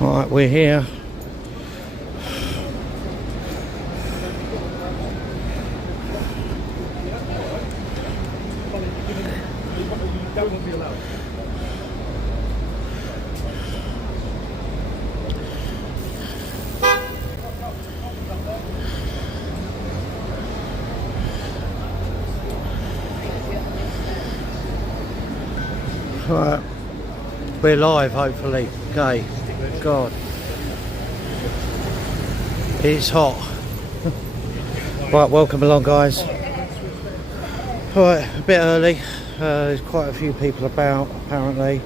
Right, we're here. Right, we're live hopefully. Okay, God, it's hot. Right, welcome along guys. Right, a bit early, there's quite a few people about apparently.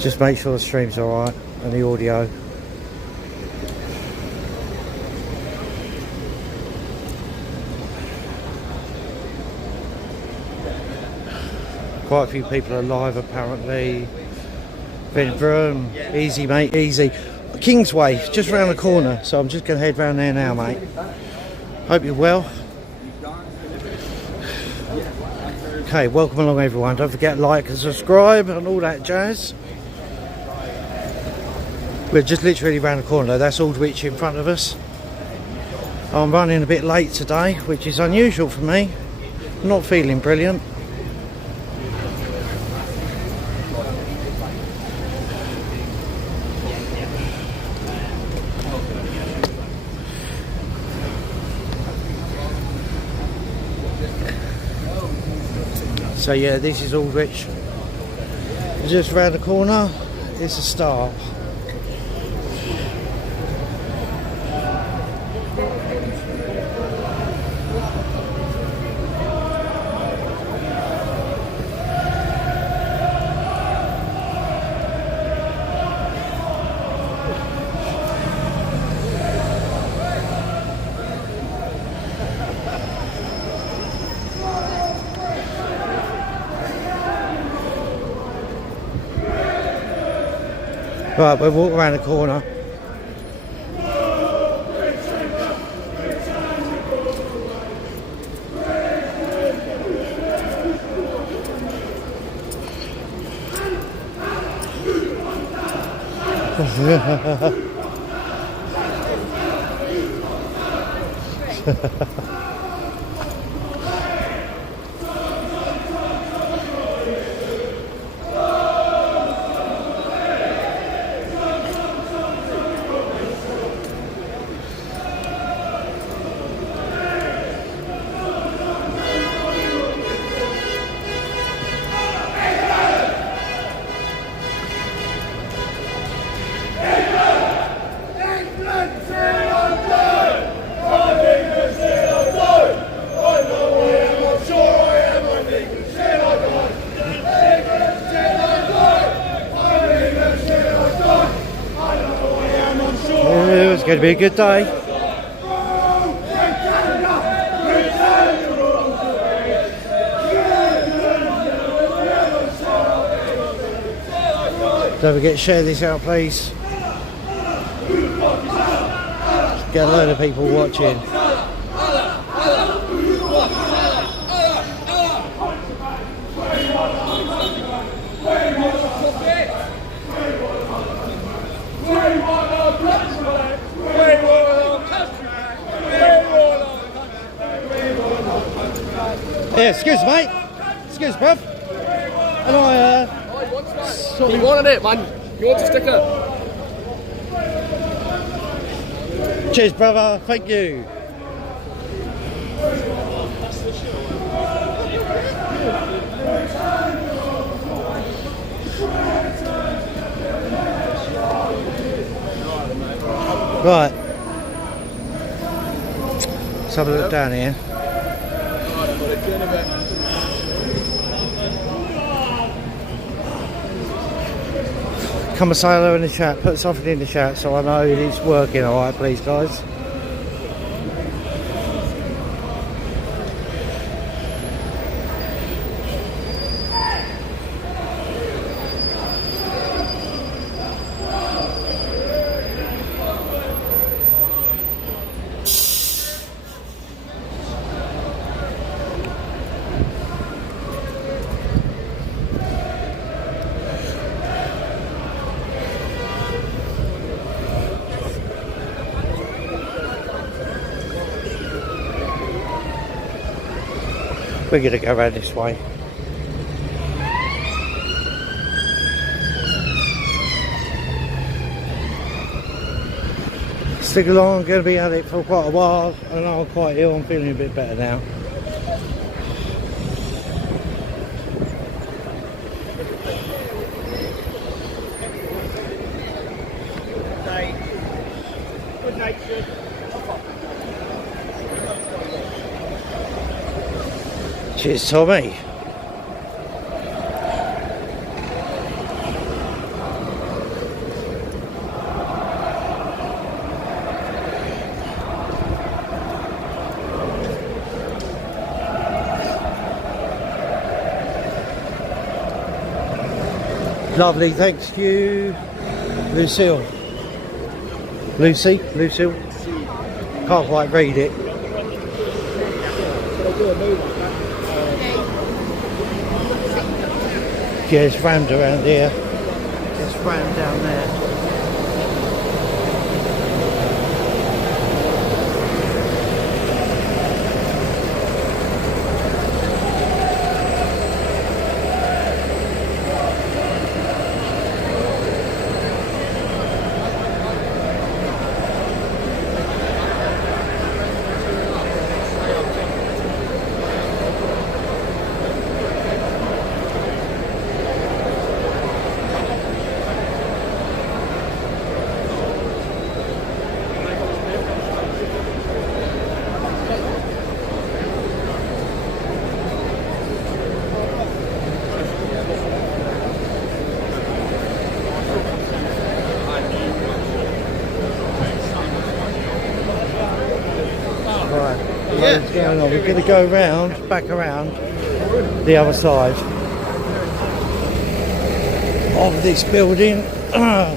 Just make sure the stream's alright and the audio. Quite a few people are live apparently. Vroom, easy mate, easy. Kingsway, just round the corner, so I'm just going to head round there now mate. Hope you're well. Okay, welcome along everyone. Don't forget to like and subscribe and all that jazz. We're just literally round the corner, that's Aldwych in front of us. I'm running a bit late today, which is unusual for me. I'm not feeling brilliant. So yeah, this is Aldwych. Just round the corner, it's a start. Right, we'll walk around the corner. It's going to be a good day. Don't forget to share this out please. Get a load of people watching. Yeah, excuse mate. Excuse bruv. And He wanted it, man. He wants a sticker. Cheers brother, thank you. Right. Let's have a look down here. Come and say hello in the chat, put something in the chat so I know it's working alright please guys. We're going to go around this way. Stick along, I'm going to be at it for quite a while. I know I'm quite ill, I'm feeling a bit better now. Good night, sir. Cheers, Tommy. Lovely, thanks to you, Lucille. Lucille? Can't quite read it. Yeah, it's rammed around here. It's rammed down there. What's going on? We're going to go round, back around the other side of this building. I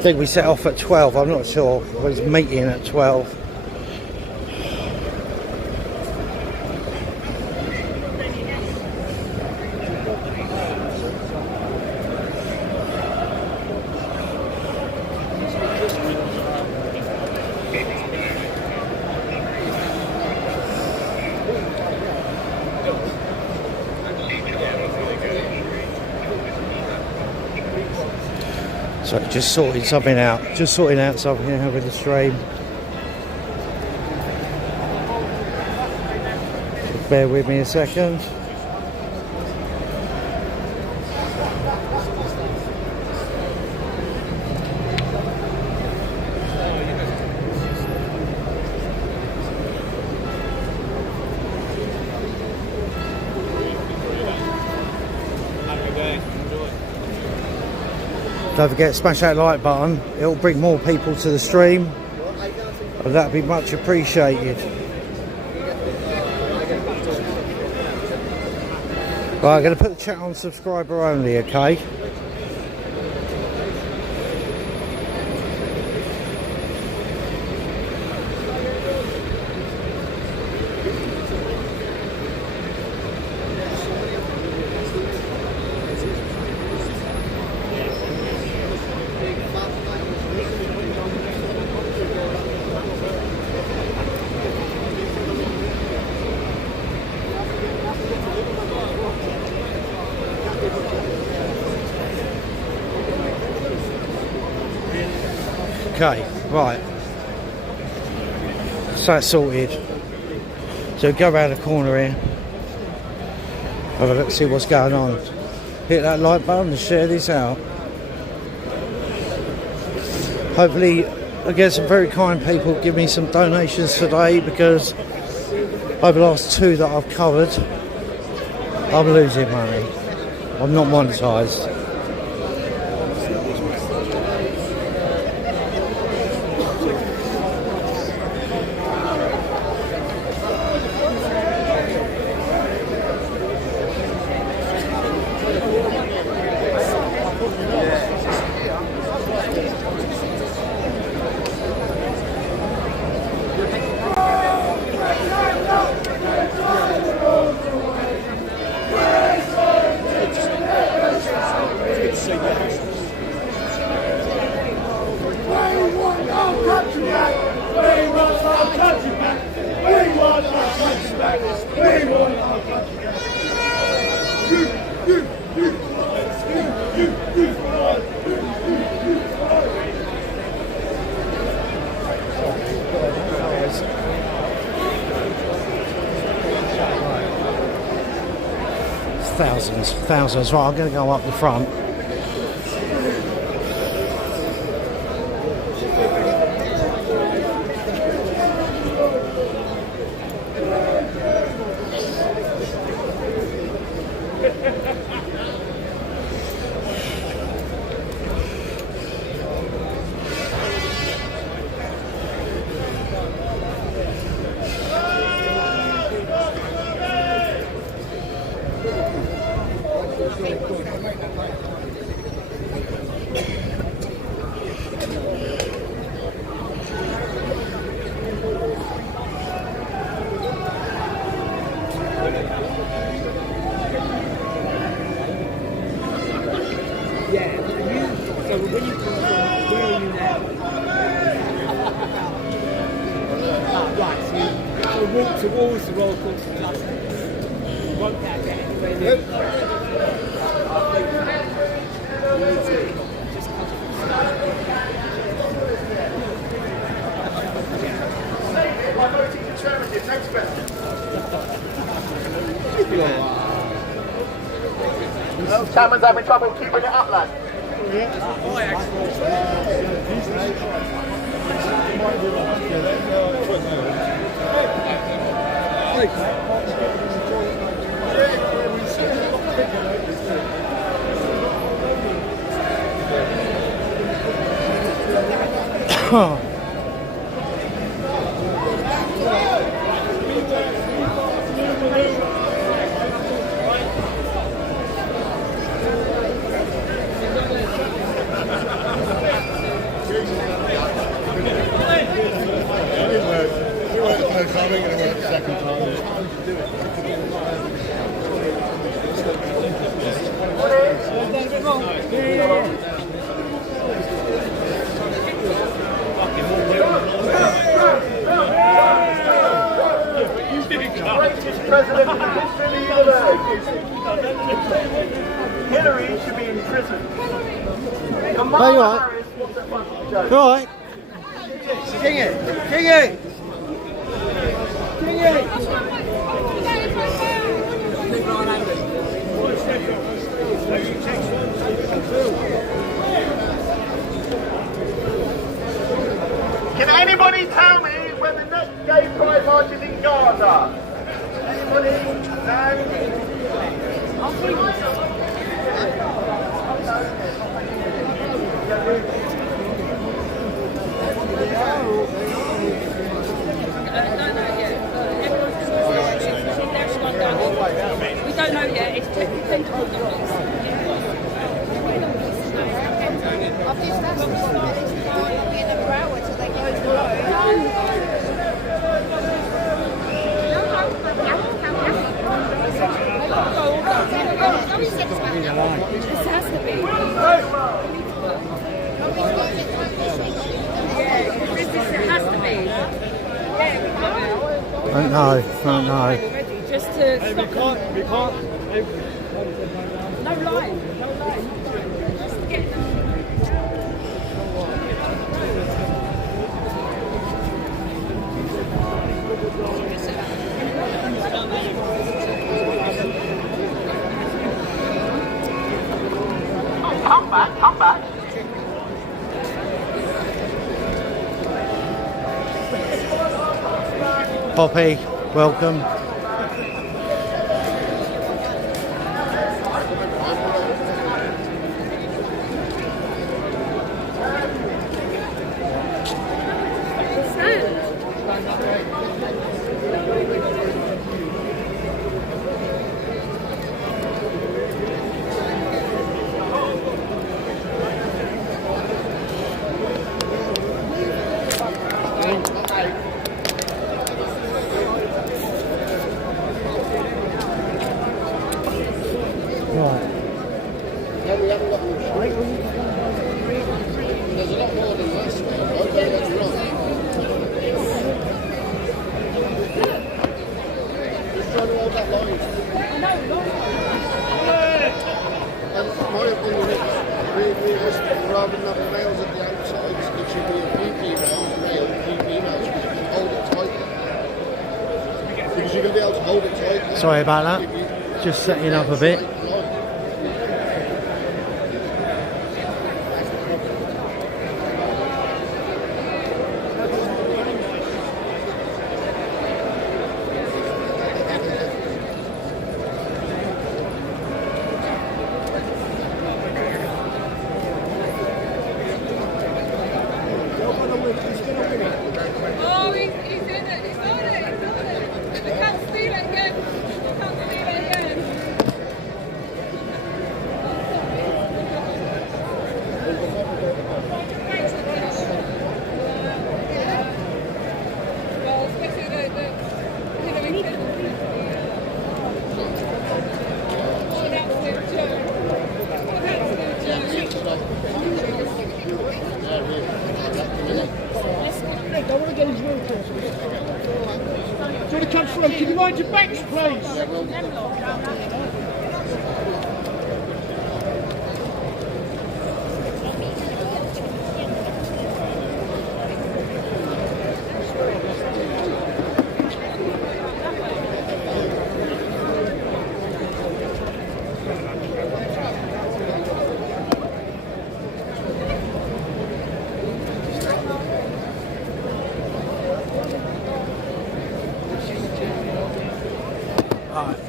think we set off at 12, I'm not sure. There was a meeting at 12. So just sorting something out. Just sorting out something here with the stream. So bear with me a second. Don't forget to smash that like button, it'll bring more people to the stream, and that'd be much appreciated. Right, I'm going to put the chat on subscriber only, okay? Okay, right. So that's sorted. So go around the corner here. Have a look, see what's going on. Hit that like button and share this out. Hopefully I get some very kind people give me some donations today, because over the last two that I've covered, I'm losing money. I'm not monetised. Thousands. Right, I'm going to go up the front. Towards the roller coaster. You won't get anywhere near. Cameron's having trouble keeping it up, lad. President of the history of the universe. Hillary should be in prison. Kamala Harris wants a fucking joke. Right. King it! King it! King it! Can anybody tell me when the next gay pride march is in Gaza? Anybody? We don't know yet. It's technically I've just asked them what it is to be in a hour till they go through. This has to be. It has to be. Don't know. Just to. We can't. No line. Just get them. Come back. Poppy, welcome. Sorry about that. Just setting up a bit. Oh, he's in it. He's on it. He's on it. We can't steal it again. We can't steal it again. Well, especially the Hillary Clinton. What an absolute joke. What an absolute joke. I want to get his real close. Do you want to come through? Can you mind your backs, please?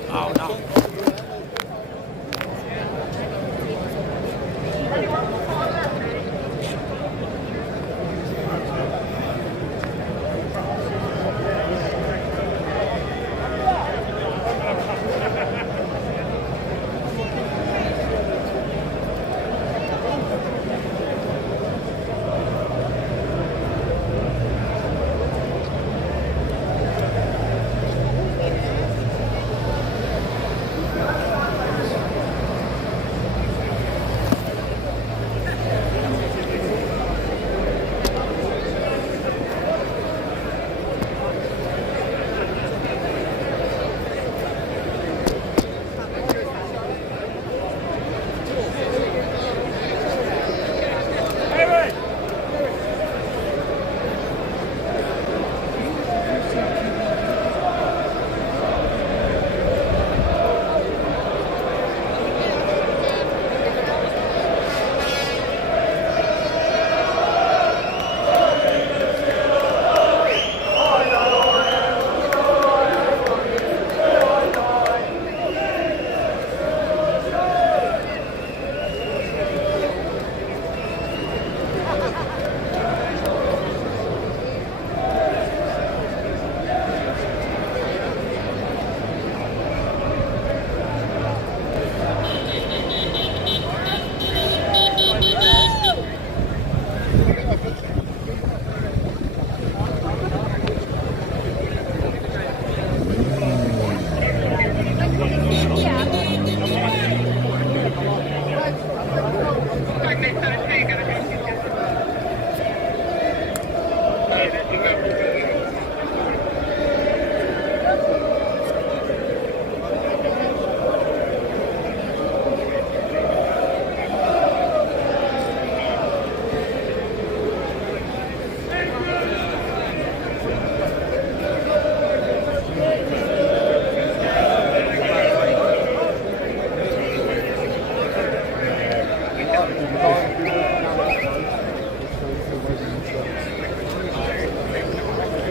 Oh no.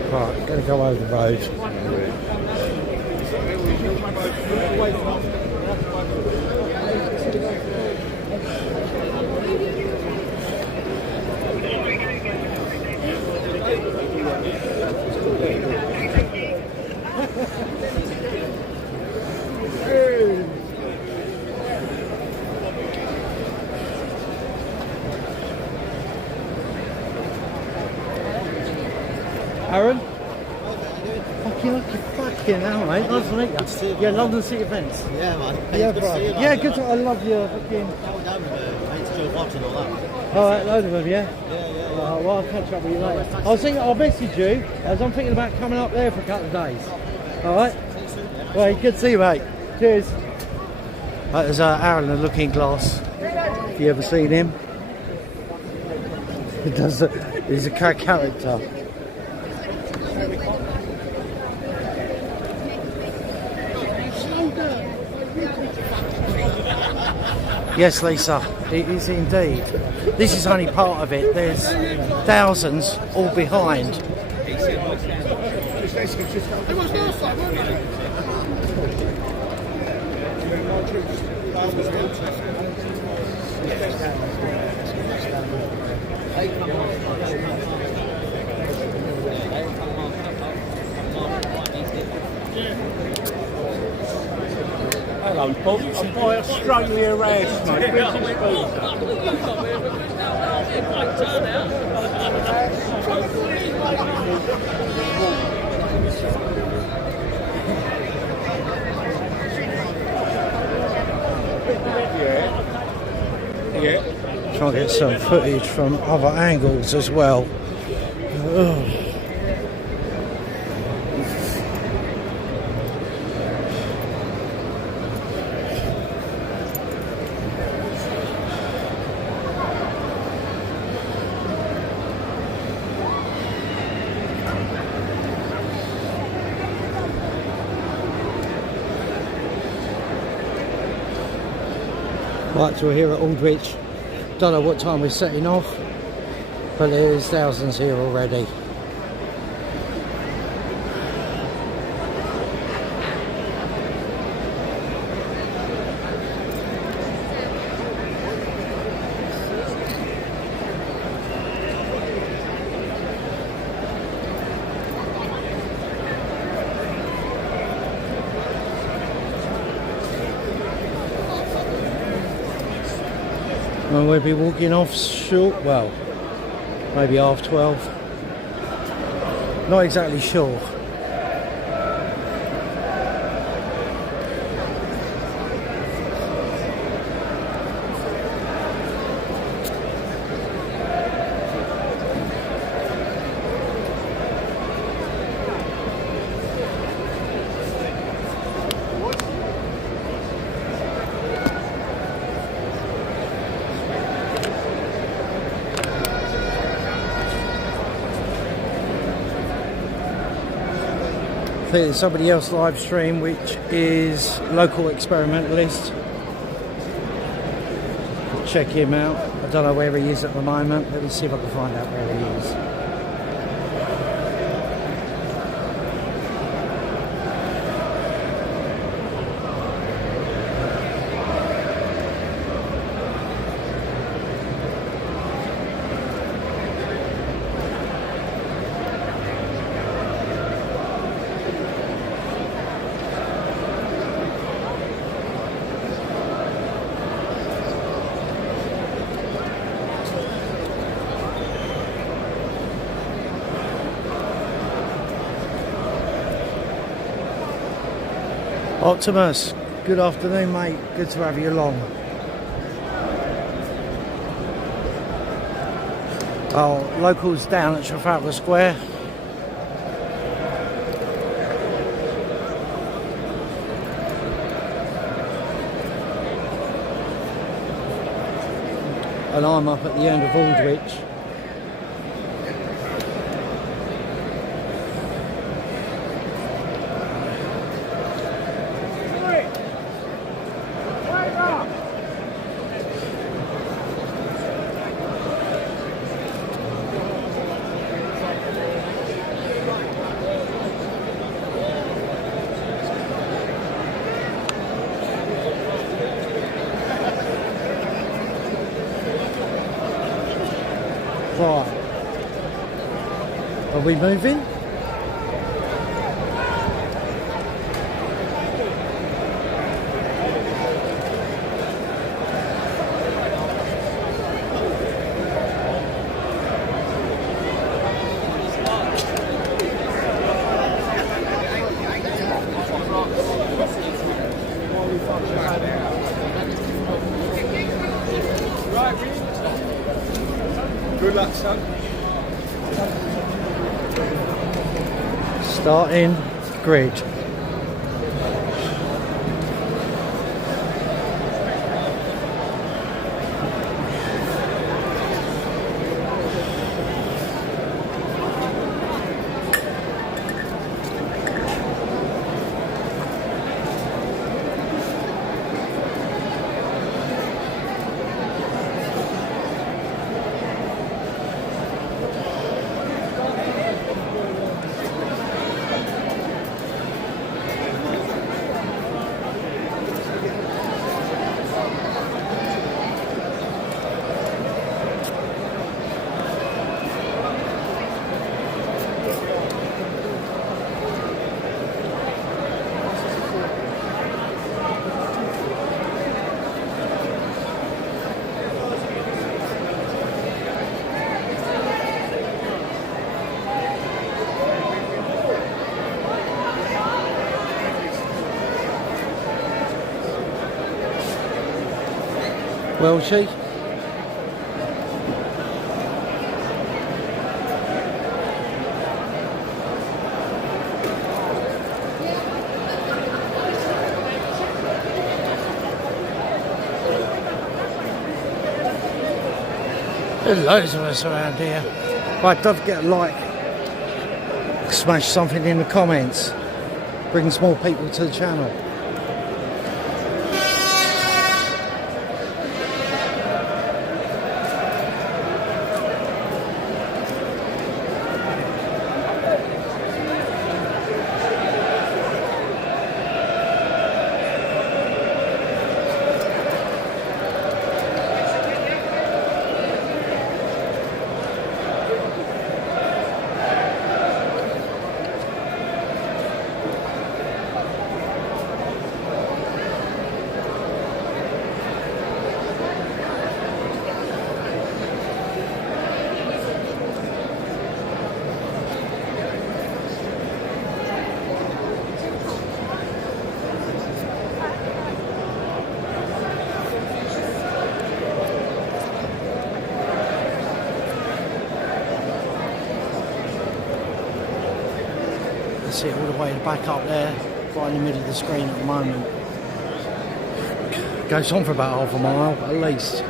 Right, gonna go over the road. Aaron? Fucking hell, mate. Nice to meet you. Yeah, London City Events. Yeah, man. Yeah, Good to bro. see you, man. Yeah, good to, I love your fucking... How down with mates Joe Watt and all that. Alright, load of them, yeah? Yeah. Well, I'll catch up with you later. I was thinking, I'll message you, as I'm thinking about coming up there for a couple of days. Alright? Well, good to see you, mate. Cheers. There's Aaron, the Looking Glass. Have you ever seen him? He's a character. Yes, Lisa, it is indeed. This is only part of it. There's thousands all behind. It was last time, wasn't it? Hello, Bob. I'm by Australia Rares, mate. British Try and get some footage from other angles as well. Ugh. Right, so we're here at Aldwych. Don't know what time we're setting off, but there's thousands here already. And we'll be walking off short, well, maybe half 12. Not exactly sure. I think there's somebody else live stream, which is local experimentalist. Check him out. I don't know where he is at the moment. Let me see if I can find out where he is. Optimus, good afternoon, mate. Good to have you along. Oh, locals down at Trafalgar Square. And I'm up at the end of Aldwych. Right. Are we moving? Good luck, son. Starting grid. Well, she. There's loads of us around here. Right, don't forget to like, smash something in the comments. Brings more people to the channel. See it all the way back up there, right in the middle of the screen at the moment. Goes on for about half a mile at least.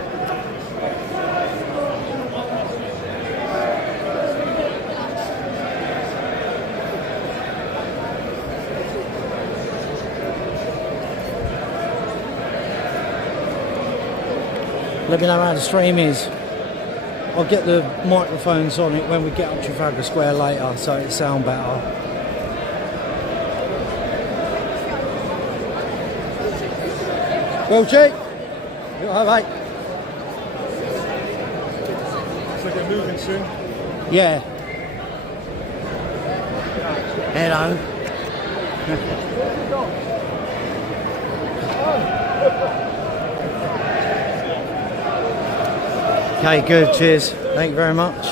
Let me know how the stream is. I'll get the microphones on it when we get up Trafalgar Square later so it sound better. Well, Jake, you all right, mate? So they're moving soon. Yeah. Hello. Okay, good. Cheers. Thank you very much.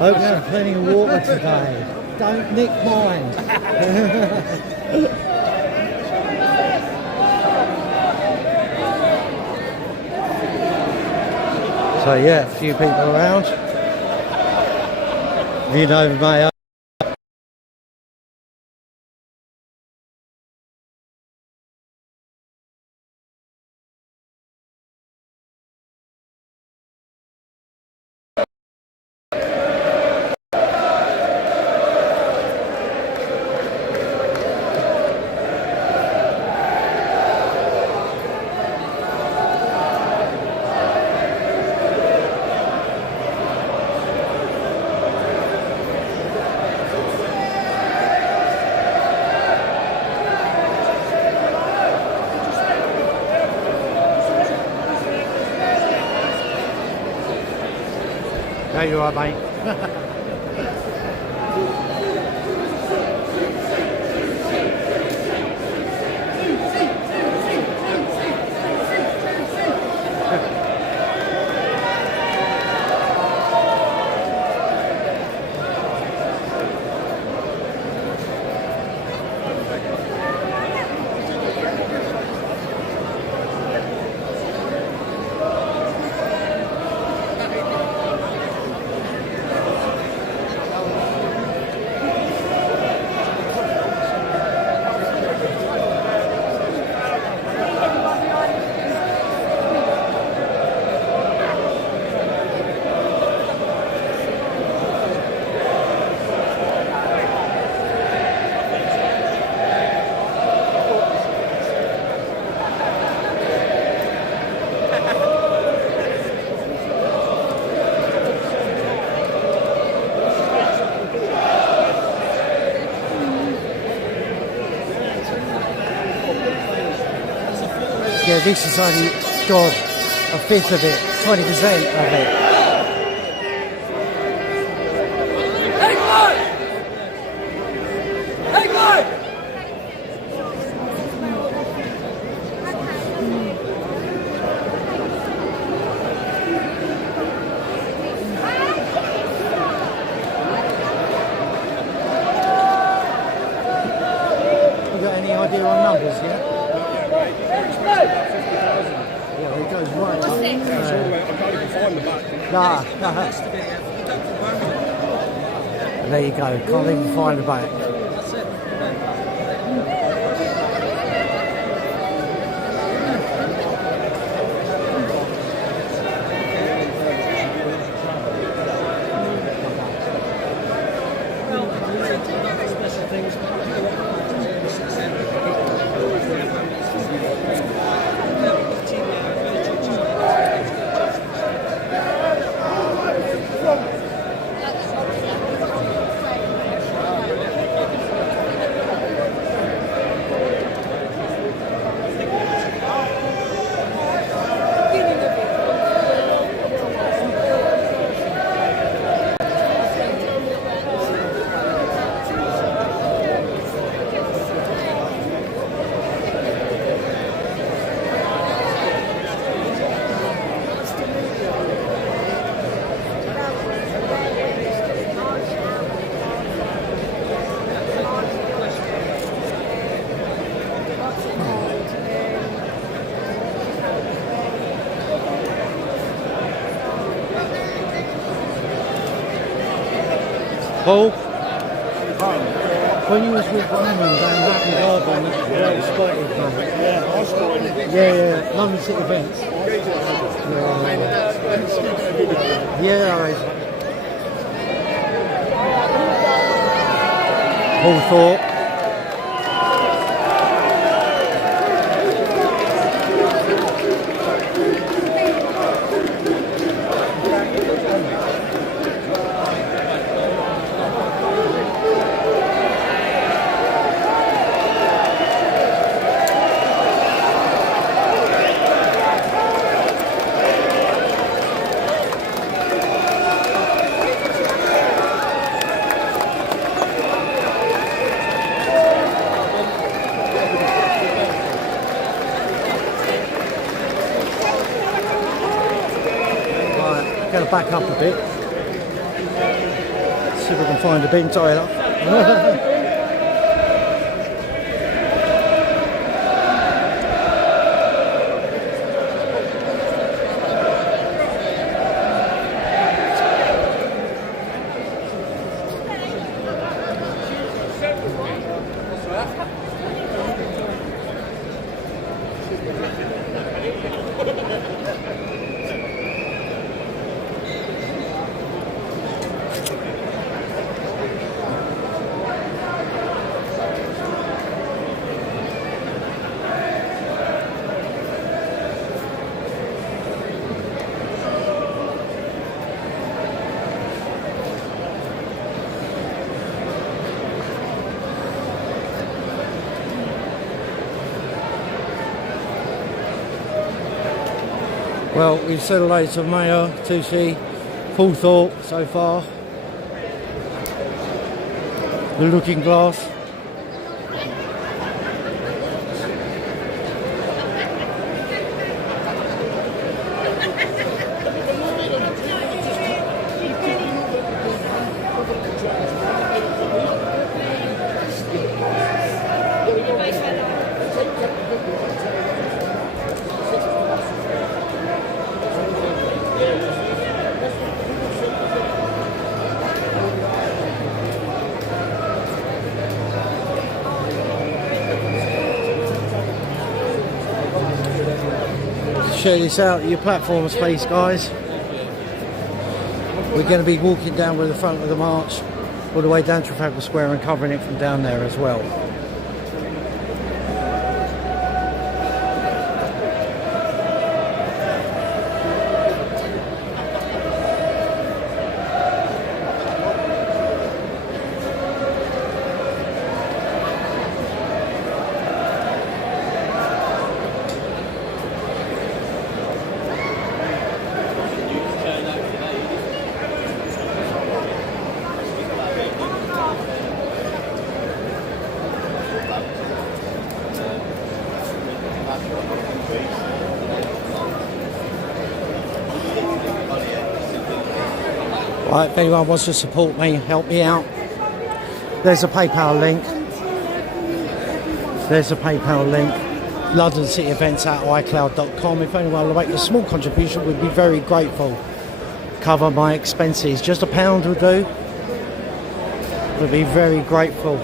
Hope you have plenty of water today. Don't nick mine. So yeah, a few people around. You know, mate. There you are, mate. Yeah, this is only, God, a fifth of it. 20% of it. You got any idea on numbers yet? Yeah, it goes right up. I can't even find the back. Nah. There you go, can't even find the back. Paul, when you was with Roman going back with Urban, that's well spotted, man. Yeah, I spotted it. Yeah, London City events. Yeah, Paul Thorpe. Going to back up a bit. See if we can find a bin Tyler. Well, we've said hello to Mayor, Tucci, Paul Thorpe so far. The Looking Glass. Share this out at your platform space, guys. We're going to be walking down with the front of the march all the way down Trafalgar Square and covering it from down there as well. Right, if anyone wants to support me, help me out, there's a PayPal link. There's a PayPal link. London City Events at iCloud.com. If anyone will make a small contribution, we'd be very grateful. Cover my expenses. Just £1 will do. We'd be very grateful.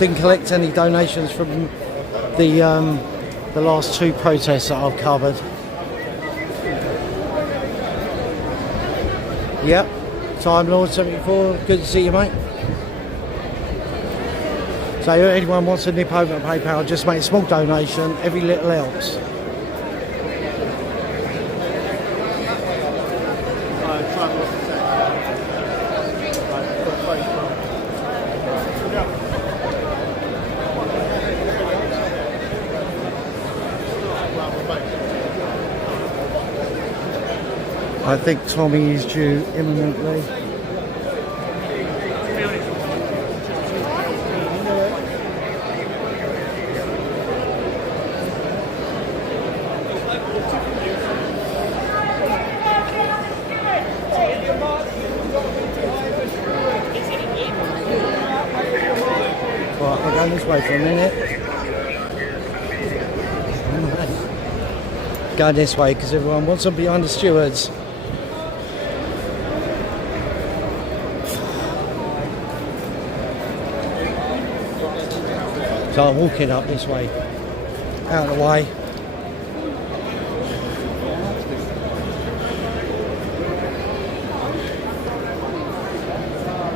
Didn't collect any donations from the last 2 protests that I've covered. Yep, Time Lord 74, good to see you, mate. So if anyone wants to nip over to PayPal, just make a small donation, every little helps. I think Tommy is due imminently. Right, we're going this way for a minute. Go this way because everyone wants them behind the stewards. So I'm walking up this way, out of the way.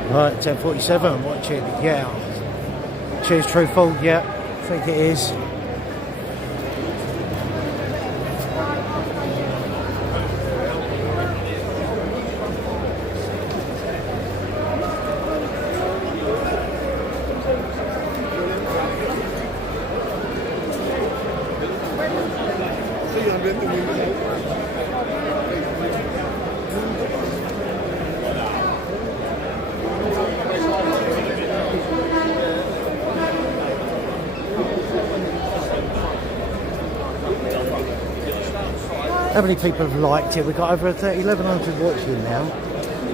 Right, 10:47, I'm watching, yeah. Cheers, Truthful, yeah, I think it is. How many people have liked it? We've got over 1,100 watching now.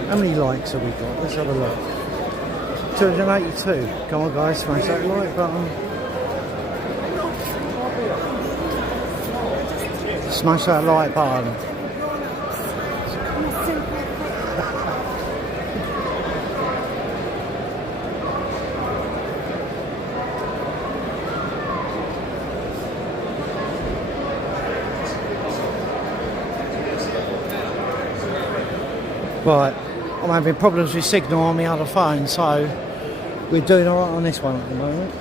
How many likes have we got? Let's have a look. 282. Come on guys, smash that like button. Smash that like button. Right, I'm having problems with signal on my other phone, so we're doing alright on this one at the moment.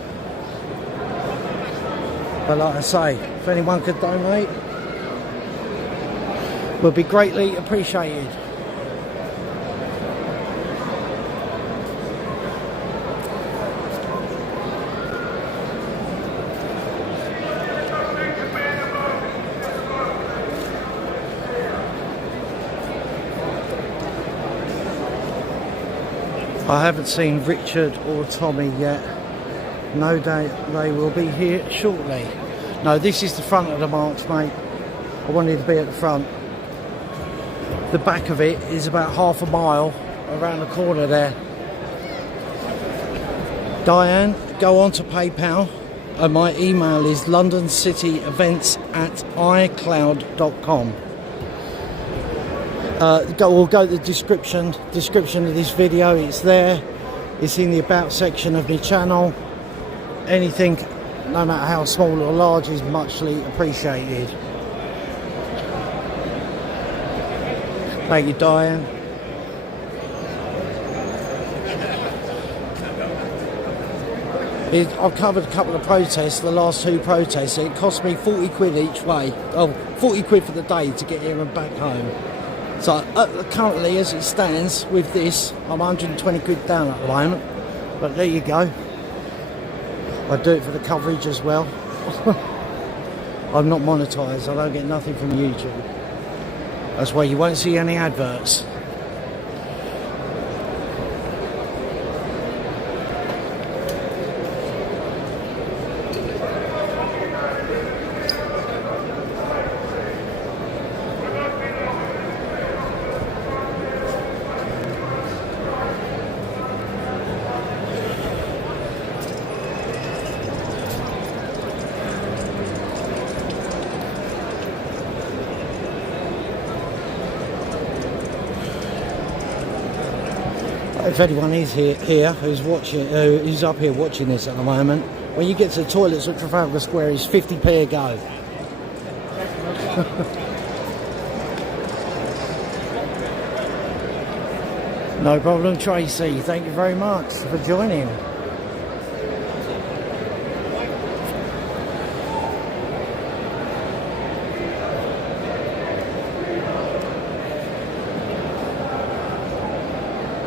But like I say, if anyone could donate, would be greatly appreciated. I haven't seen Richard or Tommy yet. No doubt they will be here shortly. No, this is the front of the march, mate. I wanted to be at the front. The back of it is about half a mile around the corner there. Diane, go on to PayPal. And my email is londoncityevents@icloud.com. We'll go to the description of this video. It's there. It's in the about section of my channel. Anything, no matter how small or large, is muchly appreciated. Thank you, Diane. I've covered a couple of protests, the last 2 protests. It cost me 40 quid each way. Oh, 40 quid for the day to get here and back home. So currently, as it stands with this, I'm 120 quid down at the moment. But there you go. I do it for the coverage as well. I'm not monetised. I don't get nothing from YouTube. That's why you won't see any adverts. if anyone is here who's watching, who's up here watching this at the moment, when you get to the toilets at Trafalgar Square, it's 50p a go. No problem, Tracy. Thank you very much for joining.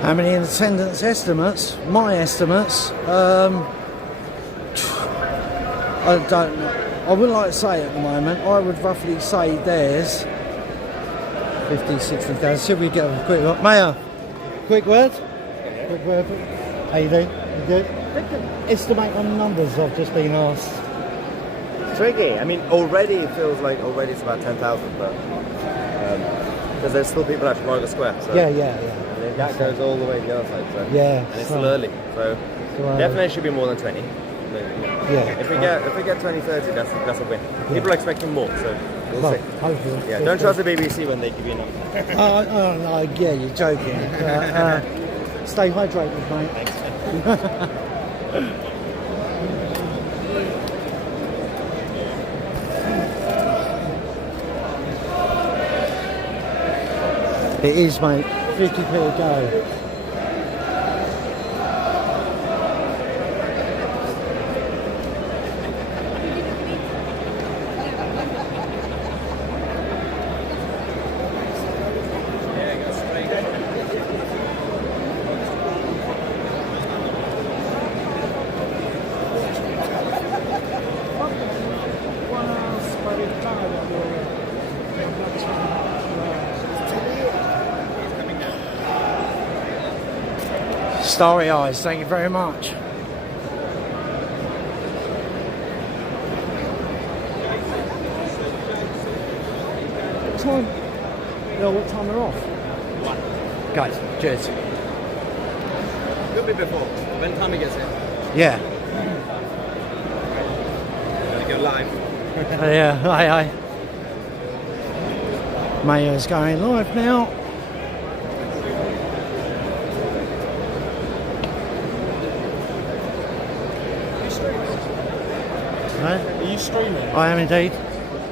How many in attendance estimates? My estimates, I don't know. I wouldn't like to say at the moment. I would roughly say there's 50, 60,000. Should we get a quick word? Mayor, quick word? Quick word. How you doing? You good? Estimate on the numbers I've just been asked. Tricky. I mean, already it feels like it's about 10,000, but because there's still people at Trafalgar Square. So. Yeah. And then that goes all the way to the other side. So. Yeah. And it's still early, so definitely should be more than 20. But, yeah. If we get 20, 30, that's a win. People are expecting more, so we'll see. Hopefully. Yeah. Don't trust the BBC when they give you a number. Oh no, yeah, you're joking. Stay hydrated, mate. Thanks. It is, mate. 50p a go. Starry eyes, thank you very much. What time? No, what time we're off? 1. Guys, cheers. Could be before. When Tommy gets in. Yeah. Gonna go live. Yeah, aye. Mayor's going live now. Are you streaming? I am indeed.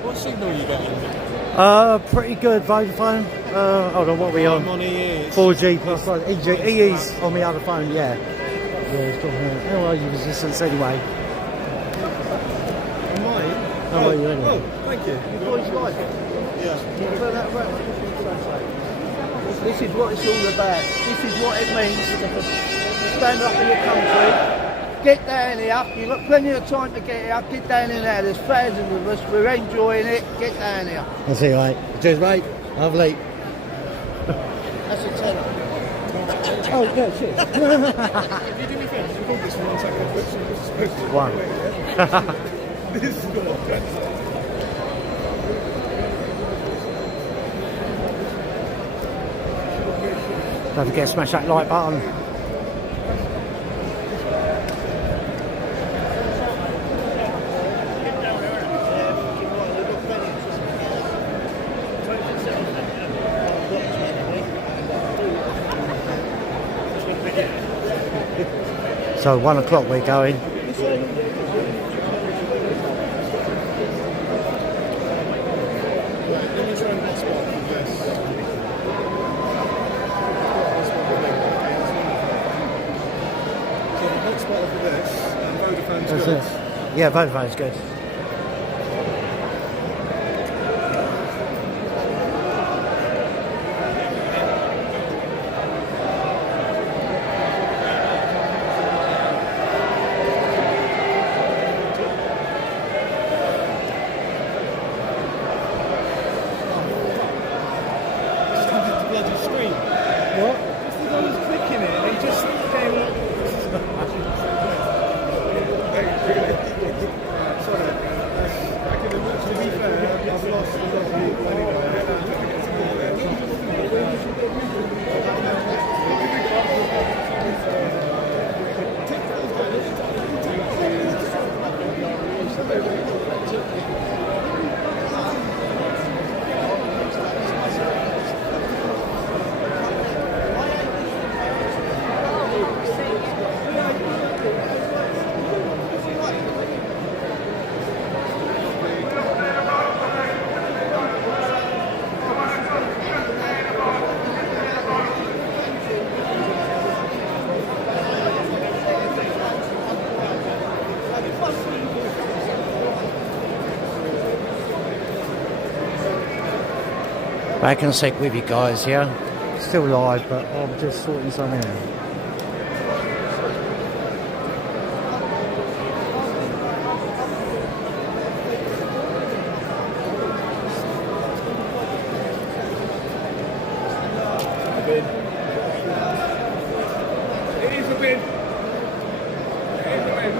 What signal are you getting? Pretty good Vodafone. Hold on, what are we on? I'm on EE. 4G plus EE's on the other phone, yeah. Yeah, it's got how are you resistance anyway? Mine? How are you anyway? Oh, thank you. Your voice live? Yeah. This is what it's all about. This is what it means to stand up in your country. Get down here. You've got plenty of time to get here. Get down in there. There's thousands of us. We're enjoying it. Get down here. I'll see you, mate. Cheers, mate. Lovely. That's a tenner. Oh, yeah, cheers. If you do me a favour, just hold this for 1 second. Which is supposed to be. One. This is good. Don't forget to smash that like button. So 1 o'clock we're going. That's it. Yeah, Vodafone's good. Back in a sec with you guys, yeah? Still live, but I'm just sorting something out. It is a bin. It is a bin.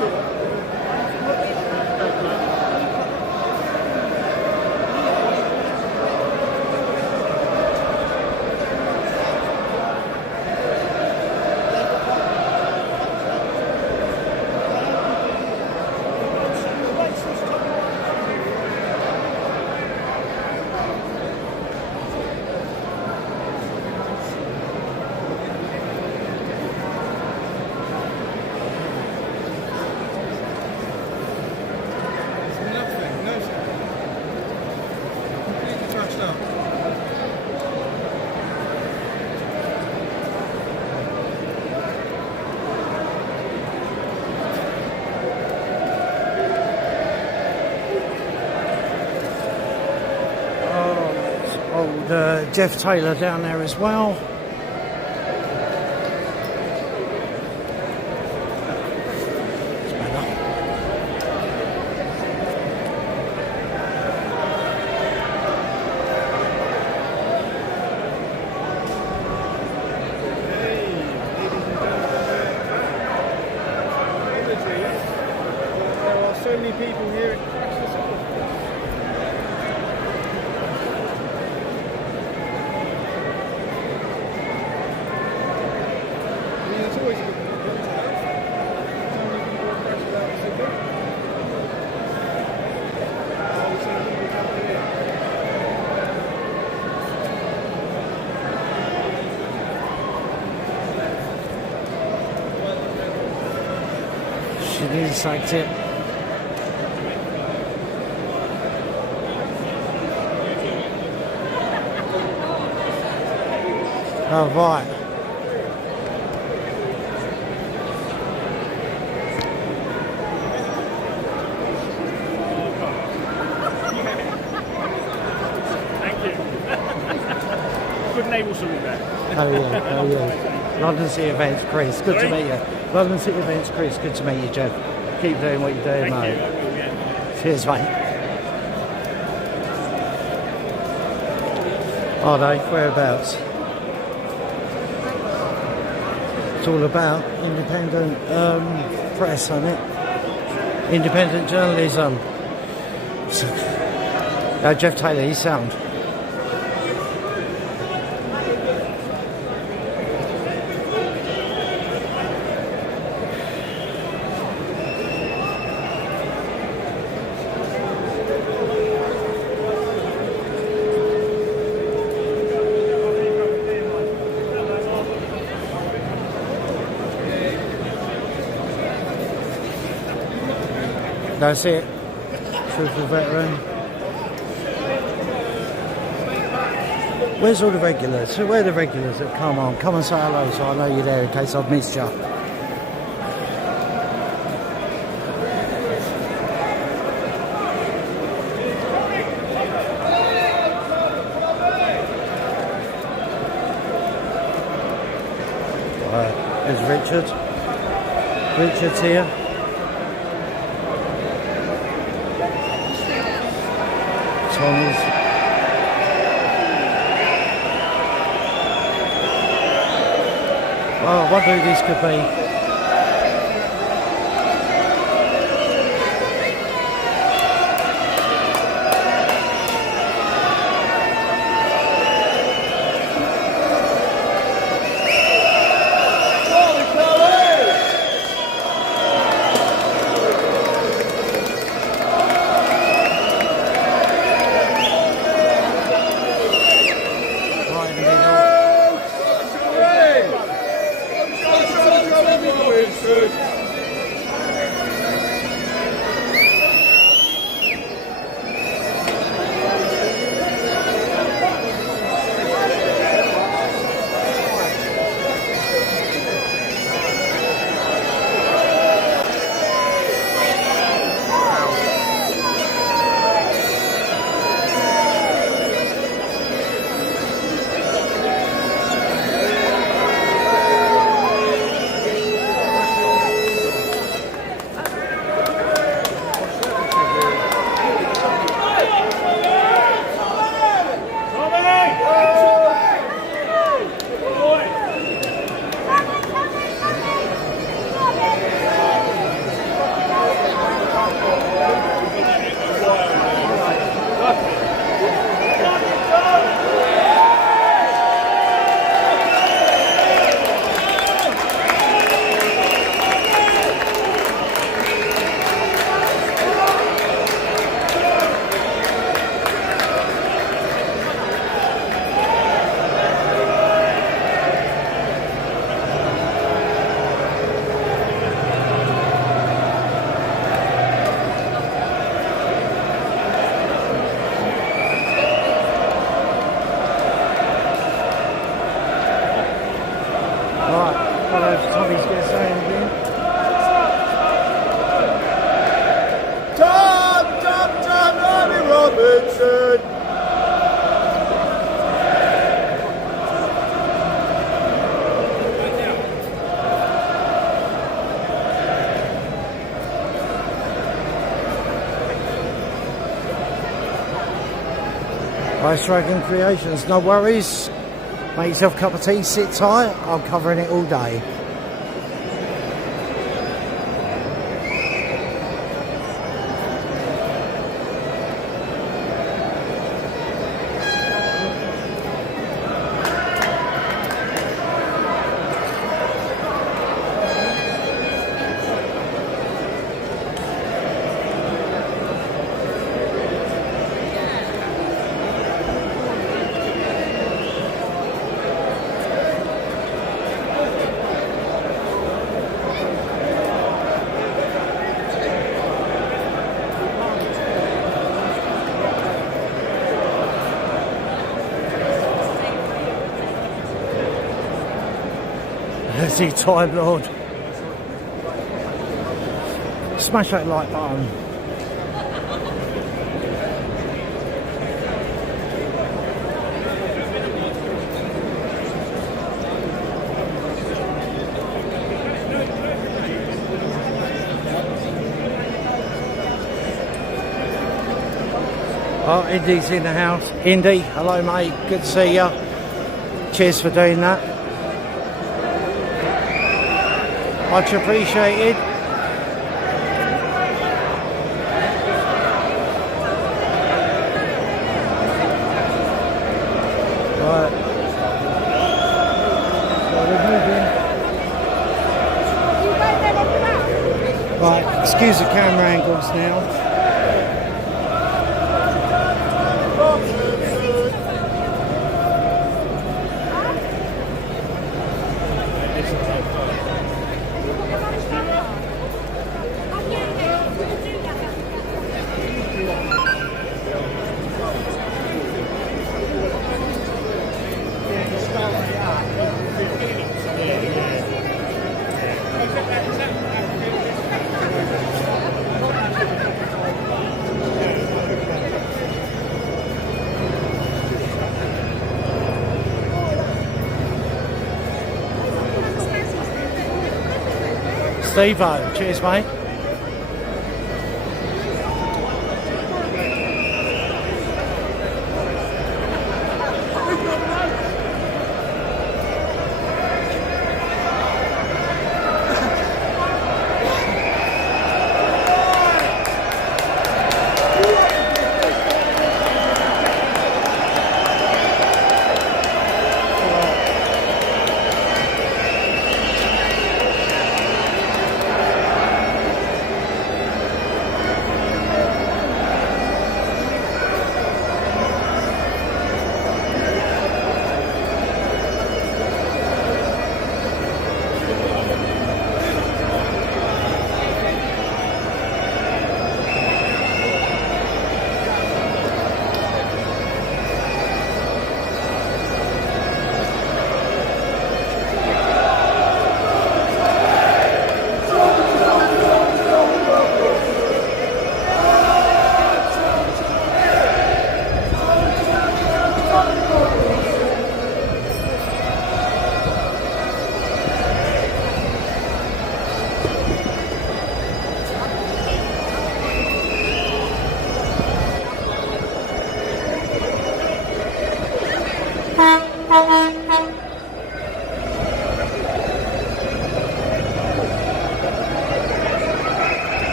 Jeff Taylor down there as well. It's better. There are so many people here in Patriotic. It's always a good thing to have. So many people are pressed about the city. So many people coming in. She didn't sacked it. Oh, right. Thank you. Good naval salute there. Oh yeah, oh yeah. London City Events, Chris. Good to meet you. London City Events, Chris. Good to meet you, Jeff. Keep doing what you're doing, Thank mate. you. I will, yeah. Cheers, mate. Are they? Whereabouts? It's all about independent press, isn't it? Independent journalism. So, Jeff Taylor, he's sound. That's it. Truthful veteran. Where's all the regulars? So where are the regulars that come on? Come and say hello so I know you're there in case I've missed you. There's Richard. Richard's here. Tommy's. Oh, I wonder who these could be. Cheers, Andy. Tom, Robbie Robinson. Ice Dragon Creations, no worries. Make yourself a cup of tea, sit tight. I'm covering it all day. There's the Time Lord. Smash that like button. Oh, Indy's in the house. Indy, hello mate, good to see ya. Cheers for doing that. Much appreciated. Right. So we're moving. Right, excuse the camera angles now. Steve-O, cheers mate.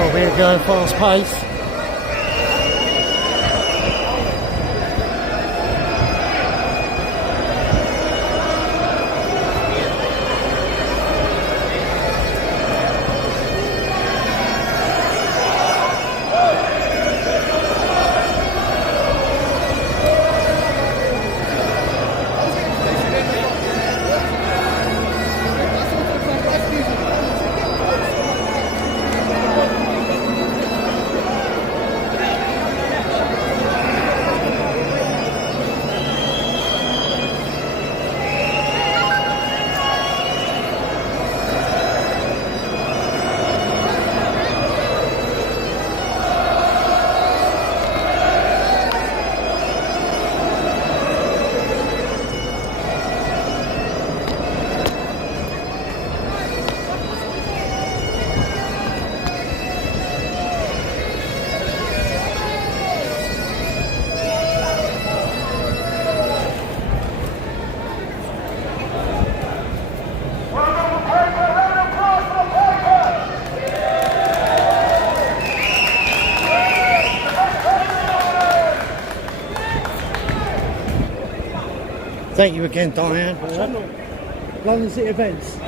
Oh, we're going fast pace. Thank you again, Diane. London City Events.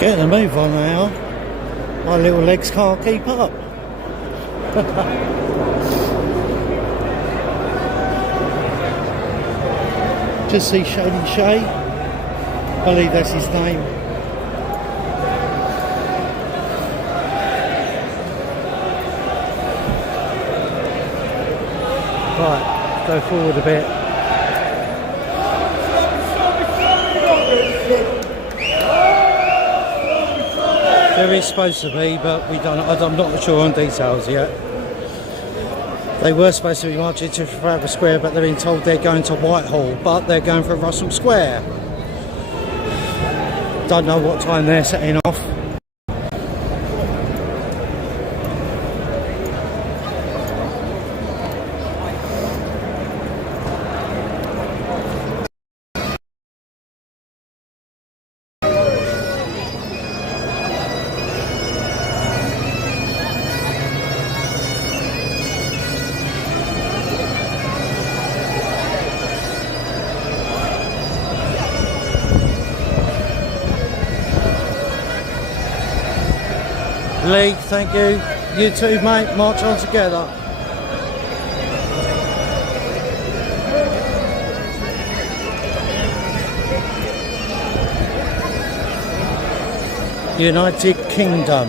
Getting a move on now. My little legs can't keep up. Just see Shady Shay. I believe that's his name. Right, go forward a bit. There is supposed to be, but I'm not sure on details yet. They were supposed to be marching to Trafalgar Square, but they're being told they're going to Whitehall, but they're going for Russell Square. Don't know what time they're setting off. Lee, thank you. You too, mate. March on together. United Kingdom.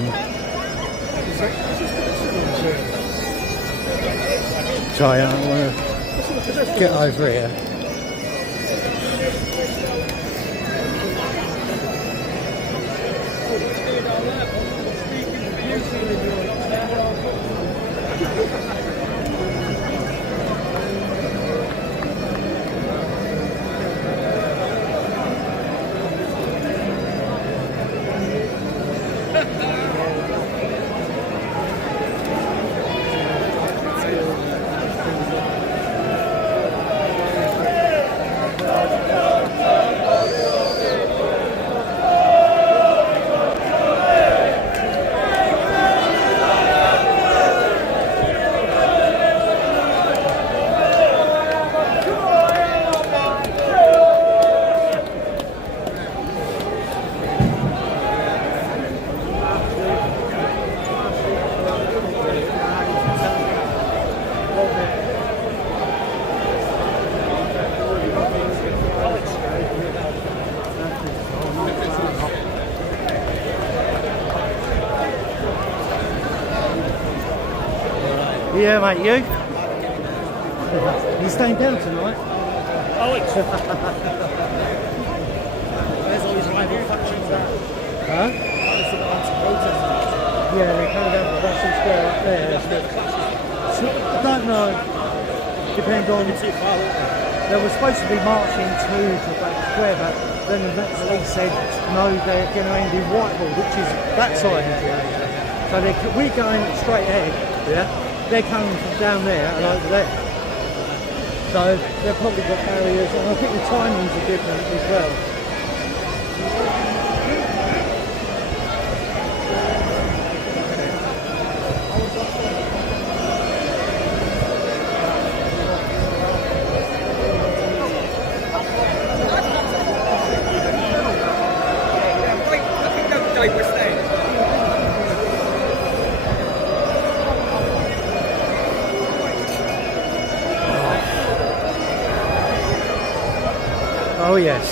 Sorry, I want to get over here. Yeah, mate, you? You staying down tonight? Alex! There's all these rival factions there. Huh? Alex are going to protest. Yeah, they're coming down to Russell Square up there. So, I don't know. Depends on. They were supposed to be marching to Trafalgar Square, but then the police said no, they're going to end in Whitehall, which is that side of the area. So we're going straight ahead. Yeah. They're coming from down there and over there. So they've probably got barriers, and I think the timings are different as well. Oh yes.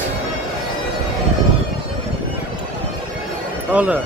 Oh look.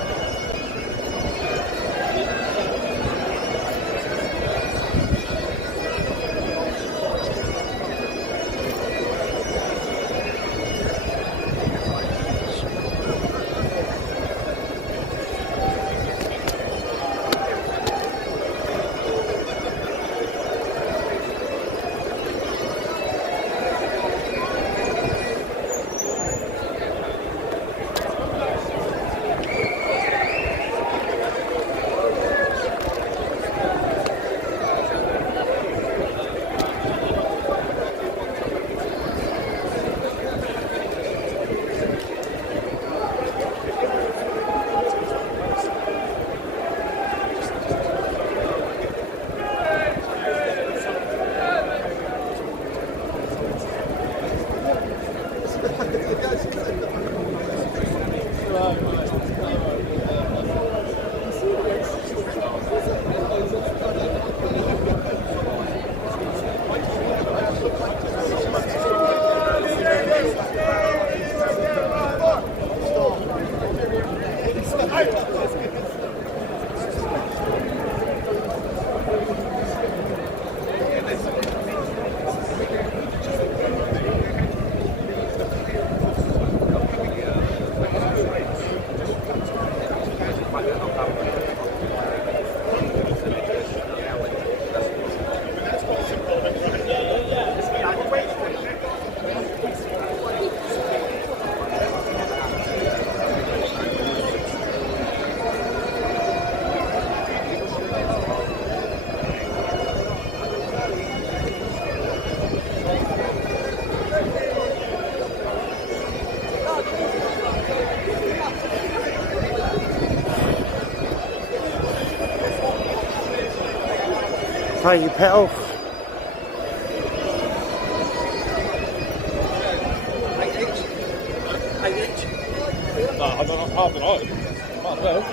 Hey, you pedal. No, I don't know. Half an hour. Might as well.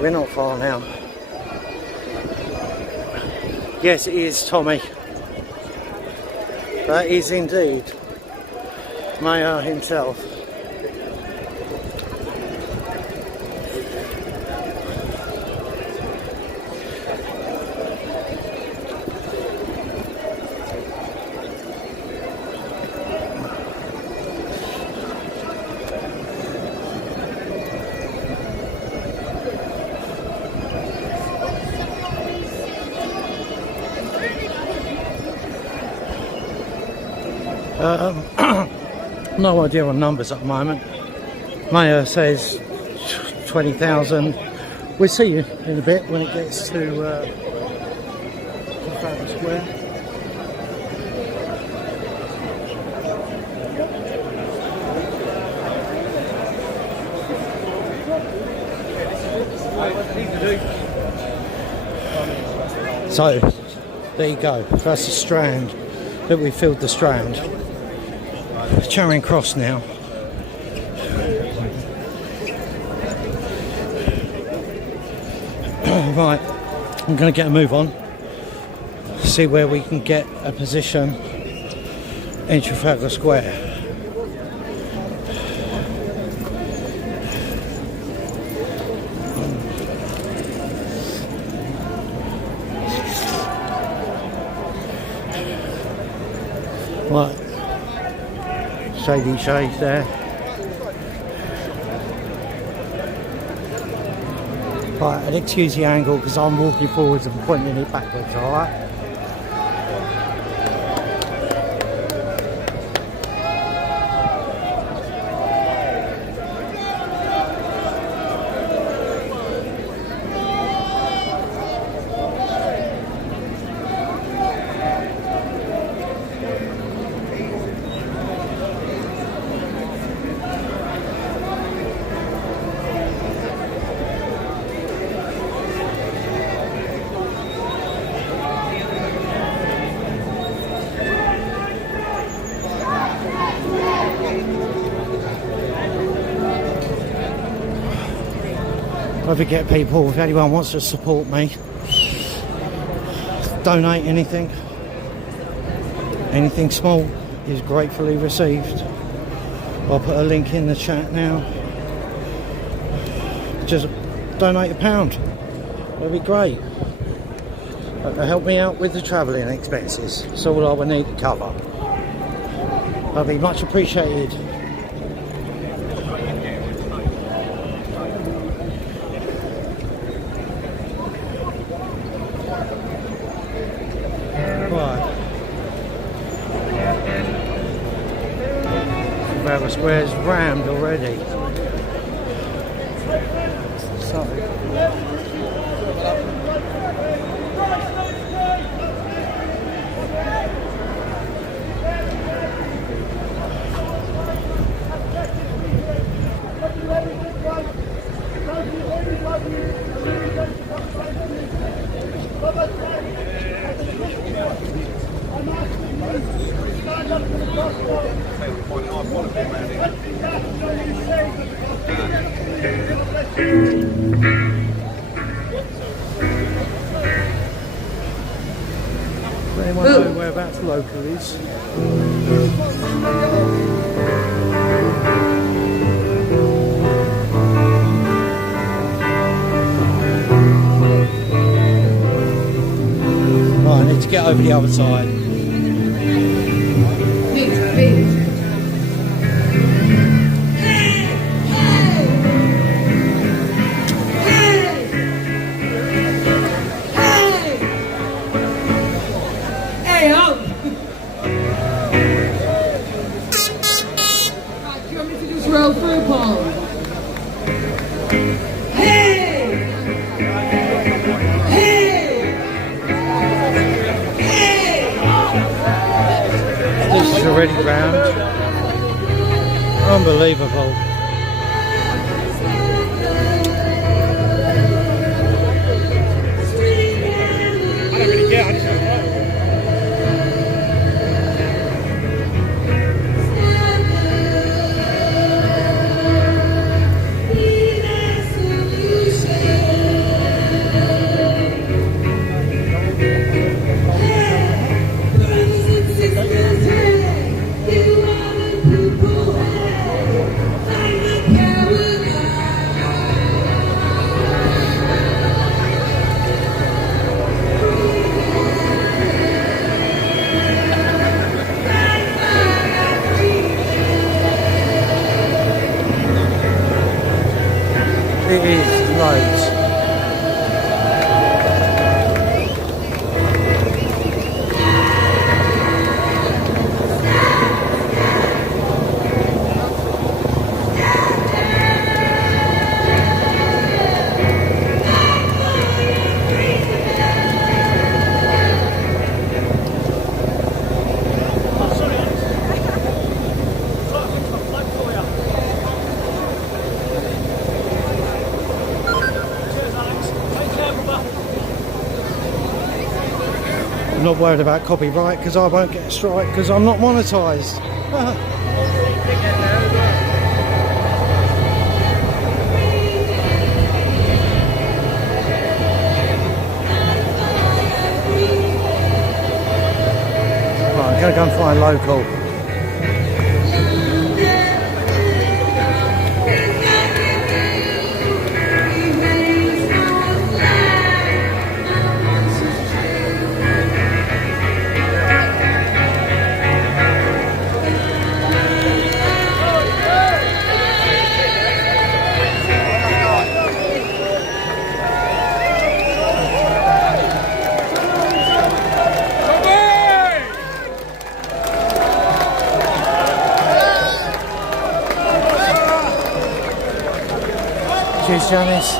We're not far now. Yes, it is Tommy. That is indeed Mayor himself. No idea on numbers at the moment. Mayor says 20,000. We'll see you in a bit when it gets to Trafalgar Square. So, there you go. That's the Strand. That we filled the Strand. Charing Cross now. Right, I'm going to get a move on. See where we can get a position in Trafalgar Square. Right, shady shade there. Right, and excuse the angle because I'm walking forwards and pointing it backwards, alright? Whether get people, if anyone wants to support me, donate anything small is gratefully received. I'll put a link in the chat now. Just donate £1. That'd be great. That'll help me out with the travelling expenses. That's all I would need to cover. That'd be much appreciated. Trafalgar Square's rammed already. Sorry. Does anyone know whereabouts local is? Right, I need to get over the other side. Roll through, Paul. Hey! Hey! Hey! This is already round. Unbelievable. I don't really care, I just don't know. It is loads. I'm not worried about copyright because I won't get a strike because I'm not monetised. Right, I'm going to go and find local. Cheers, Janice.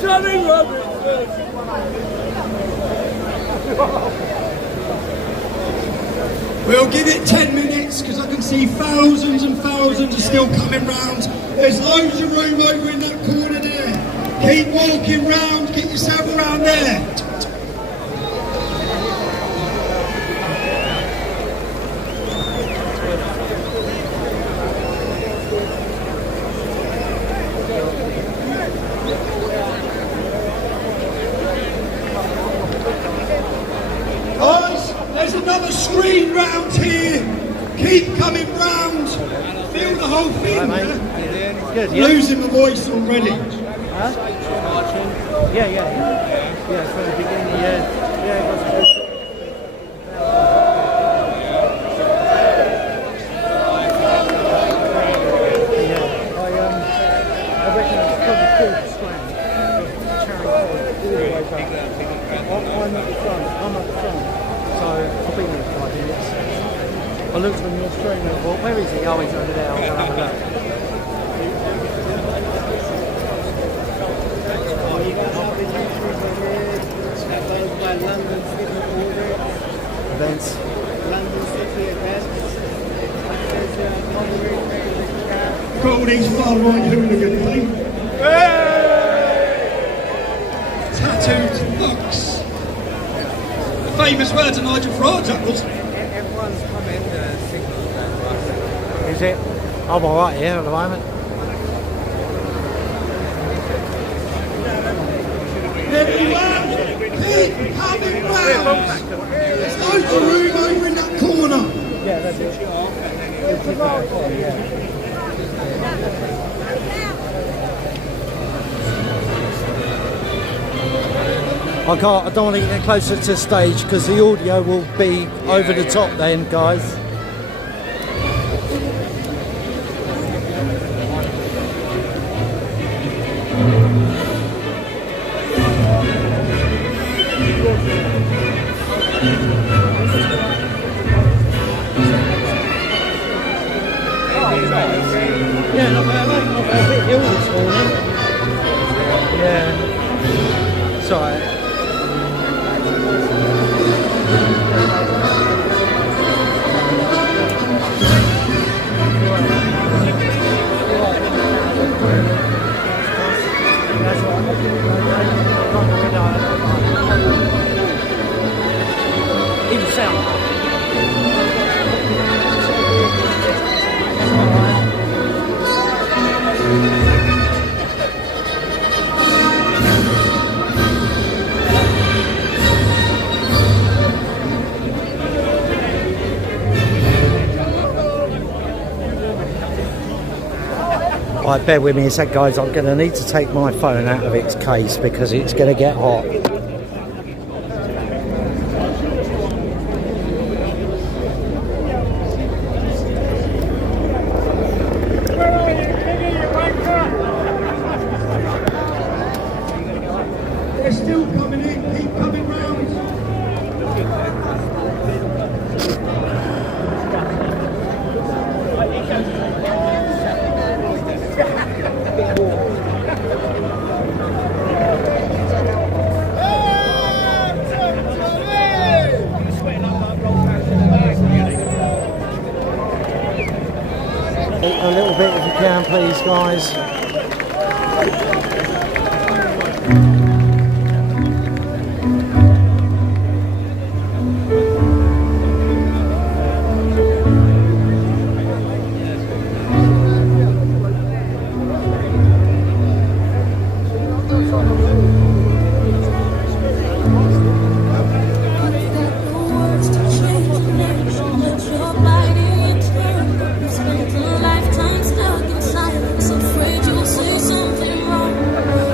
Tommy Roberts! We'll give it 10 minutes because I can see thousands and thousands are still coming round. There's loads of room over in that corner there. Keep walking round, get yourself around there. Guys, there's another screen round here. Keep coming round. Feel the whole thing. Right, mate. Yeah? Good, yeah. Losing my voice already. Huh? Yeah, from the beginning, yeah. Yeah, it was good. I reckon it's probably 4 strands. I'm at the front, so I'll be there in 5 minutes. I looked on your screen and I thought, where is he? Oh, he's over there, I'll go have a look. Events. London City events. Got all these far right hooligans, eh? Tattooed thugs. The famous words of Nigel Farage, that was. Everyone's coming, signals going for us. Is it? I'm alright here at the moment. Everyone, keep coming round. There's loads of room over in that corner. Yeah, that's it. It's a right one, yeah. I don't want to get closer to the stage because the audio will be over the top then, guys. Yeah, not bad, mate. Not bad. A bit ill this morning. Yeah. Sorry. Even sound. Right, bear with me a sec, guys. I'm going to need to take my phone out of its case because it's going to get hot. They're still coming in, keep coming round. A little bit if you can, please, guys. Lifetime stuck inside, so afraid you'll say something wrong.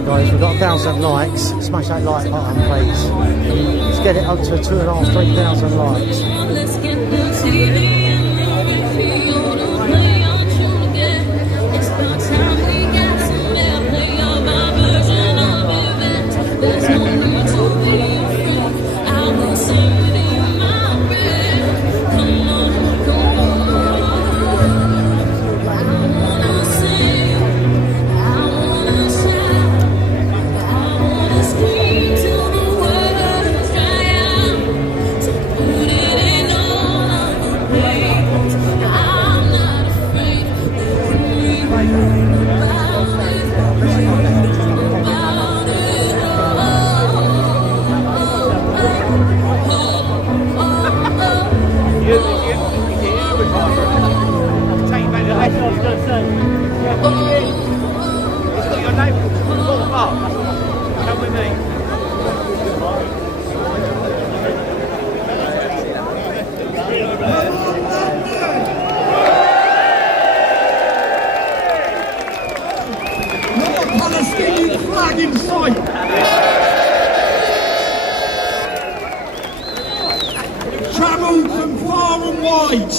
on guys, we've got 1,000 likes. Smash that like button please. Let's get it up to 2,500, 3,000 likes. Let's get the TV and movie feel to play on tune again. It's about time we get some airplay of our version of events. There's no need to be afraid. I will sing it in my bed. Come on, come on. I wanna sing, I wanna shout, I wanna scream till the words dry out. So put it in all of the ways. I'm not afraid. About It's got your name. Come with me. Not a Palestinian flag in sight. Travelled from far and wide.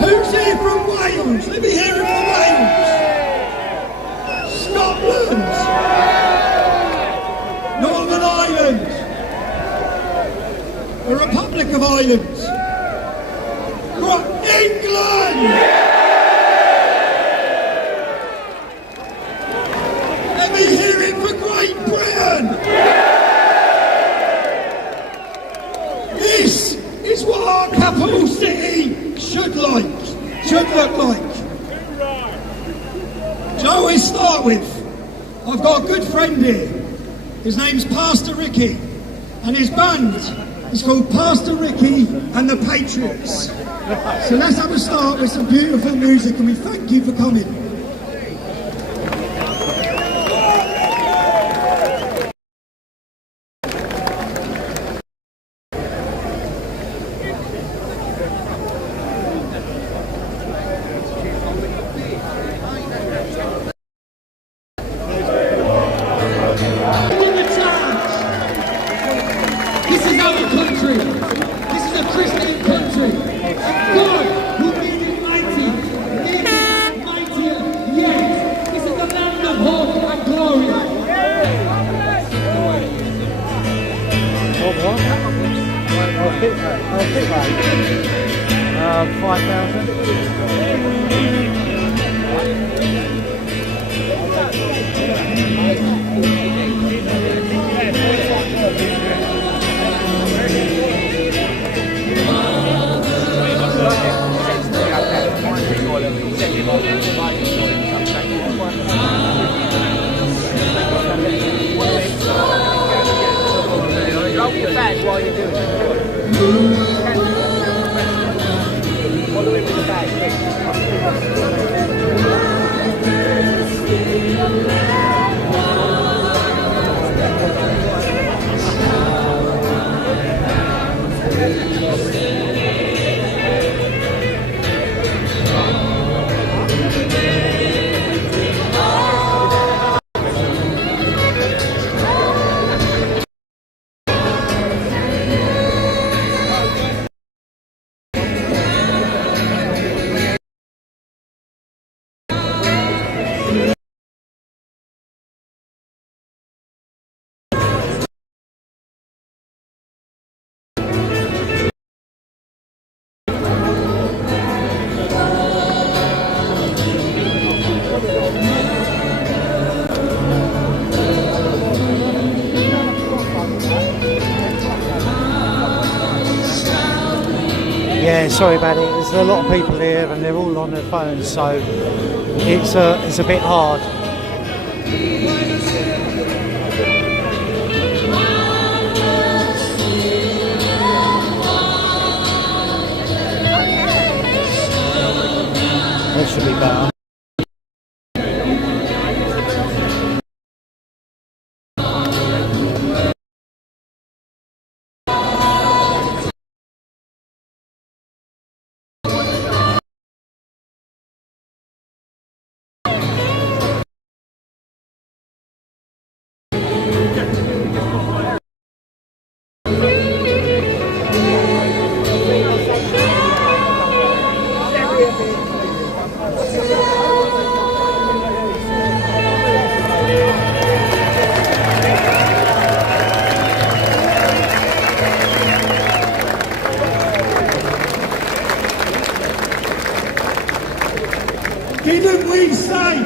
Who's here from Wales? Let me hear it from Wales. Scotland. Northern Ireland. The Republic of Ireland. From England. Let me hear it for Great Britain! This is what our capital city should look like. So we start with, I've got a good friend here. His name's Pastor Ricky, and his band is called Pastor Ricky and the Patriots. So let's have a start with some beautiful music, and we thank you for coming. This is our country. This is a Christian country. God, who made it mighty, made it mightier yet. This is the land of hope and glory. I'll pick 5,000. Drop your bags while you're doing it. Follow it with the bag, Yeah, sorry about it. There's a lot of people here and they're all on their phones, so it's a bit hard. That should be better. Didn't we say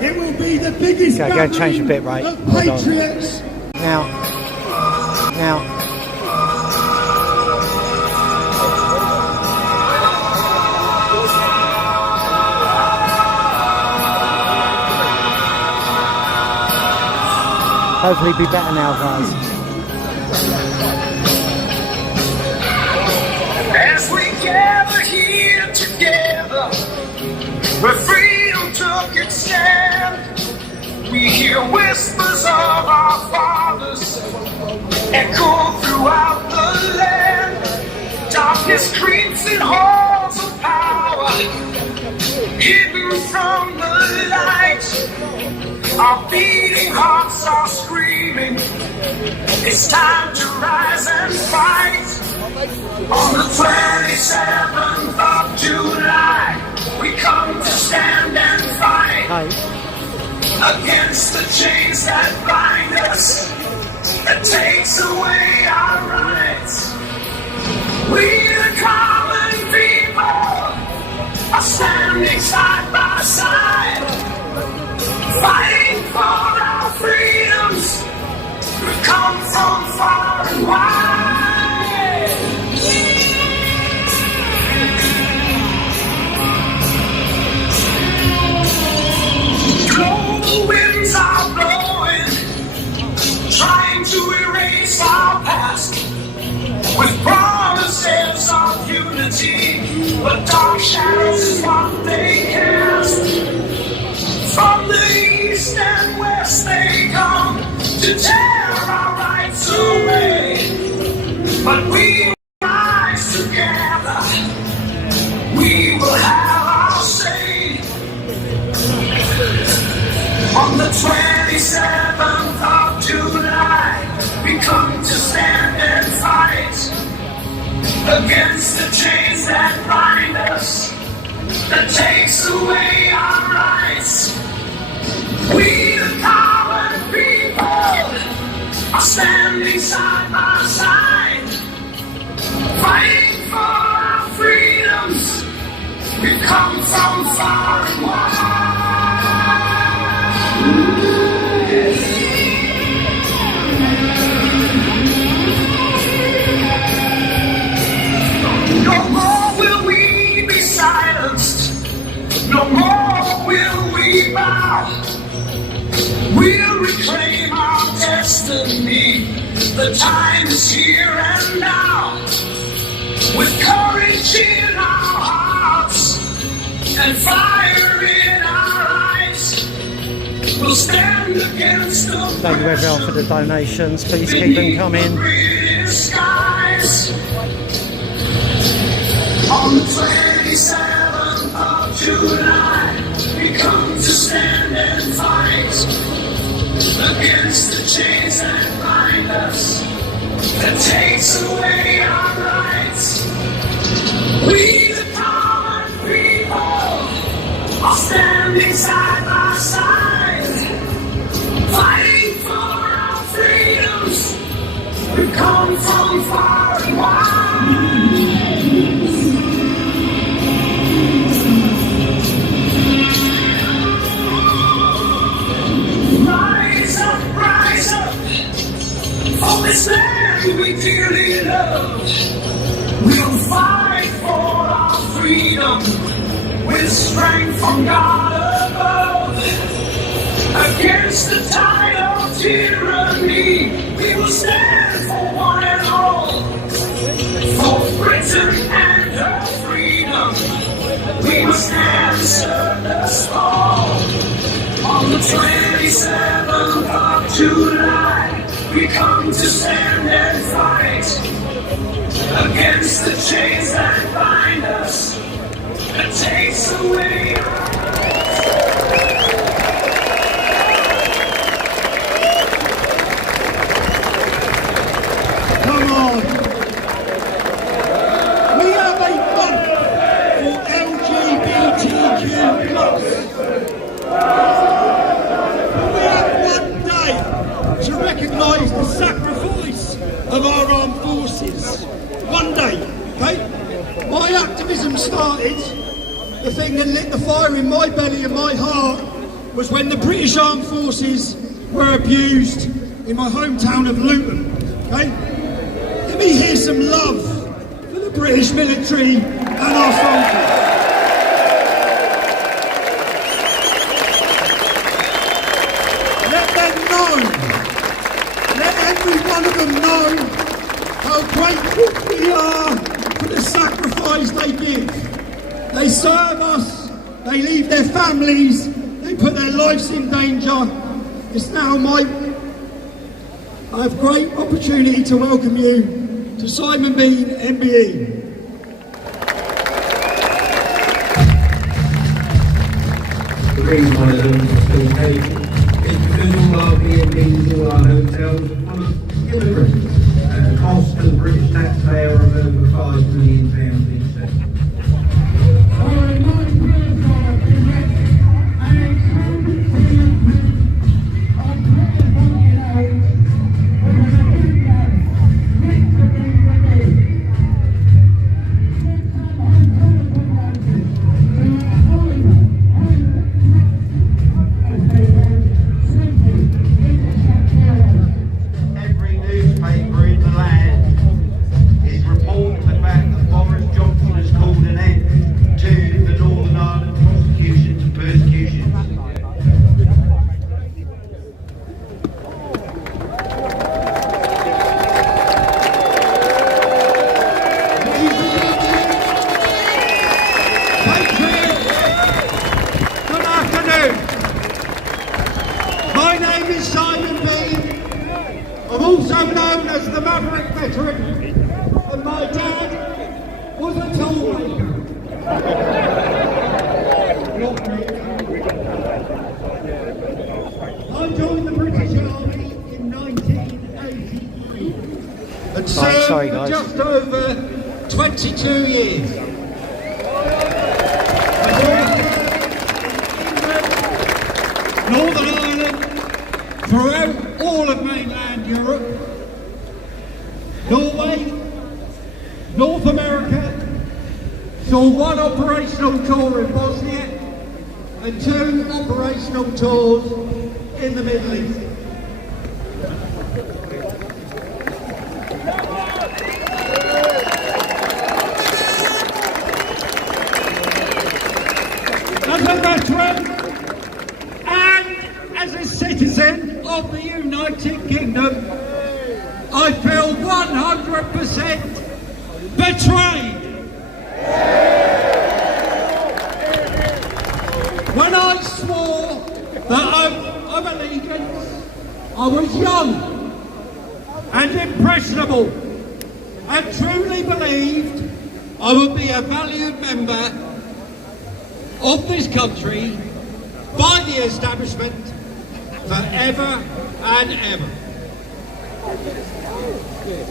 it will be the biggest Okay, go and change the bit rate. of Hold on. Patriots? Now. Hopefully be better now, guys. As we gather here together, where freedom took its stand, we hear whispers of our fathers echo throughout the land. Darkness creeps in halls of power, hidden from the light. Our beating hearts are screaming, it's time to rise and fight. On the 27th of July, we come to stand and fight against the chains that bind us, that takes away our rights. We the common people are standing side by side, fighting for our freedoms. We've come from far and wide. Cold winds are blowing, trying to erase our past with promises of unity, but dark shadows is what they cast. From the east and west they come to tear our rights away, but we rise together, we will have our say. On the 27th of July, we come to stand and fight against the chains that bind us, that takes away our rights. We the common people are standing side by side, fighting for our freedoms. We've come from far and wide. No more will we be silenced, no more will we bow. We'll reclaim our destiny, the time is here and now. With courage in our hearts and fire in our eyes, we'll stand against the Thank you everyone for the donations. Please keep them coming. skies. On the 27th of July, we come to stand and fight against the chains that bind us, that takes away our rights. We the common people are standing side by side, fighting for our freedoms. We've come from far and wide. Rise up, for this land we dearly love. We'll fight for our freedom with strength from God above. Against the tide of tyranny, we will stand for one and all. For Britain and her freedom, we must answer the call. On the 27th of July, we come to stand and fight against the chains that bind us, that takes away our Come on! We have a month for LGBTQ+. We have one day to recognise the sacrifice of our armed forces. One day, okay? My activism started the thing that lit the fire in my belly and my heart was when the British Armed Forces were abused in my hometown of Luton. Okay? Let me hear some love for the British military and our soldiers. Let them know, let every one of them know how grateful we are for the sacrifice they give. They serve us, they leave their families, they put their lives in danger. It's now I have great opportunity to welcome you to Simon Bean MBE. The reason why the rooms are still taken is because all our B&Bs, all our hotels are full of immigrants at a cost to the British taxpayer of over £5 million each day. My name is Simon Bean. I'm also known as the Maverick Veteran, and my dad was a toll maker. I joined the British Army in 1983 and served sorry, for guys. just over 22 years. Northern Ireland, throughout all of mainland Europe, Norway, North America, saw one operational tour in Bosnia and 2 operational tours in the Middle East. As a veteran, as a citizen of the United Kingdom, I feel 100% betrayed. When I swore the oath of allegiance, I was young and impressionable and truly believed I would be a valued member of this country by the establishment forever and ever.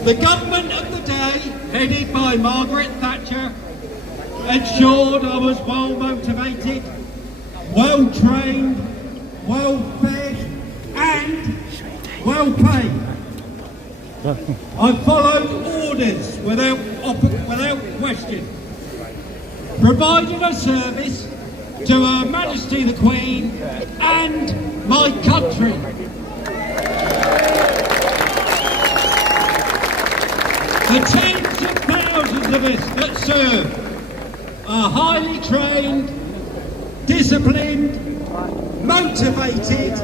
The government of the day, headed by Margaret Thatcher, ensured I was well motivated, well trained, well fed and well paid. I followed orders without question, provided a service to Her Majesty the Queen and my country. The tens of thousands of us that serve are highly trained, disciplined, motivated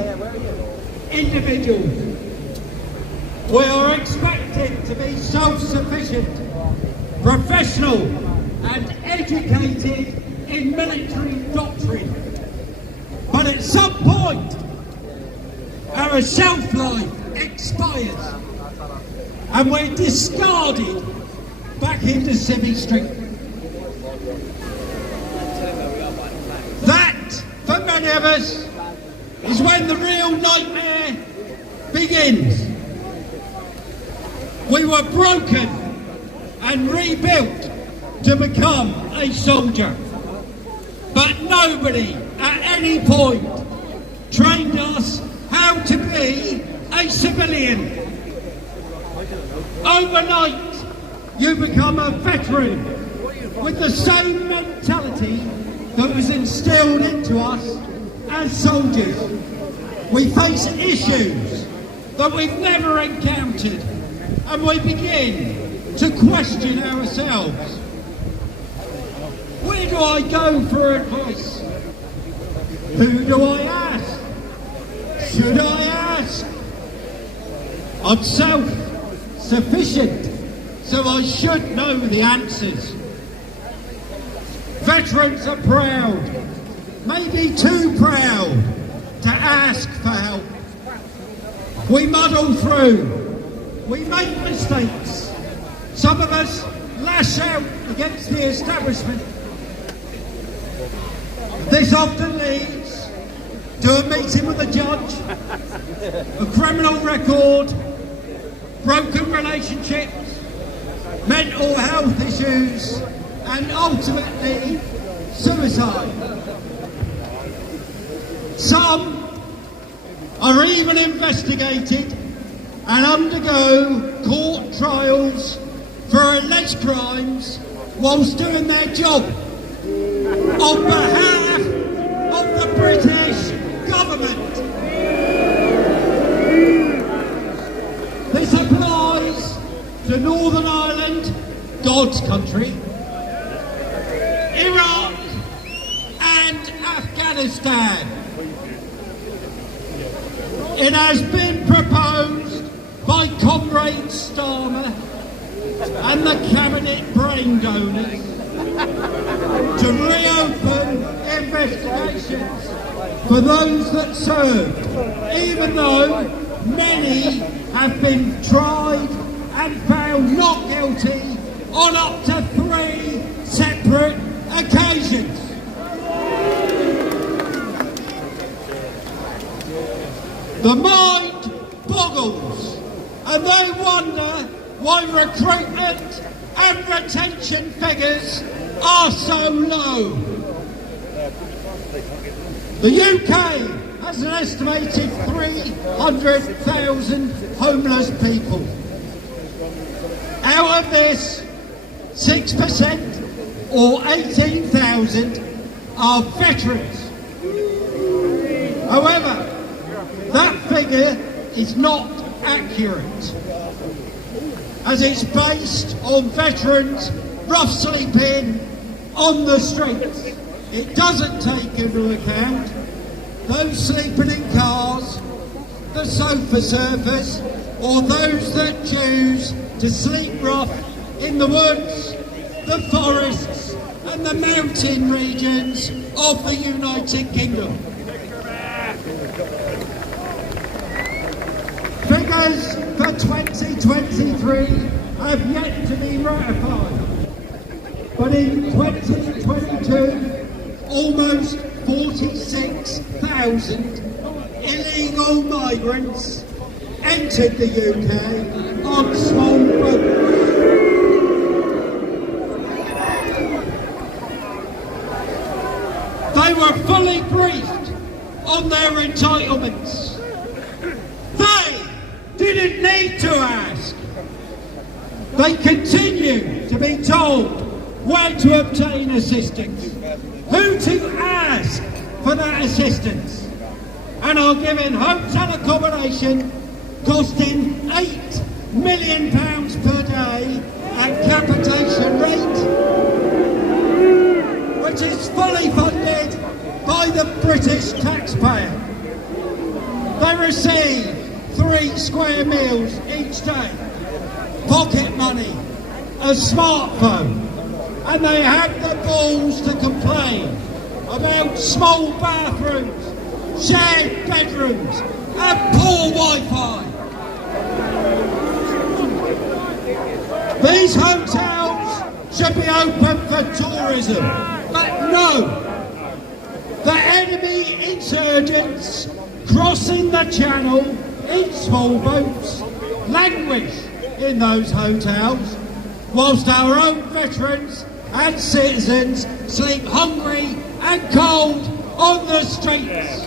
individuals. We are expected to be self-sufficient, professional and educated in military doctrine. But at some point, our self-life expires and we're discarded back into Civvy Street. That, for many of us, is when the real nightmare begins. We were broken and rebuilt to become a soldier. But nobody at any point trained us how to be a civilian. Overnight, you become a veteran with the same mentality that was instilled into us as soldiers. We face issues that we've never encountered, and we begin to question ourselves. Where do I go for advice? Who do I ask? Should I ask? I'm self-sufficient, so I should know the answers. Veterans are proud, maybe too proud, to ask for help. We muddle through, we make mistakes. Some of us lash out against the establishment. This often leads to a meeting with a judge, a criminal record, broken relationships, mental health issues, and ultimately suicide. Some are even investigated and undergo court trials for alleged crimes whilst doing their job on behalf of the British government. This applies to Northern Ireland, God's country, Iraq and Afghanistan. It has been proposed by Comrade Starmer and the Cabinet brain donors to reopen investigations for those that served, even though many have been tried and found not guilty on up to 3 separate occasions. The mind boggles, and they wonder why recruitment and retention figures are so low. The UK has an estimated 300,000 homeless people. Out of this, 6% or 18,000 are veterans. However, that figure is not accurate, as it's based on veterans rough sleeping on the streets. It doesn't take into account those sleeping in cars, the sofa surfers, or those that choose to sleep rough in the woods, the forests and the mountain regions of the United Kingdom. Figures for 2023 have yet to be ratified, but in 2022, almost 46,000 illegal migrants entered the UK on small boats. They were fully briefed on their entitlements. They didn't need to ask. They continue to be told where to obtain assistance, who to ask for that assistance, and are given hotel accommodation costing £8 million per day at capitation rate, which is fully funded by the British taxpayer. They receive 3 square meals each day, pocket money, a smartphone, and they have the balls to complain about small bathrooms, shared bedrooms, and poor Wi-Fi. These hotels should be open for tourism, but no. The enemy insurgents crossing the channel in small boats languish in those hotels, whilst our own veterans and citizens sleep hungry and cold on the streets.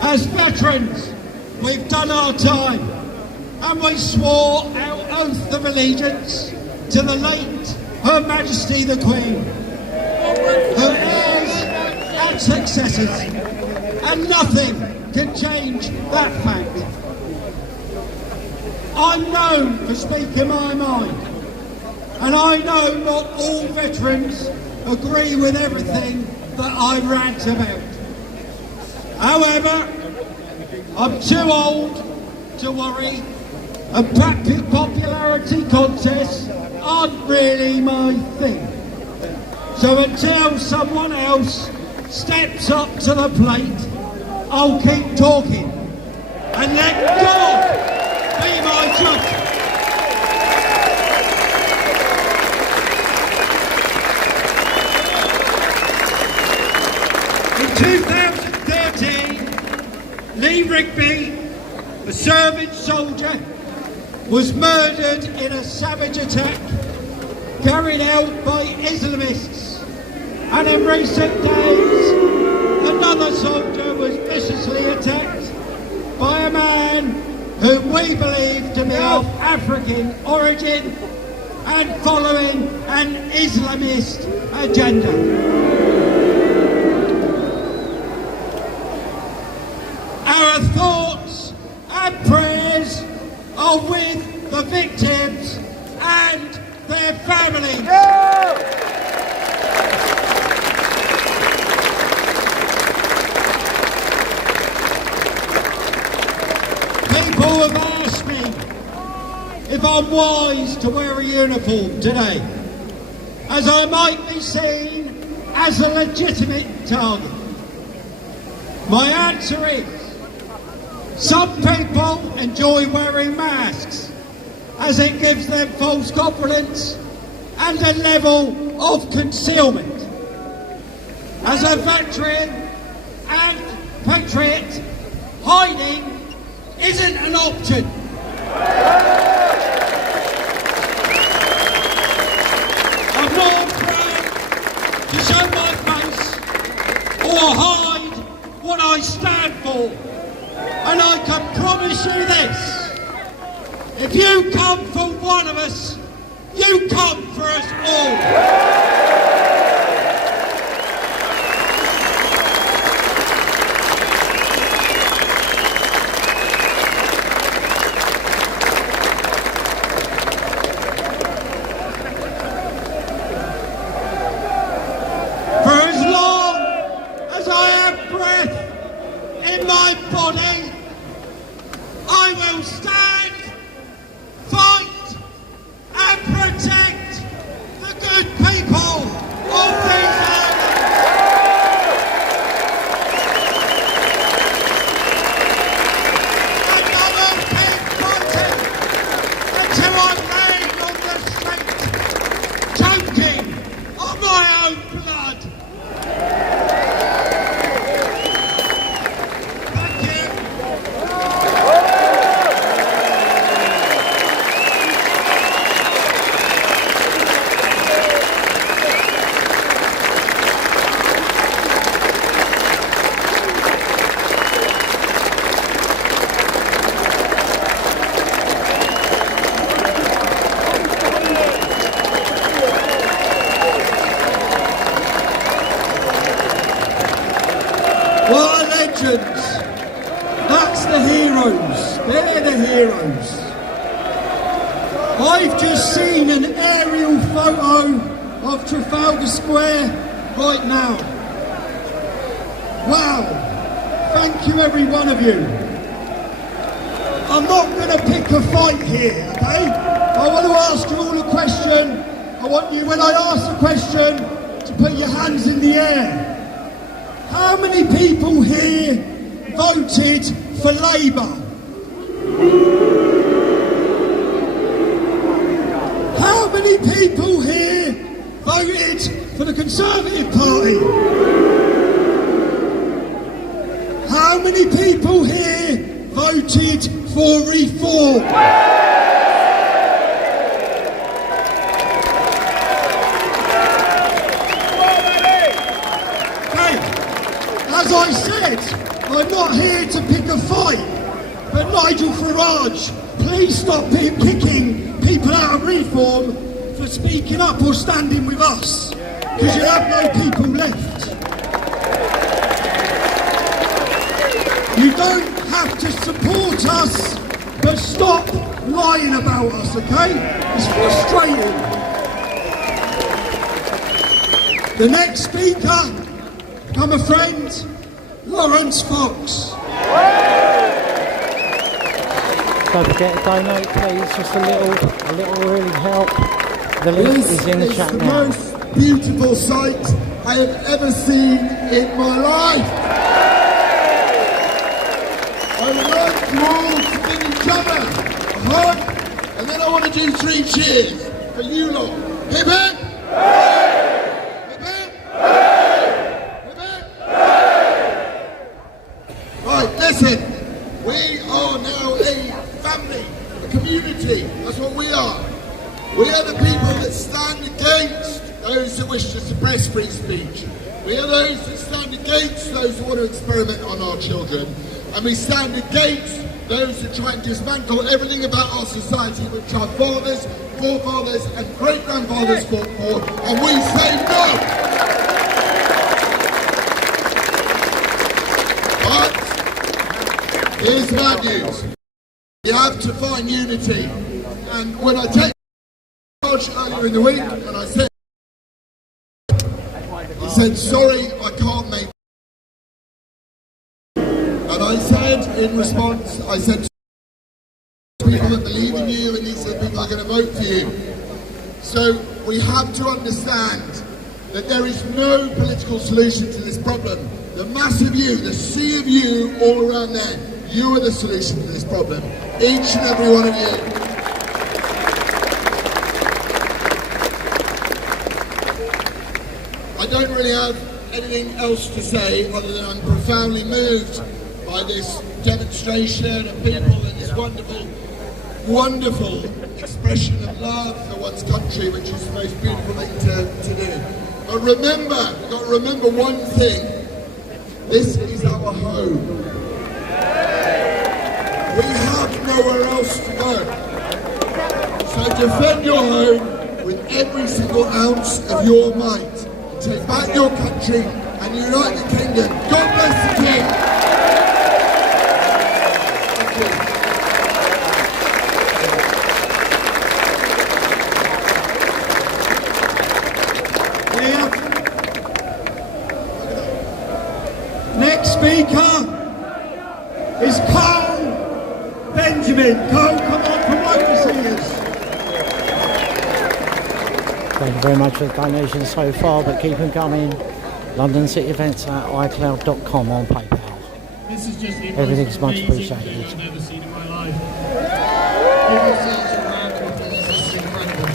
As veterans, we've done our time. and we swore our oath of allegiance to the late Her Majesty the Queen, her heirs and successors, and nothing can change that fact. I'm known for speaking my mind, and I know not all veterans agree with everything that I rant about. However, I'm too old to worry, and popularity contests aren't really my thing. So until someone else steps up to the plate, I'll keep talking and let God be my judge. In 2013, Lee Rigby, a serving soldier, was murdered in a savage attack carried out by Islamists. And in recent days, another soldier was viciously attacked by a man whom we believe to be of African origin and following an Islamist agenda. Our thoughts and prayers are with the victims and their families. People have asked me if I'm wise to wear a uniform today, as I might be seen as a legitimate target. My answer is, some people enjoy wearing masks as it gives them false confidence and a level of concealment. As a veteran and patriot, hiding isn't an option. I'm not afraid to show my face or hide what I stand for. And I can promise you this, if you come for one of us, you come for us all. For as long as I have breath in my body, I will stand, fight, and protect the good people of these islands. And I will keep fighting until I'm laying on the street, choking on my own blood. Thank you. What are legends? That's the heroes. They're the heroes. I've just seen an aerial photo of Trafalgar Square right now. Wow. Thank you, every one of you. I'm not going to pick a fight here, okay? I want to ask you all a question. I want you, when I ask the question, to put your hands in the air. How many people here voted for Labour? How many people here voted for the Conservative Party? How many people here voted for reform? As I said, I'm not here to pick a fight, but Nigel Farage please stop kicking people out of reform for speaking up or standing with us, because you have no people left. You don't have to support us, but stop lying about us, okay? It's frustrating. The next speaker, become a friend, Lawrence Fox. Don't forget to donate, please. Just a little will really help. The link is in the chat now. now. This is the most beautiful sight I have ever seen in my life. I would like you all to give each other a hug, and then I want to do 3 cheers for you lot. Hip hip! Hip hip! Hip hip! Right, listen. We are now a family, a community. That's what we are. We are the people that stand against those that wish to suppress free speech. We are those that stand against those who want to experiment on our children. And we stand against those that try and dismantle everything about our society which our fathers, forefathers and great-grandfathers fought for, and we say no! But here's the bad news. You have to find unity. And when I take charge earlier in the week, and I said, he said, sorry, I can't make. And I said in response, I said to people that believe in you, and these are the people that are going to vote for you. So we have to understand that there is no political solution to this problem. The mass of you, the sea of you all around there, you are the solution to this problem. Each and every one of you. I don't really have anything else to say other than I'm profoundly moved by this demonstration of people and this wonderful, wonderful expression of love for one's country, which is the most beautiful thing to do. But remember, you've got to remember one thing. This is our home. We have nowhere else to go. So defend your home with every single ounce of your might. Take back your country and unite the kingdom. God bless the king. Next speaker is Carl Benjamin. Carl, come on, promote the singers. Thank you very much for the donations so far, but keep them coming. London City Events at iCloud.com on PayPal. This is just the Everything's much amazing appreciated. thing I've ever seen in my life. Give yourselves a round of applause. This is incredible.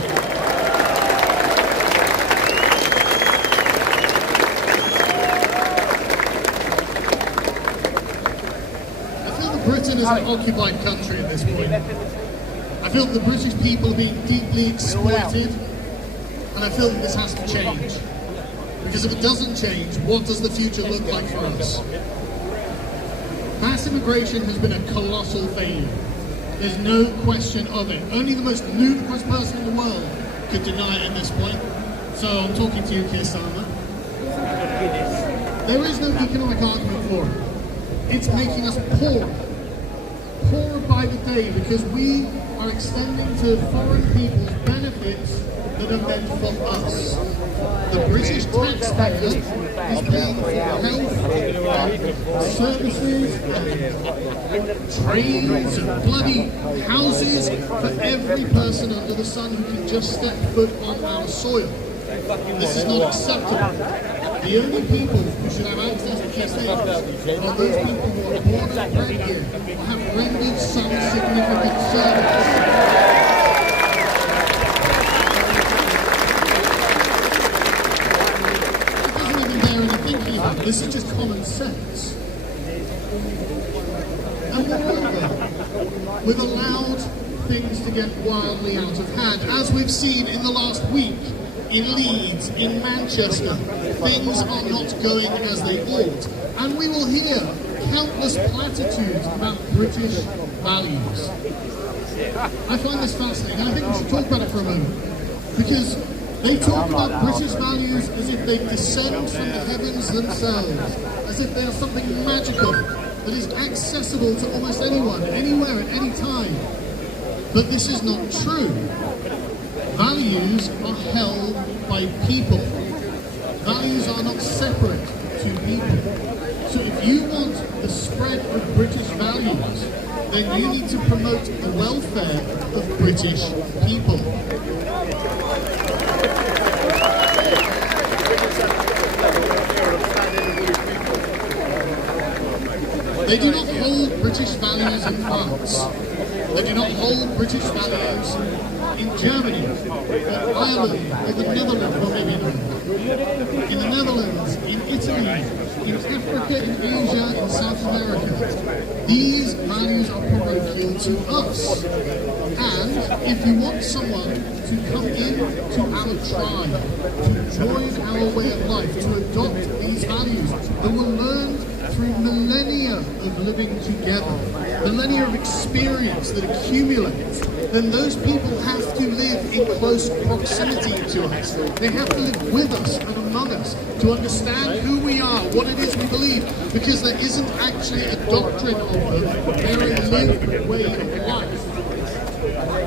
I feel that Britain is an occupied country at this point. I feel that the British people are being deeply exploited, and I feel that this has to change. Because if it doesn't change, what does the future look like for us? Mass immigration has been a colossal failure. There's no question of it. Only the most ludicrous person in the world could deny it at this point. So I'm talking to you, Keir Starmer. There is no economic argument for it. It's making us poorer. Poorer by the day, because we are extending to foreign people's benefits that are meant for us. The British taxpayer is paying for health, services, trains and bloody houses for every person under the sun who can just step foot on our soil. This is not acceptable. The only people who should have access to these things are those people who are born and bred here, who have rendered some significant service. This is just common sense. And moreover, we've allowed things to get wildly out of hand, as we've seen in the last week in Leeds, in Manchester. Things are not going as they ought. And we will hear countless platitudes about British values. I find this fascinating. I think we should talk about it for a moment. Because they talk about British values as if they descend from the heavens themselves, as if they are something magical that is accessible to almost anyone, anywhere, at any time. But this is not true. Values are held by people. Values are not separate to people. So if you want the spread of British values, then you need to promote the welfare of British people. They do not hold British values in France. They do not hold British values in Germany, or Ireland, or the Netherlands, or maybe in the Netherlands, in Italy, in Africa, in Asia, in South America. These values are parochial to us. And if you want someone to come into our tribe, to join our way of life, to adopt these values that were learned through millennia of living together, millennia of experience that accumulates, then those people have to live in close proximity to us. They have to live with us and among us to understand who we are, what it is we believe, because there isn't actually a doctrine of them, they're a lived way of life.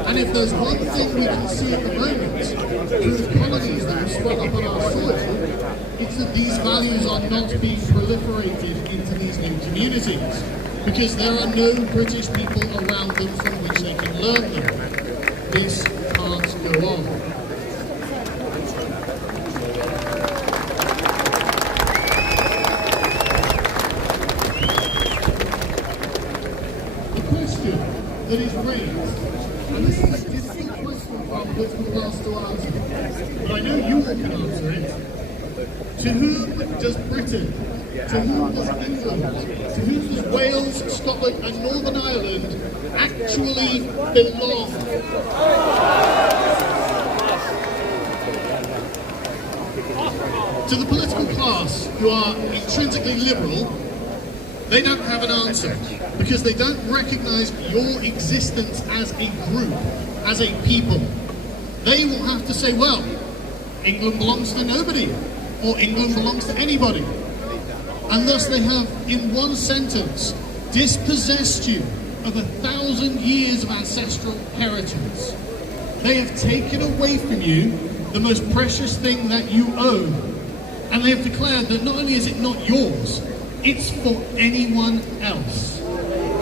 And if there's one thing we can see at the moment through the colonies that have sprung up on our soil, it's that these values are not being proliferated into these new communities, because there are no British people around them from which they can learn them. This can't go on. The question that is raised, and this is a difficult question for our political class to answer, but I know you all can answer it. To whom does Britain, to whom does England, to whom does Wales, Scotland and Northern Ireland actually belong? To the political class who are intrinsically liberal, they don't have an answer, because they don't recognise your existence as a group, as a people. They will have to say, well, England belongs to nobody, or England belongs to anybody. And thus they have, in one sentence, dispossessed you of 1,000 years of ancestral heritage. They have taken away from you the most precious thing that you own. And they have declared that not only is it not yours, it's for anyone else.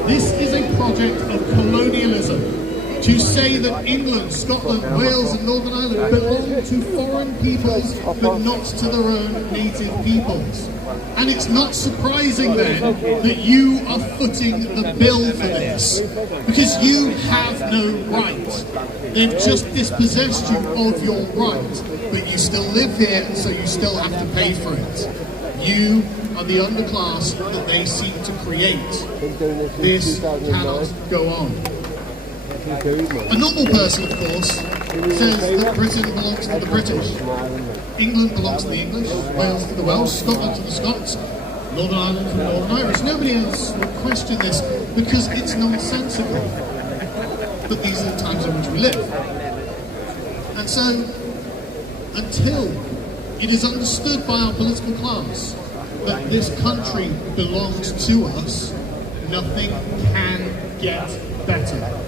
This is a project of colonialism. To say that England, Scotland, Wales and Northern Ireland belong to foreign peoples but not to their own native peoples. And it's not surprising then that you are footing the bill for this, because you have no right. They've just dispossessed you of your right, but you still live here and so you still have to pay for it. You are the underclass that they seek to create. This cannot go on. A normal person, of course, says that Britain belongs to the British, England belongs to the English, Wales to the Welsh, Scotland to the Scots, Northern Ireland to the Northern Irish. Nobody else would question this because it's nonsensical. But these are the times in which we live. And so, until it is understood by our political class that this country belongs to us, nothing can get better.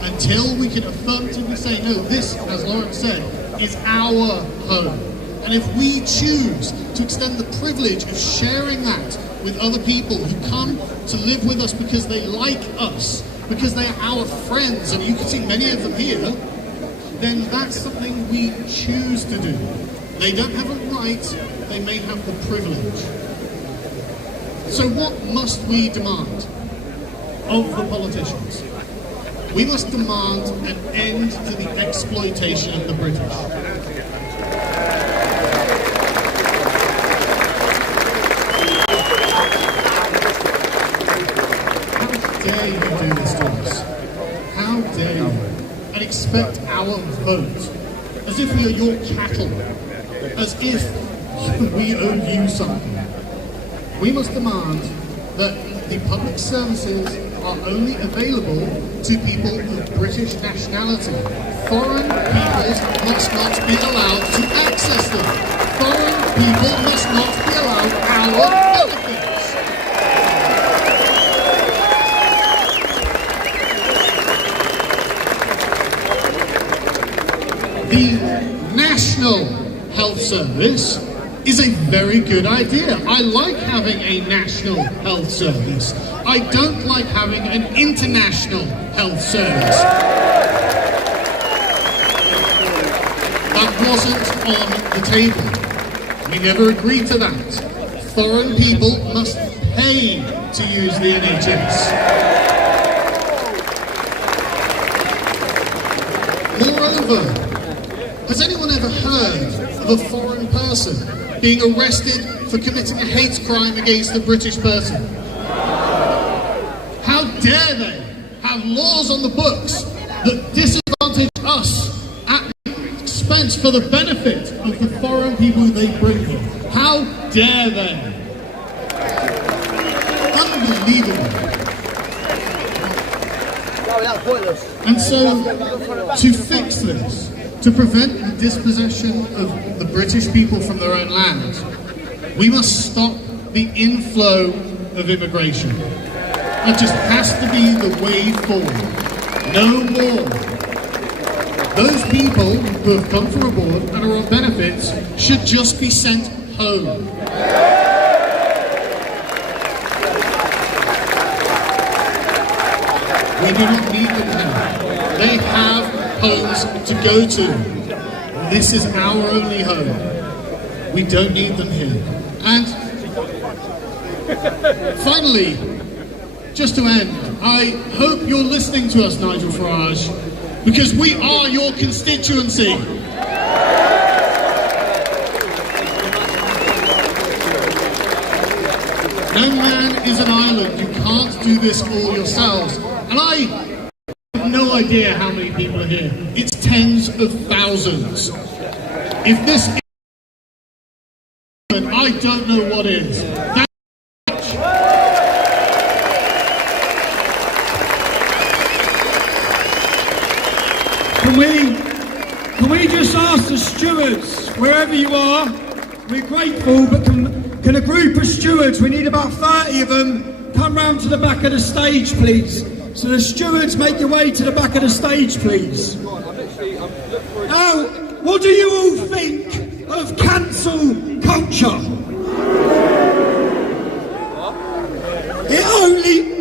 Until we can affirmatively say, no, this, as Lawrence said, is our home. And if we choose to extend the privilege of sharing that with other people who come to live with us because they like us, because they are our friends, and you can see many of them here, then that's something we choose to do. They don't have a right, they may have the privilege. So what must we demand of the politicians? We must demand an end to the exploitation of the British. How dare you do this to us? How dare you? And expect our vote, as if we are your cattle, as if we owe you something. We must demand that the public services are only available to people of British nationality. Foreign peoples must not be allowed to access them. Foreign people must not be allowed our benefits. The National Health Service is a very good idea. I like having a national health service. I don't like having an international health service. That wasn't on the table. We never agreed to that. Foreign people must pay to use the NHS. Moreover, has anyone ever heard of a foreign person being arrested for committing a hate crime against a British person? How dare they have laws on the books that disadvantage us at the expense for the benefit of the foreign people they bring here? How dare they? Unbelievable. And so, to fix this, to prevent the dispossession of the British people from their own land, we must stop the inflow of immigration. That just has to be the way forward. No more. Those people who have come from abroad and are on benefits should just be sent home. We do not need them here. They have homes to go to. This is our only home. We don't need them here. And finally, just to end, I hope you're listening to us, Nigel Farage, because we are your constituency. No man is an island. You can't do this all yourselves. And I have no idea how many people are here. It's tens of thousands. If this is, I don't know what is. Can we just ask the stewards, wherever you are, we're grateful, but can a group of stewards, we need about 30 of them, come round to the back of the stage, please. So the stewards, make your way to the back of the stage, please. Now, what do you all think of cancel culture?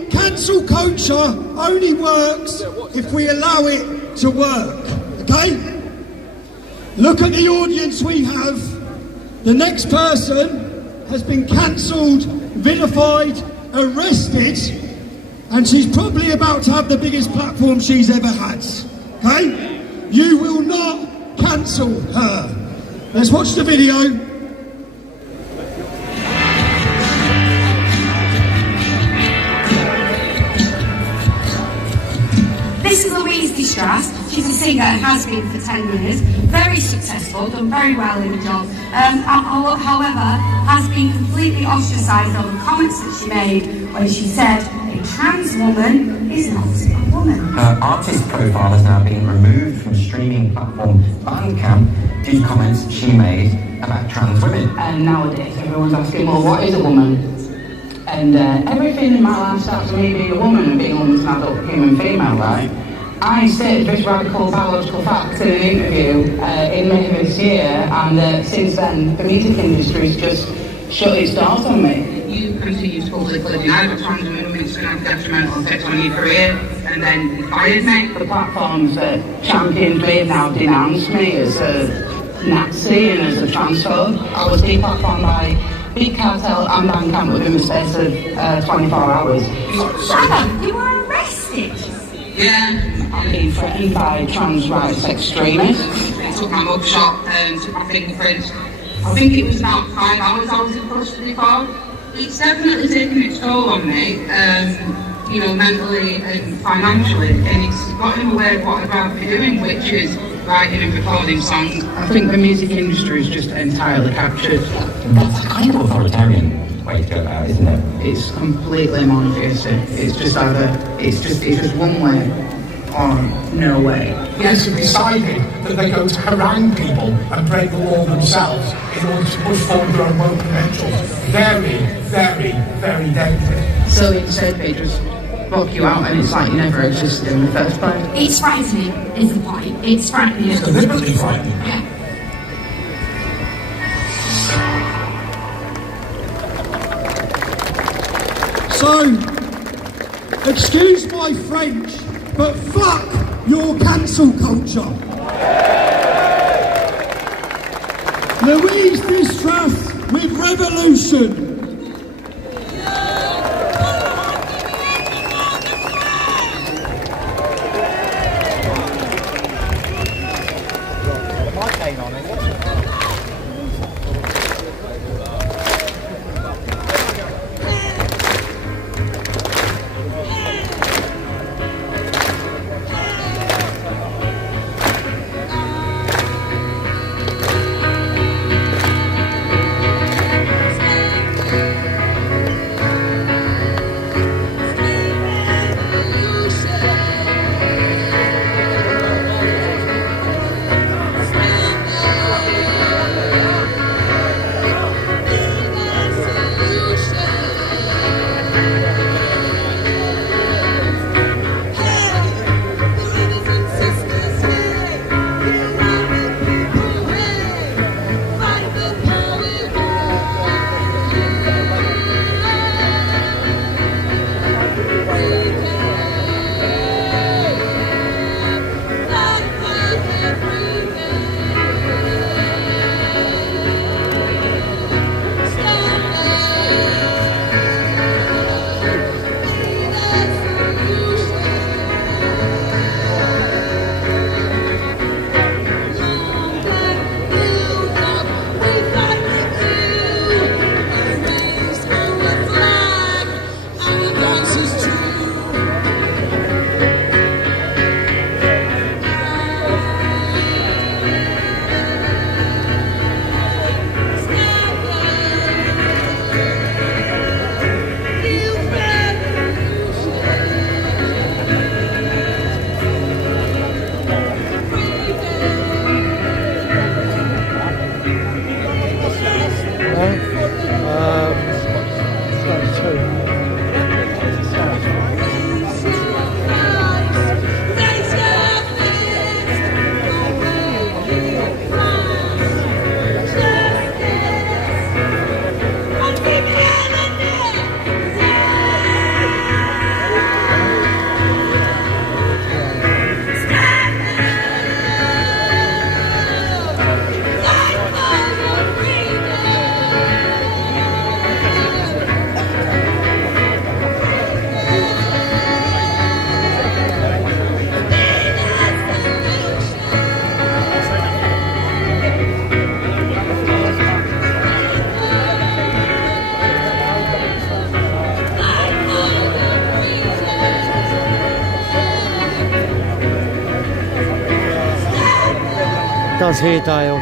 Cancel culture only works if we allow it to work, okay? Look at the audience we have. The next person has been cancelled, vilified, arrested, and she's probably about to have the biggest platform she's ever had, okay? You will not cancel her. Let's watch the video. This is Louise Distress. She's a singer and has been for 10 years. Very successful, done very well in the job. However, has been completely ostracised over comments that she made when she said a trans woman is not a woman. Her artist profile has now been removed from streaming platform Bandcamp due to comments she made about trans women. And nowadays everyone's asking, well, what is a woman? And everything in my life starts with me being a woman, and being a woman's an adult human female, right? I stated this radical biological fact in an interview in May of this year, and since then the music industry's just shut its doors on me. You continue to publicly deny that trans women it's going to have detrimental effects on your career, and then you fired me. The platforms that championed me have now denounced me as a Nazi and as a transphobe. I was deplatformed by Big Cartel and Bandcamp within the space of 24 hours. Shannon, you were arrested? Yeah. I'm being threatened by trans rights extremists. They took my mugshot and took my fingerprints. I think it was about 5 hours I was in custody for. It's definitely taken its toll on me, you know, mentally and financially, and it's got in the way of what I'd rather be doing, which is writing and recording songs. I think the music industry is just entirely captured. That's kind of authoritarian. way to go about it, isn't it? It's completely monotheistic. It's just either, it's just one way or no way. Yes, have decided that they're going to harangue people and break the law themselves in order to push forward their own woke credentials. Very, very, very dangerous. So instead they just block you out and it's like you never existed in the first place. It's frightening, is the point. It's frightening. It's deliberately frightening. Yeah. So, excuse my French, but fuck your cancel culture. Louise Distress with Revolution. Does here, Dale.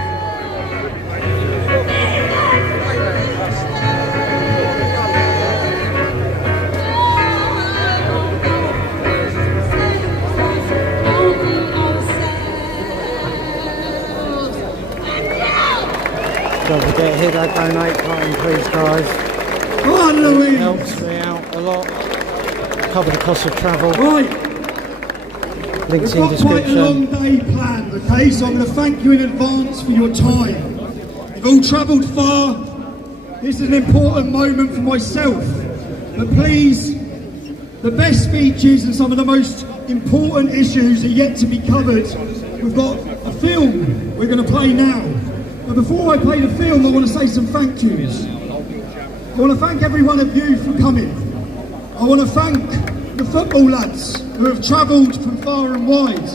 Don't forget, hit that donate button, please, guys. Oh, Louise. It helps me out a lot. Cover the cost of travel. Right. Links We've in got quite a long description. day planned, okay? So I'm going to thank you in advance for your time. You've all travelled far. This is an important moment for myself. But please, the best speeches and some of the most important issues are yet to be covered. We've got a film we're going to play now. But before I play the film, I want to say some thank yous. I want to thank every one of you for coming. I want to thank the football lads who have travelled from far and wide.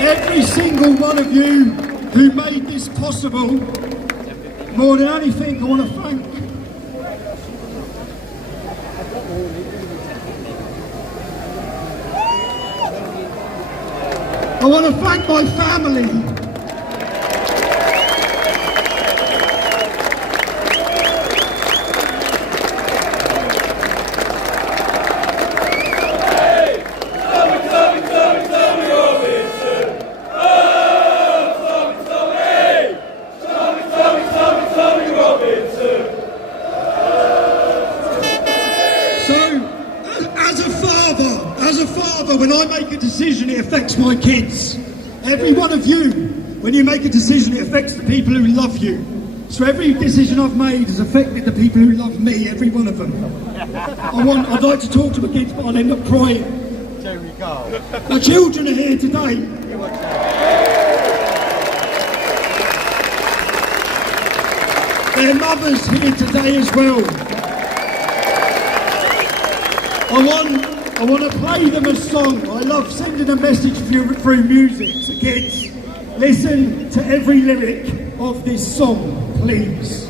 Every single one of you who made this possible. More than anything, I want to thank my family. affects my kids. Every one of you, when you make a decision, it affects the people who love you. So every decision I've made has affected the people who love me, every one of them. I'd like to talk to my kids, but I'll end up crying. My children are here today. Their mothers here today as well. I want to play them a song. I love sending a message through music. So kids, listen to every lyric of this song, please.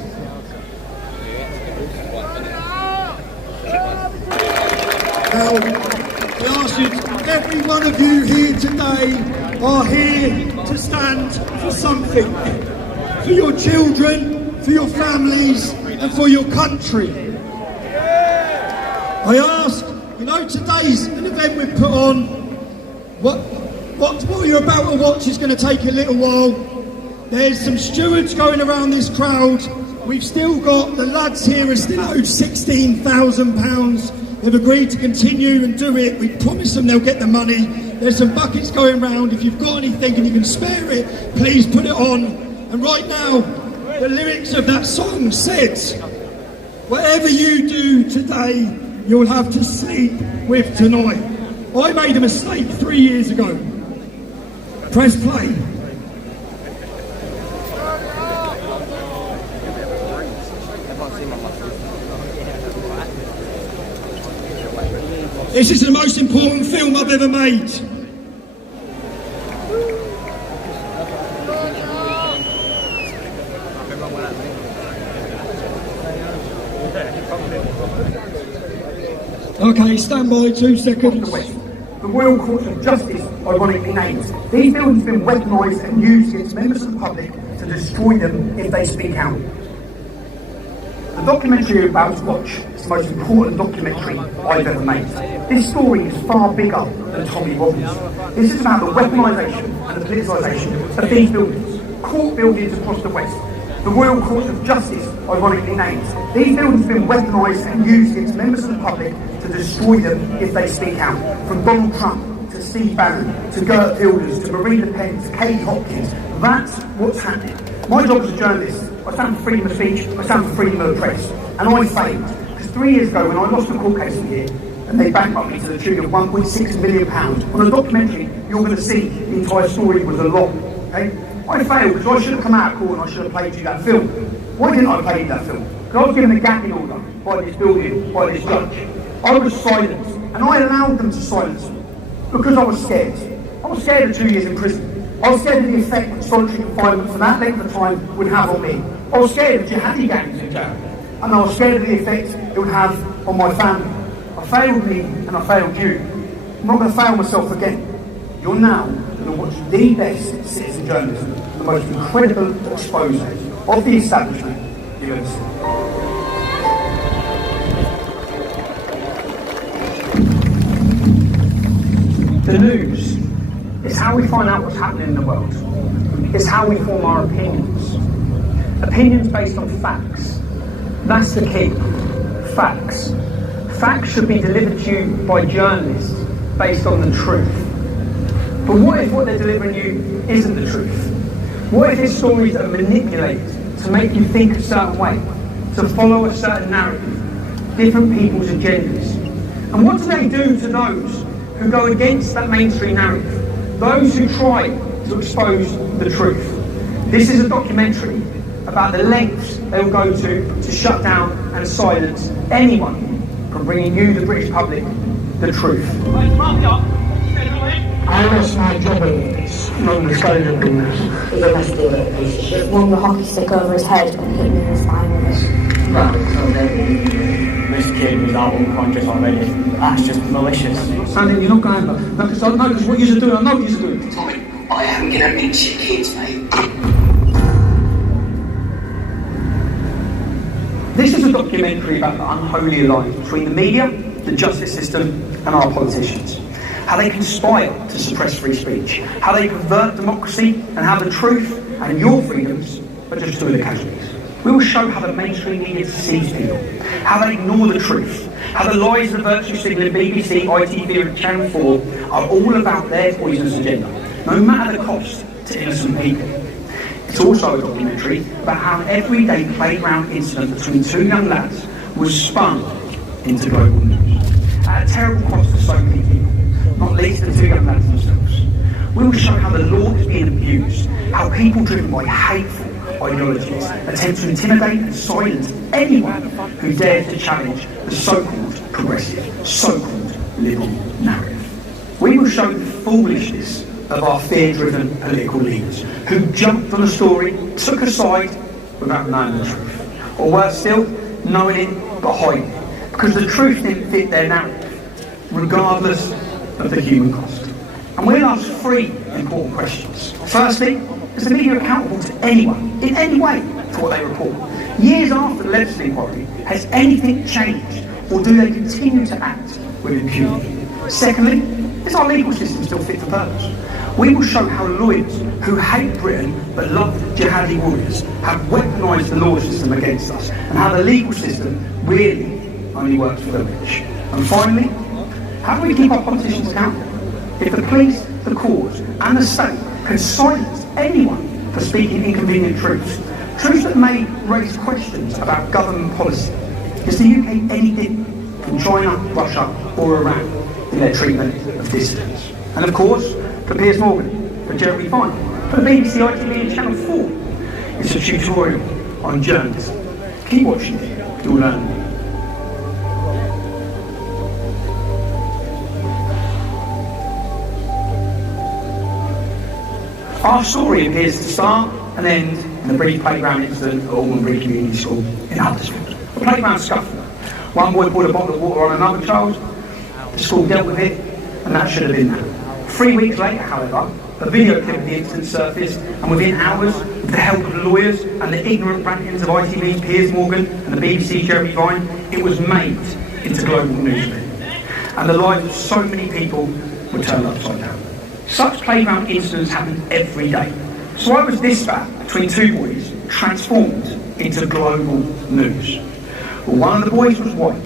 Now, I ask you, every one of you here today are here to stand for something. For your children, for your families, and for your country. I ask, you know, today's an event we've put on. What you're about to watch is going to take a little while. There's some stewards going around this crowd. We've still got, the lads here are still owed £16,000. They've agreed to continue and do it. We promise them they'll get the money. There's some buckets going round. If you've got anything and you can spare it, please put it on. And right now, the lyrics of that song said, whatever you do today, you'll have to sleep with tonight. I made a mistake 3 years ago. Press play. This is the most important film I've ever made. Okay, stand by 2 seconds. The Royal Courts of Justice, ironically named. These buildings have been weaponised and used against members of the public to destroy them if they speak out. The documentary you're about to watch is the most important documentary I've ever made. This story is far bigger than Tommy Robbins. This is about the weaponisation and the politicisation of these buildings, court buildings across the West. The Royal Courts of Justice, ironically named. These buildings have been weaponised and used against members of the public to destroy them if they speak out. From Donald Trump to Steve Bannon to Gert Wilders to Marie Le Pen to Kate Hopkins. That's what's happening. My job as a journalist, I stand for freedom of speech, I stand for freedom of the press. And I failed. Because 3 years ago when I lost a court case in here, and they bankrupted me to the tune of £1.6 million, on a documentary you're going to see the entire story was a lot. Okay? I failed because I should have come out of court and I should have played you that film. Why didn't I play you that film? Because I was given a gagging order by this building, by this judge. I was silenced, and I allowed them to silence me because I was scared. I was scared of 2 years in prison. I was scared of the effect that solitary confinement for that length of time would have on me. I was scared of jihadi gangs in jail, and I was scared of the effect it would have on my family. I failed me, and I failed you. I'm not going to fail myself again. You're now going to watch the best citizen journalism, the most incredible expose of the establishment you've ever seen. The news is how we find out what's happening in the world. It's how we form our opinions. Opinions based on facts. That's the key. Facts. Facts should be delivered to you by journalists based on the truth. But what if what they're delivering you isn't the truth? What if it's stories that are manipulated to make you think a certain way, to follow a certain narrative, different people's agendas? And what do they do to those who go against that mainstream narrative, those who try to expose the truth? This is a documentary about the lengths they will go to shut down and silence anyone from bringing you, the British public, the truth. I lost my job in this, not the soldier business. He's a nasty little piece of shit. Won the hockey stick over his head and hit me in the spine with it. Well, so then, this kid was out unconscious already. That's just malicious. Sandy, you're not going back. No, because I know what you're doing. I know what you're doing. Tommy, I am going to mix your kids, mate. This is a documentary about the unholy alliance between the media, the justice system, and our politicians. How they conspire to suppress free speech, how they pervert democracy, and how the truth and your freedoms are just two of the casualties. We will show how the mainstream media deceives people, how they ignore the truth, How the lies of the virtue signal in BBC, ITV and Channel 4 are all about their poisonous agenda, no matter the cost to innocent people. It's also a documentary about how an everyday playground incident between two young lads was spun into global news. At a terrible cost to so many people, not least the two young lads themselves. We will show how the law is being abused, how people driven by hateful ideologies attempt to intimidate and silence anyone who dares to challenge the so-called progressive, so-called liberal narrative. We will show the foolishness of our fear-driven political leaders who jumped on a story, took a side without knowing the truth. Or worse still, knowing it but hiding it, because the truth didn't fit their narrative, regardless of the human cost. And we'll ask three important questions. Firstly, is the media accountable to anyone, in any way, for what they report? Years after the Leicester inquiry, has anything changed, or do they continue to act with impunity? Secondly, is our legal system still fit for purpose? We will show how lawyers who hate Britain but love jihadi warriors have weaponised the law system against us, and how the legal system really only works for the rich. And finally, how do we keep our politicians accountable? If the police, the courts and the state can silence anyone for speaking inconvenient truths, truths that may raise questions about government policy, is the UK any different from China, Russia or Iran in their treatment of dissidents? And of course, for Piers Morgan, for Jeremy Vine, for the BBC, ITV and Channel 4, it's a tutorial on journalism. Keep watching, you'll learn. Our story appears to start and end in the brief playground incident at Almond Bridge Community School in Huddersfield. A playground scuffle. One boy poured a bottle of water on another child. The school dealt with it, and that should have been that. 3 weeks later, however, a video clip of the incident surfaced, and within hours, with the help of lawyers and the ignorant rantings of ITV's Piers Morgan and the BBC Jeremy Vine, it was made into global news. And the lives of so many people were turned upside down. Such playground incidents happen every day. So why was this spat between two boys transformed into global news? Well, one of the boys was white,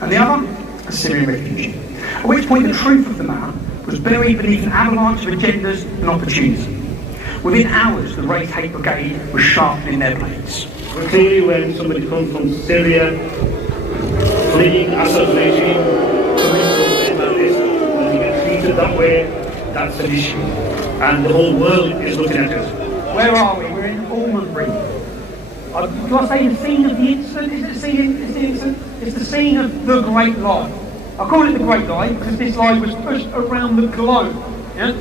and the other a Syrian refugee. At which point the truth of the matter was buried beneath an avalanche of agendas and opportunity. Within hours, the Race Hate Brigade was sharpening their blades. Clearly, when somebody comes from Syria, fleeing Assad regime, coming from Bangladesh, and you get treated that way, that's an issue, and the whole world is looking at us. Where are we? We're in Almond Bridge. Do I say the scene of the incident? Is it the scene? It's the scene of the Great Lie. I call it the Great Lie because this lie was pushed around the globe. Yeah?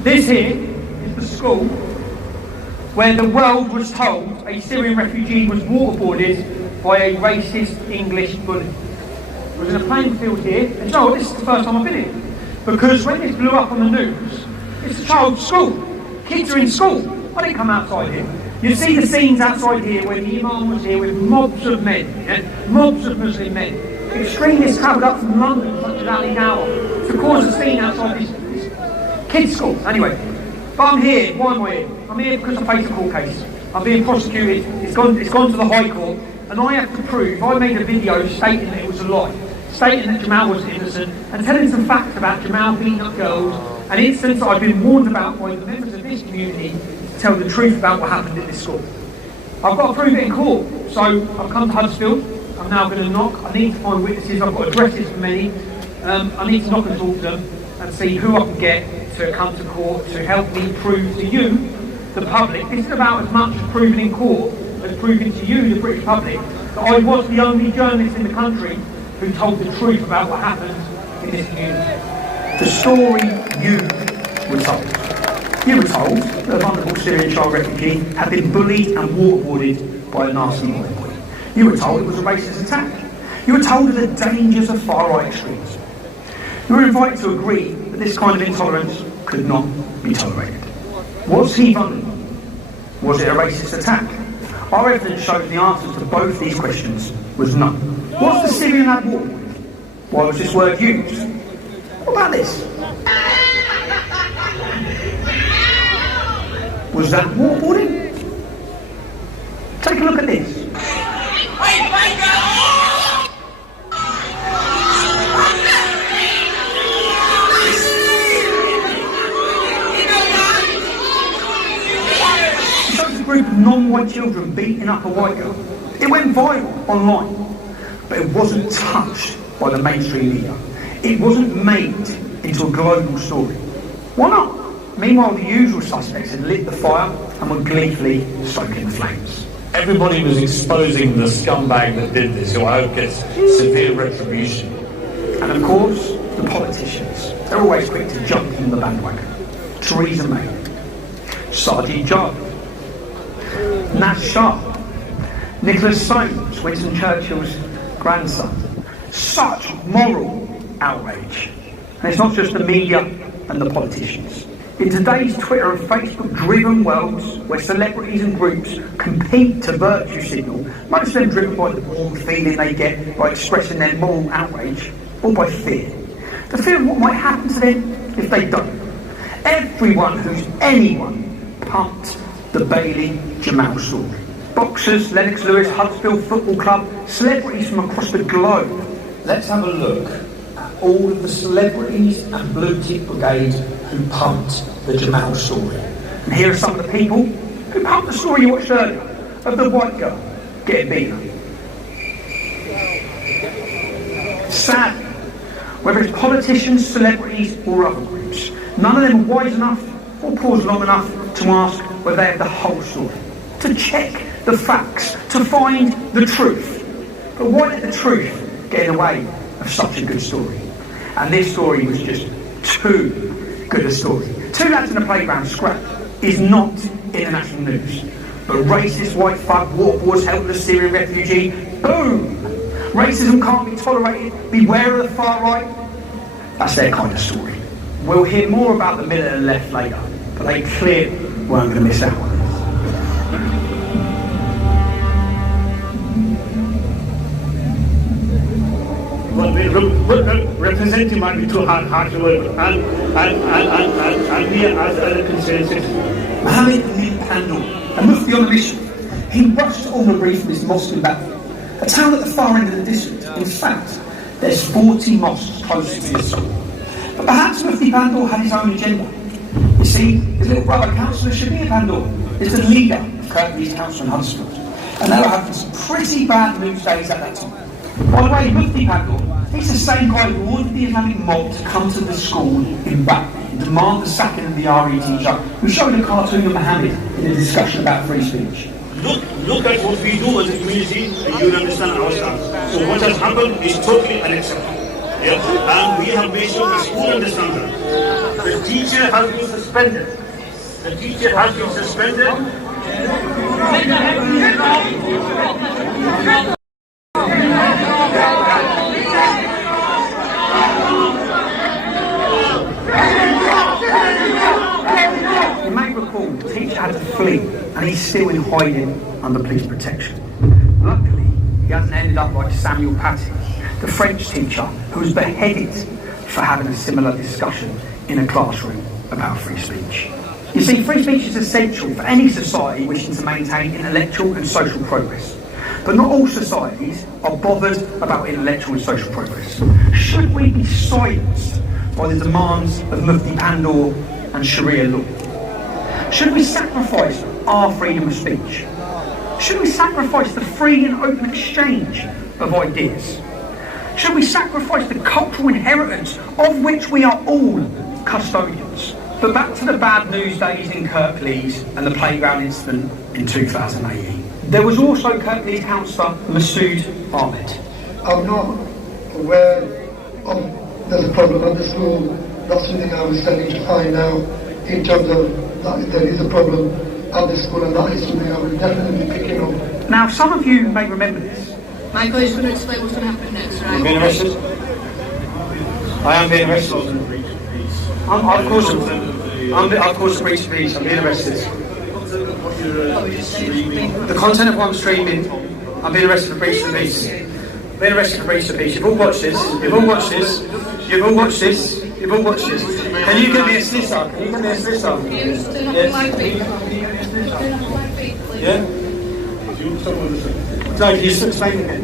This here is the school where the world was told a Syrian refugee was waterboarded by a racist English bully. It was in a playing field here, and you know what, this is the first time I've been here. Because when this blew up on the news, it's a child's school. Kids are in school. I didn't come outside here. You see the scenes outside here where the Imam was here with mobs of men, yeah? Mobs of Muslim men. Extremists travelled up from London, such as Ali Dawah, to cause a scene outside this kids' school. Anyway, but I'm here. Why am I here? I'm here because I faced a court case. I'm being prosecuted. It's gone to the High Court, and I have to prove. I made a video stating that it was a lie, stating that Jamal was innocent, and telling some facts about Jamal beating up girls, an instance that I've been warned about by the members of this community to tell the truth about what happened at this school. I've got to prove it in court, so I've come to Huddersfield. I'm now going to knock. I need to find witnesses. I've got addresses for many. I need to knock and talk to them and see who I can get to come to court to help me prove to you, the public. This is about as much proving in court as proving to you, the British public, that I was the only journalist in the country who told the truth about what happened in this community. The story you were told. You were told that a vulnerable Syrian child refugee had been bullied and waterboarded by a nasty white boy. You were told it was a racist attack. You were told of the dangers of far-right extremism. You were invited to agree that this kind of intolerance could not be tolerated. Was he vulnerable? Was it a racist attack? Our evidence shows the answers to both these questions was no. Was the Syrian lad waterboarded? Why was this word used? What about this? Was that waterboarding? Take a look at this. group of non-white children beating up a white girl. It went viral online, but it wasn't touched by the mainstream media. It wasn't made into a global story. Why not? Meanwhile, the usual suspects had lit the fire and were gleefully stoking the flames. Everybody was exposing the scumbag that did this, who I hope gets severe retribution. And of course, the politicians. They're always quick to jump on the bandwagon. Theresa May, Sajid Javid, Naz Shah, Nicholas Soames, Winston Churchill's grandson. Such moral outrage. And it's not just the media and the politicians. In today's Twitter and Facebook-driven worlds, where celebrities and groups compete to virtue signal, most of them driven by the warm feeling they get by expressing their moral outrage, or by fear. The fear of what might happen to them if they don't. Everyone who's anyone pumped the Bailey Jamal story. Boxers, Lennox Lewis, Huddersfield Football Club, celebrities from across the globe. Let's have a look at all of the celebrities and blue tick brigade who pumped the Jamal story. And here are some of the people who pumped the story you watched earlier of the white girl getting beaten. Sadly, whether it's politicians, celebrities or other groups, none of them are wise enough or pause long enough to ask whether they have the whole story, to check the facts, to find the truth. But why let the truth get in the way of such a good story? And this story was just too good a story. Two lads in a playground scrap is not international news. But racist white fuck waterboards helpless Syrian refugee, boom! Racism can't be tolerated, beware of the far right. That's their kind of story. We'll hear more about the middle and left later, but they clearly weren't going to miss out on this. Well, representing might be too hard to work, and we as other concerned citizens. Mohammed Amin Pandor, a mufti on a mission, he rushed on the brief from his mosque in Baghdad, a town at the far end of the district. In fact, there's 40 mosques close to this school. But perhaps Mufti Pandor had his own agenda. You see, his little brother, Councillor Shabir Pandor, is the leader of Kirklees Council in Huddersfield. And they were having some pretty bad news days at that time. By the way, Mufti Pandor, he's the same guy who ordered the Islamic mob to come to the school in Baghdad and demand the sacking of the RE teacher who showed a cartoon of Muhammad in a discussion about free speech. Look at what we do as a community, and you'll understand our stance. So what has happened is totally unacceptable. Yeah? And we have made sure the school understands that. The teacher has been suspended. The teacher has been suspended. You may recall the teacher had to flee and he's still in hiding under police protection. Luckily, he hasn't ended up like Samuel Patriotic, the French teacher who was beheaded for having a similar discussion in a classroom about free speech. You see, free speech is essential for any society wishing to maintain intellectual and social progress. But not all societies are bothered about intellectual and social progress. Should we be silenced by the demands of Mufti Pandor and Sharia law? Should we sacrifice our freedom of speech? Should we sacrifice the free and open exchange of ideas? Should we sacrifice the cultural inheritance of which we are all custodians? But back to the bad news days in Kirklees and the playground incident in 2018. There was also Kirklees councillor Masood Ahmed. I'm not aware of there's a problem at the school. That's something I was standing to find out in terms of that there is a problem at the school, and that is something I will definitely be picking up. Now, some of you may remember this. Michael is going to explain what's going to happen next, right? I'm being arrested. I am being arrested. Of course, a breach of peace. I'm being arrested. The content of what I'm streaming, I'm being arrested for breach of peace. Being arrested for breach of peace. You've all watched this. You've all watched this. You've all watched this. You've all watched this. Can you give me a solicitor? Can you give me a solicitor? Yes. Yeah? No, can you explain again?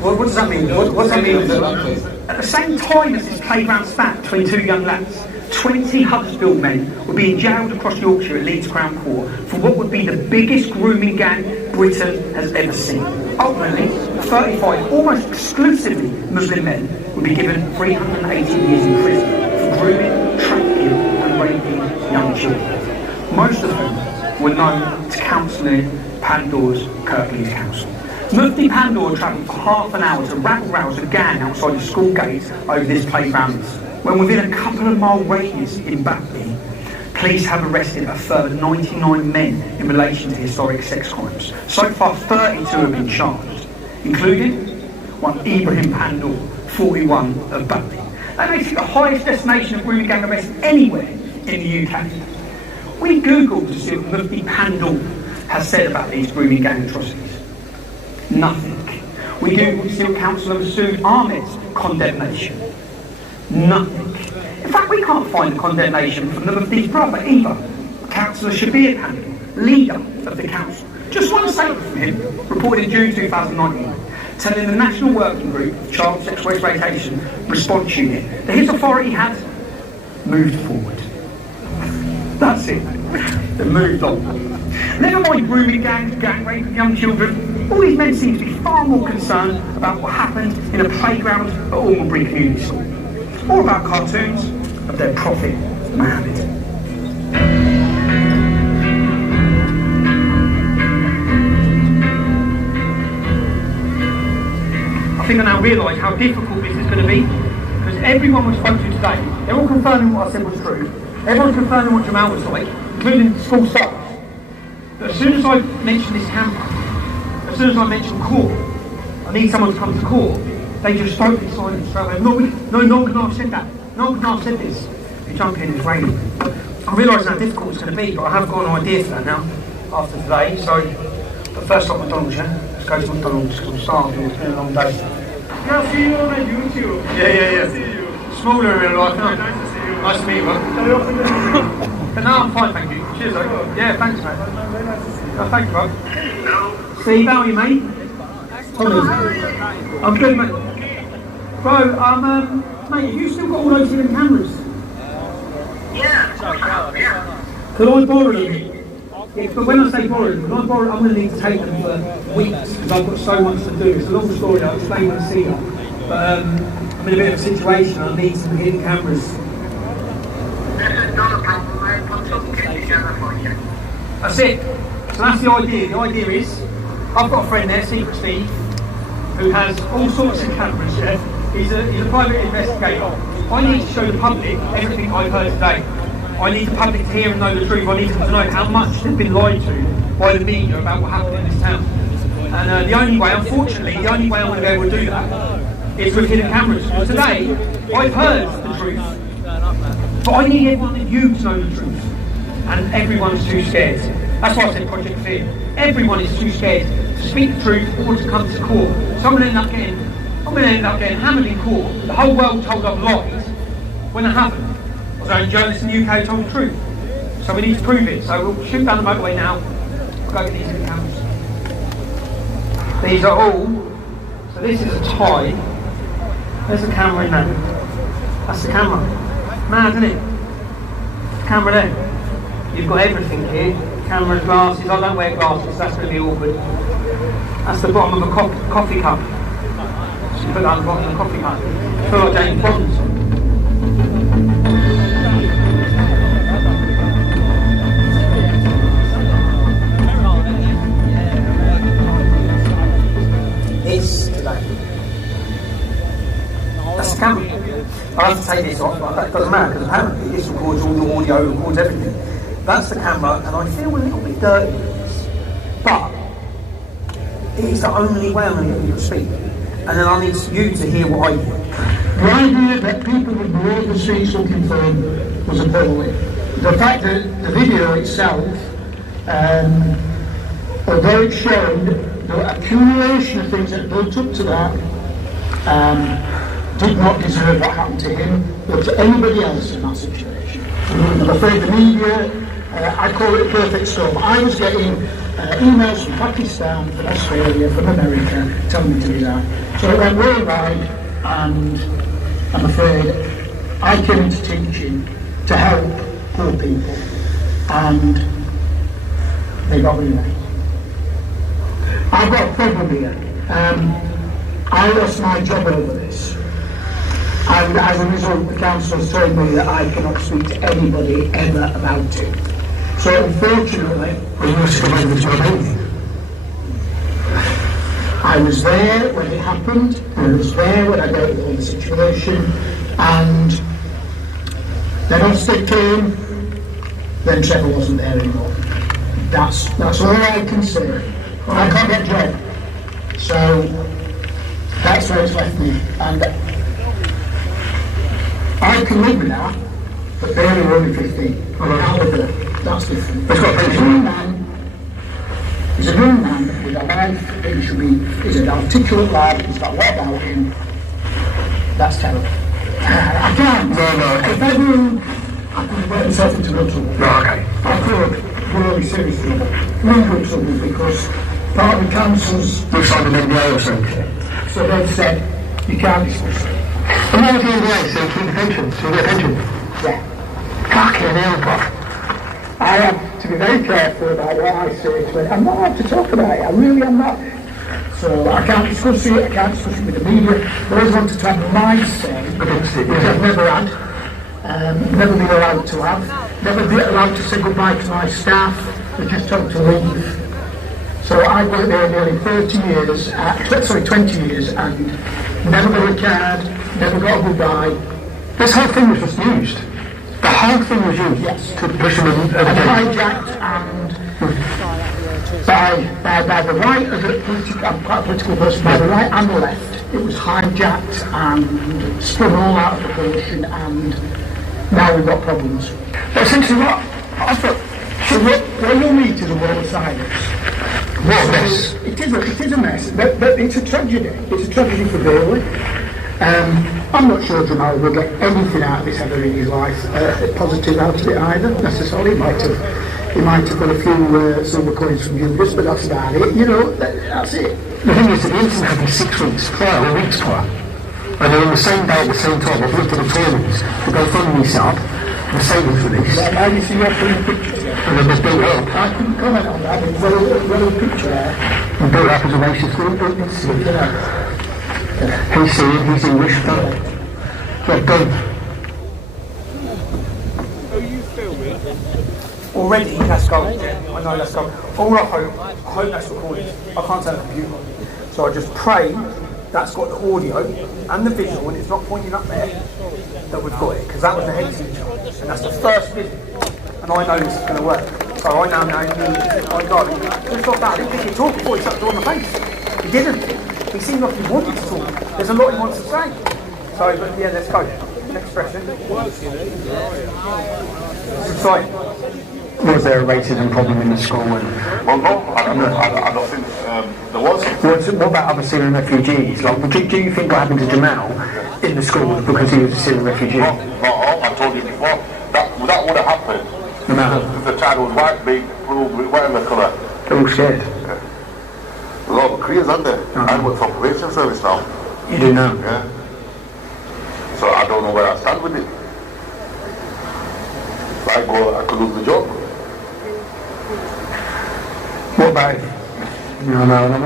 What does that mean? What does that mean? At the same time as this playground spat between two young lads, 20 Huddersfield men were being jailed across Yorkshire at Leeds Crown Court for what would be the biggest grooming gang Britain has ever seen. Ultimately, 35 almost exclusively Muslim men would be given 380 years in prison for grooming, trafficking and raping young children. Most of whom were known to Councillor Pandor's Kirklees Council. Mufti Pandor travelled for half an hour to rabble-rouse a gang outside the school gates over this playground. When within a couple of mile radius in Batley, police have arrested a further 99 men in relation to historic sex crimes. So far, 32 have been charged, including one Ibrahim Pandor, 41 of Batley. That makes it the highest destination of grooming gang arrests anywhere in the UK. We googled to see what Mufti Pandor has said about these grooming gang atrocities. Nothing. We googled to see what Councillor Masood Ahmed's condemnation. Nothing. In fact, we can't find a condemnation from the Mufti's brother either, Councillor Shabir Pandor, leader of the council. Just one statement from him, reported in June 2019, telling the National Working Group of Child Sexual Exploitation Response Unit that his authority had moved forward. That's it. They moved on. Never mind grooming gangs, gang rape of young children, all these men seem to be far more concerned about what happened in a playground at Almonbury Community School, or about cartoons of their prophet, Muhammad. I think I now realise how difficult this is going to be, because everyone we spoke to today, they're all confirming what I said was true. Everyone's confirming what Jamal was like, including school staff. But as soon as I mention this camera, as soon as I mention court, I need someone to come to court, they just spoke in silence straight away. No one can have said that. No one can have said this. You jump in, it's raining. I'm realising how difficult it's going to be, but I have got an idea for that now, after today. So, but first off, McDonald's, yeah? Let's go to McDonald's, because I'm starving, it's been a long day. Yeah, I see you on YouTube. Yeah. I see you. Smaller in real life, huh? Nice to see you. Nice to meet you, bud. But no, I'm fine, thank you. Cheers, though. Yeah, thanks, mate. Very nice to see you. Oh, thank you, bud. Steve, how are you, mate? I'm good, mate. Bro, mate, have you still got all those hidden cameras? Yeah. Could I borrow them? Yeah, but when I say borrow them, I'm going to need to take them for weeks, because I've got so much to do. It's a long story, I'll explain when I see you. But I'm in a bit of a situation, I need some hidden cameras. That's it. So that's the idea. The idea is, I've got a friend there, Secret Steve, who has all sorts of cameras, yeah? He's a private investigator. I need to show the public everything I've heard today. I need the public to hear and know the truth. I need them to know how much they've been lied to by the media about what happened in this town. And the only way, unfortunately, I'm going to be able to do that is with hidden cameras. Today, I've heard the truth, but I need everyone of you to know the truth. And everyone's too scared. That's why I said Project Fear. Everyone is too scared to speak the truth or to come to court. So I'm going to end up getting hammered in court. The whole world told I've lied when I haven't. I was the only journalist in the UK who told the truth. So we need to prove it. So we'll shoot down the motorway now. We'll go get these hidden cameras. These are all. So this is a tie. There's a camera in there. That's the camera. Mad, isn't it? The camera there. You've got everything here. Cameras, glasses. I don't wear glasses, that's going to be awkward. That's the bottom of a coffee cup. So you put that on the bottom of the coffee cup. I feel like James Bond. This today. That's the camera. I'll have to take this off, but that doesn't matter because apparently this records all the audio, records everything. That's the camera, and I feel a little bit dirty with this, but it is the only way I'm going to get you to speak. And then I need you to hear what I hear. The idea that people would blow the streets looking for him was a bully. The fact that the video itself, although it showed the accumulation of things that built up to that, did not deserve what happened to him or to anybody else in that situation. I'm afraid the media, I call it a perfect storm. I was getting emails from Pakistan, from Australia, from America, telling me to resign. So it went worldwide, and I'm afraid I came into teaching poor people, and they got rid of it. I've got a problem here. I lost my job over this, and as a result the council has told me that I cannot speak to anybody ever about it. So unfortunately, we must go over the job anyway. I was there when it happened, I was there when I dealt with all the situation, and then Ofsted came, then Trevor wasn't there anymore. That's all I can say. I can't get a job. So that's where it's left me. And I can live with that, but they were only 15. However, that's different. He's a young man with a life that he should be, he's an articulate lad, he's got a lot about him. That's terrible. I can't. If ever I could work myself into real trouble. I could really serious trouble. Legal trouble, because part of the council's decided NDA or something. So they've said you can't discuss it. And what if the NDA, so keep the pension? So you get a pension? Yeah. Fucking hell, Bob. I have to be very careful about what I say to it. I'm not allowed to talk about it. I really am not. So I can't discuss it. I can't discuss it with the media. I always wanted to have my say against it, which I've never had. Never been allowed to have. Never been allowed to say goodbye to my staff. They just told to leave. So I worked there nearly 30 years, 20 years, and never got a card, never got a goodbye. This whole thing was just used. The whole thing was used, yes, to push them in. And hijacked, and by the right of the political, I'm quite a political person, by the right and the left, it was hijacked and spun all out of proportion, and now we've got problems. But essentially what I thought, so what you'll meet is a wall of silence. What a mess. It is a mess, but it's a tragedy. It's a tragedy for Bailey. I'm not sure Jamal will get anything out of this ever in his life, positive out of it either, necessarily. He might have got a few silver coins from Judas, but that's about it. You know, that's it. The thing is, the incident happened 6 weeks prior, or weeks prior. And then on the same day, at the same time, I've looked at the tournaments, the GoFundMe set up, the savings release. Now you see you're putting the picture together. And then there's built up. I couldn't comment on that, but well a picture there. And built up as a racist incident, you know. He's seeing, he's English, job done. Are you filming? Already, that's going. I know that's going. All I hope that's recorded. I can't turn the computer on. So I just pray that's got the audio and the visual, and it's not pointing up there, that we've got it, because that was the head signature. And that's the first visit. And I know this is going to work. So I now know, I know. Just like that, I didn't think he'd talk before he shut the door in my face. He didn't. He seemed like he wanted to talk. There's a lot he wants to say. So, but yeah, let's go. Next question. Sorry. Was there a racism problem in the school? Well, no, I don't think there was. What about other Syrian refugees? Like, do you think what happened to Jamal in the school was because he was a Syrian refugee? No, I told you before. That would have happened if the child was white, big, blue, whatever colour. They're all scared. Yeah. A lot of careers, aren't there? I work for probation service now. You do now? Yeah. So I don't know where I stand with it. If I go, I could lose the job. What about it? No.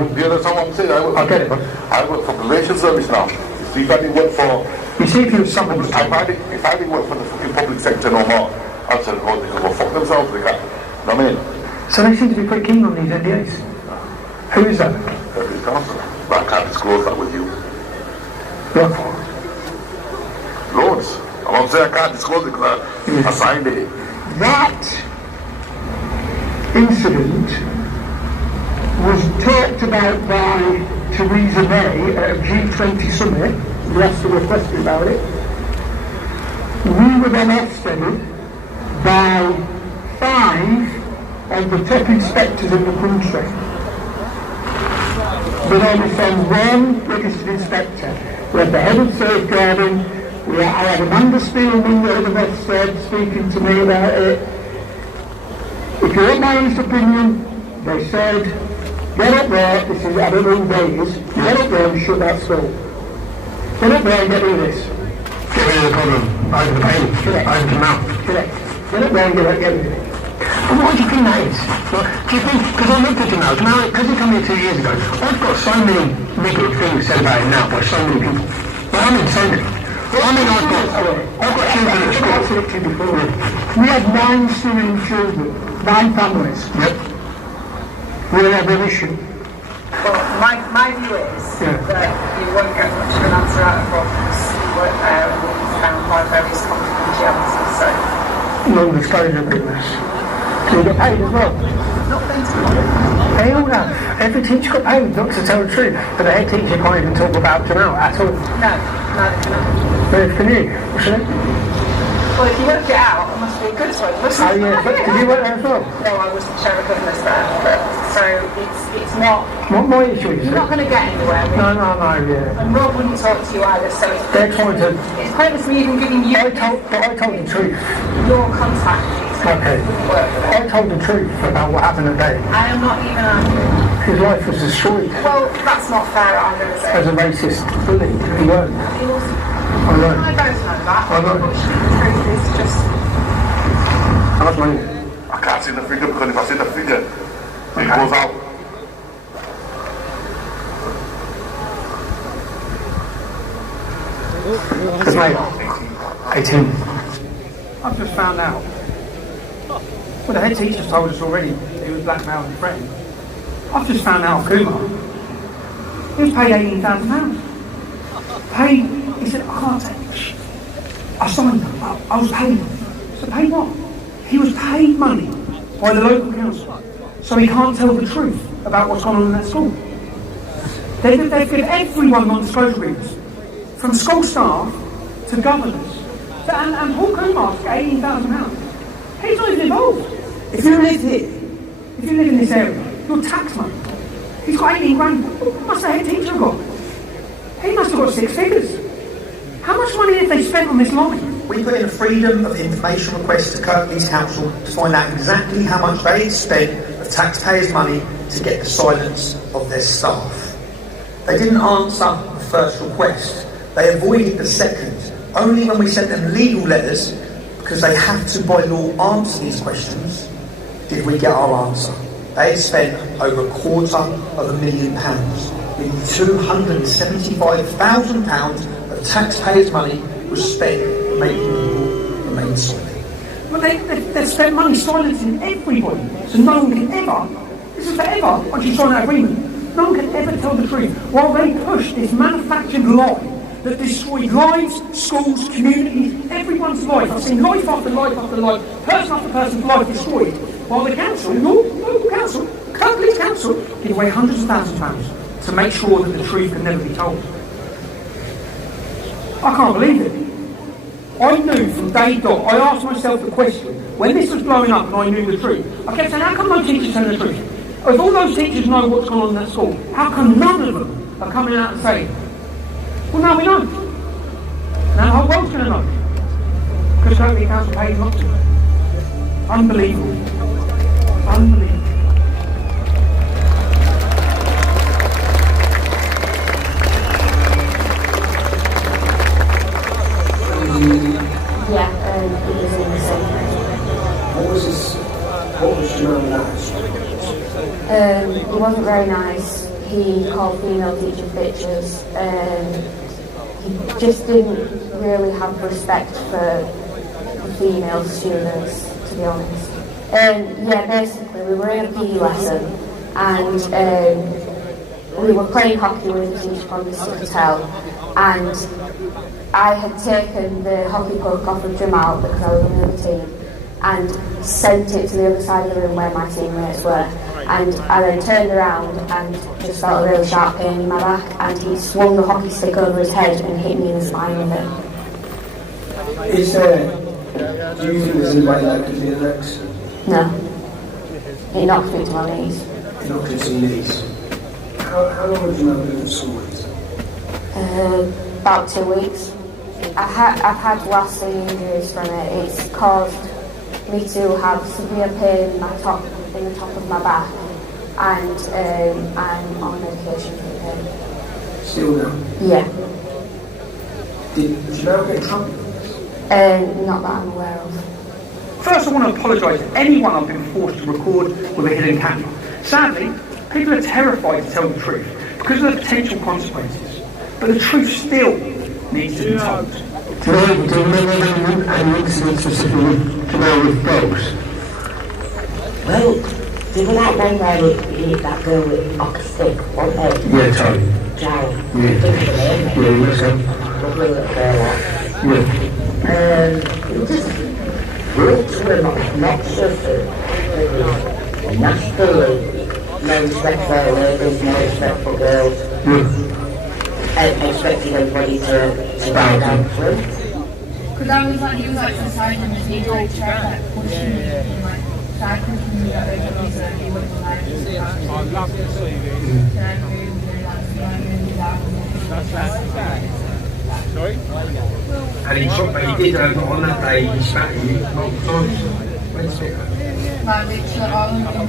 Do you understand what I'm saying? I get it, but I work for probation service now. You see, if I didn't work for... You see, if you were someone... If I didn't work for the fucking public sector no more, I'd say, oh, they can go fuck themselves, they can't. You know what I mean? So they seem to be pretty keen on these NDAs. Who is that? Every council. But I can't disclose that with you. What? Loads. I'm saying I can't disclose it because I signed it. That incident was talked about by Theresa May at a G20 summit. We asked her a question about it. We were then Ofsted by 5 of the top inspectors in the country. But only from one registered inspector. We had the head of safeguarding, I had Amanda Spielman at the Ofsted speaking to me about it. If you want my honest opinion, they said, get up there, this is, I don't know who they is, get up there and shut that school. Get up there and get rid of this. Get rid of the problem, over the pain, over the mouth. Correct. Get it round, get it. But why do you think that is? Like, do you think, because I looked at him now, because he came here 2 years ago, I've got so many negative things said about him now by so many people. But I mean, so many. I've got children at school. I've looked at you before. We had 9 Syrian children, 9 families. Yep. We don't have an issue. Well, my view is that you won't get much of an answer out of Rob because you weren't there and what you found by various confidentialities, so... Non-disclosure agreements. So you get paid as well. Not plenty of money. They all have. Every teacher got paid not to tell the truth. But the head teacher can't even talk about Jamal at all. No, neither can I. Neither can you. What's your name? Well, if you work it out, it must be a good one. Oh yeah, but did you work there as well? No, I was the chair of governors there, but so it's not... What my issue is... You're not going to get anywhere. No, yeah. And Rob wouldn't talk to you either, so it's... They're trying to... It's pointless me even giving you... I told the truth. Your contact. Okay. I told the truth about what happened today. I am not even angry. His life was destroyed. Well, that's not fair either, is it? As a racist bully, he weren't. He was... I know. I both know that. I know. Unfortunately, the truth is just... How much money? I can't see the figure because if I see the figure, it goes out. Because mate, 18. I've just found out. Well, the head teacher's told us already he was blackmailed and threatened. I've just found out Kumar. He was paid £18,000. Paid, he said, I can't take this. I signed him. I was paid. So paid what? He was paid money by the local council. So he can't tell the truth about what's gone on in that school. They've given everyone non-disclosure agreements. From school staff to governors. And Paul Kumar's got £18,000. He's not even involved. If you live here, if you live in this area, your tax money, he's got 18 grand. What must the head teacher have got? He must have got 6 figures. How much money have they spent on this line? We put in a freedom of information request to Kirklees Council to find out exactly how much they spent of taxpayers' money to get the silence of their staff. They didn't answer the first request. They avoided the second. Only when we sent them legal letters, because they have to by law answer these questions, did we get our answer. They spent over £250,000. Nearly £275,000 of taxpayers' money was spent making people remain silent. Well, they've spent money silencing everybody, so no one can ever, this is forever, once you sign that agreement, no one can ever tell the truth, while they push this manufactured lie that destroyed lives, schools, communities, everyone's life. I've seen life after life after life, person after person's life destroyed, while the council, your local council, Kirklees Council, give away hundreds of thousands of pounds to make sure that the truth can never be told. I can't believe it. I knew from day dot, I asked myself the question, when this was blowing up and I knew the truth, I kept saying, how come no teachers tell the truth? If all those teachers know what's going on in that school, how come none of them are coming out and saying, well, now we know. Now the whole world's going to know. Because Kirklees Council paid not to. Unbelievable. Unbelievable. Yeah, he was in the same. What was Jamal like? He wasn't very nice. He called female teachers bitches. He just didn't really have respect for the female students, to be honest. Yeah, basically, we were in a PE lesson and we were playing hockey with a teacher from this hotel, and I had taken the hockey puck off of Jamal because I was on the other team and sent it to the other side of the room where my teammates were. And I then turned around and just felt a really sharp pain in my back, and he swung the hockey stick over his head and hit me in the spine with it. Is there, do you think there's any way that could be the next? No. He knocked me to my knees. He knocked you to your knees. How long have you now been at school? About 2 weeks. I've had lasting injuries from it. It's caused me to have severe pain in the top of my back, and I'm on medication for the pain. Still now? Yeah. Did you now get in trouble? Not that I'm aware of. First, I want to apologise to anyone I've been forced to record with a hidden camera. Sadly, people are terrified to tell the truth because of the potential consequences. But the truth still needs to be told. Do you remember any incidents specifically to know with dogs? Well, there was that one where he hit that girl with a stick, wasn't it? Yeah, Charlie. Charlie. Yeah. I think it's her name. Yeah, yes, sir. Lovely little girl. Yeah. It was just rude to him, obnoxious, nastily, no respect for ladies, no respect for girls. Expecting everybody to bow down to him. Because I was like, he was like beside him and he like tried like pushing me and like tried pushing me that way, but he said he wouldn't like it. I love to see you. Sorry? And he did on that day, he spat at you multiple times. Wait a second. Like literally all of them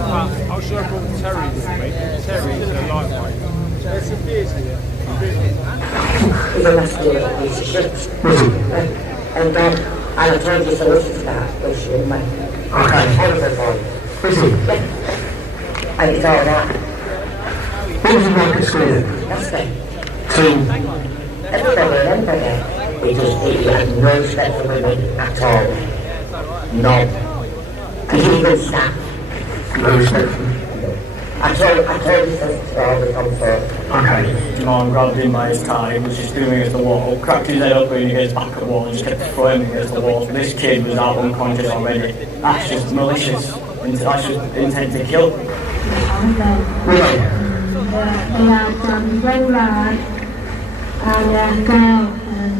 I'll show you Terry with me. Terry is a lightweight. There's some beers here. He's a nasty little piece of shit. And I told you to listen to that, listen, mate. Okay. Horrible boy. Listen. And it's all that. What was it like at school? Nasty. So, Everybody remember that. He had no respect for women at all. None. Because he even snapped. no respect for them. I told you to all the comfort. Okay. Mom grabbed him by his tie, he was just doing against the wall, cracked his head up when he gets back at the wall and just kept throwing him against the wall. This kid was out unconscious already. That's just malicious. That's just intent to kill. Really? They had very large and a girl and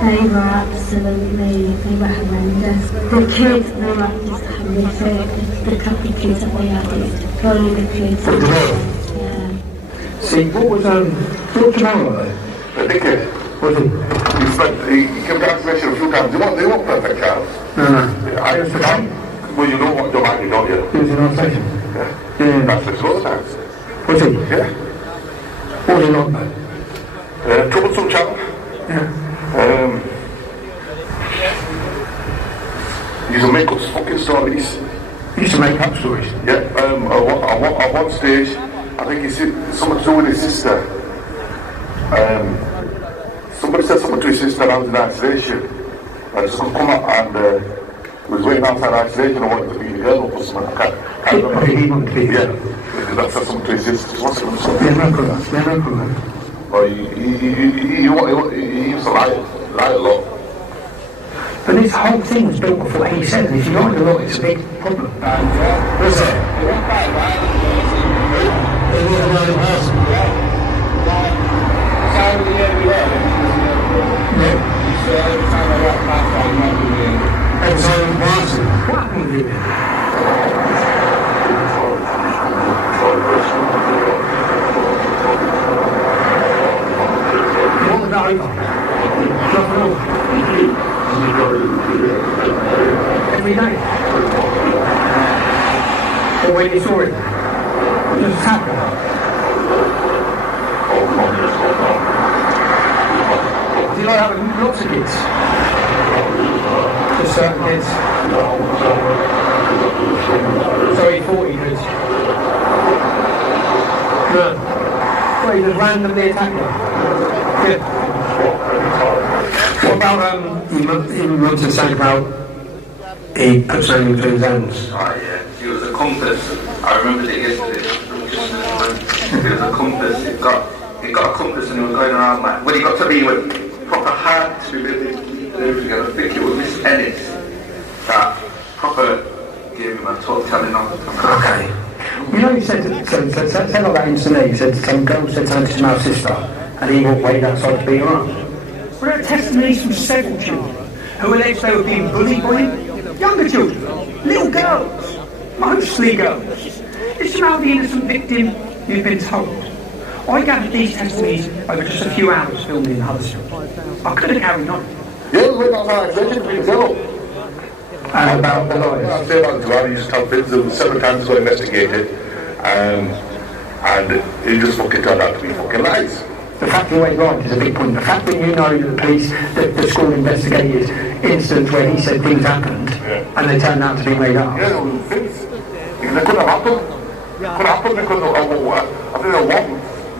they were absolutely, they were horrendous. The kids, they were just horrific. The couple of kids that they had, they used to bully the kids. Yeah. See, what was Jamal like? A dickhead. Was he? He came to accusation a few times. They want perfect child. No. Well, you know what Joe Maggie, don't you? He was in isolation. Yeah. Yeah. That's all the times. Was he? Yeah. What was he like, mate? Troublesome child. Yeah. He used to make up fucking stories. He used to make up stories? Yeah. At one stage, I think he said something to do with his sister. Somebody said something to his sister and I was in isolation. I just come out and he was waiting outside isolation and wanted to be the girl or something. I can't remember. He wanted to be the girl? Yeah. That said something to his sister. What's it? Yeah, no problem. Well, he used to lie a lot. But this whole thing was built before he said, and if you lied a lot, it's a big problem. Was it? He was a known person. Every time I walk past, I remember him. Every time I pass him. What happened with him? What was that over? Nothing else. Every day. Or when you saw it. Just happened. Do you like having lots of kids? Just certain kids? Sorry, 40 kids. No. Well, you just randomly attack them. Good. What about, you want to say about he put something into his hands? Oh yeah, it was a compass. I remembered it yesterday. It was a compass. He got a compass and he was going around like, when he got to me with proper hats with everything, I think it was Miss Ennis that proper gave him a talk telling him. Okay. You know, you said, so like that incident, you said some girl said something to Jamal's sister and he walked way outside to beat her up. We're at testimonies from several children who alleged they were being bullied by him. Younger children, little girls, mostly girls. Is Jamal the innocent victim you've been told? I gathered these testimonies over just a few hours filming in Huddersfield. I could have carried on. Yeah, we went outside isolation to be the girl. And about the lawyers? I'll say about the lawyer, he just told Vince there was 7 times got investigated, and he just fucking turned out to be fucking lies. The fact he went right is a big point. The fact that you know that the police, that the school investigated incidents where he said things happened and they turned out to be made up. Yeah, there were things. It could have happened. It could have happened because I think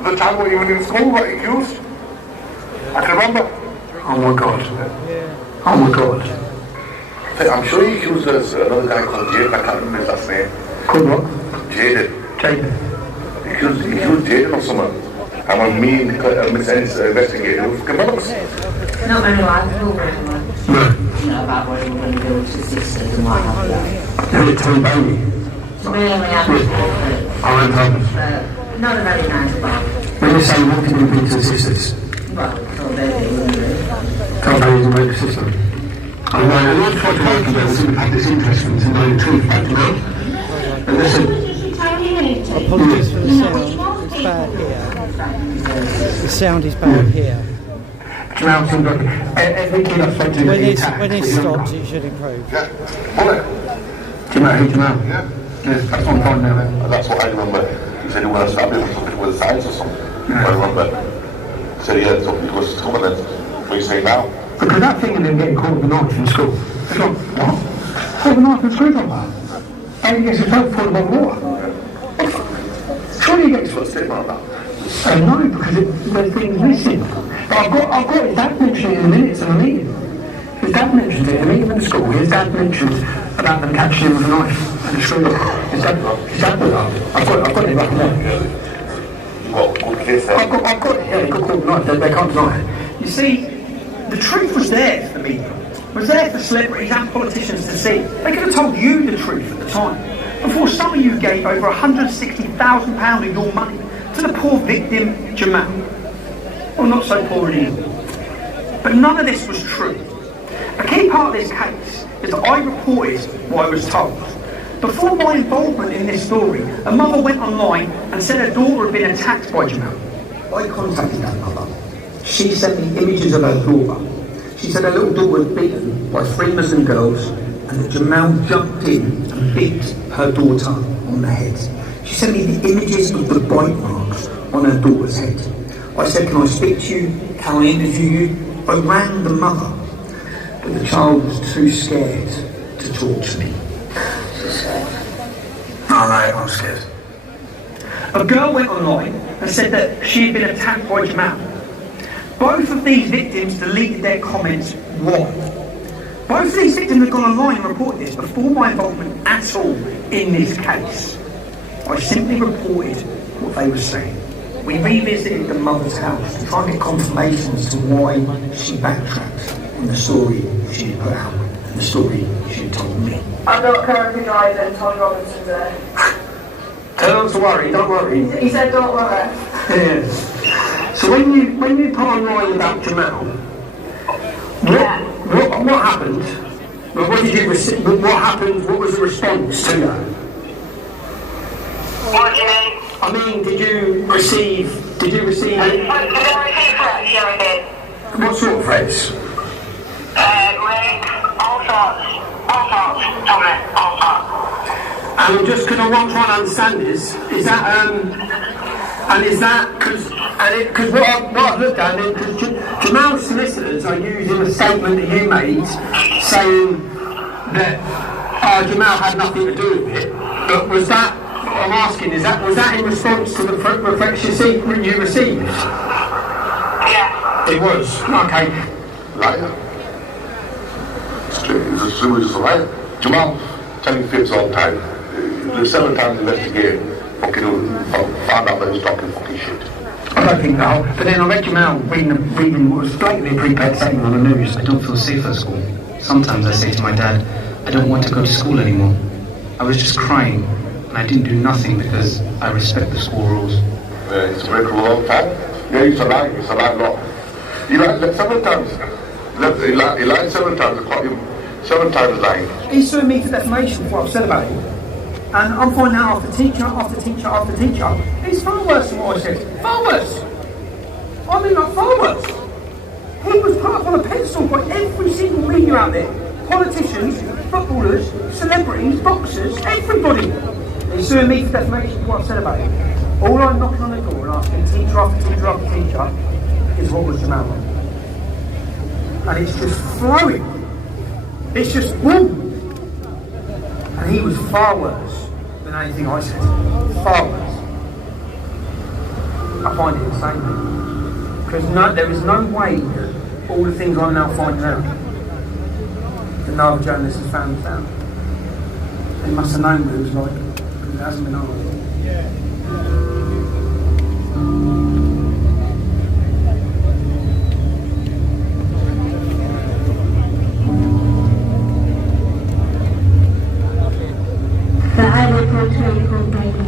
the child wasn't even in school, got accused. I can remember. Oh my God. Oh my God. I'm sure he accused another guy called Jaden. I can't remember his last name. Called what? Jaden. Jaden. He accused Jaden of something. And when me and Miss Ennis investigated, it was fucking bollocks. Not many lives over anymore. You know, about what we're going to do to sisters and what have you. Who did Tom Bailey? Mainly Aaron Thomas. Not a very nice bar. When you say what did you do to the sisters? Well, Tom Bailey wouldn't really. Tom Bailey's a great sister. I know, and I've tried to work with those who have had this interest in knowing the truth about you know. And listen. Apologies for the sound, it's bad here. The sound is bad here. Every kid I've spoken to when it stops, it should improve. Yeah. Do you know who Jamal? Yeah. Yes, that's on point now. And that's what I remember. He said he was stabbed with something with science or something. I remember. He said he had something to his stomach. What are you saying now? Because that thing of them getting caught with a knife in school. It's like, what? Caught with a knife in school like that? And he gets himself poured about water. Surely he gets What's the about that? no, because there's things missing. But I've got his dad mentioned it in the minutes of the meeting. His dad mentioned it in the meeting in the school. His dad mentioned about them catching him with a knife and a screw. His dad was up. I've got it right there. What? Good case there? I've got it, yeah, he got caught with a knife. They can't deny it. You see, the truth was there for the media. It was there for celebrities and politicians to see. They could have told you the truth at the time. Before some of you gave over £160,000 of your money to the poor victim, Jamal. Well, not so poor anymore. But none of this was true. A key part of this case is that I reported what I was told. Before my involvement in this story, a mother went online and said her daughter had been attacked by Jamal. I contacted that mother. She sent me images of her daughter. She said her little daughter was beaten by 3 Muslim girls and that Jamal jumped in and beat her daughter on the head. She sent me the images of the bite marks on her daughter's head. I said, can I speak to you? Can I interview you? I rang the mother, but the child was too scared to talk to me. No, I'm scared. A girl went online and said that she had been attacked by Jamal. Both of these victims deleted their comments. Why? Both of these victims had gone online and reported this before my involvement at all in this case. I simply reported what they were saying. We revisited the mother's house to try and get confirmation as to why she backtracked in the story she had put out and the story she had told me. I'm not currently driving, Tom Robinson's there. Tell her not to worry, don't worry. He said don't worry. Yeah. So when you put online about Jamal, what happened? What did you receive? What happened? What was the response to that? What do you mean? I mean, did you receive? Did I receive threats? Yeah, I did. What sort of threats? Rape, all sorts, Tommy, all sorts. And just because what I'm trying to understand is that and is that because what I've looked at is because Jamal's solicitors are using a statement that you made saying that Jamal had nothing to do with it, but was that? I'm asking, was that in response to the threats you received? Yeah. It was. Okay. Liar. It's extremely just a liar. Jamal telling fibs all the time. There's 7 times investigated, fucking found out that he was talking fucking shit. I don't think no. But then I read Jamal reading what was blatantly a prepaid statement on the news. I don't feel safe at school. Sometimes I say to my dad, I don't want to go to school anymore. I was just crying. And I didn't do nothing because I respect the school rules. It's a break rule all the time. Yeah, it's a lie lot. He lied 7 times. He lied 7 times. I caught him 7 times lying. He's suing me for defamation for what I've said about him. And I'm finding out after teacher after teacher after teacher. He's far worse than what I said. Far worse. I mean, like, far worse. He was put up on a pedestal by every single media out there. Politicians, footballers, celebrities, boxers, everybody. He's suing me for defamation for what I've said about him. All I'm knocking on the door and asking teacher after teacher after teacher is what was Jamal like? And it's just flowing. It's just boom. And he was far worse than anything I said. Far worse. I find it insane. Because there is no way that all the things I'm now finding out that no other journalist has found out. They must have known what it was like, because it hasn't been asked. But I would portray Paul Bailey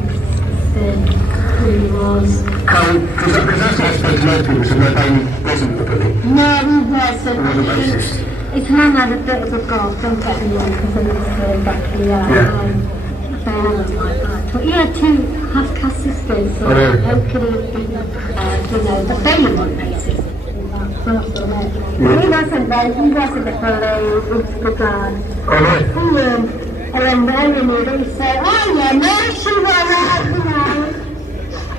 who he was. Because that's how I spoke to most people, so that Bailey wasn't the bully. No, he wasn't. He wasn't racist. His mum had a bit of a golf, don't get me wrong, because it was back in the so I wasn't like that. But he had two half-caste sisters, so how could he have been, but Bailey wasn't racist. He wasn't though, he wasn't a bully, he was a good lad. And then Bailey would say, oh yeah, no, she wasn't,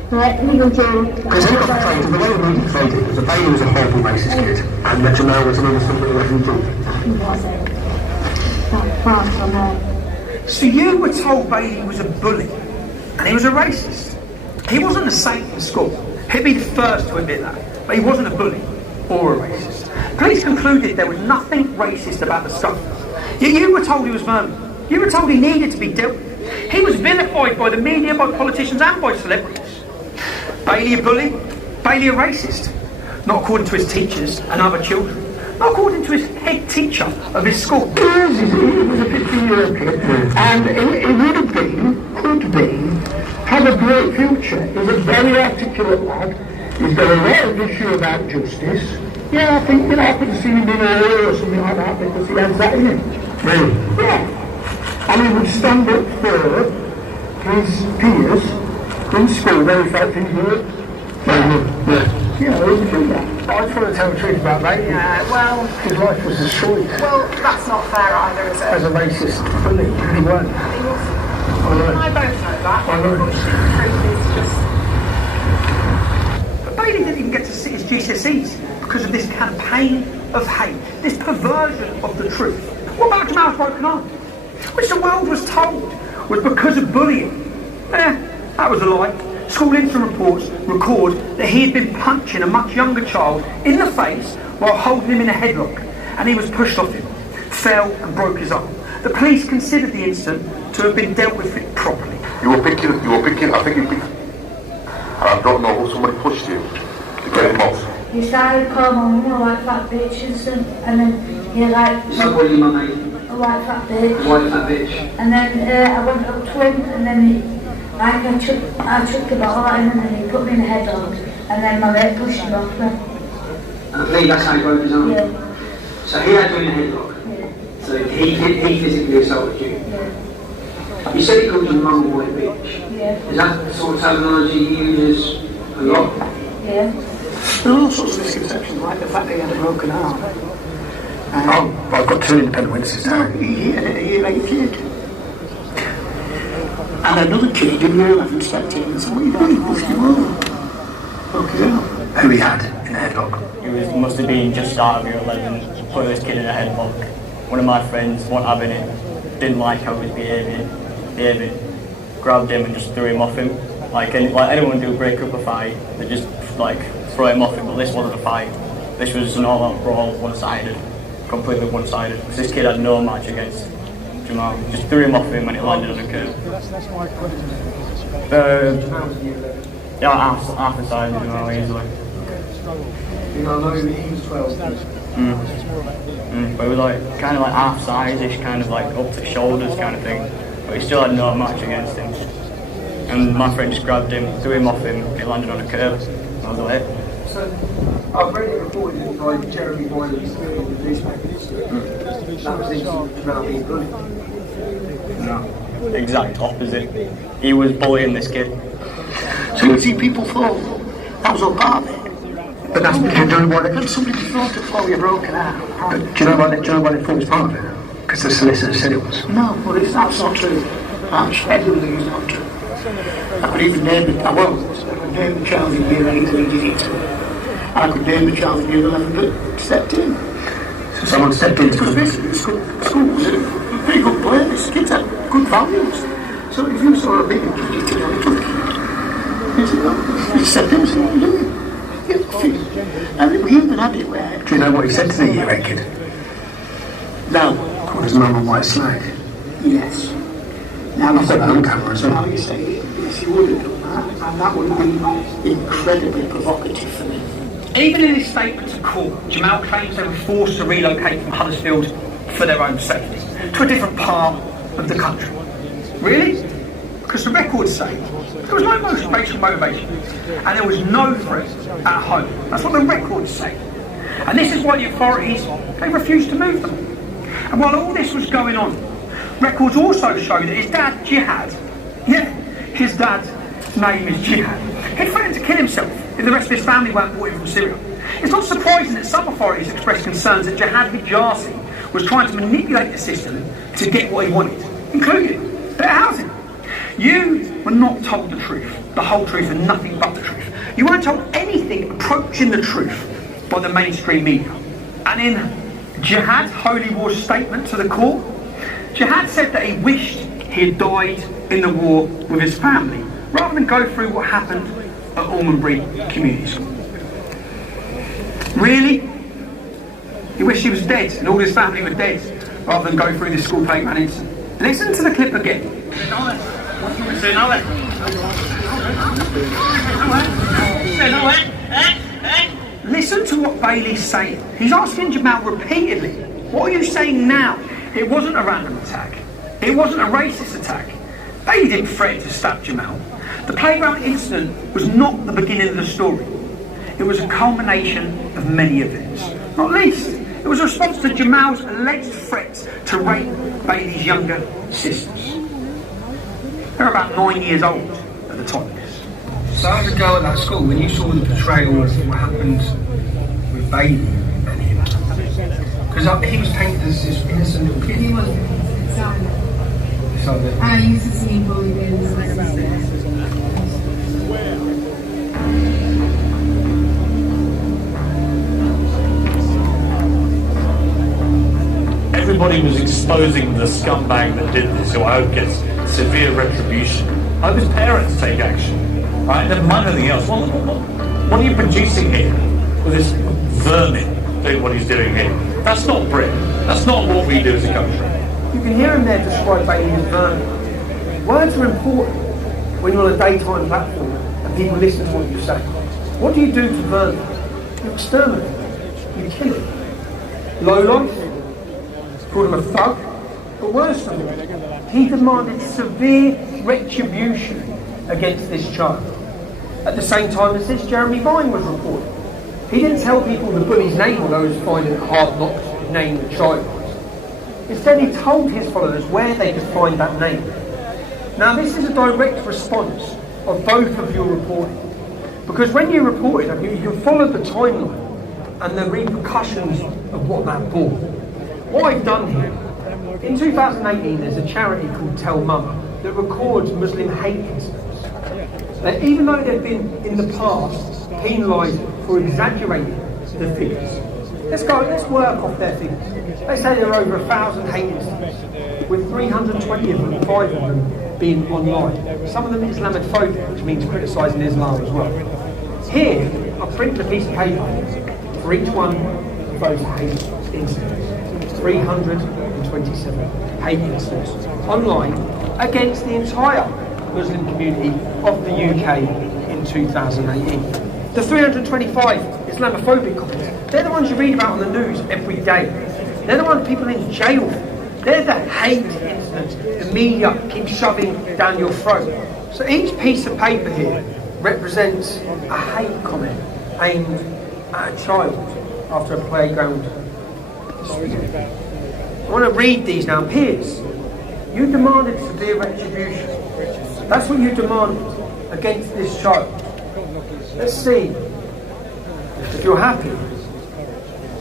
Right, he was doing. Because he got portrayed, the way the movie portrayed it was that Bailey was a horrible racist kid, and that Jamal was an innocent little refugee. He wasn't. That far from her. So you were told Bailey was a bully, and he was a racist. He wasn't a saint in school. He'd be the first to admit that. But he wasn't a bully or a racist. Police concluded there was nothing racist about the stuff. You were told he was vermin. You were told he needed to be dealt with. He was vilified by the media, by politicians and by celebrities. Bailey a bully? Bailey a racist? Not according to his teachers and other children. Not according to his head teacher of his school. He was a 15-year-old kid, and it would have been, could be, had a great future. He's a very articulate lad. He's got a lot of issue about justice. Yeah, I think, I could see him being a lawyer or something like that because he has that in him. Really? Yeah. And he would stand up for his peers in school where he felt things were. Yeah, he would do that. I just want to tell the truth about that. Yeah, well... His life was destroyed. Well, that's not fair either, is it? As a racist bully, he weren't. He wasn't. I know. I both know that. I know. The truth is just... But Bailey didn't even get to sit his GCSEs because of this campaign of hate, this perversion of the truth. What about Jamal's broken arm? Which the world was told was because of bullying. That was a lie. School incident reports record that he had been punching a much younger child in the face while holding him in a headlock, and he was pushed off him, fell and broke his arm. The police considered the incident to have been dealt with it properly. You were picking, I think you picked, and I don't know who somebody pushed you to get him off. You started calling my mum like fat bitch and stuff, and then you're like... So what are you, my mate? A white fat bitch. White fat bitch. And then I went up to him, and then I took the bottle at him, and then he put me in a headlock, and then my mate pushed him off me. I believe that's how he broke his arm. Yeah. So he had you in a headlock. Yeah. So he physically assaulted you. Yeah. You said he called you mum a white bitch. Yeah. Is that the sort of terminology you use a lot? Yeah. There are all sorts of misconceptions, like the fact that he had a broken arm. I've got two independent witnesses now. He had a year-old kid. And another kid in year 11 stepped in and said, what are you doing? He pushed him over. Broke his arm. Who he had in a headlock. It must have been just out of year 11, putting this kid in a headlock. One of my friends wasn't having it, didn't like how he was behaving, grabbed him and just threw him off him. Like anyone do break up a fight, they just like throw him off him, but this wasn't a fight. This was an all-out brawl, one-sided, completely one-sided. This kid had no match against Jamal. Just threw him off him and it landed on a curb. That's my question. Yeah, half the size of Jamal easily. You know, he was 12. But it was like kind of like half size-ish, kind of like up to shoulders kind of thing. But he still had no match against him. And my friend just grabbed him, threw him off him, and it landed on a curb. That was it. So, I've read it reported by Jeremy Boyle in the newspapers. That was the Jamal being bullied. No, exact opposite. He was bullying this kid. So you see people fall, that was all part of it. But that's because you're doing what it is. Somebody thought to fall your broken arm. But do you know what they thought was part of it? Because the solicitor said it was. No, but that's not true. Everything is not true. I could even name it, I could name the child in year 8 who did it. I could name the child in year 11 that stepped in. So someone stepped in? Because basically the school was a very good place, kids had good values. So if you saw a big kid, you could only took it. You stepped in and said, what are you doing? And we even had it where... Do you know what he said to the year 8 kid? No. Called his mum a white slag. Yes. Now I've got that on camera as well. Now you say, yes, you would have done that, and that would be incredibly provocative for me. Even in his statement to court, Jamal claims they were forced to relocate from Huddersfield for their own safety, to a different part of the country. Really? Because the records say there was no racial motivation, and there was no threat at home. That's what the records say. And this is why the authorities, they refused to move them. And while all this was going on, records also show that his dad, Jihad, his dad's name is Jihad, he threatened to kill himself if the rest of his family weren't brought in from Syria. It's not surprising that some authorities expressed concerns that Jihad Hijasi was trying to manipulate the system to get what he wanted, including better housing. You were not told the truth, the whole truth and nothing but the truth. You weren't told anything approaching the truth by the mainstream media. And in Jihad's holy war statement to the court, Jihad said that he wished he had died in the war with his family, rather than go through what happened at Almondbury Community School. Really? He wished he was dead and all his family were dead, rather than go through this school playground incident. Listen to the clip again. Listen to what Bailey's saying. He's asking Jamal repeatedly, what are you saying now? It wasn't a random attack. It wasn't a racist attack. Bailey didn't threaten to stab Jamal. The playground incident was not the beginning of the story. It was a culmination of many events. Not least, it was a response to Jamal's alleged threats to rape Bailey's younger sisters. They were about 9 years old at the time of this. So as a girl at that school, when you saw the betrayal of what happened with Bailey and him, because he was painted as this innocent little kid. He wasn't. I used to see him bullied in his sisters. Everybody was exposing the scumbag that did this, who I hope gets severe retribution. I hope his parents take action. Right? Never mind anything else. What are you producing here with this vermin doing what he's doing here? That's not Britain. That's not what we do as a country. You can hear him there describe Bailey as vermin. Words are important when you're on a daytime platform and people listen to what you say. What do you do to vermin? You exterminate them. You kill him. Lowlife. Called him a thug. But worse than that, he demanded severe retribution against this child. At the same time as this, Jeremy Vine was reported. He didn't tell people the bully's name, although he was finding it hard not to name the child. Instead, he told his followers where they could find that name. Now, this is a direct response of both of your reporting. Because when you reported, you followed the timeline and the repercussions of what that brought. What I've done here, in 2018, there's a charity called Tell Mum that records Muslim hate incidents. Even though they've been, in the past, penalised for exaggerating the figures. Let's work off their figures. They say there are over 1,000 hate incidents, with 320 of them, 5 of them, being online. Some of them Islamophobic, which means criticising Islam as well. Here, I printed a piece of paper for each one of those hate incidents. 327 hate incidents online against the entire Muslim community of the UK in 2018. The 325 Islamophobic comments, they're the ones you read about on the news every day. They're the ones people in jail for. They're the hate incidents the media keeps shoving down your throat. So each piece of paper here represents a hate comment aimed at a child after a playground dispute. I want to read these now. Peers, you demanded severe retribution. That's what you demanded against this child. Let's see if you're happy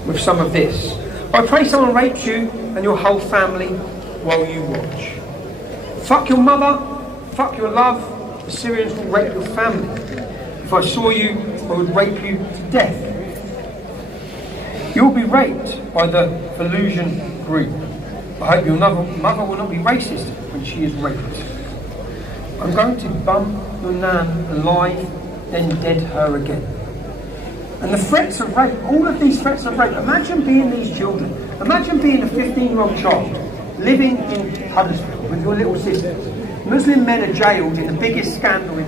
with some of this. I pray someone rapes you and your whole family while you watch. Fuck your mother, fuck your love, the Syrians will rape your family. If I saw you, I would rape you to death. You'll be raped by the Volusian group. I hope your mother will not be racist when she is raped. I'm going to bum your nan alive, then dead her again. And the threats of rape, all of these threats of rape, imagine being these children. Imagine being a 15-year-old child living in Huddersfield with your little sisters. Muslim men are jailed in the biggest scandal in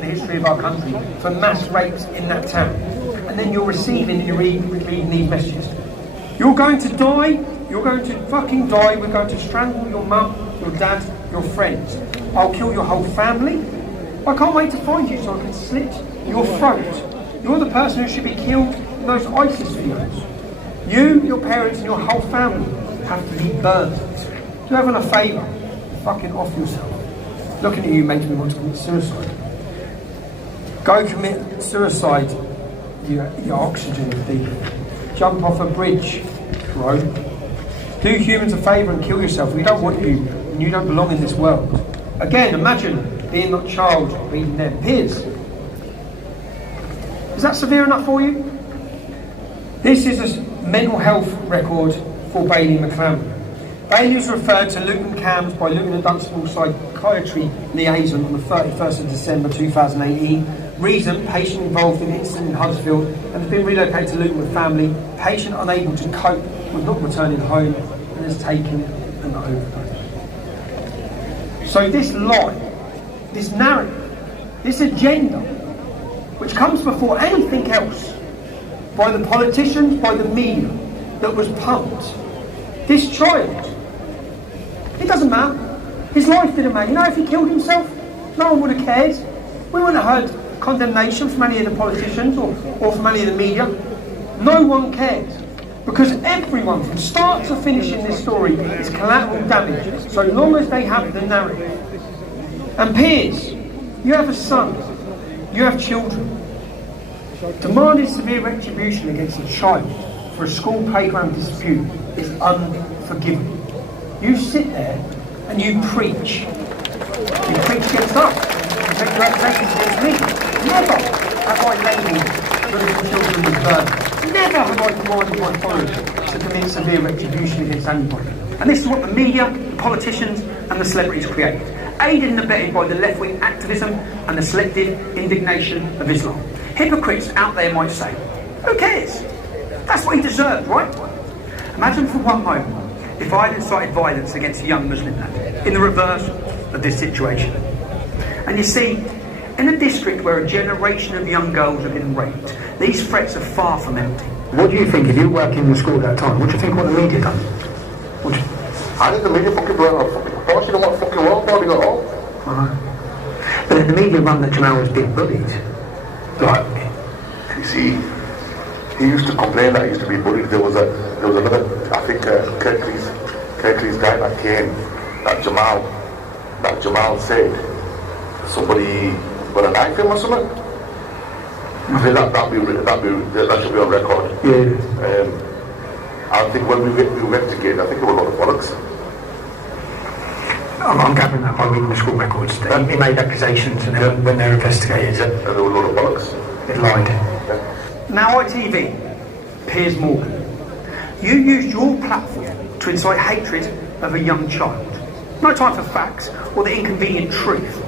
the history of our country for mass rapes in that town. And then you're reading these messages. You're going to die, you're going to fucking die, we're going to strangle your mum, your dad, your friends. I'll kill your whole family. I can't wait to find you so I can slit your throat. You're the person who should be killed in those ISIS fields. You, your parents and your whole family have to be burned. Do everyone a favour, fucking off yourself. Looking at you makes me want to commit suicide. Go commit suicide, your oxygen is deep. Jump off a bridge, bro. Do humans a favour and kill yourself. We don't want you, and you don't belong in this world. Again, imagine being that child reading their peers. Is that severe enough for you? This is a mental health record for Bailey McClellan. Bailey was referred to Luton Cams by Luton and Dunstable Psychiatry Liaison on the 31st of December 2018. Reason, patient involved in incident in Huddersfield and has been relocated to Luton with family. Patient unable to cope with not returning home and has taken an overdose. So this lie, this narrative, this agenda, which comes before anything else, by the politicians, by the media, that was pumped. This child, it doesn't matter. His life didn't matter. You know, if he killed himself, no one would have cared. We wouldn't have heard condemnation from any of the politicians or from any of the media. No one cared. Because everyone, from start to finish in this story, is collateral damage, so long as they have the narrative. And peers, you have a son, you have children. Demanding severe retribution against a child for a school playground dispute is unforgivable. You sit there and you preach. You preach against us. You make accusations against me. Never have I labelled the little children with burden. Never have I commanded my followers to commit severe retribution against anybody. And this is what the media, the politicians and the celebrities create, aided and abetted by the left-wing activism and the selective indignation of Islam. Hypocrites out there might say, who cares? That's what he deserved, right? Imagine for one moment if I had incited violence against a young Muslim lad in the reverse of this situation. And you see, in a district where a generation of young girls have been raped, these threats are far from empty. What do you think, if you were working in the school at that time, what do you think what the media done? I think the media fucking blew out fucking course, you know what fucking world party got all. But then the media run that Jamal was being bullied. Like, you see, he used to complain that he used to be bullied. There was another, I think, Kirkley's guy that came, that Jamal said somebody got a knife him or something. I think that should be on record. Yeah. I think when we investigated, I think it was a lot of bollocks. I'm gathering that by reading the school records. He made accusations, and then when they were investigated, and there were a lot of bollocks. It lied. Now ITV, Piers Morgan, you used your platform to incite hatred of a young child. No time for facts or the inconvenient truth.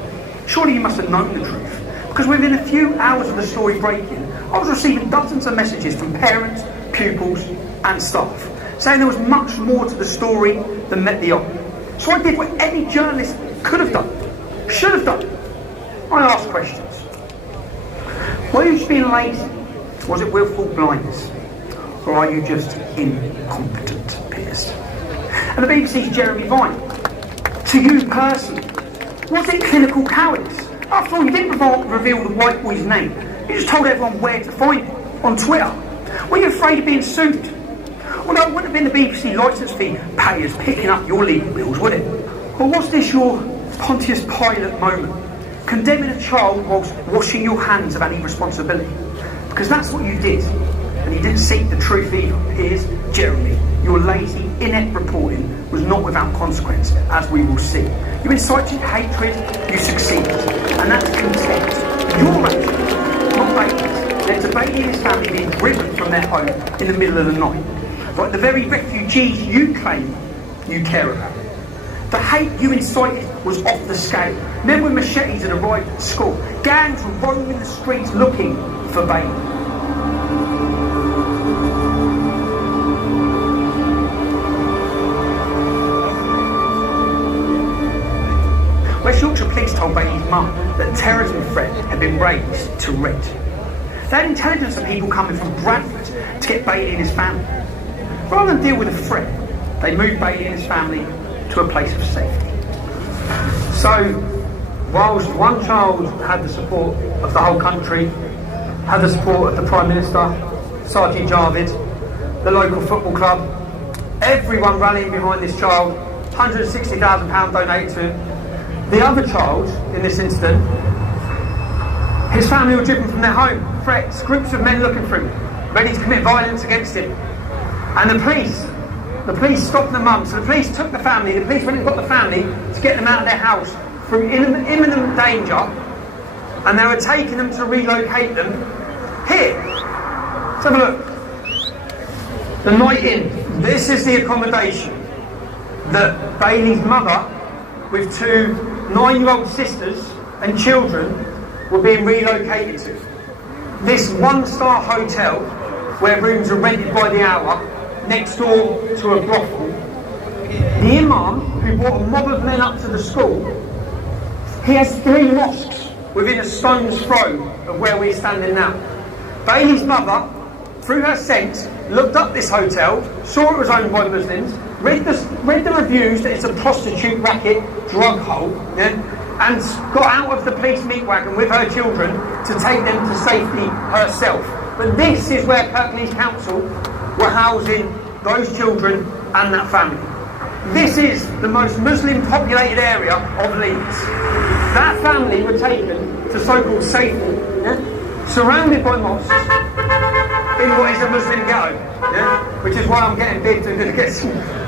Surely you must have known the truth, because within a few hours of the story breaking, I was receiving dozens of messages from parents, pupils and staff, saying there was much more to the story than met the eye. So I did what any journalist could have done, should have done. I asked questions. Were you just being lazy? Was it willful blindness? Or are you just incompetent, Piers? And the BBC's Jeremy Vine, to you personally, was it clinical cowardice? After all, you didn't reveal the white boy's name. You just told everyone where to find him, on Twitter. Were you afraid of being sued? Well, it wouldn't have been the BBC licence fee payers picking up your legal bills, would it? Or was this your Pontius Pilate moment? Condemning a child whilst washing your hands of any responsibility? Because that's what you did. And you didn't seek the truth either. Here's Jeremy. Your lazy, inept reporting was not without consequence, as we will see. You incited hatred, you succeeded. And And that's contempt. Your actions, not Bailey's, led to Bailey and his family being driven from their home in the middle of the night. Like the very refugees you claim you care about. The hate you incited was off the scale. Men with machetes had arrived at school. Gangs were roaming the streets looking for Bailey. West Yorkshire Police told Bailey's mum that the terrorism threat had been raised to red. They had intelligence of people coming from Bradford to get Bailey and his family. Rather than deal with a threat, they moved Bailey and his family to a place of safety. So, whilst one child had the support of the whole country, had the support of the Prime Minister, Sergeant Jarvid, the local football club, everyone rallying behind this child, £160,000 donated to him. The other child, in this incident, his family were driven from their home, threats, groups of men looking for him, ready to commit violence against him. And the police stopped the mum, so the police took the family, the police went and got the family to get them out of their house through imminent danger, and they were taking them to relocate them here. Let's have a look. The Night Inn. This is the accommodation that Bailey's mother, with two 9-year-old sisters and children, were being relocated to. This one-star hotel, where rooms are rented by the hour, next door to a brothel. The imam, who brought a mob of men up to the school, he has 3 mosques within a stone's throw of where we're standing now. Bailey's mother, through her sense, looked up this hotel, saw it was owned by Muslims, read the reviews that it's a prostitute racket, drug hole, yeah, and got out of the police meat wagon with her children to take them to safety herself. But this is where Kirklees Council were housing those children and that family. This is the most Muslim populated area of Leeds. That family were taken to so-called safety, yeah, surrounded by mosques in what is a Muslim ghetto, yeah, which is why I'm getting big to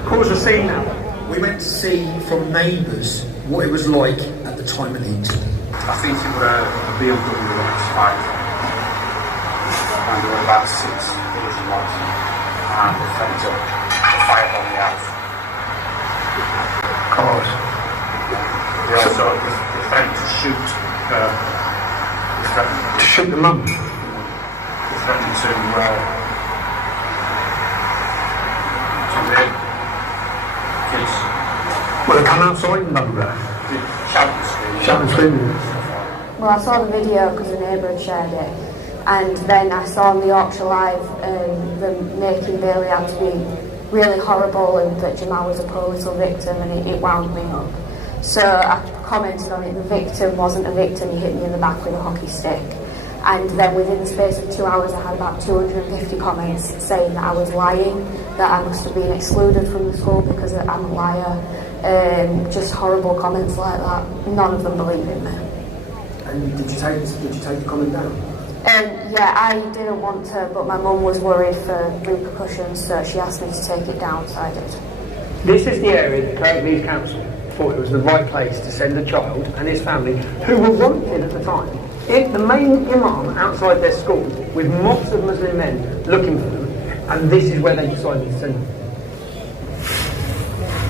cause a scene now. We went to see from neighbours what it was like at the time of the incident. I think it was a BMW X5 and there were about 6 village lights and the friends up the fire on the house. Cars. They also threatened to shoot to shoot the mum. They threatened to rape kids. Well, they come outside and done that. Shout and scream. Well, I saw the video because a neighbour had shared it, and then I saw on the Yorkshire Live them making Bailey out to be really horrible and that Jamal was a poor little victim, and it wound me up. So I commented on it. The victim wasn't a victim, he hit me in the back with a hockey stick. And then within the space of 2 hours I had about 250 comments saying that I was lying, that I must have been excluded from the school because I'm a liar. Just horrible comments like that. None of them believe in me. And did you take the comment down? Yeah, I didn't want to, but my mum was worried for repercussions, so she asked me to take it down, so I did. This is the area that Kirklees Council thought it was the right place to send a child and his family, who were wanted at the time. The main imam outside their school with mobs of Muslim men looking for them, and this is where they decided to send them.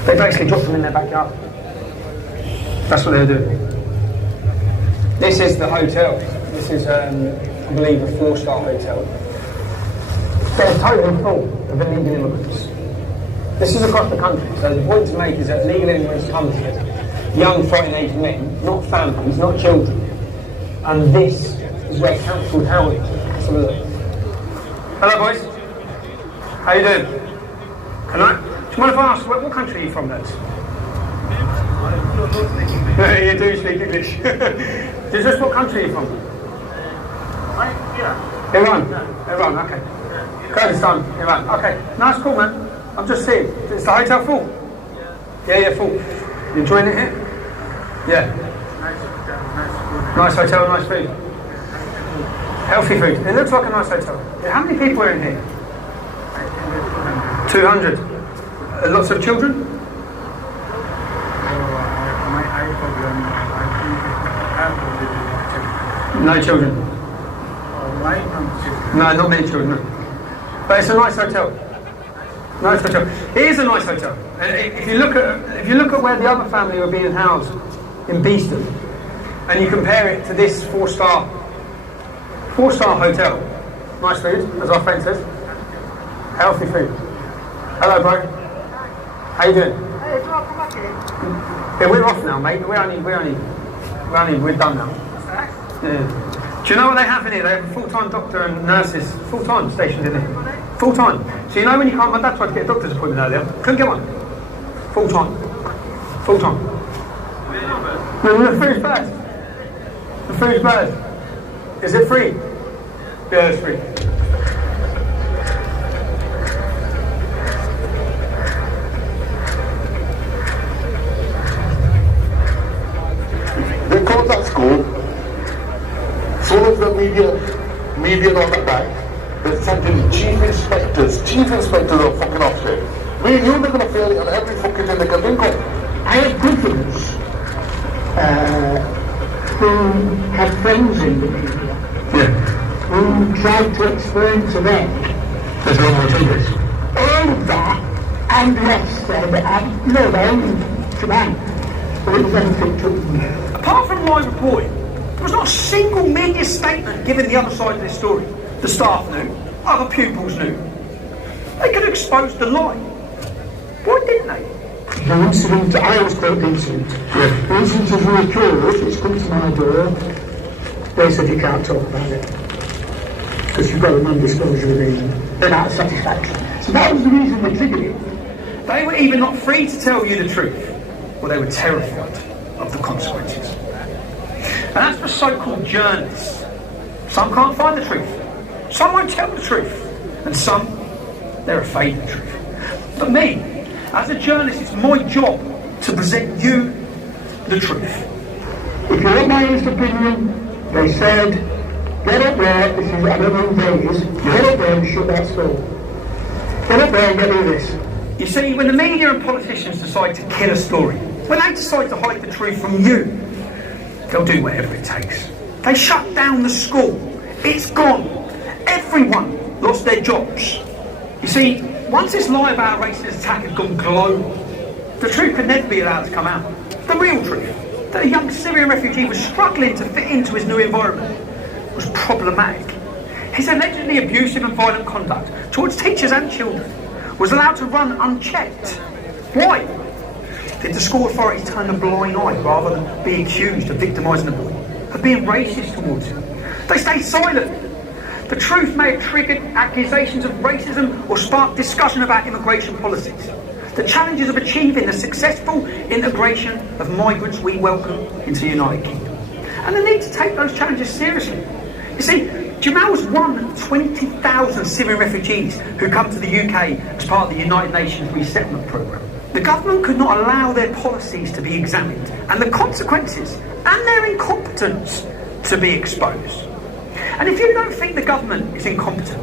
They basically dropped them in their backyard. That's what they were doing. This is the hotel. This is, I believe, a 4-star hotel. They're totally full of illegal immigrants. This is across the country, so the point to make is that illegal immigrants come here, young, frightened aged men, not families, not children. And this is where council housing is. Let's have a look. Hello, boys. How you doing? Can I? Do you mind if I ask, what country are you from, lads? You do speak English. Is this what country are you from? Yeah. Iran? Iran, okay. Kurdistan, Iran, okay. Nice, cool, man. I'm just seeing. Is the hotel full? Yeah, full. You enjoying it here? Yeah. Nice hotel, nice food. Healthy food. It looks like a nice hotel. How many people are in here? 200. Lots of children? No children. Why not children? No, not many children. No. But it's a nice hotel. Nice hotel. It is a nice hotel. And if you look at where the other family were being housed in Beeston, and you compare it to this four-star hotel, nice food, as our friend says, healthy food. Hello, bro. How you doing? Yeah, we're off now, mate. We're done now. Yeah. Do you know what they have in here? They have a full-time doctor and nurses, full-time stationed in here. Full-time. So you know when you can't, my dad tried to get a doctor's appointment earlier. Couldn't get one. Full-time. Full-time. No, the food's bad. The food's bad. Is it free? Yeah, it's free. They closed that school. So as the media and all that back, they sent in chief inspectors are fucking off there. We knew they're going to fail it on every fucking thing they can think of. I have confidence who had friends in the media who tried to explain to them there's no more to this. all of that and less said, and no, they only command, but it was anything to them. Apart from my reporting, there was not a single media statement giving the other side of this story. The staff knew, other pupils knew. They could have exposed the lie. Why didn't they? The incident, I always quote the incident. The incident is reoccurred, it's come to my door. They said you can't talk about it. Because you've got a non-disclosure agreement. They're not satisfactory. So that was the reason they triggered it. They were either not free to tell you the truth, or they were terrified of the consequences. And that's for so-called journalists. Some can't find the truth. Some won't tell the truth. And some, they're afraid of the truth. But me, as a journalist, it's my job to present you the truth. If you want my honest opinion, they said, get up there, this is, I don't know who it is, get up there and shut that store. Get up there and get all this. You see, when the media and politicians decide to kill a story, when they decide to hide the truth from you, they'll do whatever it takes. They shut down the school. It's gone. Everyone lost their jobs. You see, once this lie about a racist attack had gone global, the truth could never be allowed to come out. The real truth, that a young Syrian refugee was struggling to fit into his new environment, was problematic. His allegedly abusive and violent conduct towards teachers and children was allowed to run unchecked. Why? Did the school authorities turn a blind eye rather than be accused of victimising the boy, of being racist towards him? They stayed silent. The truth may have triggered accusations of racism or sparked discussion about immigration policies. The challenges of achieving the successful integration of migrants we welcome into the United Kingdom. And the need to take those challenges seriously. You see, Jamal was one of 20,000 Syrian refugees who come to the UK as part of the United Nations resettlement programme. The government could not allow their policies to be examined and the consequences and their incompetence to be exposed. And if you don't think the government is incompetent,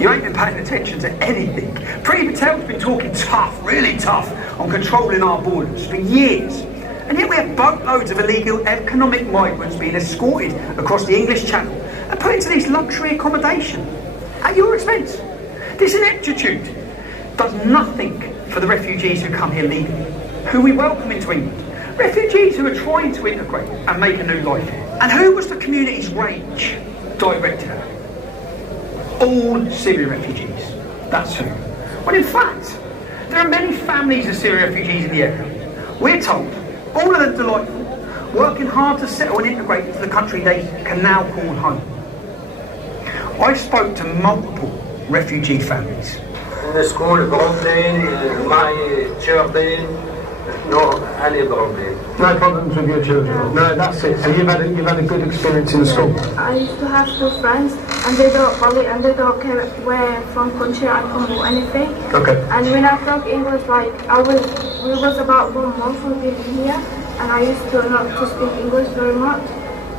you ain't been paying attention to anything. Patriotic Patel's been talking tough, really tough, on controlling our borders for years. And yet we have boatloads of illegal economic migrants being escorted across the English Channel and put into these luxury accommodation at your expense. This ineptitude does nothing for the refugees who come here legally, who we welcome into England. Refugees who are trying to integrate and make a new life here. And who was the community's rage directed at? All Syrian refugees. That's who. When in fact, there are many families of Syrian refugees in the area. We're told, all of them delightful, working hard to settle and integrate into the country they can now call home. I spoke to multiple refugee families. In the school, problem, my children, no any problem. No problems with your children? No, that's it. So you've had a good experience in the school? I used to have two friends and they don't bully and they don't care where from country I come or anything. Okay. And when I talk English, like we was about 1 month we've been here and I used to not to speak English very much.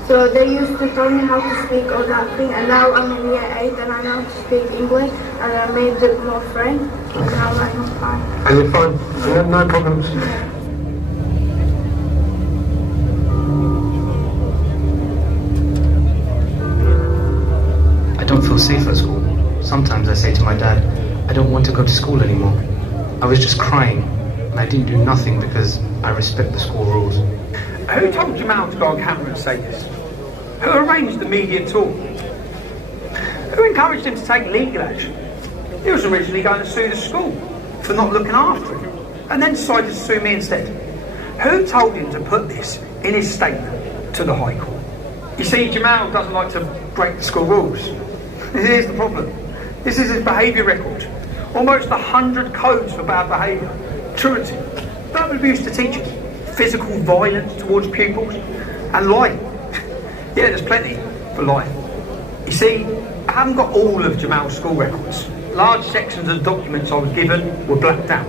So they used to tell me how to speak all that thing, and now I'm in year 8 and I know to speak English and I made more friends and now I'm fine. And you're fine? No problems? Yeah. don't feel safe at school. Sometimes I say to my dad, I don't want to go to school anymore. I was just crying, and I didn't do nothing because I respect the school rules. Who told Jamal to go on camera and say this? Who arranged the media tour? Who encouraged him to take legal action? He was originally going to sue the school for not looking after him, and then decided to sue me instead. Who told him to put this in his statement to the High Court? You see, Jamal doesn't like to break the school rules. Here's the problem. This is his behaviour record. Almost 100 codes for bad behaviour. Truancy, verbal abuse to teachers, physical violence towards pupils, and lying. Yeah, there's plenty for lying. You see, I haven't got all of Jamal's school records. Large sections of documents I was given were blacked out.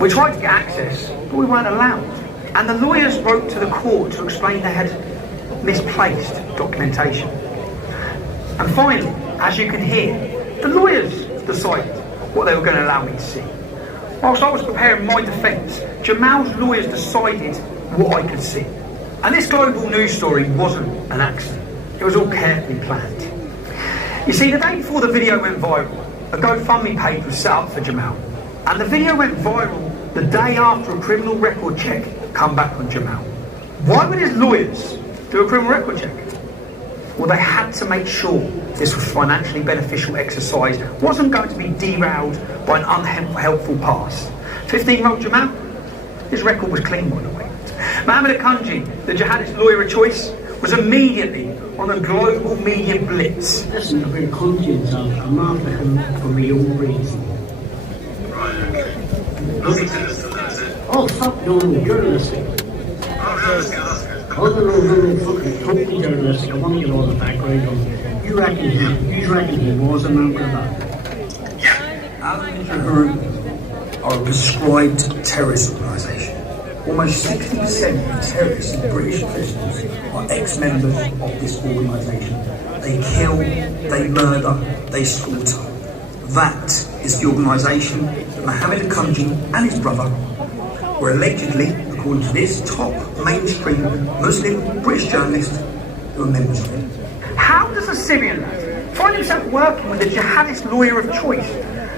We tried to get access, but we weren't allowed. And the lawyers wrote to the court to explain they had misplaced documentation. And finally, as you can hear, the lawyers decided what they were going to allow me to see. Whilst I was preparing my defence, Jamal's lawyers decided what I could see. And this global news story wasn't an accident. It was all carefully planned. You see, the day before the video went viral, a GoFundMe page was set up for Jamal. And the video went viral the day after a criminal record check come back on Jamal. Why would his lawyers do a criminal record check? Well, they had to make sure this was financially beneficial exercise, wasn't going to be derailed by an unhelpful past. 15-year-old Jamal, his record was clean, by the way. Mohammed Akanji, the jihadist lawyer of choice, was immediately on a global media blitz. Listen, I've been conscious of I'm African for my own reason. Oh, fuck no, journalistic. Other than fucking totally journalistic, I want to get all the background on. You reckon he was a member of that? Al Mujahideen are a prescribed terrorist organisation. Almost 60% of terrorists and British officials are ex-members of this organisation. They kill, they murder, they slaughter. That is the organisation that Mohammed Akanji and his brother were allegedly, according to this top mainstream Muslim British journalist, who are members of it. How does a Syrian lad find himself working with a jihadist lawyer of choice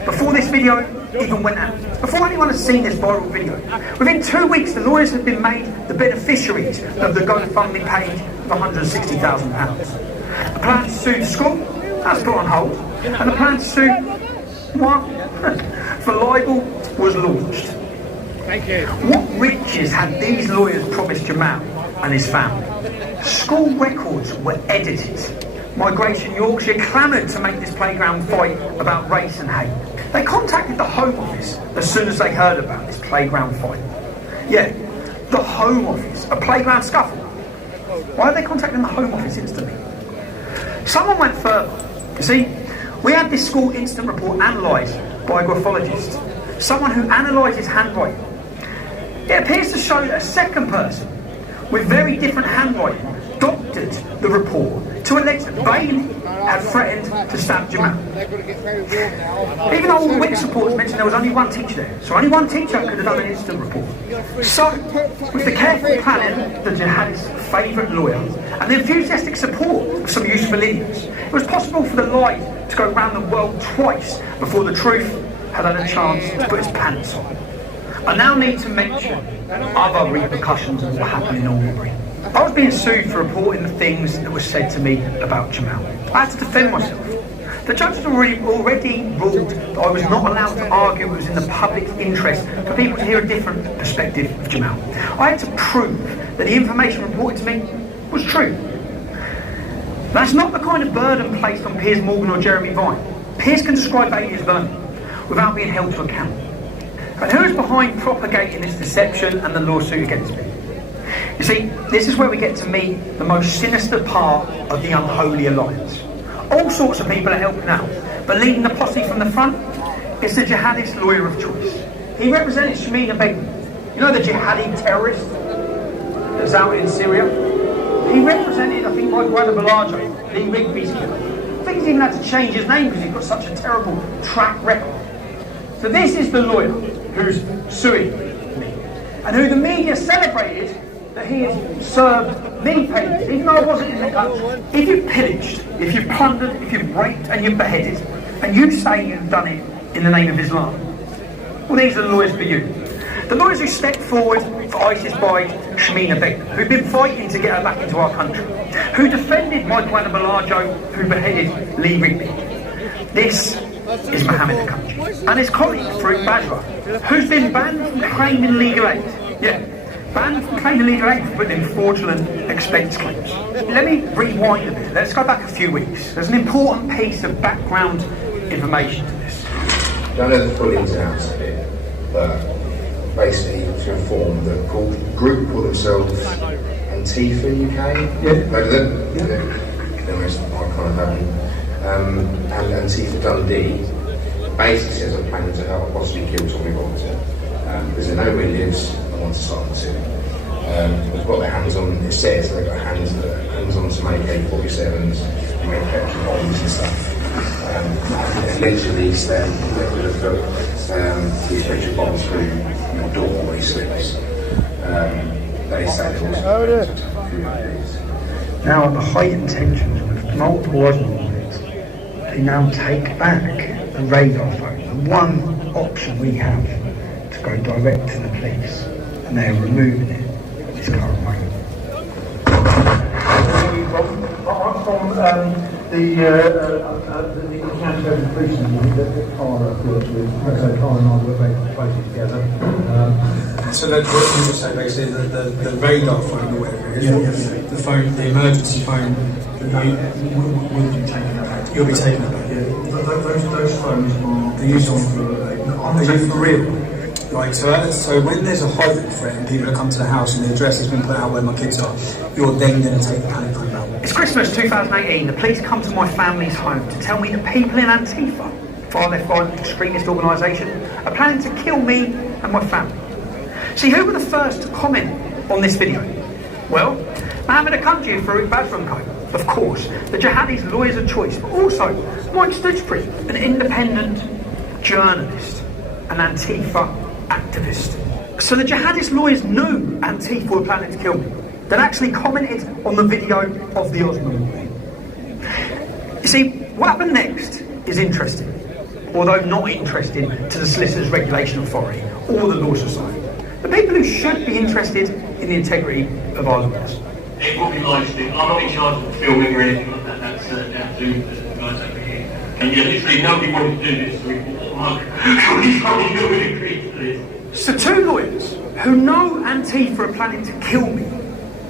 before this video even went out? Before anyone has seen this viral video? Within 2 weeks, the lawyers have been made the beneficiaries of the GoFundMe page of £160,000. The plan to sue the school, that's put on hold, and the plan to sue what? For libel was launched. Thank you. What riches had these lawyers promised Jamal and his family? School records were edited. Migration Yorkshire clamoured to make this playground fight about race and hate. They contacted the Home Office as soon as they heard about this playground fight. Yeah, the Home Office, a playground scuffle. Why are they contacting the Home Office instantly? Someone went further. You see, we had this school incident report analysed by a graphologist, someone who analyses handwriting. It appears to show that a second person with very different handwriting doctored the report to allege that Bailey had threatened to stab Jamal. Even though all the witness reports mentioned there was only one teacher there, so only one teacher could have done an incident report. So, with the careful planning of the jihadist's favourite lawyer and the enthusiastic support of some useful idiots, it was possible for the lie to go round the world twice before the truth had a chance to put its pants on. I now need to mention other repercussions of what happened in Albury. I was being sued for reporting the things that were said to me about Jamal. I had to defend myself. The judge had already ruled that I was not allowed to argue it was in the public interest for people to hear a different perspective of Jamal. I had to prove that the information reported to me was true. That's not the kind of burden placed on Piers Morgan or Jeremy Vine. Piers can describe Bailey as vermin without being held to account. And who is behind propagating this deception and the lawsuit against me? You see, this is where we get to meet the most sinister part of the unholy alliance. All sorts of people are helping out, but leading the posse from the front is the jihadist lawyer of choice. He represented Shamina Begum, you know, the jihadi terrorist that's out in Syria? He represented, I think, my brother Balajo, Lee Rigby's killer. I think he's even had to change his name because he's got such a terrible track record. So this is the lawyer who's suing me, and who the media celebrated that he has served me papers, even though I wasn't in the country. If you've pillaged, if you've plundered, if you've raped and you've beheaded, and you say you've done it in the name of Islam, well, these are the lawyers for you. The lawyers who stepped forward for ISIS bride Shamina Begum, who've been fighting to get her back into our country, who defended Michael Anabalajo, who beheaded Lee Rigby. This is Mohammed Akanji. And his colleague, Farouk Basra, who's been banned from claiming legal aid. Yeah, banned from claiming legal aid for putting in fraudulent expense claims. Let me rewind a bit. Let's go back a few weeks. There's an important piece of background information to this. I don't know the full ins and outs of it, but basically to inform the group call themselves Antifa UK. Yeah. No, the rest I kind of haven't. And Antifa Dundee basically says I'm planning to help possibly kill Tommy Robinson because they know where he lives and want to start to. They've got their hands on, it says they've got hands on some AK-47s and make petrol bombs and stuff. Allegedly they're going to put these petrol bombs through your door where he sleeps. They say they're also now at the heightened tensions with multiple Osmond, they now take back the radar phone, the one option we have to go direct to the police, and they're removing it at this current moment. From the county over the police that Cara works with, so Cara and I work very closely together. So that's what you would say, basically, the radar phone or whatever it is, the phone, the emergency phone, will be taken back. You'll be taking it back. Yeah, those phones are used for real. Right, so when there's a heightened threat and people have come to the house and the address has been put out where my kids are, you're then going to take the panic phone out. It's Christmas 2018. The police come to my family's home to tell me the people in Antifa, far-left violent extremist organisation, are planning to kill me and my family. See, who were the first to comment on this video? Well, Mohammed Akanji and Farouk Basra and Co. Of course, the jihadis' lawyers of choice, but also Mike Stutchbury, an independent journalist, an Antifa activist. So the jihadist lawyers knew Antifa were planning to kill me. They'd actually commented on the video of the Osman movie. You see, what happened next is interesting, although not interesting to the Solicitors Regulation Authority or the Law Society. The people who should be interested in the integrity of our laws. It will be live streamed. I'm not in charge of filming or anything like that. That's down to the guys over here. And yeah, literally nobody wanted to do this. So we probably nobody agreed to this. So two lawyers who know Antifa are planning to kill me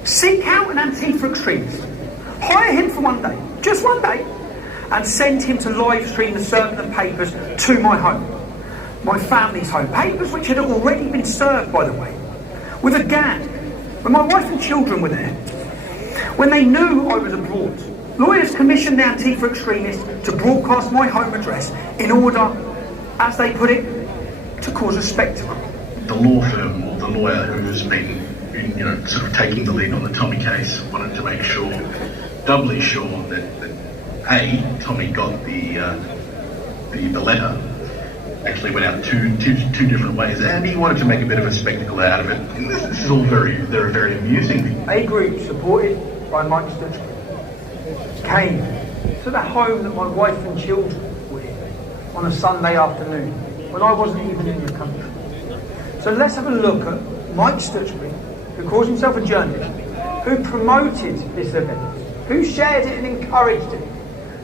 seek out an Antifa extremist, hire him for one day, just one day, and send him to live stream the serving of papers to my home, my family's home, papers which had already been served, by the way, with a gag. When my wife and children were there, when they knew I was abroad, lawyers commissioned the Antifa extremists to broadcast my home address in order, as they put it, to cause a spectacle. The law firm or the lawyer who's been, sort of taking the lead on the Tommy case wanted to make sure, doubly sure that Tommy got the letter. Actually went out two different ways, and he wanted to make a bit of a spectacle out of it. And this is all very amusing. A group supported by Mike Stutchbury came to the home that my wife and children were in on a Sunday afternoon when I wasn't even in the country. So let's have a look at Mike Stutchbury, who calls himself a journalist, who promoted this event, who shared it and encouraged it,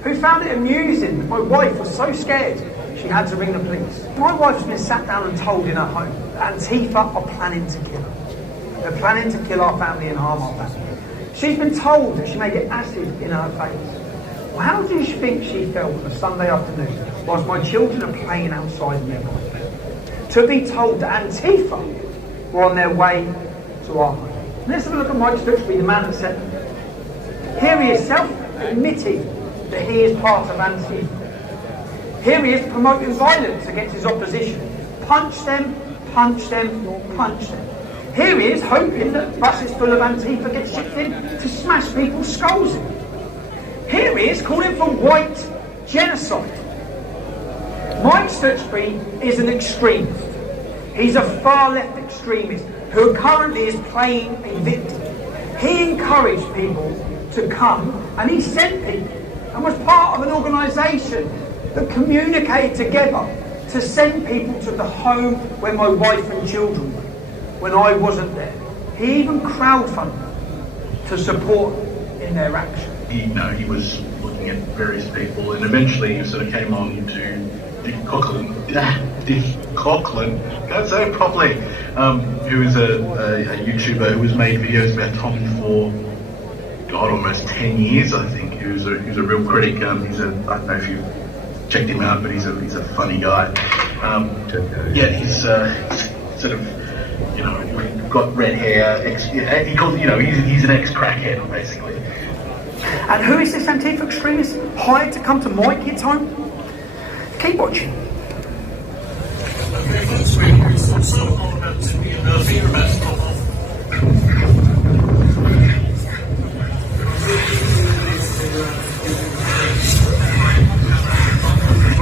who found it amusing that my wife was so scared she had to ring the police. My wife's been sat down and told in her home that Antifa are planning to kill her. They're planning to kill our family and harm our family. She's been told that she may get acid in her face. Well, how do you think she felt on a Sunday afternoon whilst my children are playing outside nearby? To be told that Antifa were on their way to our home. Let's have a look at Mike Stutchbury, the man that said that. Here he is self-admitting that he is part of Antifa. Here he is promoting violence against his opposition. Punch them, punch them, punch them. Here he is hoping that buses full of Antifa get shipped in to smash people's skulls in. Here he is calling for white genocide. Mike Stutchbury is an extremist. He's a far left extremist who currently is playing a victim. He encouraged people to come, and he sent people, and was part of an organisation that communicated together to send people to the home where my wife and children were, when I wasn't there. He even crowdfunded to support in their action. He was looking at various people, and eventually he sort of came on to Dick Coughlin, can't say it properly, who is a YouTuber who has made videos about Tommy for, God, almost 10 years, I think. He was a real critic. I don't know if you've checked him out, but he's a funny guy. He's sort of, got red hair. He calls, he's an ex-crackhead, basically. And who is this Antifa extremist hired to come to my kids' home? Keep watching.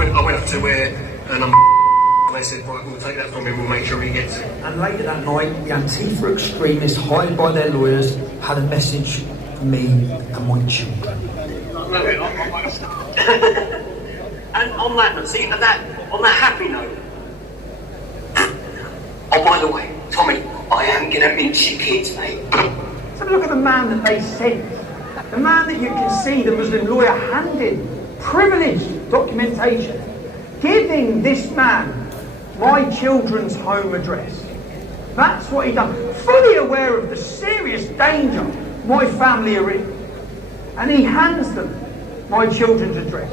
I went up to where, and they said, right, we'll take that from him, we'll make sure he gets it. And later that night, the Antifa extremists, hired by their lawyers, had a message for me and my children. And on that note, see, on that happy note, oh, by the way, Tommy, I am going to mince your kids, mate. Let's have a look at the man that they sent. The man that you can see the Muslim lawyer handed privileged documentation, giving this man my children's home address. That's what he done, fully aware of the serious danger my family are in. And he hands them my children's address.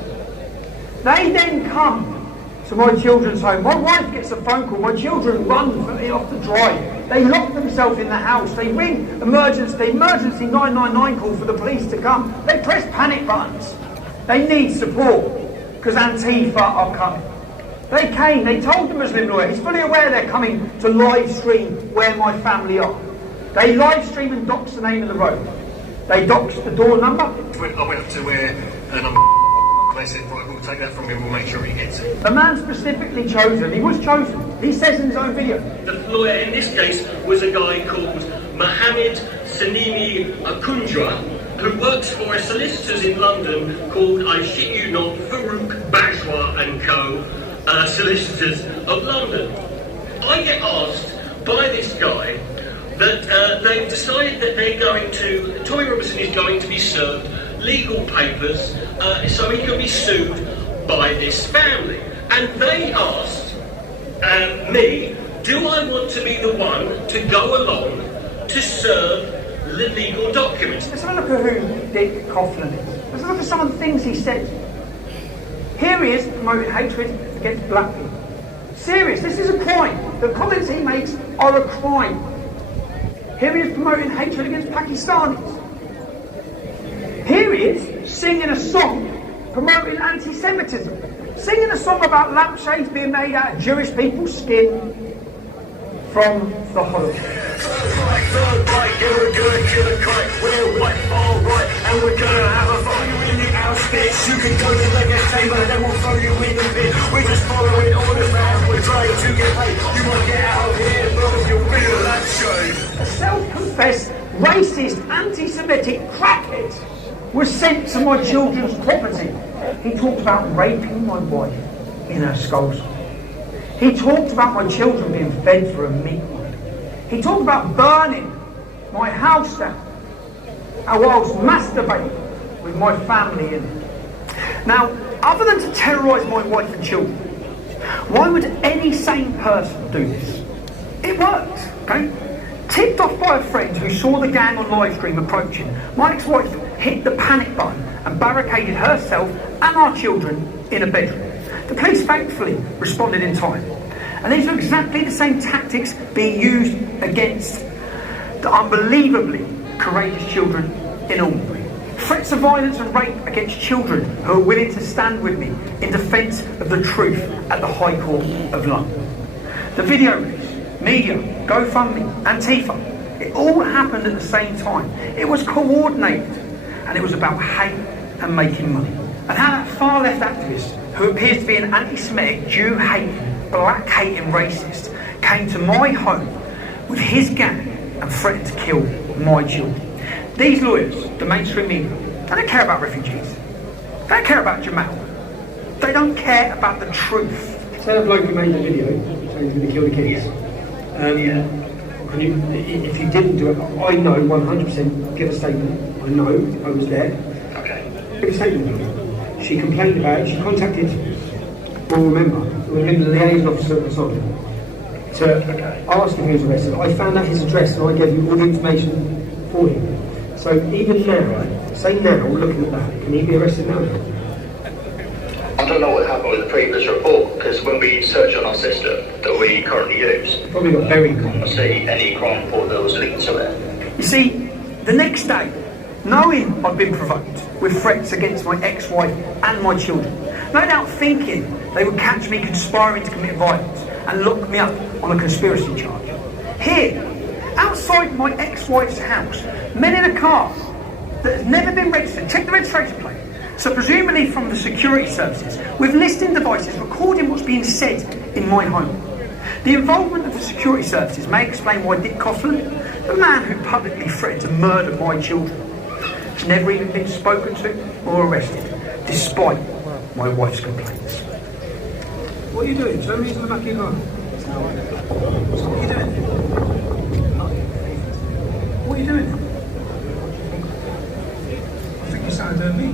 They then come to my children's home. My wife gets a phone call. My children run off the drive. They lock themselves in the house. They ring the emergency 999 call for the police to come. They press panic buttons. They need support because Antifa are coming. They came. They told the Muslim lawyer. He's fully aware they're coming to live stream where my family are. They live stream and dox the name of the road. They dox the door number. I went up to where, and they said, right, we'll take that from him, we'll make sure he gets it. The man specifically chosen, he was chosen. He says in his own video. The lawyer in this case was a guy called Mohammed Sanimi Akunjra, who works for a solicitors in London called, I shit you not, Farouk Bajwa and Co. Solicitors of London. I get asked by this guy that they've decided that they're going to, Tommy Robinson is going to be served legal papers so he can be sued by this family. And they asked me, do I want to be the one to go along to serve the legal documents? Let's have a look at who Dick Coughlin is. Let's look at some of the things he said. Here he is promoting hatred against black people. Serious, this is a crime. The comments he makes are a crime. Here he is promoting hatred against Pakistanis. Here he is singing a song promoting anti-Semitism. Singing a song about lampshades being made out of Jewish people's skin from the Holocaust. Third bite, give a good, kill a kite, we're white, all right, and we're gonna have a fight. You in the outfits, you can go to the next table and then we'll throw you in the pit. We're just following orders, man, we're trying to get paid. You won't get out of here, bro, you'll be a lampshade. A self-confessed, racist, anti-Semitic crackhead was sent to my children's property. He talked about raping my wife in her skull. He talked about my children being fed for a meat one. He talked about burning my house down whilst masturbating with my family in it. Now, other than to terrorise my wife and children, why would any sane person do this? It works, okay? Tipped off by a friend who saw the gang on live stream approaching, my ex-wife hit the panic button and barricaded herself and our children in a bedroom. The police thankfully responded in time. And these are exactly the same tactics being used against the unbelievably courageous children in Albury. Threats of violence and rape against children who are willing to stand with me in defence of the truth at the High Court of London. The video release, media, GoFundMe, Antifa, it all happened at the same time. It was coordinated and it was about hate and making money. And how that far-left activist, who appears to be an anti-Semitic, Jew-hating, black-hating racist, came to my home with his gang and threatened to kill my children. These lawyers, the mainstream media, they don't care about refugees. They don't care about Jamal. They don't care about the truth. Say that bloke who made the video saying he's going to kill the kids. Can you, if you didn't do it, I know 100%, give a statement. I know, I was there. Okay. Give a statement. She complained about it, she contacted, we'll remember, it would have been the liaison officer at the time, to ask if he was arrested. I found out his address and I gave you all the information for him. So even now, say now, looking at that, can he be arrested now? I don't know what happened with the previous report, because when we search on our system that we currently use, probably got buried. I don't see any crime report that was linked to it. You see, the next day, knowing I'd been provoked with threats against my ex-wife and my children, no doubt thinking they would catch me conspiring to commit violence and lock me up on a conspiracy charge. Here, outside my ex-wife's house, men in a car that has never been registered, check the registration plate, so presumably from the security services, with listening devices recording what's being said in my home. The involvement of the security services may explain why Dick Coughlin, the man who publicly threatened to murder my children, has never even been spoken to or arrested, despite my wife's complaints. What are you doing? Show me to the back of your car. What are you doing? What are you doing? I think you started doing me.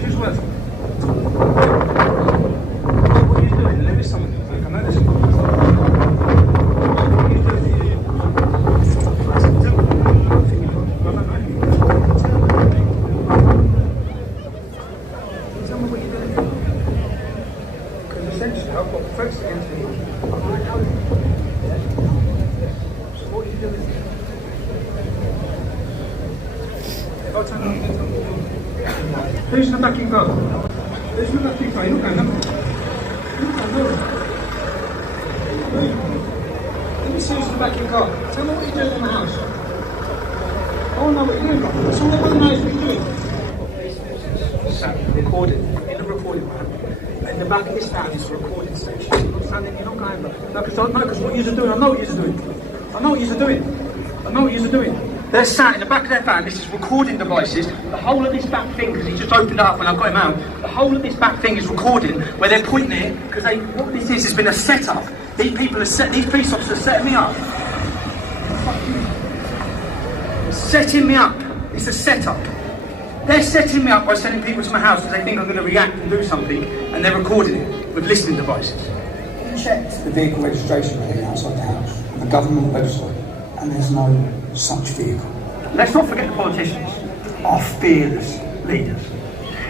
Who's worth? What are you doing? Let me something. I know this. What are you doing? Tell me what you're doing. Because essentially I've got threats against me. So what are you doing? If I turn around and tell me what you're doing. Who's in the back of your car? Who's in the back of your car? You're not going home. Let me see who's in the back of your car. Tell me what you're doing in the house. I want to know what you're doing. That's all I want to know is what you're doing. Sat recording in the recording room. In the back of this van is a recording station. You're not standing, you're not going back. No, because what you're doing, I know what you're doing. I know what you're doing. I know what you're doing. They're sat in the back of their van, this is recording devices, the whole of this back thing, because he just opened it up when I got him out, the whole of this back thing is recording, where they're pointing it, because what this is has been a setup. These police officers are setting me up. Setting me up. It's a setup. They're setting me up by sending people to my house because they think I'm going to react and do something, and they're recording it with listening devices. You checked the vehicle registration plate outside the house, the government website, and there's no such vehicle. Let's not forget the politicians, our fearless leaders.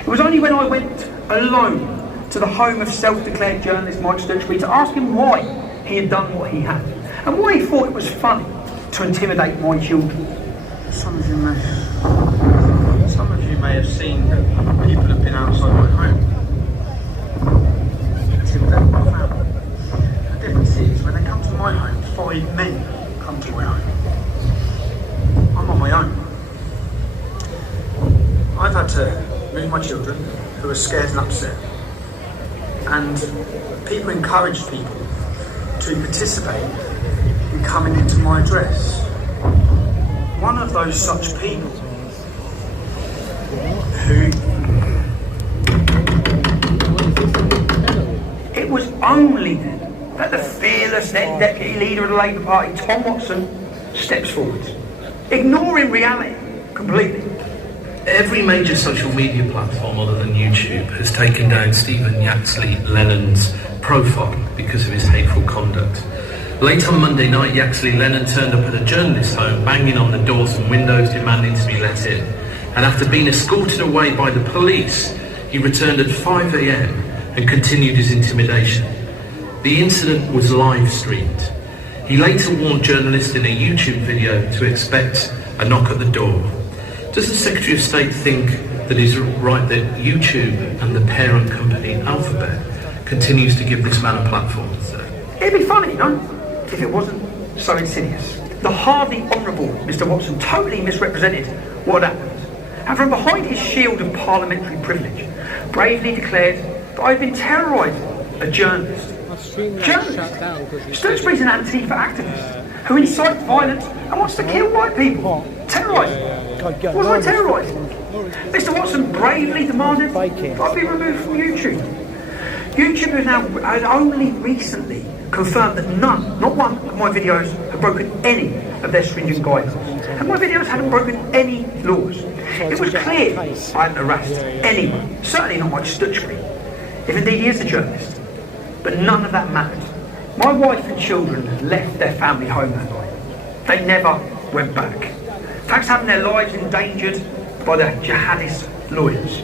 It was only when I went alone to the home of self-declared journalist Mike Sturchby to ask him why he had done what he had, and why he thought it was funny to intimidate my children. Some of you may have seen that people have been outside my home, intimidating my family. The difference is, when they come to my home, 5 men come to my home. I'm on my own. I've had to move my children who are scared and upset, and people encourage people to participate in coming into my address. One of those such people who... It was only then that the fearless then deputy leader of the Labour Party, Tom Watson, steps forward, ignoring reality completely. Every major social media platform other than YouTube has taken down Stephen Yaxley Lennon's profile because of his hateful conduct. Late on Monday night, Yaxley Lennon turned up at a journalist's home, banging on the doors and windows, demanding to be let in. And after being escorted away by the police, he returned at 5 a.m. and continued his intimidation. The incident was live streamed. He later warned journalists in a YouTube video to expect a knock at the door. Does the Secretary of State think that it's right that YouTube and the parent company Alphabet continues to give this man a platform? It'd be funny, no? If it wasn't so insidious. The hardly honourable Mr. Watson totally misrepresented what happened, and from behind his shield of parliamentary privilege, bravely declared that I'd been terrorising a journalist Journalist. Stuart Spree's an Antifa activist who incites violence and wants to kill white people. Terrorise them. What am I terrorising? Mr. Watson bravely demanded that I be removed from YouTube. YouTube has only recently confirmed that none, not one, of my videos have broken any of their stringent guidelines. And my videos haven't broken any laws. It was clear I hadn't harassed anyone, certainly not Mike Stutchbury, if indeed he is a journalist. But none of that mattered. My wife and children left their family home that night. They never went back. Thanks to having their lives endangered by the jihadist lawyers.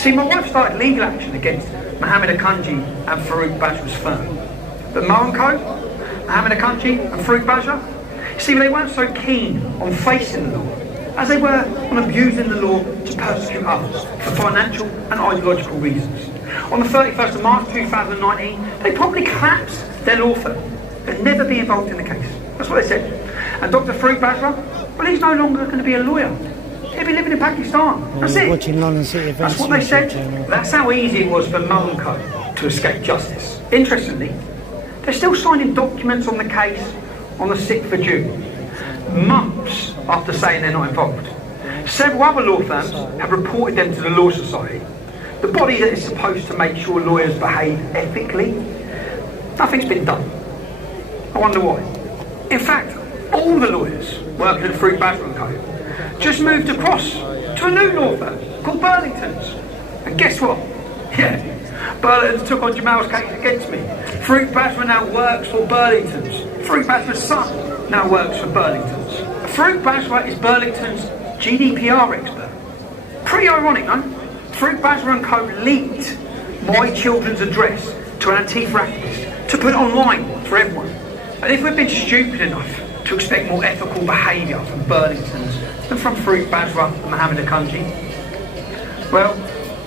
See, my wife started legal action against Mohammed Akunji and Farouk Bajwa's firm. But Mo and Co, Mohammed Akunji and Farouk Bajwa, see, they weren't so keen on facing the law as they were on abusing the law to persecute others for financial and ideological reasons. On the 31st of March 2019, they probably collapsed their law firm and never be involved in the case. That's what they said. And Dr. Farouk Bajwa, well, he's no longer going to be a lawyer. He'll be living in Pakistan. That's it. Watching London City events. That's what they said. That's how easy it was for Mo and Co to escape justice. Interestingly, they're still signing documents on the case on the 6th of June, months after saying they're not involved. Several other law firms have reported them to the Law Society, the body that is supposed to make sure lawyers behave ethically. Nothing's been done. I wonder why. In fact, all the lawyers working at Farouk Bajwa and Co just moved across to a new law firm called Burlington's. And guess what? Yeah, Burlington's took on Jamal's case against me. Farouk Bajwa now works for Burlington's. Farouk Bajwa's son now works for Burlington's. Farouk Bajwa is Burlington's GDPR expert. Pretty ironic, no? Farouk Bajwa and Co leaked my children's address to an Antifa activist to put it online for everyone. And if we've been stupid enough to expect more ethical behaviour from Burlington's than from Farouk Bajwa and Mohammed Akunji, well,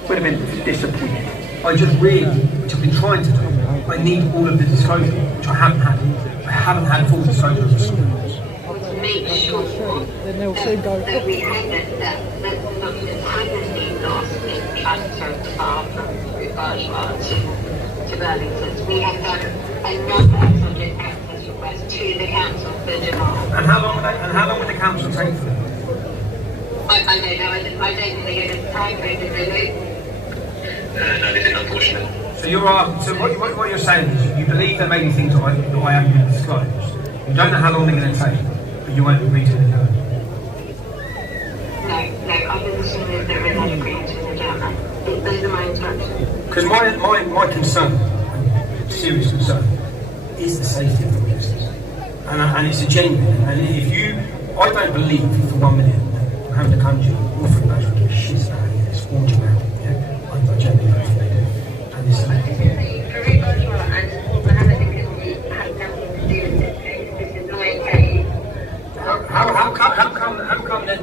we'd have been disappointed. I just really, which I've been trying to do, I need all of the disclosure, which I haven't had. I haven't had full disclosure of the schools. Make sure that we have that hasn't lost in transfer of the file from Farouk Bajwa to Burlington's. We have done another subject access request to the council for Jamal. And how long would the council take for them? I don't know. I don't think they get a time frame, do they? No, they didn't, unfortunately. So what you're saying is you believe there may be things that I haven't been disclosed. You don't know how long they're going to take, but you won't agree to the go. No, I've been assuming that there is an agreement with the German. Those are my instructions. Because my concern, serious concern, is the safety of the witnesses. And it's a genuine, and if you, I don't believe for 1 minute Mohammed Akunji or Farouk Bajwa give a shit about any of this or Jamal. Yeah? I genuinely don't think they do. And this Farouk Bajwa and Mohammed Akunji have nothing to do with this case. This is my case. How come then?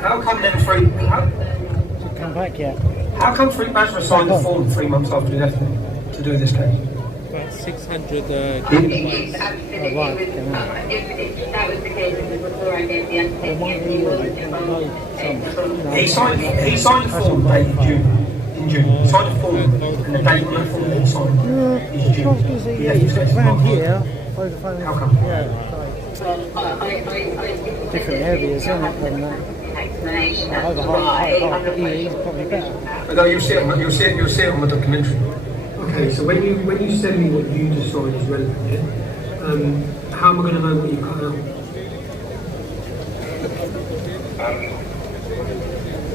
How come then Farouk? Come back yet? How come Farouk Bajwa signed the form 3 months after he left me to do this case? About 600 gigabytes. Absolutely. Right. If that was the case, it was before I gave the application. He wasn't involved. He signed the form dated in June. He signed the form, and the date on that form that he signed is June. He left his case around in here, March. How come? Yeah. Different areas, isn't it, than that? Over half he's probably better. No, you'll see it on the documentary. Okay, so when you send me what you decide is relevant, yeah, how am I going to know what you cut out?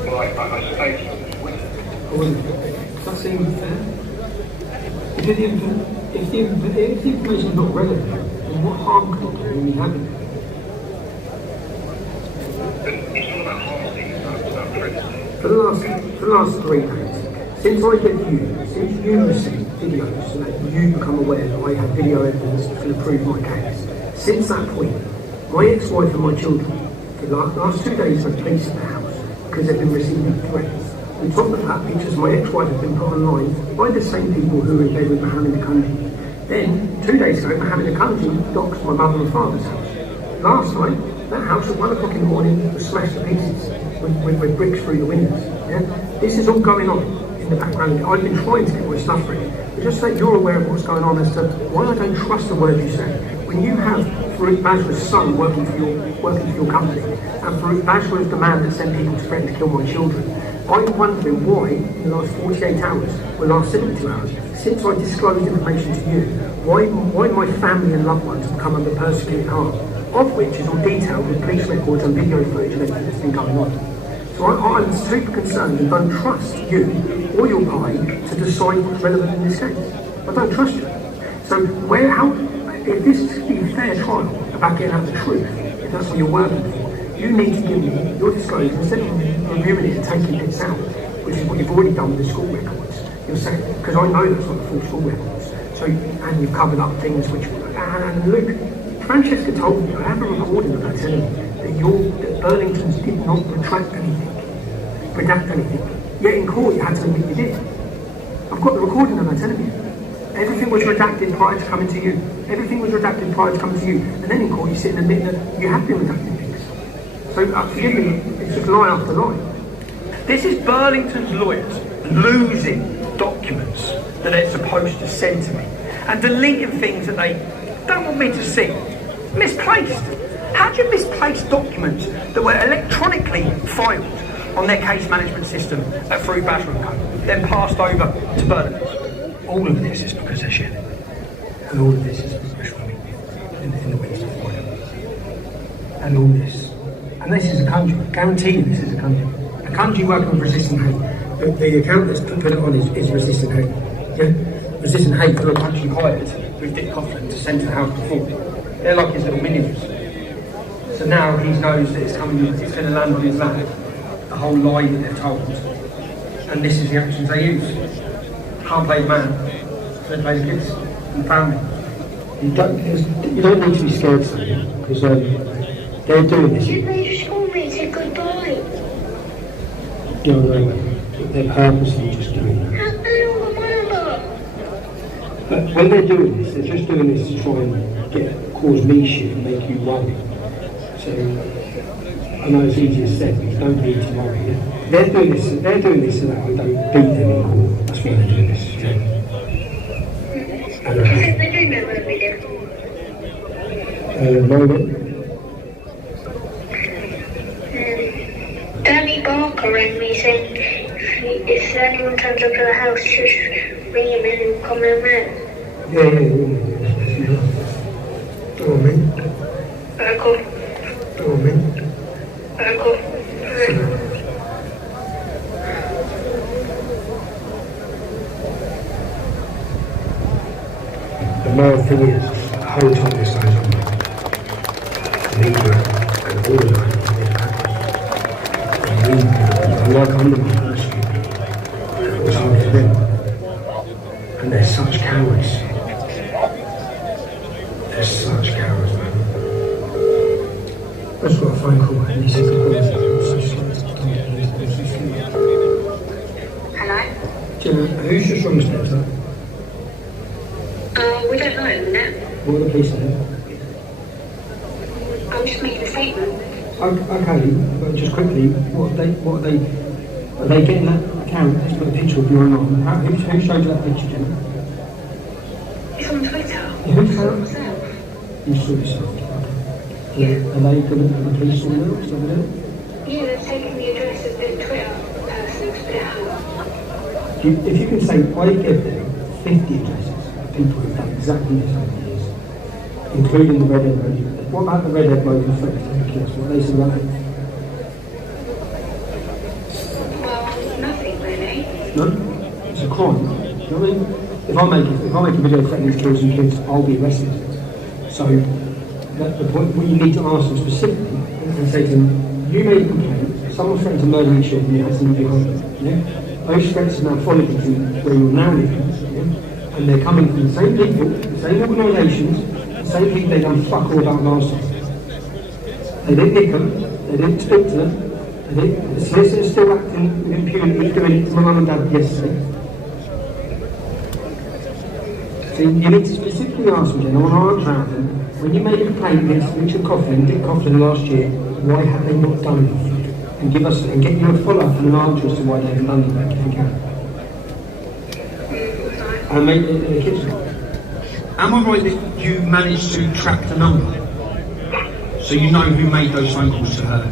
Well, I suppose. Does that seem fair? If the information is not relevant, then what harm could it do when you have it? It's not about harmony, it's about privacy. For the last 3 days, since you received videos so that you become aware that I have video evidence that can prove my case, since that point, my ex-wife and my children, for the last 2 days, have placed in the house because they've been receiving threats. On top of that, pictures of my ex-wife have been put online by the same people who were in bed with Mohammed Akunji. Then, 2 days ago, Mohammed Akunji doxed my mother and father's house. Last night, that house at 1 o'clock in the morning was smashed to pieces with bricks through the windows. Yeah? This is all going on in the background. I've been trying to get my stuff ready. But just so you're aware of what's going on as to why I don't trust the word you say. When you have Farouk Bajwa's son working for your company, and Farouk Bajwa is the man that sent people to threaten to kill my children, I'm wondering why, in the last 48 hours, or last 72 hours, since I disclosed information to you, why my family and loved ones have come under persecuted harm, of which is all detailed with police records and video footage of everything that's been going on. So I'm super concerned and don't trust you or your party to decide what's relevant in this case. I don't trust you. So if this is to be a fair trial about getting out the truth, if that's what you're working for, you need to give me your disclosure instead of reviewing it and taking bits out, which is what you've already done with the school records. You're saying, because I know that's not the full school records. So, and you've covered up things which, and Luke, Francesca told me, I have a recording of her telling me that Burlington's did not redact anything. Yet in court you had to admit you did. I've got the recording of her telling me. Everything was redacted prior to coming to you. Everything was redacted prior to coming to you. And then in court you sit and admit that you have been redacting things. So forgive me, it's just lie after lie. This is Burlington's lawyers losing documents that they're supposed to send to me and deleting things that they don't want me to see. Misplaced. How do you misplace documents that were electronically filed on their case management system at Farouk Bajwa & Co, then passed over to Burlington? All of this is because they're sharing. And all of this is because we're in the West of the world. And all this. And this is a country, I guarantee you this is a country working with resisting hate. The account that's put it on is resisting hate. Yeah? Resisting hate for a country hired with Dick Coughlin to send to the House before. They're like his little minions. So now he knows that it's going to land on his lap. The whole lie that they've told. And this is the actions they use. Can't play the man, so they play the kids and the family. You don't need to be scared of them, because they're doing this. You made a schoolmate say goodbye. No, they're purposely just doing that. How long am I? But when they're doing this, they're just doing this to try and cause me shit and make you worry. So I know it's easier said, but you don't need to worry. Yeah? They're doing this so that I don't beat them in court. That's why they're doing this. Yeah? Do you think they do know where we live? No. Danny Barker rang me saying if anyone turns up to the house, just ring him in and come in there. Yeah. Go on, mate. Cool. Go on, mate. Cool. The moral thing is, the whole time this goes on, the media and all of that, I like undermining what's happening to them. And they're such cowards. They're such cowards, man. I just got a phone call and he said the Hello? Jenna, who's your strongest letter? We don't know at the minute. What are the police saying? I'm just making a statement. Okay, but just quickly, are they getting that account that's got a picture of you online? Who showed you that picture, Jenna? It's on Twitter. Yeah, who's that? You saw yourself. Yeah. Are they going to the police on there? Is that it? Yeah, they've taken the address of the Twitter person to put it out. If you can say, I give them 50 addresses of people who've done exactly the same as this, including the redhead bloke. What about the redhead bloke who threatened to kill us? What they said about it? Well, nothing really. No? It's a crime. You know what I mean? If I make a video threatening to kill some kids, I'll be arrested. So the point, what you need to ask them specifically and say to them, you made a complaint, someone threatened to murder your children, you had to leave your home. Yeah? Those threats are now following you to where you're now living. Yeah? And they're coming from the same people, the same organisations, the same people they done fuck all about last time. They didn't nick them, they didn't speak to them, the solicitor's still acting with impunity, doing it to my mum and dad yesterday. So you need to specifically ask them, Jen, I want to answer them, when you made a complaint against Dick Coughlin last year, why have they not done anything? And get you a follow-up and an answer as to why they haven't done anything if you can. and made it in the kitchen. Am I right that you managed to track the number? So you know who made those phone calls to her?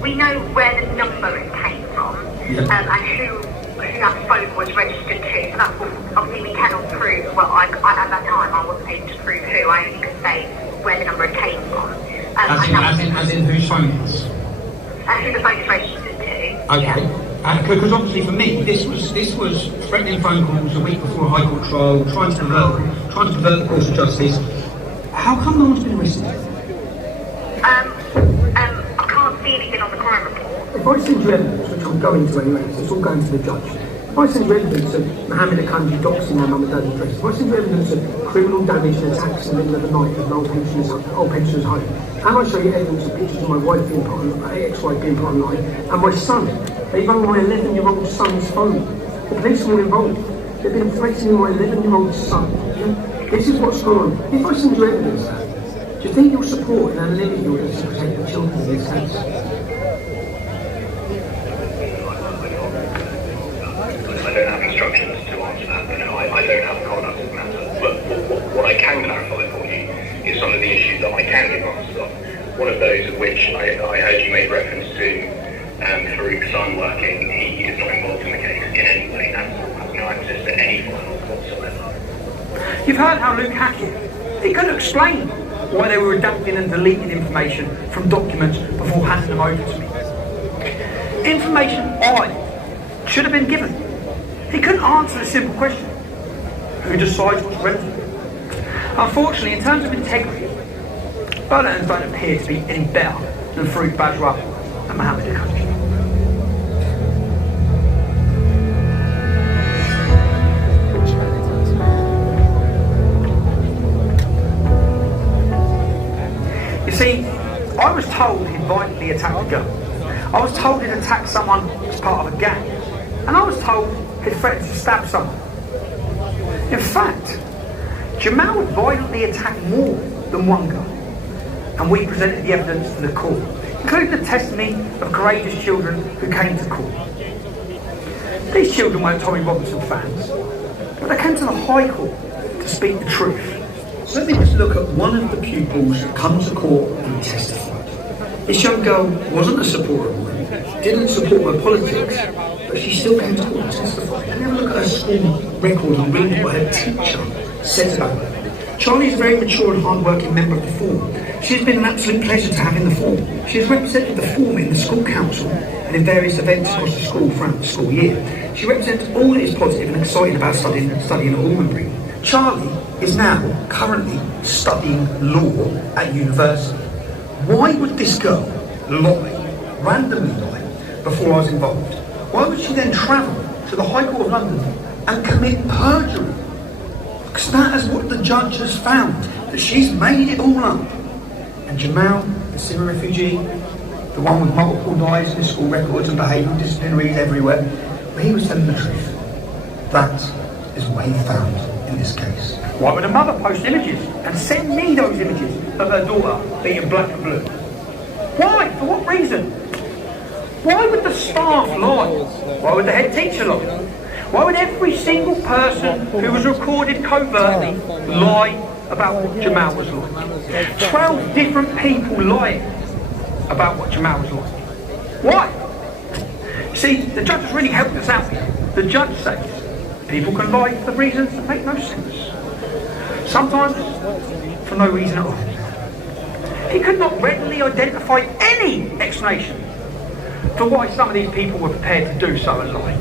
We know where the number came from, and who that phone was registered to. So that's what, obviously we cannot prove. Well, at that time I wasn't able to prove who. I only could say where the number came from. As in whose phone it was? Who the phone is registered to. Okay. Because obviously for me, this was threatening phone calls a week before a High Court trial, trying to pervert the course of justice. How come no one's been arrested? I can't see anything on the crime report. If I send you evidence, which I'm going to anyway, so it's all going to the judge. If I send you evidence of Mohammed Akanji doxing my mum and dad's address, if I send you evidence of criminal damage and attacks in the middle of the night at an old pensioner's home, and I show you evidence of pictures of my wife being put on, ex-wife being put online, and my son, they rang my 11-year-old son's phone. The police were involved. They've been threatening my 11-year-old son. Yeah? This is what's going on. If I send you evidence, do you think you'll support and limit your to protect the children in this case? I don't have instructions to answer that. I don't have a conduct of the matter. But what I can clarify for you is some of the issues that I can give answers on. One of those of which I heard you made reference to Farouk's son working. He is not involved in the case in any way at all. Has no access to any files whatsoever. You've heard how Luke Hackett, he couldn't explain why they were redacting and deleting information from documents before handing them over to me. Information I should have been given. He couldn't answer the simple question: who decides what's relevant? Unfortunately, in terms of integrity, Bolan's don't appear to be any better than Farouk Bajwa and Mohammed Akanji. You see, I was told he'd violently attacked a girl. I was told he'd attacked someone as part of a gang. And I was told he'd threatened to stab someone. In fact, Jamal would violently attack more than one girl. And we presented the evidence to the court, including the testimony of courageous children who came to court. These children weren't Tommy Robinson fans, but they came to the High Court to speak the truth. So let me just look at one of the pupils that come to court and testified. This young girl wasn't a supporter of mine, didn't support my politics, but she still came to court and testified. And have a look at her school record and read what her teacher said about her. Charlie is a very mature and hard-working member of the Forum. She has been an absolute pleasure to have in the Forum. She has represented the Forum in the school council and in various events across the school throughout the school year. She represents all that is positive and exciting about studying at Almonbury. Charlie is now currently studying law at university. Why would this girl randomly lie, before I was involved? Why would she then travel to the High Court of London and commit perjury? Because that is what the judge has found, that she's made it all up. And Jamal, the Syrian refugee, the one with multiple lies in school records and behavioural disciplinaries everywhere, he was telling the truth. That is what he found in this case. Why would a mother post images and send me those images of her daughter being black and blue? Why? For what reason? Why would the staff lie? Why would the head teacher lie? Why would every single person who was recorded covertly lie about what Jamal was like? 12 different people lied about what Jamal was like. Why? See, the judge has really helped us out here. The judge says people can lie for reasons that make no sense. Sometimes for no reason at all. He could not readily identify any explanation for why some of these people were prepared to do so and lie.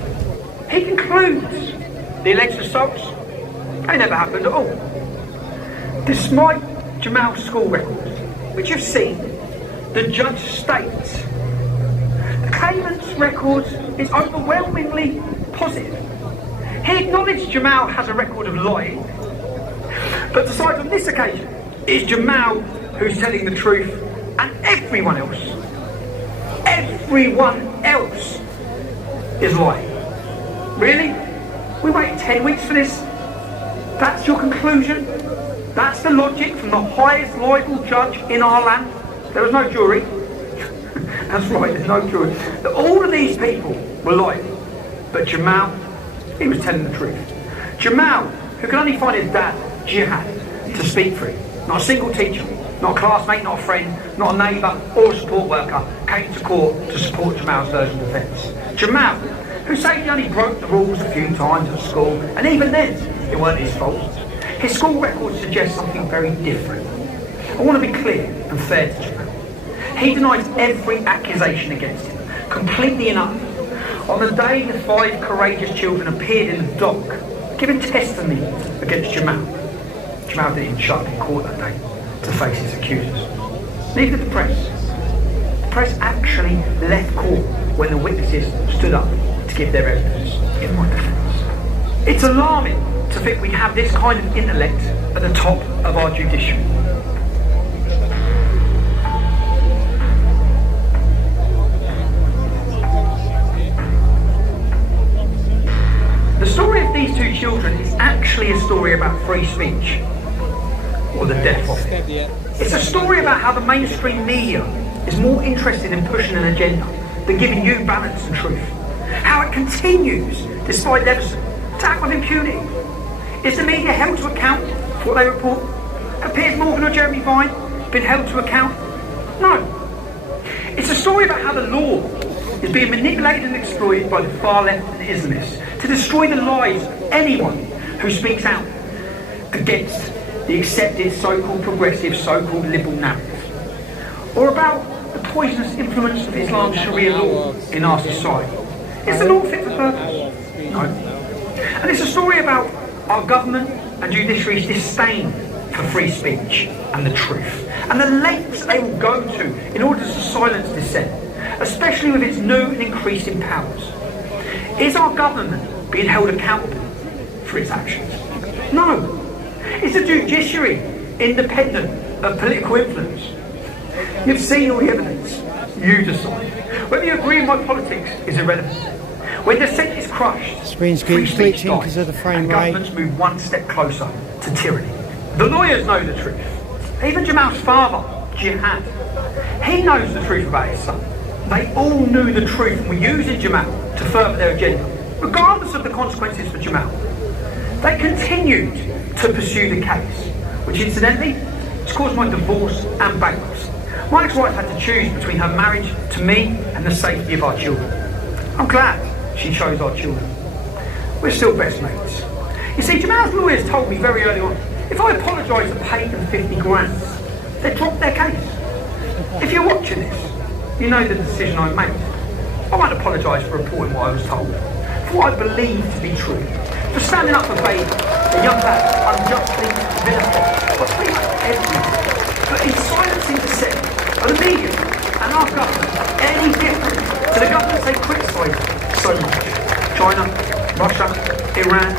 He concludes the alleged assaults, they never happened at all. Despite Jamal's school records, which you've seen, the judge states the claimant's record is overwhelmingly positive. He acknowledged Jamal has a record of lying, but decides on this occasion it's Jamal who's telling the truth and everyone else is lying. Really? We waited 10 weeks for this? That's your conclusion? That's the logic from the highest libel judge in our land? There was no jury. That's right, there's no jury. All of these people were lying. But Jamal, he was telling the truth. Jamal who could only find his dad, Jihad, to speak for him. Not a single teacher, not a classmate, not a friend, not a neighbour or a support worker came to court to support Jamal's version of events. Jamal, who said he only broke the rules a few times at school, and even then, it weren't his fault. His school record suggests something very different. I want to be clear and fair to Jamal. He denies every accusation against him, completely and utterly. On the day the 5 courageous children appeared in the dock, giving testimony against Jamal, Jamal didn't even show up in court that day to face his accusers. Neither did the press. The press actually left court when the witnesses stood up to give their evidence in my defence. It's alarming to think we have this kind of intellect at the top of our judiciary. The story of these 2 children is actually a story about free speech, or the death of it. It's a story about how the mainstream media is more interested in pushing an agenda than giving you balance and truth. How it continues, despite Leveson, to act with impunity. Is the media held to account for what they report? Have Piers Morgan or Jeremy Vine been held to account? No. It's a story about how the law is being manipulated and exploited by the far left and Islamists to destroy the lives of anyone who speaks out against the accepted so-called progressive, so-called liberal narrative. Or about the poisonous influence of Islam's Sharia law in our society. Is the law fit for purpose? No. And it's a story about our government and judiciary's disdain for free speech and the truth, and the lengths they will go to in order to silence dissent, especially with its new and increasing powers. Is our government being held accountable for its actions? No. Is the judiciary independent of political influence? You've seen all the evidence. You decide. Whether you agree with my politics is irrelevant. When dissent is crushed, screens free keep speech glitching dies, because of the frame and rate. governments move one step closer to tyranny. The lawyers know the truth. Even Jamal's father, Jihad, he knows the truth about his son. They all knew the truth and were using Jamal to further their agenda, regardless of the consequences for Jamal. They continued to pursue the case, which incidentally has caused my divorce and bankruptcy. My ex-wife had to choose between her marriage to me and the safety of our children. I'm glad she chose our children. We're still best mates. You see, Jamal's lawyers told me very early on, if I apologise and paid them 50 grand, they'd drop their case. If you're watching this, you know the decision I made. I won't apologise for reporting what I was told, for what I believe to be true, for standing up for Baby, a young lad unjustly vilified by pretty much everyone. But in silencing dissent, are the media and our government any different to the governments they criticise so much? China, Russia, Iran,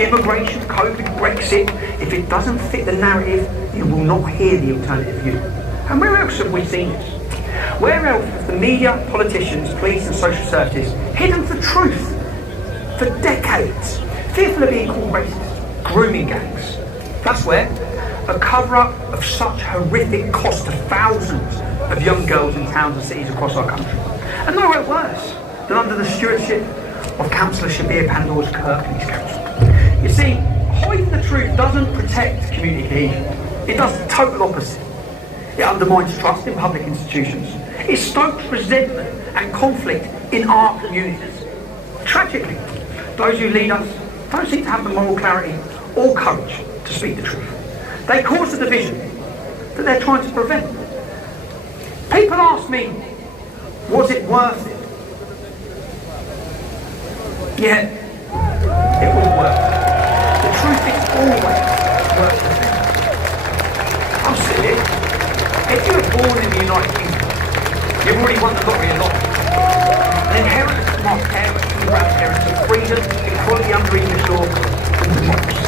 immigration, COVID, Brexit. If it doesn't fit the narrative, you will not hear the alternative view. And where else have we seen this? Where else have the media, politicians, police and social services hidden the truth for decades, fearful of being called racist, grooming gangs? That's where a cover-up of such horrific cost to thousands of young girls in towns and cities across our country. And nowhere worse than under the stewardship of Councillor Shabir Pandor's Kirklees Council. You see, hiding the truth doesn't protect community cohesion. It does the total opposite. It undermines trust in public institutions. It stokes resentment and conflict in our communities. Tragically, those who lead us don't seem to have the moral clarity or courage to speak the truth. They cause the division that they're trying to prevent. People ask me, was it worth it? Yeah, it was worth it. The truth is always worth the thing. I'm silly. If you were born in the United Kingdom, you've already won the lottery a lot. An inheritance from our parents and grandparents of freedom, equality under English law, and democracy.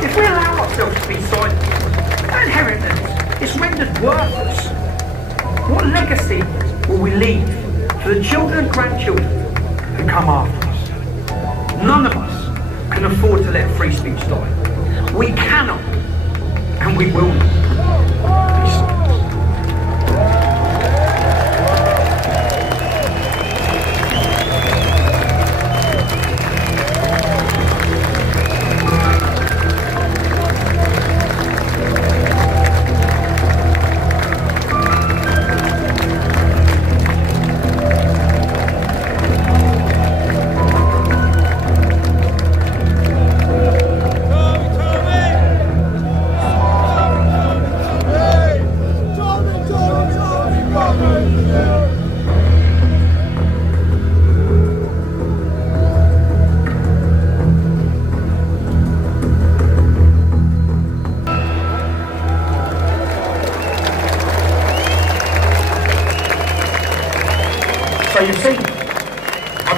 If we allow ourselves to be silent, that inheritance is rendered worthless. What legacy will we leave for the children and grandchildren who come after us? None of us can afford to let free speech die. We cannot, and we will not, be silent.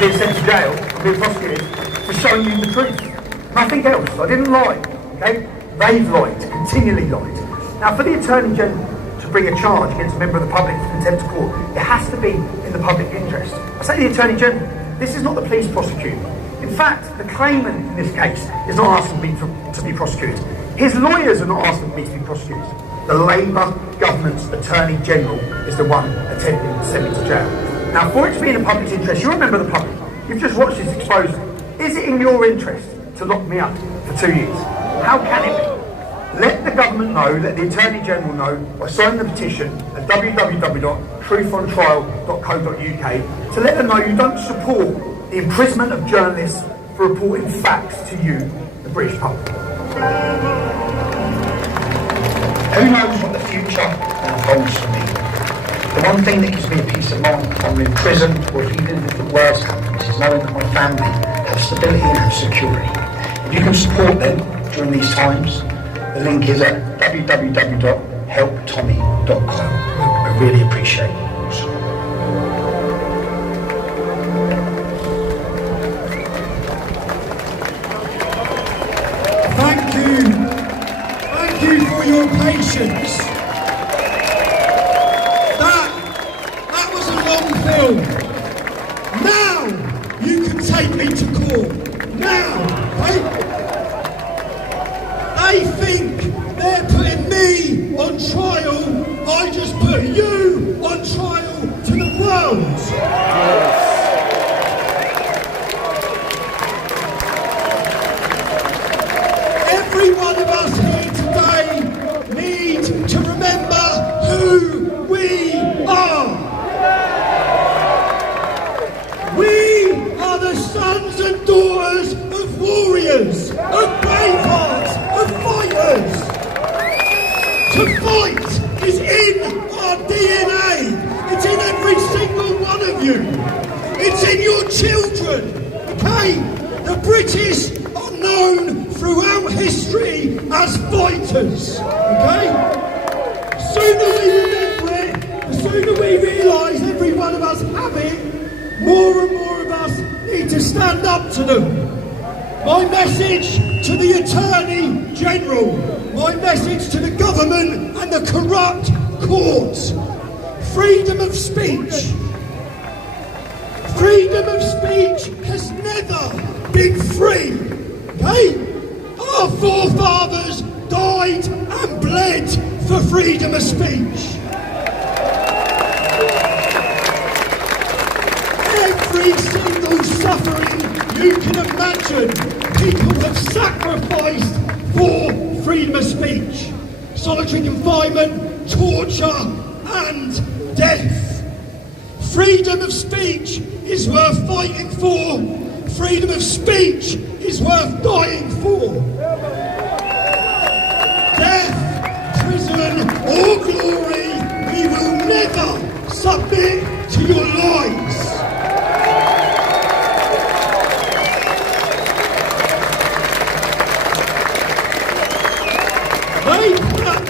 I'm being sent to jail, I'm being prosecuted for showing you the truth. Nothing else. I didn't lie. Okay? They've lied, continually lied. Now, for the Attorney General to bring a charge against a member of the public for contempt of court, it has to be in the public interest. I say to the Attorney General, this is not the police prosecuting. In fact, the claimant in this case is not asking me to be prosecuted. His lawyers are not asking me to be prosecuted. The Labour government's Attorney General is the one attempting to send me to jail. Now, for it to be in the public interest, you're a member of the public. You've just watched this exposure. Is it in your interest to lock me up for 2 years? How can it be? Let the government know, let the Attorney General know by signing the petition at www.truthontrial.co.uk to let them know you don't support the imprisonment of journalists for reporting facts to you, the British public. Who knows what the future holds for me? The one thing that gives me a peace of mind if I'm in prison or if even if the worst happens is knowing that my family have stability and have security. If you can support them during these times, the link is at www.helptommy.com. I really appreciate it. Thank you for your patience. That was a long film. Now you can take me to court. Now, they think they're putting me on trial. I just put you on trial to the world. Every one of us here today need to remember who we are. We are the sons and daughters of warriors, of bravehearts, of fighters. To fight is in our DNA. It's in every single one of you. It's in your children. Okay? The British are known throughout history as fighters. Okay? The sooner we remember it, the sooner we realise every one of us have it, more and more of us need to stand up to them. My message to the Attorney General, my message to the government and the corrupt courts, freedom of speech. Freedom of speech has never been free. Okay? Our forefathers died and bled for freedom of speech. Every single suffering you can imagine, people have sacrificed for freedom of speech. Solitary confinement, torture, and death. Freedom of speech is worth fighting for. Freedom of speech is worth dying for. Death, prison, or glory, we will never submit to your lies.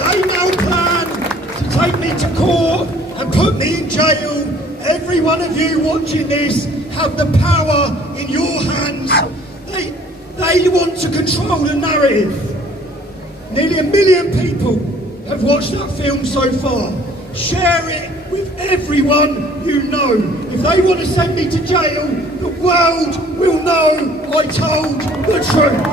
They now plan to take me to court and put me in jail. Every one of you watching this have the power in your hands. They want to control the narrative. Nearly 1 million people have watched that film so far. Share it with everyone you know. If they want to send me to jail, the world will know I told the truth.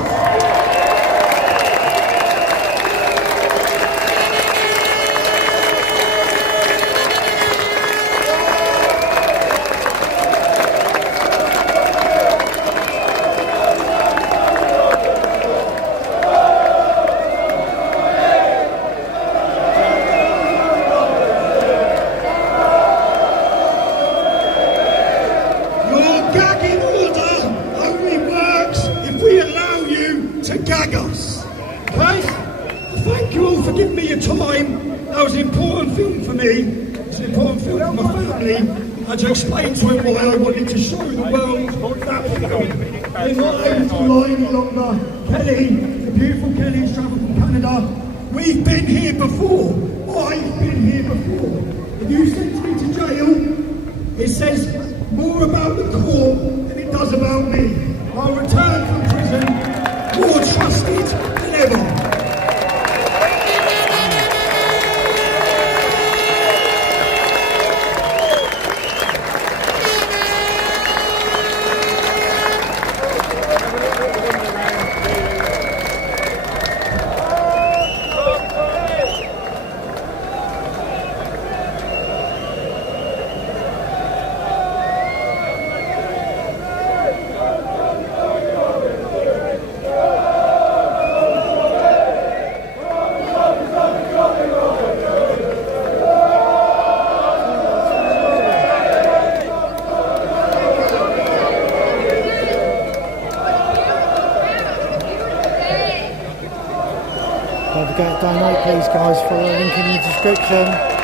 To explain to him why I wanted to show the world that film. They're not able to lie any longer. Kelly, the beautiful Kelly's travelled from Canada. We've been here before. I've been here before. If you sent me to jail, it says more about the court than does about me. I'll return from prison more trusted than ever. Don't forget to donate please guys, follow the link in the description.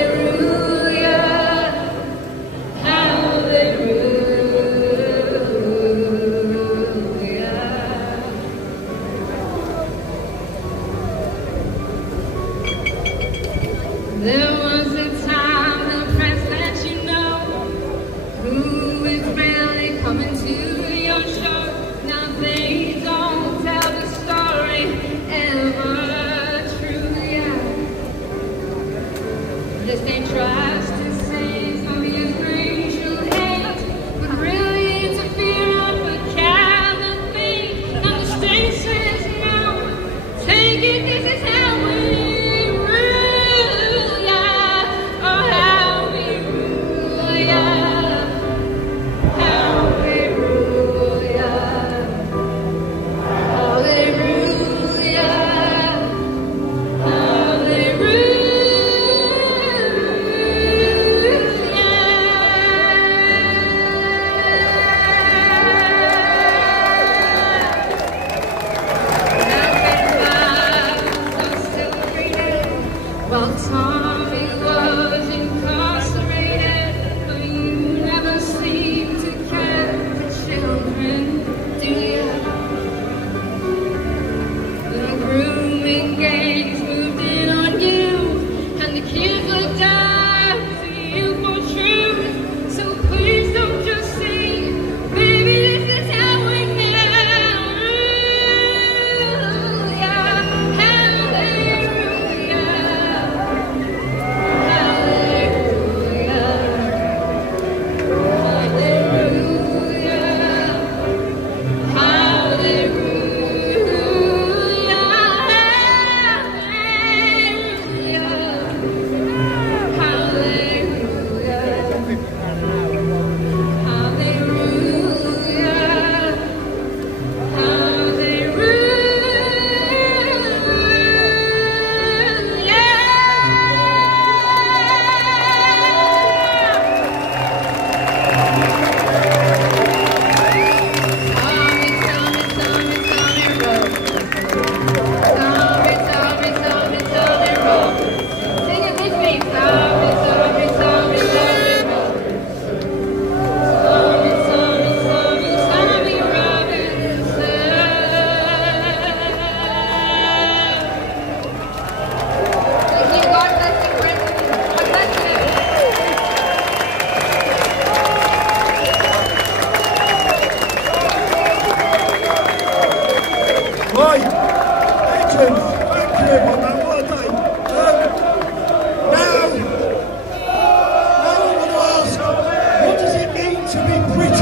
Hallelujah.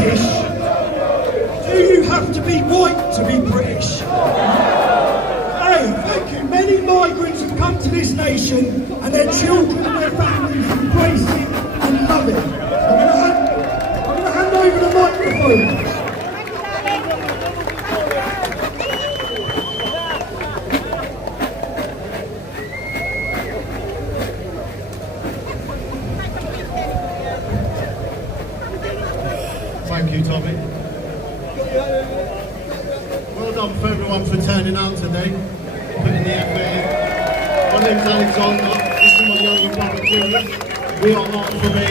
British? Do you have to be white to be British? Hey, thank you. Many migrants have come to this nation and their children and their families embrace it and love it. I'm going to hand over the microphone. Thank you, Tommy. Well done for everyone for turning out today, putting the effort in. My name's Alexander, this is my younger brother Jimmy. We are Art for Me.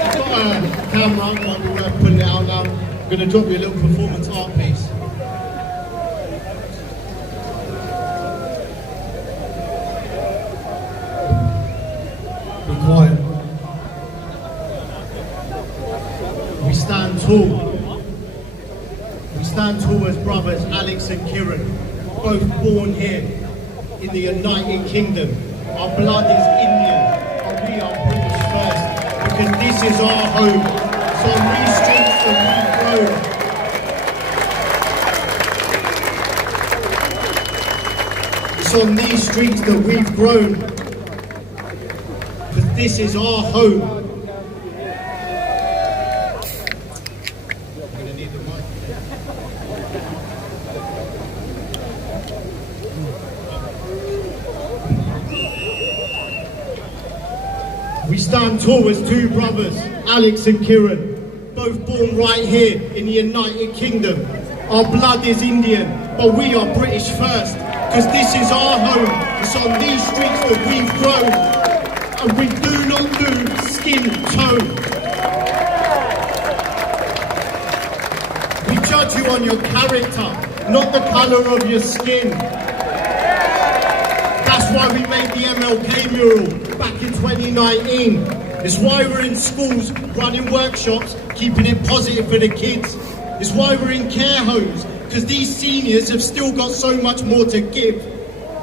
I've got a camera, might be worth putting it out now. I'm going to drop you a little performance art piece. Be quiet. We stand tall. We stand tall as brothers Alex and Kieran, both born here in the United Kingdom. Our blood is Indian, but we are British first, because this is our home. So on these streets that we've grown. It's on these streets that we've grown, because this is our home. We stand tall as two brothers, Alex and Kieran, both born right here in the United Kingdom. Our blood is Indian, but we are British first, because this is our home. It's on these streets that we've grown, and we do not do skin tone. We judge you on your character, not the colour of your skin. That's why we made the MLK mural back in 2019. It's why we're in schools running workshops, keeping it positive for the kids. It's why we're in care homes, because these seniors have still got so much more to give.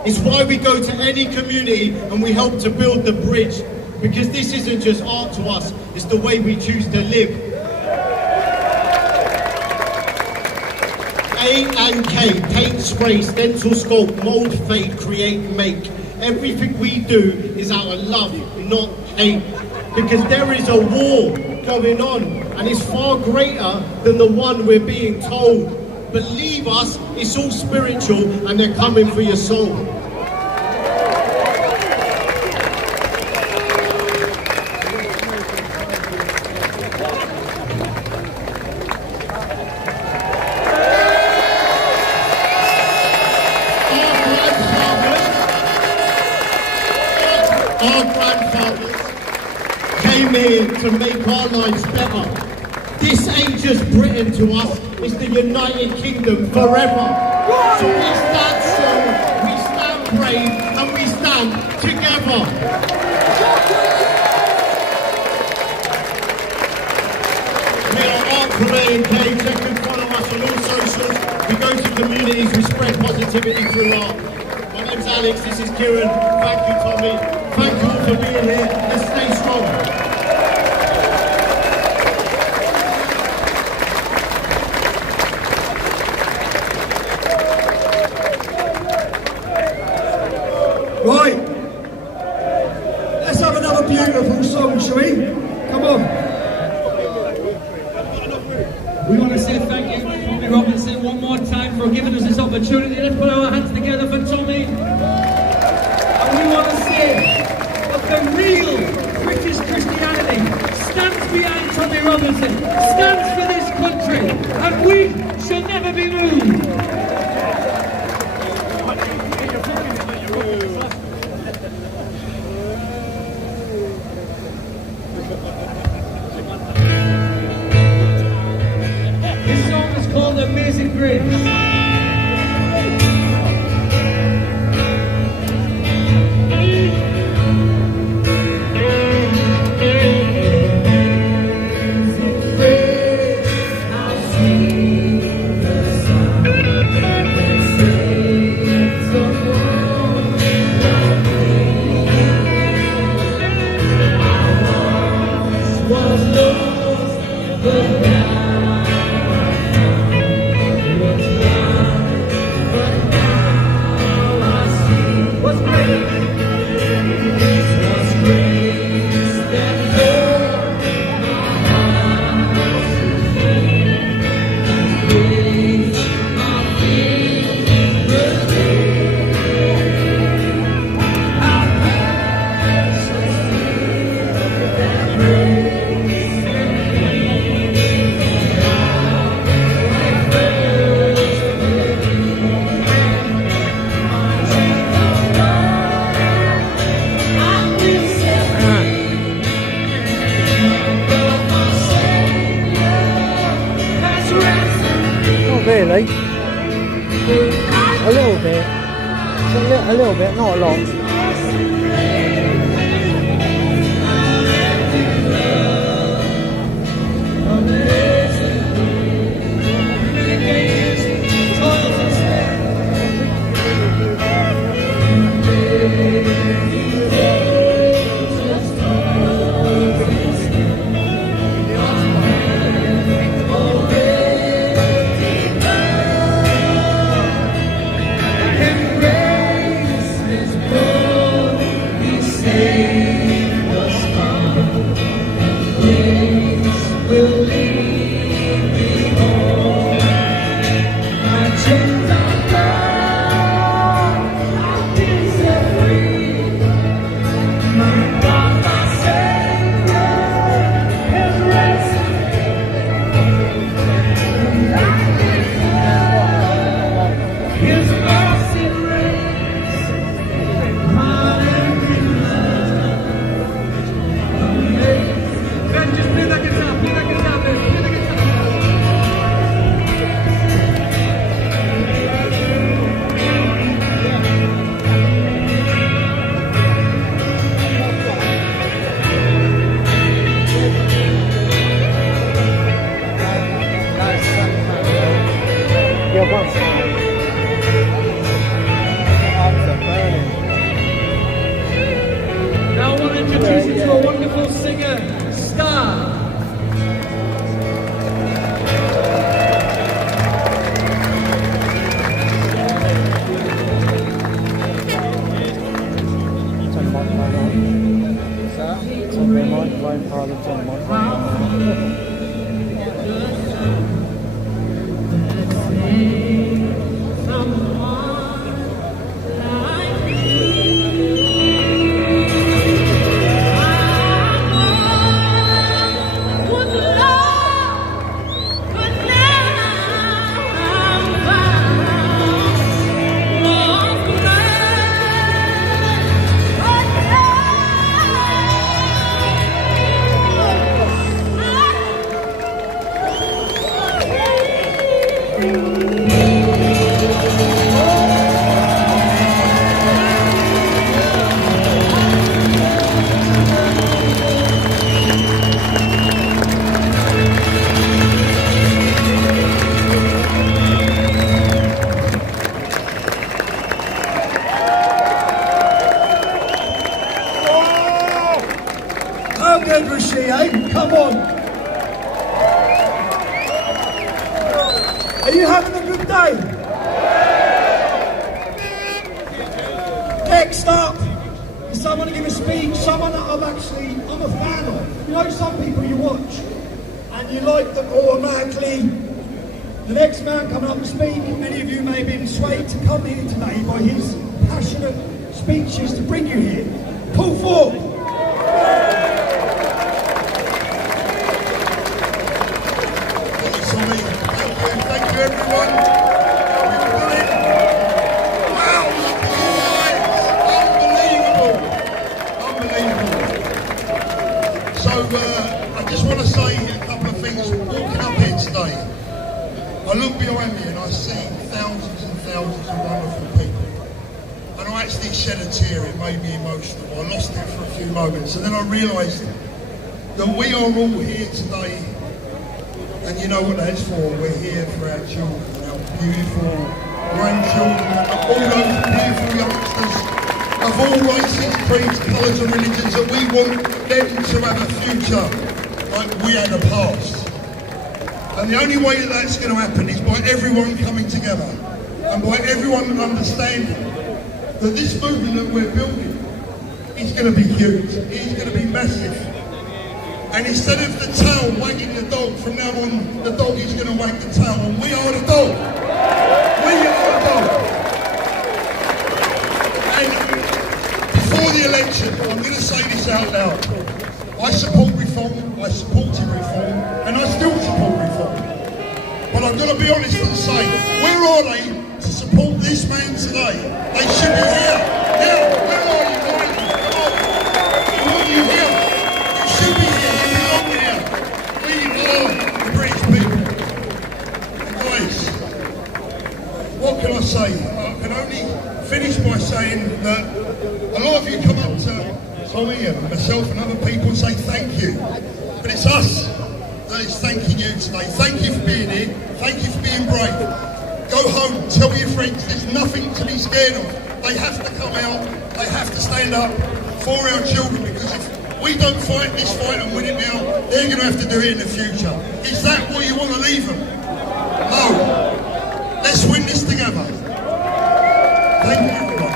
It's why we go to any community and we help to build the bridge, because this isn't just art to us, it's the way we choose to live. A&K, paint, spray, stencil, sculpt, mould, fade, create, make. Everything we do is out of love, not hate. Because there is a war going on, and it's far greater than the one we're being told. Believe us, it's all spiritual, and they're coming for your soul. Our grandfathers came here to make our lives better. This ain't just Britain to us, it's the United Kingdom forever. So we stand strong, we stand brave, and we stand together. We are Art for A&K, check and follow us on all socials. We go to communities, we spread positivity through art. My name's Alex, this is Kieran, thank you Tommy. Thank you all for being here. Let's stay strong. Right. Let's have another beautiful song, shall we? Come on. We want to say thank you to Tommy Robinson one more time for giving us this opportunity. Let's put our hands together for Tommy. And we want to say the real British Christianity stands behind Tommy Robinson, stands for this country, and we shall never be moved. This song is called Amazing Grace. Was lost, Really? A little bit. A little bit, not a lot. Now I want to introduce you to a wonderful singer, Star. How good was she, eh? Come on. Are you having a good day? Next up is someone to give a speech, someone that I'm a fan of. You know some people you watch and you like them automatically. The next man coming up to speak, many of you may have been swayed to come here today by his passionate speeches to bring you here. Paul Ford. Thank you everyone. We've done it. Wow, unbelievable. So I just want to say a couple of things. Walking up here today, I look behind me and I see thousands and thousands of wonderful people. And I actually shed a tear, it made me emotional. I lost it for a few moments and then I realised that we are all here today. And you know what that's for, we're here for our children, our beautiful grandchildren, and all those beautiful youngsters of all races, creeds, colours and religions, that we want them to have a future like we had a past. And the only way that that's going to happen is by everyone coming together and by everyone understanding that this movement that we're building is going to be huge, it's going to be massive. And instead of the tail wagging the dog, from now on the dog is going to wag the tail, and we are the dog. We are the dog. And before the election, I'm going to say this out loud. I support reform, I supported reform, and I still support reform. But I've got to be honest and say, where are they to support this man today? They should be here. Now, where are you guys? Come on. I want you here. You should be here. You belong here. We are the British people. And guys, what can I say? I can only finish by saying that a lot of you come up to Tommy and myself and other people and say thank you. But it's us that is thanking you today. Thank you for being here. Thank you for being brave. Go home, tell your friends there's nothing to be scared of. They have to come out, they have to stand up for our children, because if we don't fight this fight and win it now, they're going to have to do it in the future. Is that what you want to leave them? No. Let's win this together. Thank you, everyone.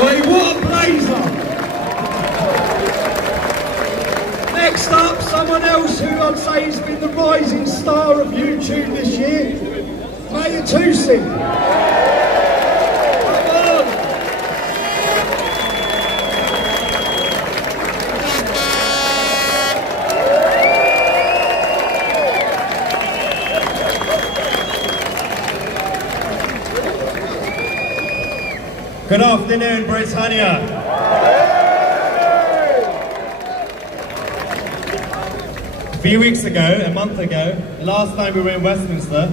Hey, what a blazer! Next up, someone else who I'd say has been the rising star of YouTube this year, Maya Tusi. Good afternoon, Britannia. A few weeks ago, a month ago, last time we were in Westminster,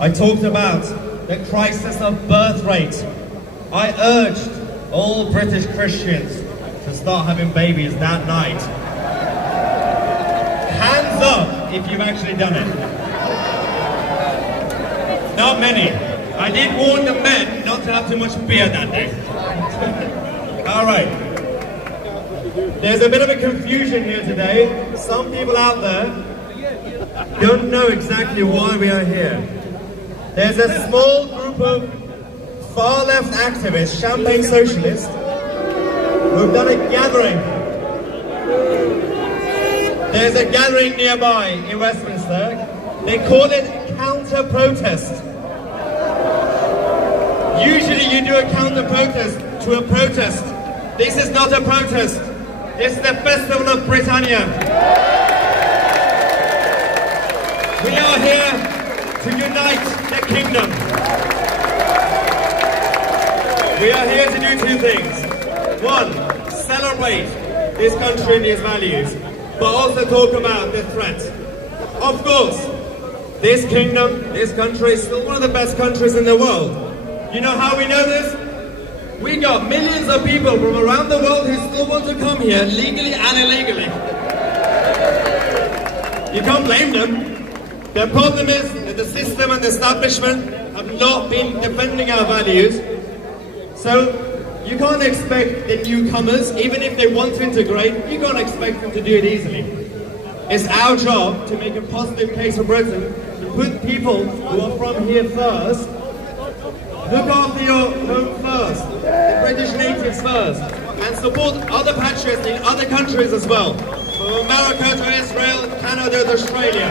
I talked about the crisis of birth rate. I urged all British Christians to start having babies that night. Hands up if you've actually done it. Not many. I did warn the men not to have too much beer that day. All right. There's a bit of a confusion here today. Some people out there don't know exactly why we are here. There's a small group of far-left activists, champagne socialists, who've done a gathering. There's a gathering nearby in Westminster. They call it counter-protest. Usually you do a counter-protest to a protest. This is not a protest. This is the Festival of Britannia. We are here to unite the kingdom. We are here to do two things. One, celebrate this country and its values, but also talk about the threat. Of course, this kingdom, this country is still one of the best countries in the world. You know how we know this? We got millions of people from around the world who still want to come here legally and illegally. You can't blame them. The problem is that the system and the establishment have not been defending our values. So you can't expect the newcomers, even if they want to integrate, you can't expect them to do it easily. It's our job to make a positive case for Britain, to put people who are from here first. Look after your home first, the British natives first, and support other patriots in other countries as well, from America to Israel, Canada to Australia.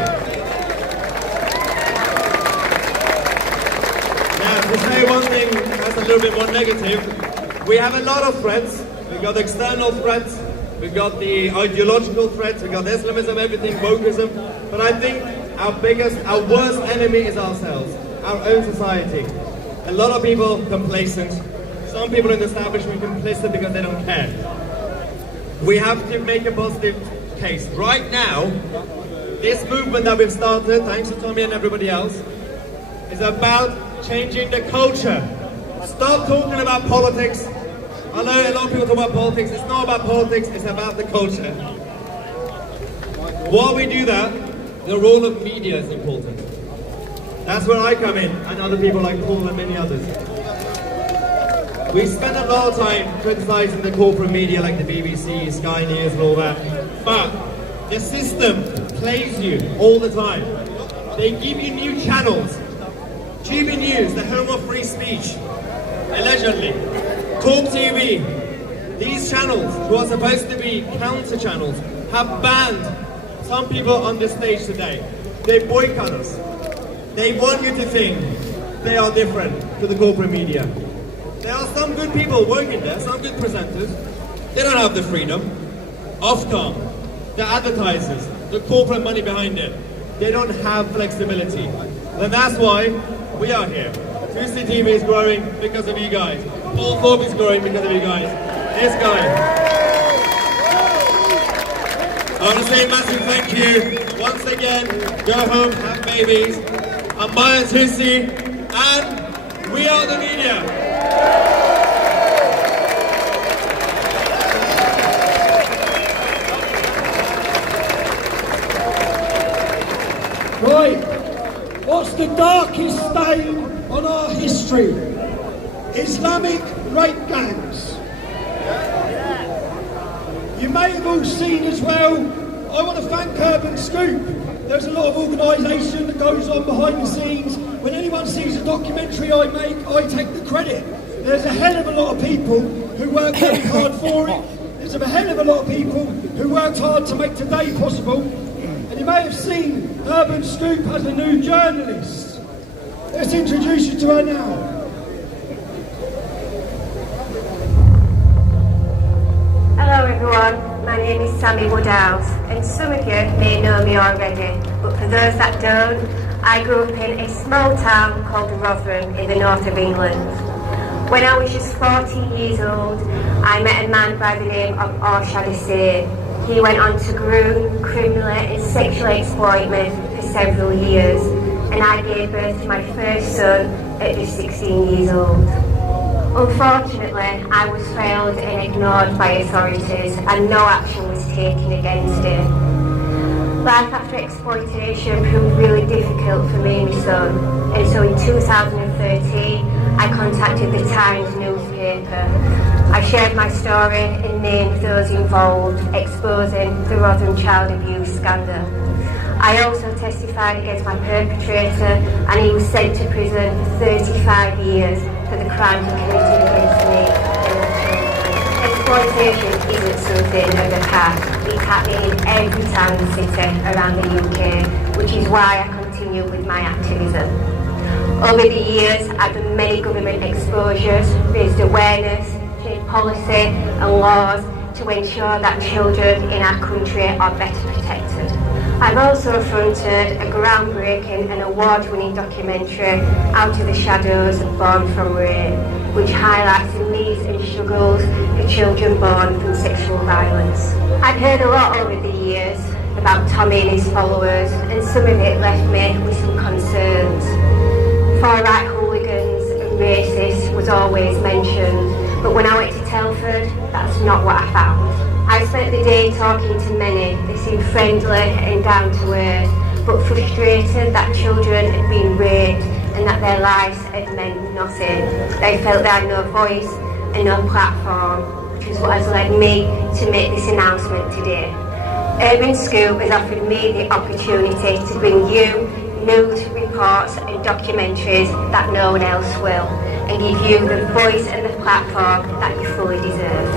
Now, to say one thing that's a little bit more negative, we have a lot of threats. We've got external threats, we've got the ideological threats, we've got Islamism, everything, wokeism, but I think our worst enemy is ourselves, our own society. A lot of people complacent, some people in the establishment complicit because they don't care. We have to make a positive case. Right now, this movement that we've started, thanks to Tommy and everybody else, is about changing the culture. Stop talking about politics. I know a lot of people talk about politics. It's not about politics, it's about the culture. While we do that, the role of media is important. That's where I come in, and other people like Paul and many others. We spend a lot of time criticising the corporate media like the BBC, Sky News and all that, but the system plays you all the time. They give you new channels. GB News, the home of free speech, allegedly. Talk TV, these channels, who are supposed to be counter channels, have banned some people on this stage today. They boycott us. They want you to think they are different to the corporate media. There are some good people working there, some good presenters. They don't have the freedom. Ofcom, the advertisers, the corporate money behind it, they don't have flexibility. And that's why we are here. 2C TV is growing because of you guys. Paul Thorpe is growing because of you guys. This guy. I want to say a massive thank you. Once again, go home, have babies. I'm Maya 2C, and we are the media. Right, what's the darkest stain on our history? Islamic rape gangs. You may have all seen as well, I want to thank Urban Scoop. There's a lot of organisation that goes on behind the scenes. When anyone sees a documentary I make, I take the credit. There's a hell of a lot of people who work very hard for it. There's a hell of a lot of people who worked hard to make today possible. And you may have seen Urban Scoop as a new journalist. Let's introduce you to her now. Hello everyone, my name is Sammy Woodhouse, and some of you may know me already, but for those that don't, I grew up in a small town called Rotherham in the north of England. When I was just 14 years old, I met a man by the name of Arshad Hussain. He went on to groom, criminally and sexually exploit me for several years, and I gave birth to my first son at just 16 years old. Unfortunately, I was failed and ignored by authorities, and no action was taken against him. Life after exploitation proved really difficult for me and my son, and so in 2013 I contacted the Times newspaper. I shared my story and named those involved, exposing the Rotherham child abuse scandal. I also testified against my perpetrator, and he was sent to prison for 35 years for the crimes he committed against me and my children. Exploitation isn't something of the past. It's happening in every town and city around the UK, which is why I continue with my activism. Over the years, I've done many government exposures, raised awareness, changed policy and laws to ensure that children in our country are better protected. I've also fronted a groundbreaking and award-winning documentary, Out of the Shadows, Born from Rape, which highlights the needs and struggles for children born from sexual violence. I've heard a lot over the years about Tommy and his followers, and some of it left me with some concerns. Far-right hooligans and racists was always mentioned, but when I went to Telford, that's not what I found. I spent the day talking to many. They seemed friendly and down to earth, but frustrated that children had been raped and that their lives had meant nothing. They felt they had no voice and no platform, which is what has led me to make this announcement today. Urban Scoop has offered me the opportunity to bring you news, reports and documentaries that no one else will, and give you the voice and the platform that you fully deserve.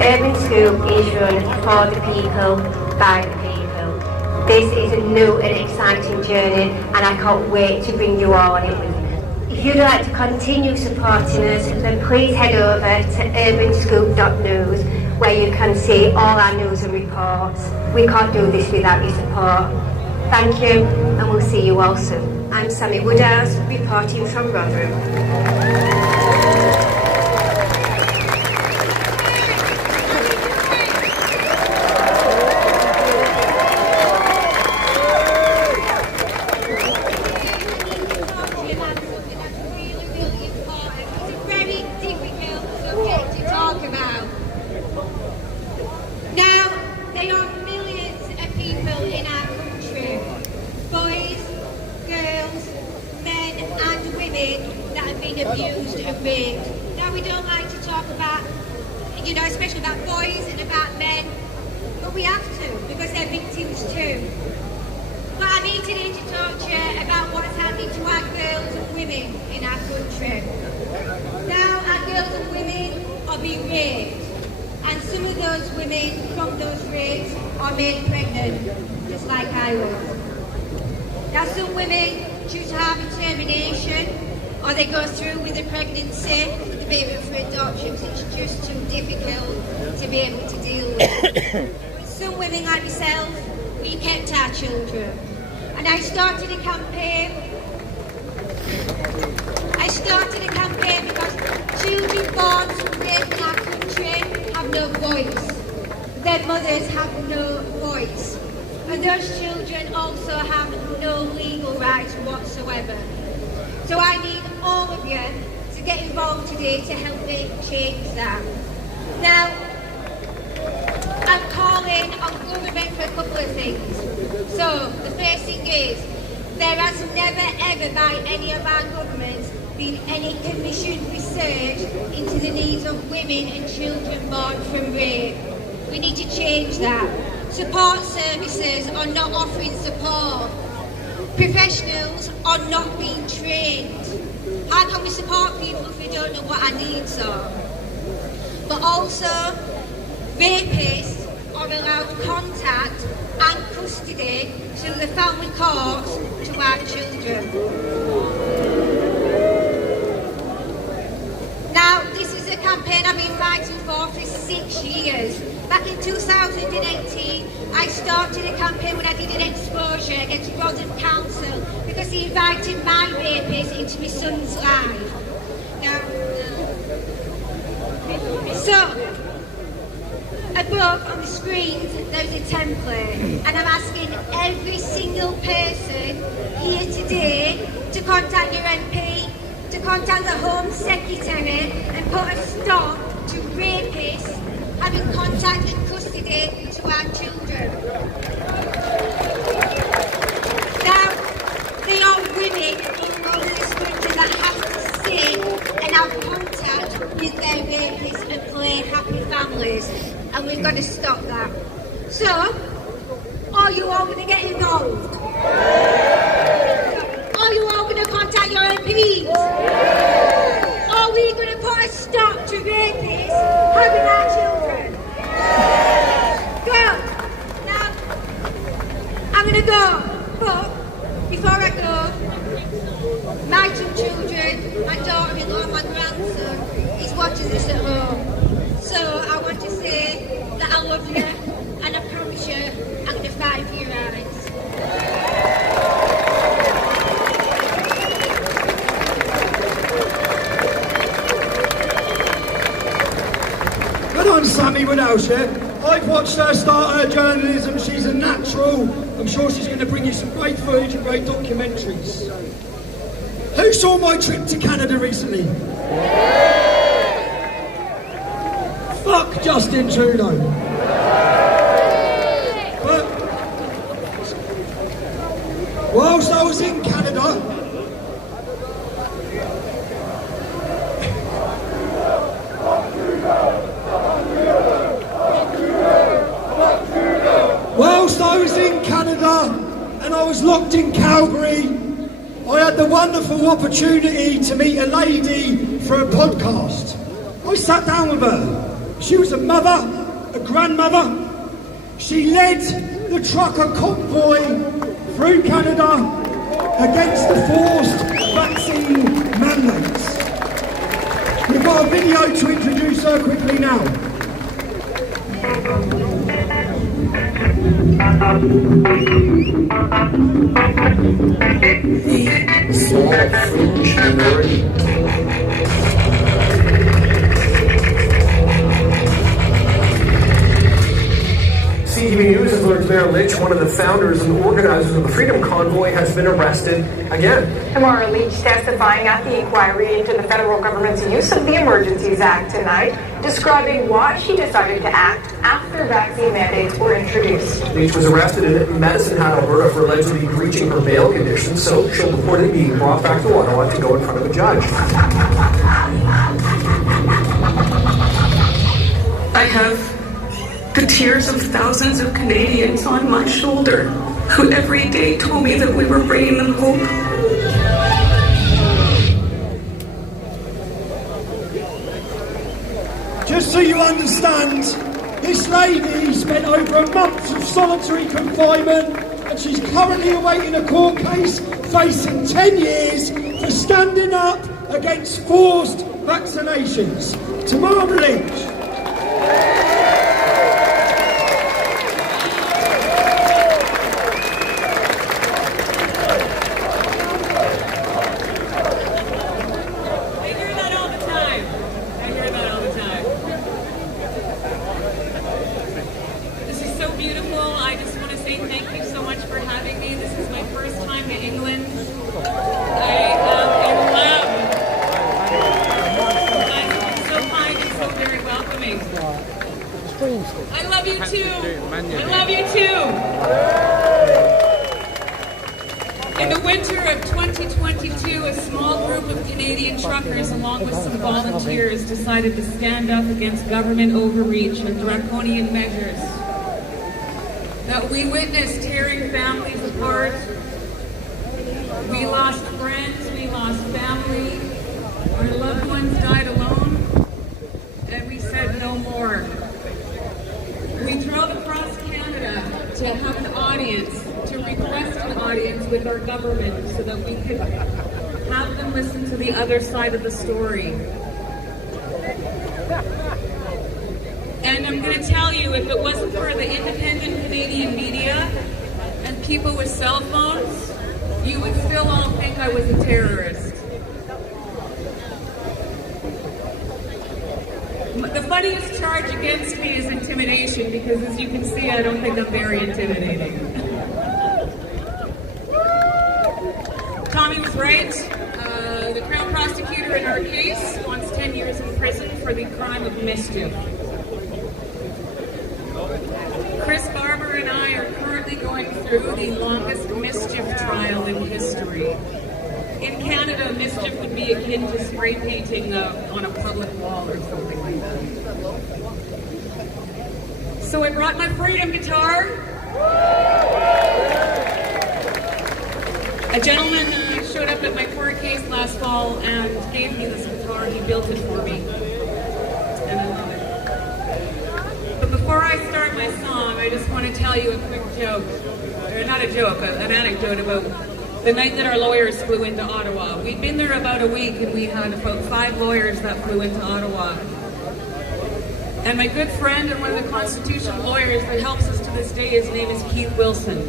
Urban Scoop is run for the people, by the people. This is a new and exciting journey, and I can't wait to bring you all on it with me. If you'd like to continue supporting us, then please head over to urbanscoop.news, where you can see all our news and reports. We can't do this without your support. Thank you, and we'll see you all soon. I'm Sammy Woodhouse, reporting from Rotherham. That have been abused and raped. Now we don't like to talk about, you know, especially about boys and about men, but we have to, because they're victims too. But I'm here today to talk to you about what's happening to our girls and women in our country. Now, our girls and women are being raped, and some of those women from those rapes are made pregnant, just like I was. Now, some women choose to have a termination, or they go through with the pregnancy, the baby for adoption, because it's just too difficult to be able to deal with. Some women like myself, we kept our children. And I started a campaign. Because children born to rape in our country have no voice. Their mothers have no voice. And those children also have no legal rights whatsoever. So I need all of you to get involved today to help me change that. Now, I'm calling on government for a couple of things. So, the first thing is, there has never ever by any of our governments been any commissioned research into the needs of women and children born from rape. We need to change that. Support services are not offering support. Professionals are not being trained. How can we support people if we don't know what our needs are? But also, rapists are allowed contact and custody through the family courts to our children. Now, this is a campaign I've been fighting for 6 years. Back in 2018, I started a campaign when I did an exposure against Rotherham Council because he invited my rapist into my son's life. Now, so, above on the screens there's a template, and I'm asking every single person here today to contact your MP, to contact the Home Secretary and put a stop to rapists having contact and custody to our children. Now, they are women all over this country that have to sit and have contact with their rapists and play happy families, and we've got to stop that. So, are you all going to get involved? Are you all going to contact your MPs? Are we going to put a stop to rapists having our children? Go! Now, I'm going to go, but before I go, my two children, my daughter-in-law, my grandson, is watching this at home. So I want to say that I love you, and I promise you I'm going to fight for your rights. Good on Sammy Woodhouse, yeah? I've watched her start her journalism. She's a natural. I'm sure she's going to bring you some great footage and great documentaries. Who saw my trip to Canada recently? Fuck Justin Trudeau. But whilst I was in Canada, and I was locked in Calgary, I had the wonderful opportunity to meet a lady for a podcast. I sat down with her. She was a mother, a grandmother. She led the trucker convoy through Canada against the forced vaccine mandates. We've got a video to introduce her quickly now. The small fringe minority. CTV News has learned Mayor Litch, one of the founders and organizers of the Freedom Convoy, has been arrested again. Tamara Leach testifying at the inquiry into the federal government's use of the Emergencies Act tonight, describing why she decided to act after vaccine mandates were introduced. Leach was arrested in Medicine Hat, Alberta for allegedly breaching her bail conditions, so she'll reportedly be brought back to Ottawa to go in front of a judge. have the tears of thousands of Canadians on my shoulder who every day told me that we were bringing them hope. Just so you understand, this lady spent over a month of solitary confinement and she's currently awaiting a court case facing 10 years for standing up against forced vaccinations. Tamara Lynch. I love you too. I love you too. In the winter of 2022, a small group of Canadian truckers, along with some volunteers, decided to stand up against government overreach and draconian measures. That we witnessed tearing families apart. We lost friends, we lost family. Our loved ones died alone. And we said no more. We drove across Canada to have an audience, to request an audience with our government so that we could have them listen to the other side of the story. And I'm going to tell you, if it wasn't for the independent Canadian media and people with cell phones, you would still all think I was a terrorist. The funniest charge against me is intimidation, because as you can see, I don't think I'm very intimidating. Tommy was right. The Crown Prosecutor in our case wants 10 years in prison for the crime of mischief. Chris Barber and I are currently going through the longest mischief trial in history. In Canada, mischief would be akin to spray painting on a public wall or something like that. So I brought my freedom guitar. A gentleman showed up at my court case last fall and gave me this guitar. He built it for me. And I love it. But before I start my song, I just want to tell you a quick joke. Or not a joke, an anecdote about the night that our lawyers flew into Ottawa. We'd been there about a week and we had about 5 lawyers that flew into Ottawa. And my good friend and one of the constitutional lawyers that helps us to this day, his name is Keith Wilson.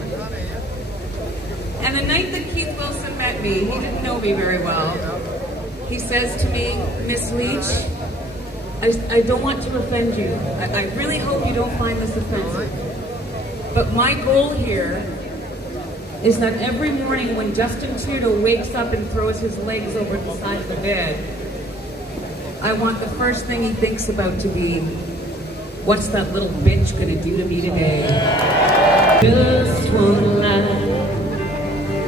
And the night that Keith Wilson met me, he didn't know me very well. He says to me, Miss Leach, I don't want to offend you. I really hope you don't find this offensive. But my goal here is that every morning when Justin Trudeau wakes up and throws his legs over the side of the bed, I want the first thing he thinks about to be, what's that little bitch gonna do to me today? Just one line,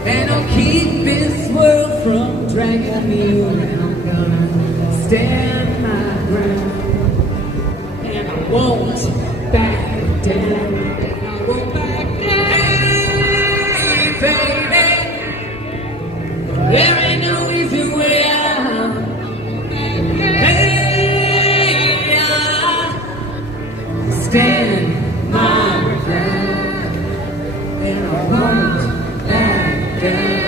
and I'll keep this world from dragging me around. I'm gonna stand my ground, and I won't back down. I won't back down. Baby, there ain't no easy way out. Hey, I stand my ground, and I won't back down.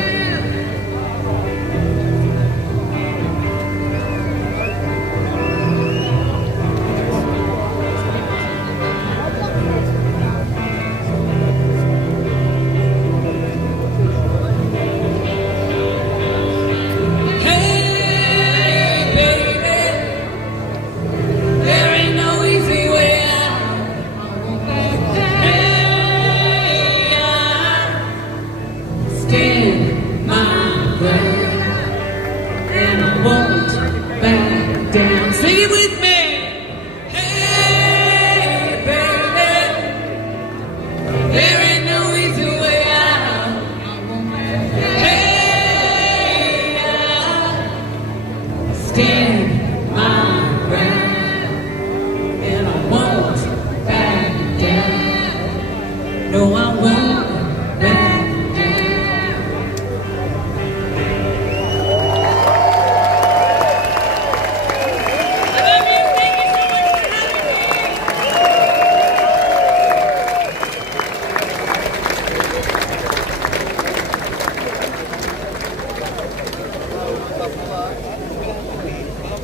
No, I won't back down.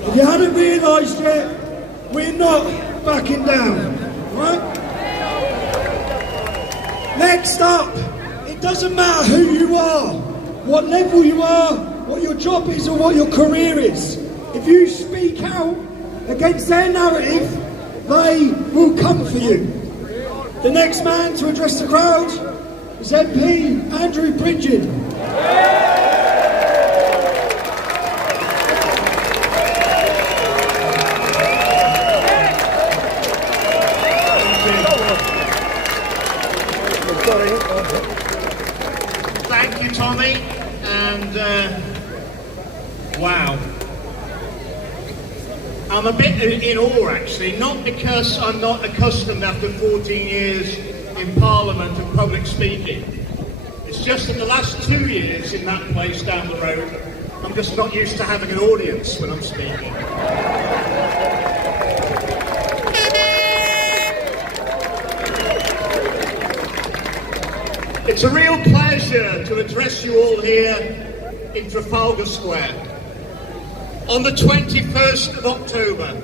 If you hadn't realised yet, we're not backing down, right? Next up, it doesn't matter who you are, what level you are, what your job is or what your career is. If you speak out against their narrative, they will come for you. The next man to address the crowd is MP Andrew Bridget. Thank you, Tommy, and wow. I'm a bit in awe, actually, not because I'm not accustomed after 14 years in Parliament and public speaking. It's just in the last 2 years in that place down the road, I'm just not used to having an audience when I'm speaking. It's a real pleasure to address you all here in Trafalgar Square. On the 21st of October,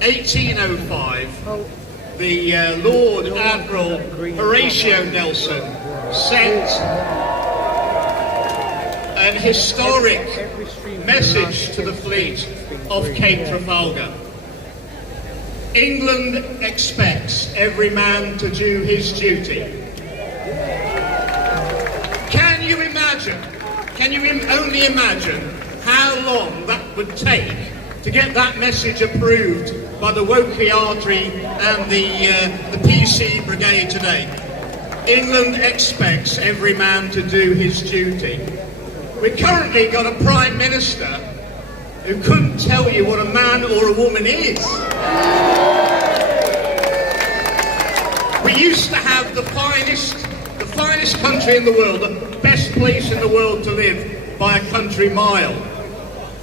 1805, the Lord Admiral Horatio Nelson sent an historic message to the fleet off Cape Trafalgar. England expects every man to do his duty. Can you only imagine how long that would take to get that message approved by the Woking Artery and the PC Brigade today? England expects every man to do his duty. We've currently got a Prime Minister who couldn't tell you what a man or a woman is. We used to have the finest country in the world, the best place in the world to live by a country mile.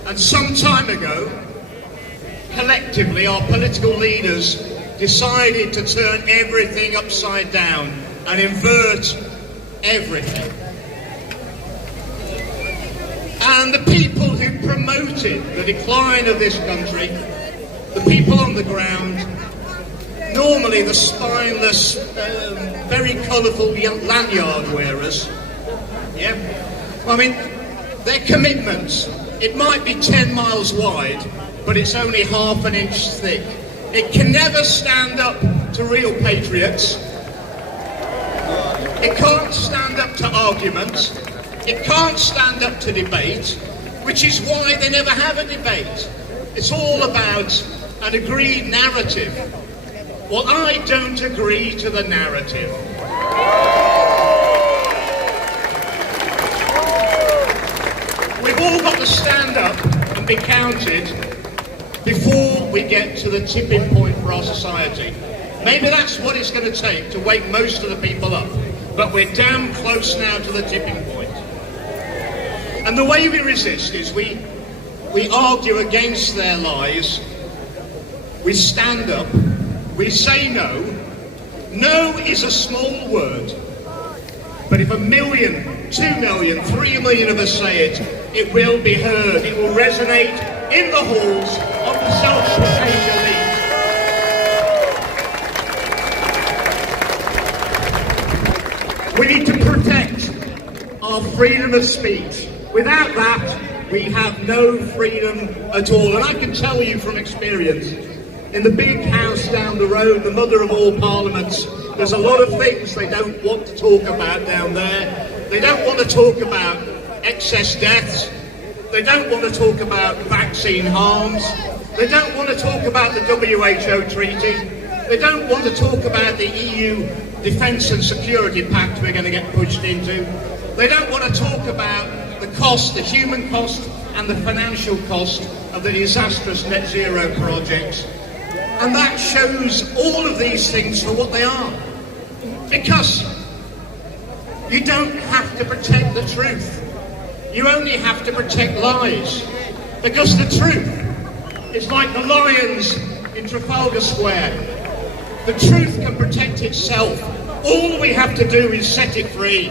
And some time ago, collectively, our political leaders decided to turn everything upside down and invert everything. And the people who promoted the decline of this country, the people on the ground, normally the spineless, very colourful lanyard wearers, yeah? I mean, their commitments, it might be 10 miles wide, but it's only half an inch thick. It can never stand up to real patriots. It can't stand up to arguments. It can't stand up to debate, which is why they never have a debate. It's all about an agreed narrative. Well, I don't agree to the narrative. We've all got to stand up and be counted before we get to the tipping point for our society. Maybe that's what it's going to take to wake most of the people up. But we're damn close now to the tipping point. And the way we resist is we argue against their lies. We stand up. We say no. No is a small word. But if 1 million, 2 million, 3 million of us say it, it will be heard. It will resonate in the halls of the self-proclaimed elite. We need to protect our freedom of speech. Without that, we have no freedom at all. And I can tell you from experience, in the big house down the road, the mother of all parliaments, there's a lot of things they don't want to talk about down there. They don't want to talk about excess deaths. They don't want to talk about vaccine harms. They don't want to talk about the WHO treaty. They don't want to talk about the EU Defence and Security Pact we're going to get pushed into. They don't want to talk about the cost, the human cost and the financial cost of the disastrous net zero projects. And that shows all of these things for what they are. Because You don't have to protect the truth. You only have to protect lies. Because the truth is like the lions in Trafalgar Square. The truth can protect itself. All we have to do is set it free.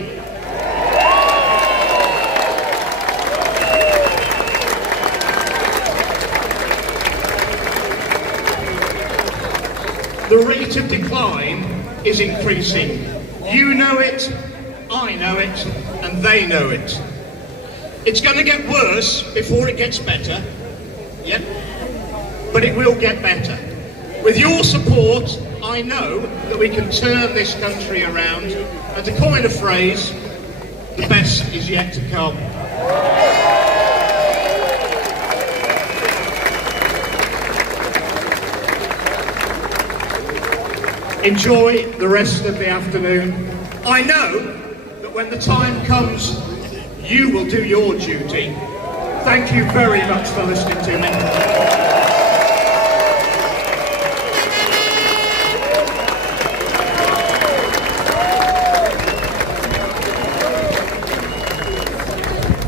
The rate of decline is increasing. You know it, I know it, and they know it. It's going to get worse before it gets better. Yep. But it will get better. With your support, I know that we can turn this country around. And to coin a phrase, the best is yet to come. Enjoy the rest of the afternoon. I know that when the time comes, you will do your duty. Thank you very much for listening to me.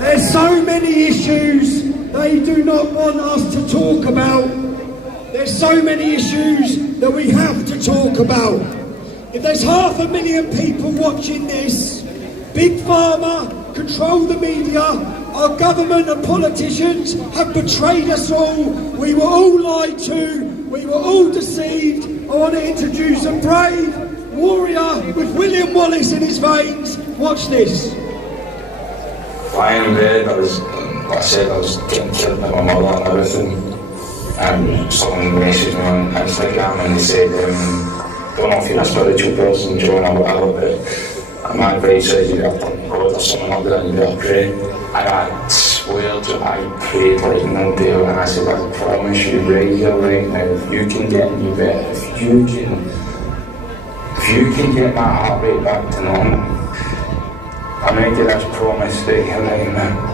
There's so many issues they do not want us to talk about. There's so many issues that we have to talk about. If there's 500,000 people watching this, Big Pharma control the media, our government and politicians have betrayed us all, we were all lied to, we were all deceived. I want to introduce a brave warrior with William Wallace in his veins. Watch this. Lying in bed, I was getting killed by my mother and everything. And someone messaged me on Instagram and they said, don't know if you're a spiritual person, John, or whatever, but my advice is you have to God or something like that and you better pray. And I swear to I prayed like no day, and I said, I promise you right here, right now, if you can get me better, if you can get my heart rate back to normal, I make you this promise right here, right now.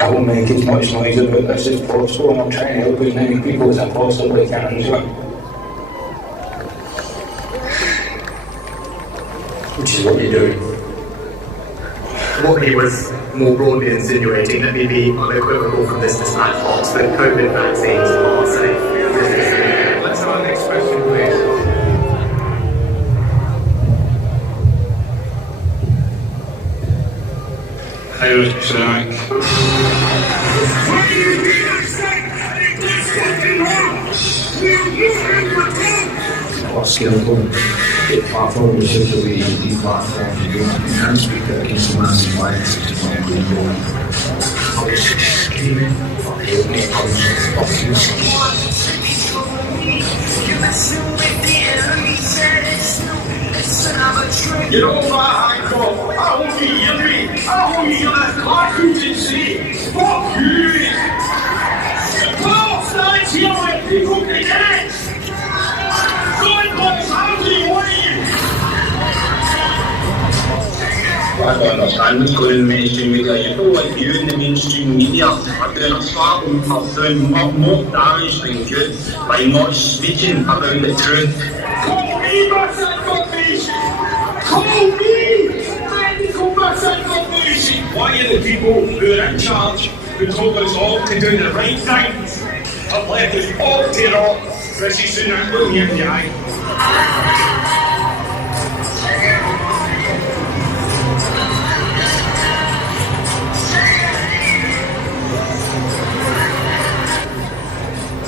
I will make as much noise about this as possible, and I'm trying to help as many people as I possibly can as well. Which is what you're doing. What he was more broadly insinuating, let me be unequivocal from this dispatch box, that COVID vaccines are safe. Let's have our next question, please. Hey, Patriotic. Our scalable big platform is just that we these platforms are going to enhance against the massive violence of You know what I call? I won't be angry. I won't be like cartoons see. Fuck you! The power starts here when people can dance. God knows how to win. I don't understand what's going on in the mainstream media. People like you in the mainstream media are doing a far more damage than good by not speaking about the truth. Call me misinformation! Call me medical misinformation! Why are the people who are in charge, who told us all to do the right things, have left us all to rot? Rishi Sunak will hear the eye.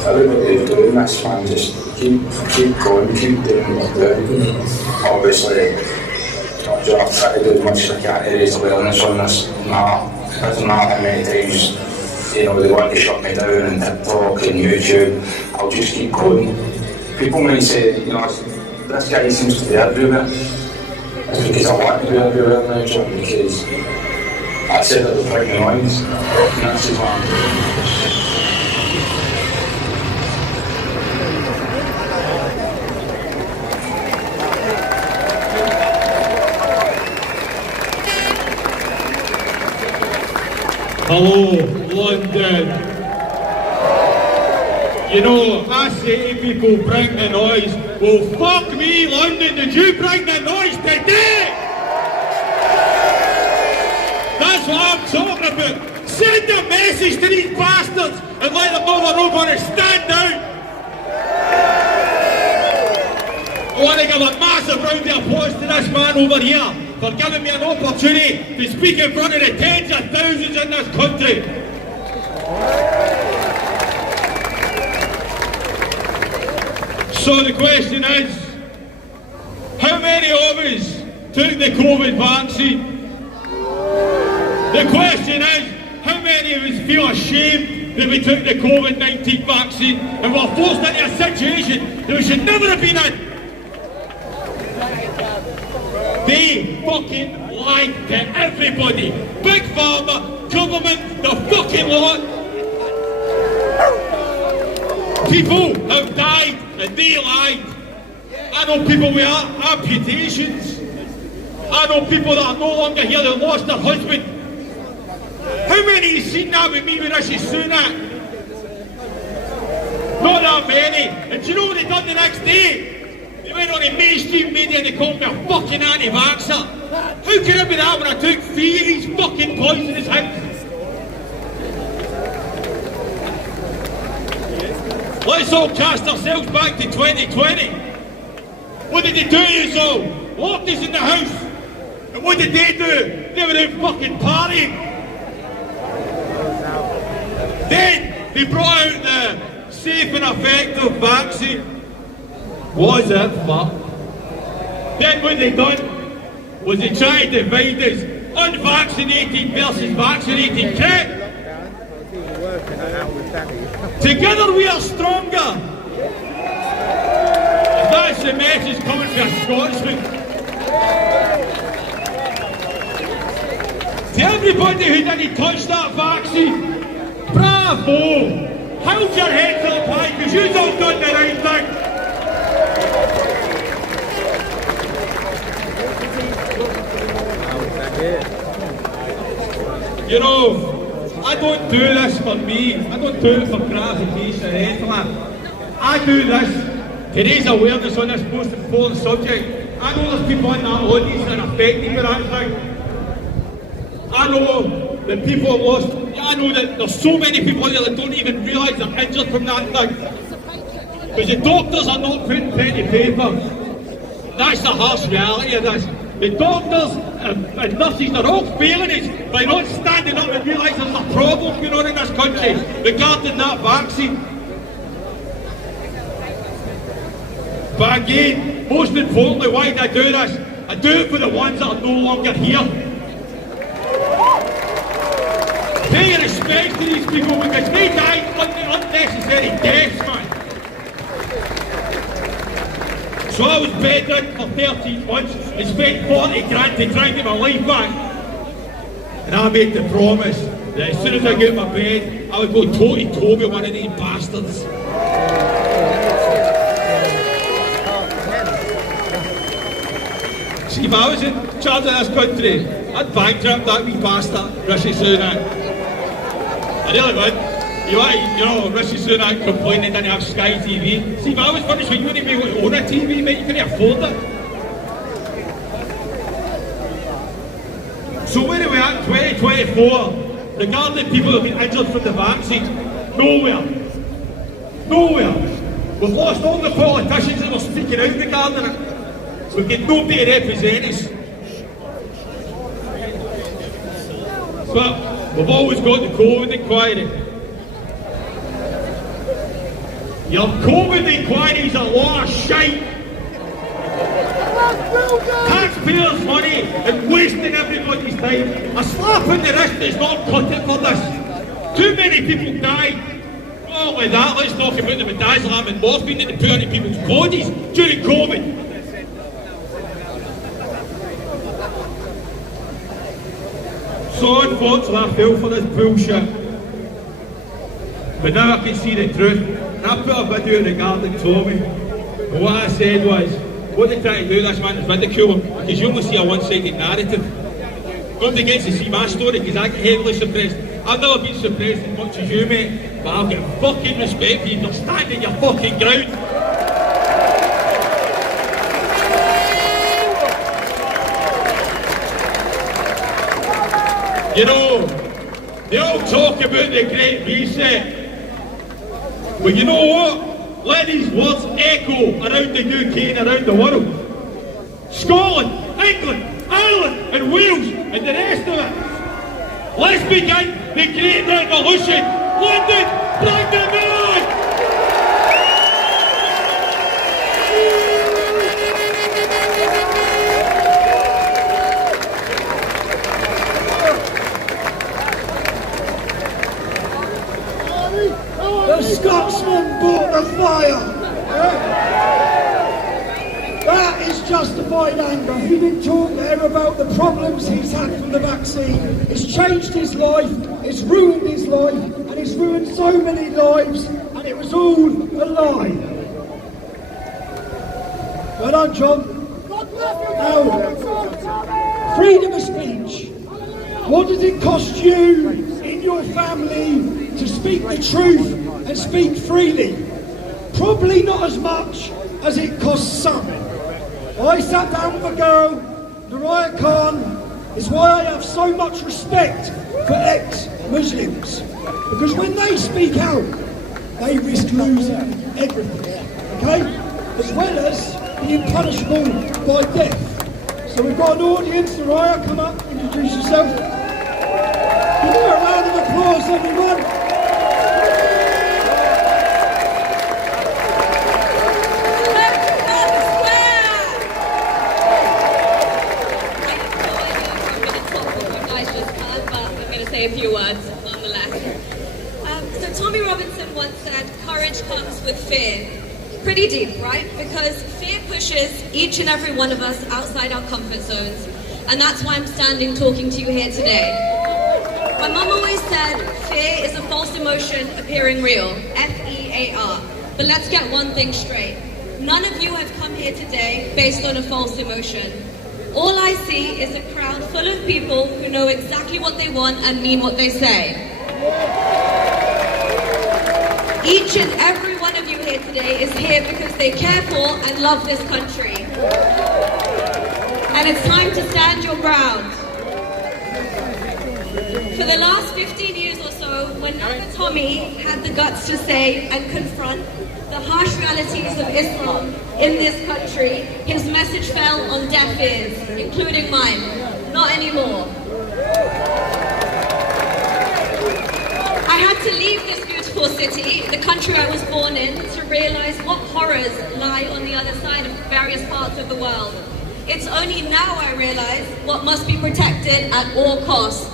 Everybody's doing this, man. Just keep going, keep doing what you're doing. Obviously, I've tried to do as much as I can to raise awareness on this. It doesn't matter how many times, they want to shut me down on TikTok and YouTube. I'll just keep going. People might say, this guy seems to be everywhere. It's because I want to be everywhere now, John, because that's it at the point of noise. And that's just what I'm doing. Hello, London. You know, I say to people, bring the noise. Well, fuck me, London, did you bring the noise today? That's what I'm talking about. Send a message to these bastards and let them know they're not going to stand out. I want to give a massive round of applause to this man over here for giving me an opportunity to speak in front of the tens of thousands in this country. So the question is, how many of us took the COVID vaccine? The question is, how many of us feel ashamed that we took the COVID-19 vaccine and were forced into a situation that we should never have been in? They fucking lied to everybody. Big Pharma, government, the fucking lot. People have died and they lied. I know people with amputations. I know people that are no longer here that lost their husband. How many of you seen that with me with Rishi Sunak? Not that many. And do you know what they done the next day? They went on the mainstream media and they called me a fucking anti-vaxxer. How can it be that when I took 3 of these fucking poisonous hits? Let's all cast ourselves back to 2020. What did they do to us all? Locked us in the house. And what did they do? They were out fucking partying. Then they brought out the safe and effective vaccine. Was it fuck? Then what they done was they tried to divide us unvaccinated versus vaccinated, correct? Together we are stronger. And that's the message coming from a Scotsman. To everybody who didn't touch that vaccine, bravo! Hold your head to the pie because you've all done the right thing. You know, I don't do this for me. I don't do it for gratification or anything like that. I do this to raise awareness on this most important subject. I know there's people in that audience that are affected by that thing. I know that people have lost. I know that there's so many people out there that don't even realise they're injured from that thing. Because the doctors are not putting pen to paper. That's the harsh reality of this. The doctors and nurses are all failing us by not standing up and realising there's a problem going on in this country regarding that vaccine. But again, most importantly, why do I do this? I do it for the ones that are no longer here. Pay your respects to these people because they died unnecessary deaths, man. So I was bedridden for 13 months and spent 40 grand to try and get my life back. And I made the promise that as soon as I get my bed, I would go toe-to-toe with one of these bastards. See, if I was in charge of this country, I'd bankrupt that wee bastard, Rishi Sunak. I really would. You know, Rishi Sunak complained they didn't have Sky TV. See, if I was finished with you, wouldn't be able to own a TV, mate. You couldn't afford it. So where are we at in 2024? Regarding people who have been injured from the vaccine? Nowhere. Nowhere. We've lost all the politicians that were speaking out regarding it. We've got nobody to represent us. But we've always got the COVID inquiry. Your COVID inquiries are a lot of shite. Taxpayers' money and wasting everybody's time. A slap on the wrist is not cut it for this. Too many people died. Not only that, let's talk about the midazolam and morphine that they put into people's bodies during COVID. So unfortunately I fell for this bullshit. But now I can see the truth. And I put a video regarding Tommy. And what I said was, what they're trying to do this man is ridicule him, because you only see a one-sided narrative. Nobody gets to see my story because I get heavily suppressed. I've never been suppressed as much as you, mate, but I've got fucking respect for you for standing your fucking ground. You know, they all talk about the Great Reset, but you know what? Let these words echo around the UK and around the world. Scotland, England, Ireland and Wales and the rest of it. Let's begin the Great Revolution. London, bring them on! The Scotsman brought the fire. That is justified anger. He didn't talk there about the problems he's had from the vaccine. It's changed his life, it's ruined his life, and it's ruined so many lives, and it was all a lie. Well done, John. Now, freedom of speech. What does it cost you in your family to speak the truth and speak freely? Probably not as much as it costs some. I sat down with a girl, Mariah Khan, is why I have so much respect for ex-Muslims. Because when they speak out, they risk losing everything, okay? As well as being punishable by death. So we've got an audience. Mariah, come up, introduce yourself. Give her a round of applause, everyone. A few words nonetheless. So Tommy Robinson once said, courage comes with fear. Pretty deep, right? Because fear pushes each and every one of us outside our comfort zones. And that's why I'm standing talking to you here today. My mum always said, fear is a false emotion appearing real. F-E-A-R. But let's get one thing straight. None of you have come here today based on a false emotion. All I see is a crowd full of people who know exactly what they want and mean what they say. Each and every one of you here today is here because they care for and love this country. And it's time to stand your ground. For the last 15 years or so, whenever Tommy had the guts to say and confront the harsh realities of Islam in this country, his message fell on deaf ears, including mine. Not anymore. I had to leave this beautiful city, the country I was born in, to realize what horrors lie on the other side of various parts of the world. It's only now I realize what must be protected at all costs.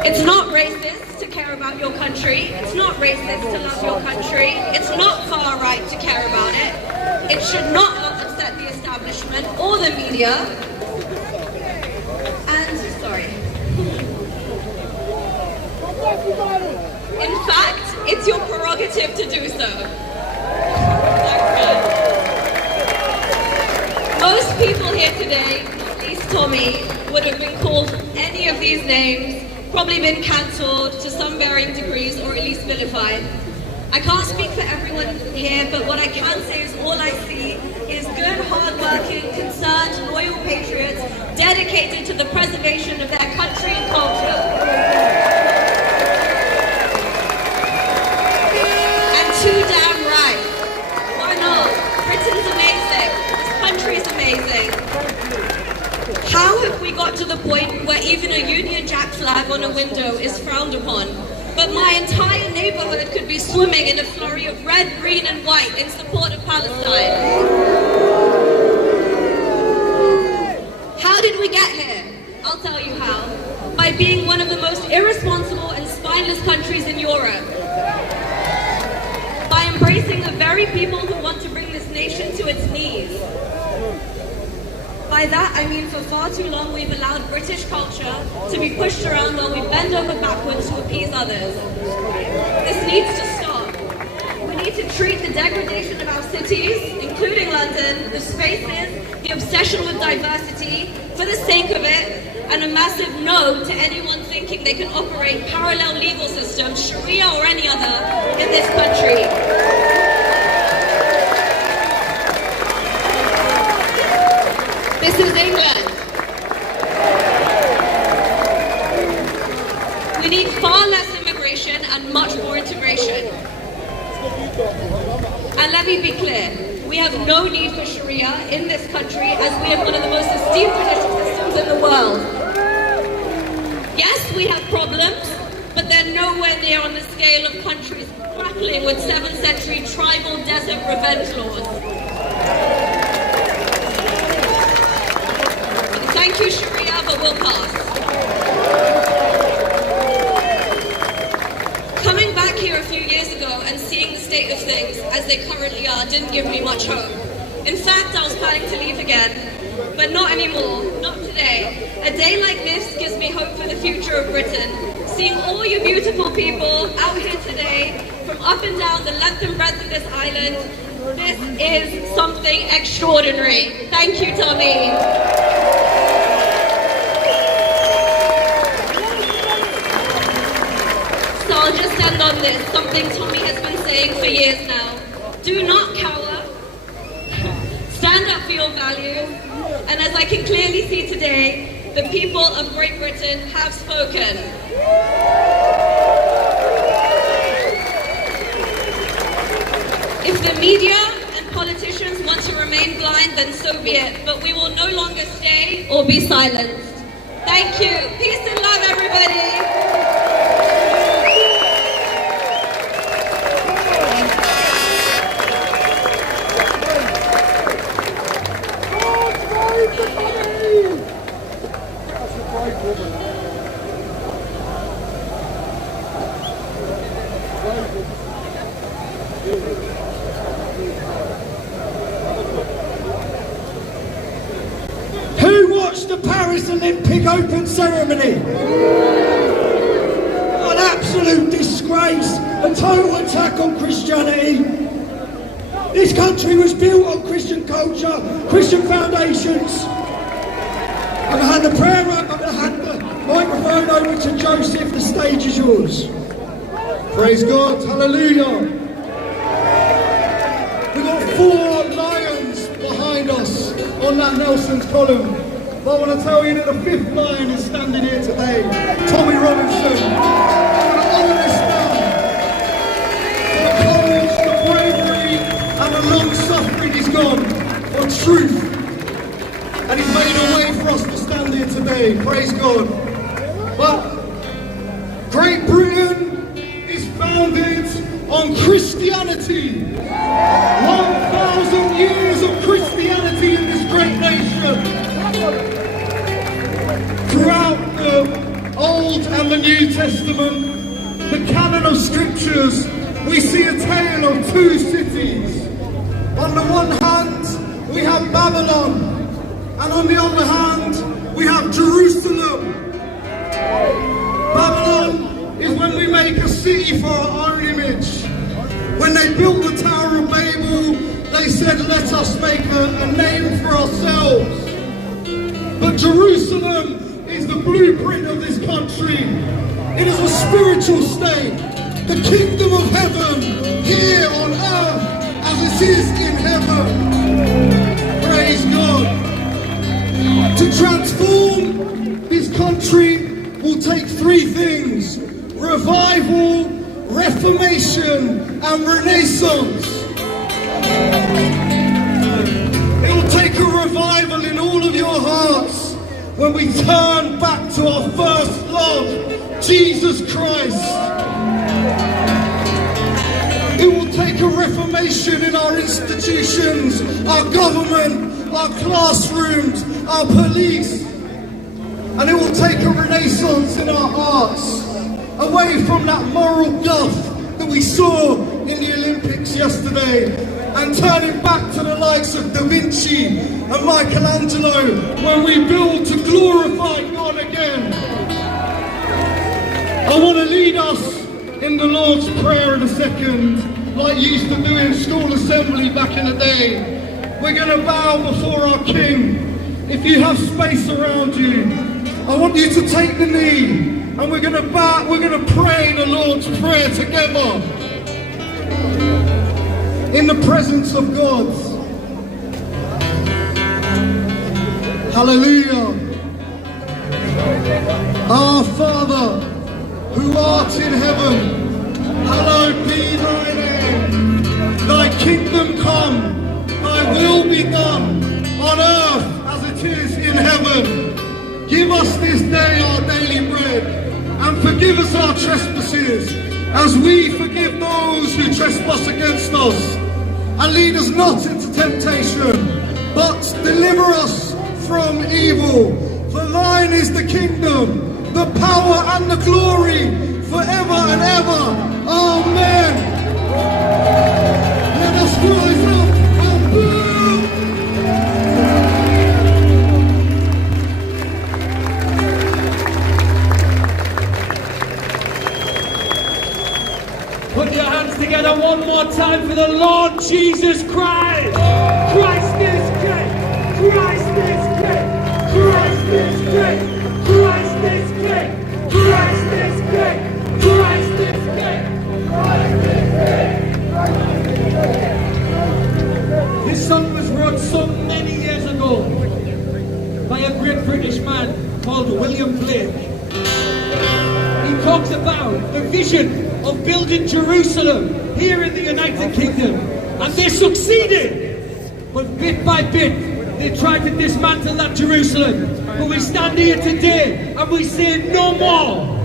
It's not racist to care about your country. It's not racist to love your country. It's not far right to care about it. It should not upset the establishment or the media. And, sorry. In fact, it's your prerogative to do so. Most people here today, not least Tommy, would have been called any of these names, probably been cancelled to some varying degrees or at least vilified. I can't speak for everyone here, but what I can say is all I see is good, hard-working, concerned, loyal patriots dedicated to the preservation of their country and culture. And too damn right. Why not? Britain's amazing. This country's amazing. How have we got to the point where even a Union Jack flag on a window is frowned upon, but my entire neighborhood could be swimming in a flurry of red, green and white in support of Palestine? How did we get here? I'll tell you how. By being one of the most irresponsible and spineless countries in Europe. By embracing the very people who want to bring this nation to its knees. By that, I mean for far too long we've allowed British culture to be pushed around while we bend over backwards to appease others. This needs to stop. We need to treat the degradation of our cities, including London, the spaces, the obsession with diversity, for the sake of it, and a massive no to anyone thinking thinking they can operate parallel legal systems, Sharia or any other, in this country. This is England. We need far less immigration and much more integration. And let me be clear, we have no need for Sharia in this country as we have one of the most esteemed judicial systems in the world. Yes, we have problems, but they're nowhere near on the scale of countries grappling with 7th century tribal desert revenge laws. Thank you, Sharia, but we'll pass. Coming back here a few years ago and seeing the state of things as they currently are didn't give me much hope. In fact, I was planning to leave again, but not anymore, not today. A day like this gives me hope for the future of Britain. Seeing all you beautiful people out here today, from up and down the length and breadth of this island, this is something extraordinary. Thank you, Tommy. So I'll just end on this, something Tommy has been saying for years now. Do not cower. Stand up for your values. And as I can clearly see today, the people of Great Britain have spoken. If the media and politicians want to remain blind, then so be it. But we will no longer stay or be silenced. Thank you. Peace and love, everybody. Who watched the Paris Olympic Open ceremony? An absolute disgrace, a total attack on Christianity. This country was built on Christian culture, Christian foundations. I'm going to hand the prayer up, I'm going to hand the microphone over to Joseph, the stage is yours. Praise God, hallelujah. We've got 4 lions behind us on that Nelson's column. But I want to tell you that the 5th lion is standing here today, Tommy Robinson. I want to honour this man for the courage, the bravery and the long suffering he's gone for truth. And he's made a way for us to stand here today, praise God. But Great Britain is founded on Christianity. 1,000 years of Christianity in this great nation. Throughout the Old and the New Testament, the canon of scriptures, we see a tale of 2 cities. On the one hand, we have Babylon, and on the other hand, we have Jerusalem. Babylon is when we make a city for our own image. When they built the Tower of Babel, they said, let us make a name for ourselves. But Jerusalem is the blueprint of this country. It is a spiritual state, the kingdom of heaven here on earth as it is in heaven. Praise God. To transform this country will take 3 things: revival, reformation, and renaissance. It will take a revival in all of your hearts when we turn back to our first love, Jesus Christ. It will take a reformation in our institutions, our government, our classrooms, our police. And it will take a renaissance in our hearts, away from that moral guff that we saw in the Olympics yesterday, and turning back to the likes of Da Vinci and Michelangelo, where we build to glorify God again. I want to lead us in the Lord's Prayer in a second, like you used to do in school assembly back in the day. We're going to bow before our King. If you have space around you, I want you to take the knee and we're going to pray the Lord's Prayer together in the presence of God. Hallelujah. Our Father, who art in heaven, hallowed be thy name. Thy kingdom come, thy will be done, on earth as it is in heaven. Give us this day our daily bread, and forgive us our trespasses, as we forgive those who trespass against us. And lead us not into temptation, but deliver us from evil. For thine is the kingdom, the power and the glory, forever and ever. Amen. Let us rise up and boom. Put your hands together one more time for the Lord Jesus Christ. Christ is King. Christ is King. Christ is King. Christ is King. Christ is King. Christ is King. Christ is King. This song was wrote so many years ago by a great British man called William Blake. He talks about the vision of building Jerusalem here in the United Kingdom, and they succeeded. But bit by bit, they tried to dismantle that Jerusalem. But we stand here today and we say no more.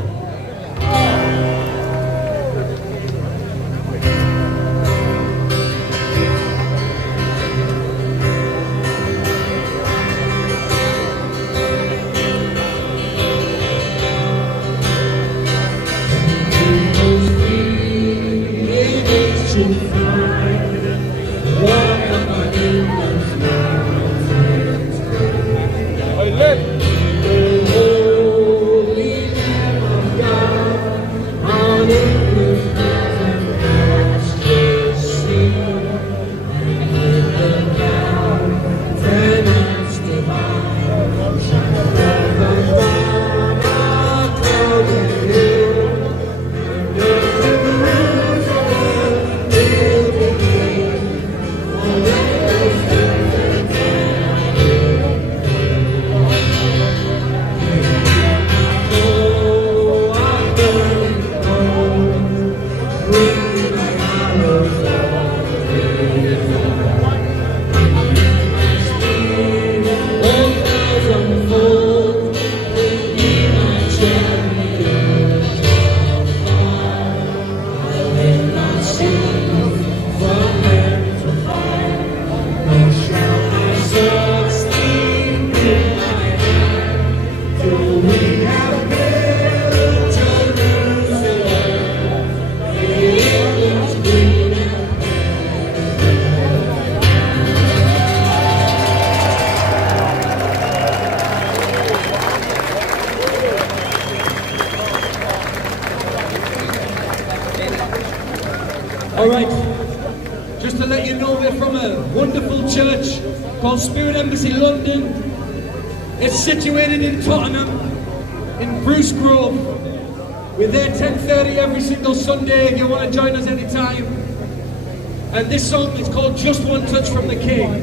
Alright, just to let you know, we're from a wonderful church called Spirit Embassy London. It's situated in Tottenham, in Bruce Grove. We're there 10:30 every single Sunday if you want to join us anytime. And this song is called Just One Touch from the King.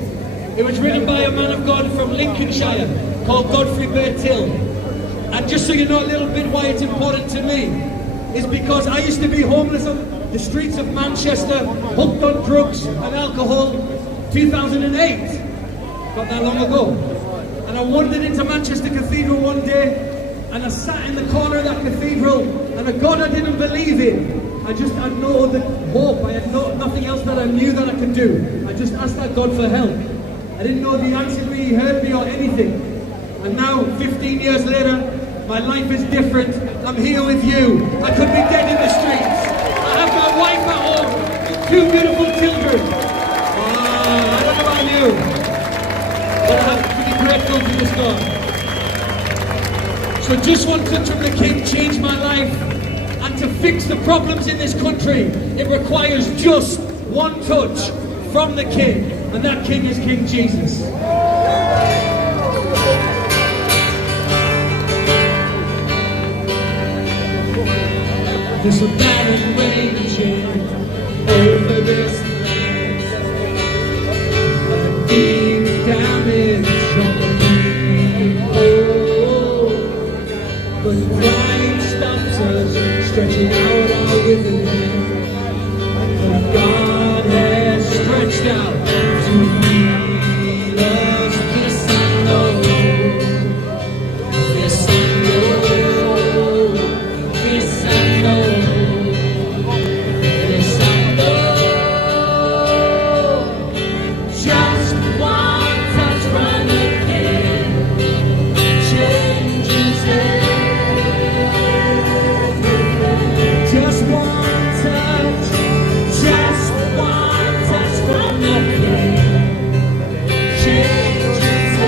It was written by a man of God from Lincolnshire called Godfrey Bertill. And just so you know a little bit why it's important to me, is because I used to be homeless on the streets of Manchester, hooked on drugs and alcohol, 2008, not that long ago. And I wandered into Manchester Cathedral one day, and I sat in the corner of that cathedral, and a God I didn't believe in. I just had no other hope, I had nothing else that I knew that I could do. I just asked that God for help. I didn't know if He answered me, He heard me or anything. And now, 15 years later, my life is different. I'm here with you. I could be dead in the streets. I have my wife at home with 2 beautiful children. I don't know about you, but I have to be grateful to this God. So just one touch from the King changed my life, and to fix the problems in this country, it requires just one touch from the King, and that King is King Jesus. This abandoned raging over this land, a deep damage on the people, but crying stops us, stretching out our withered hand. But God has stretched out to heal us. This I know, this I know, this I know, this I know. Just one touch from the King changes everything. Just one touch, just one touch from the King changes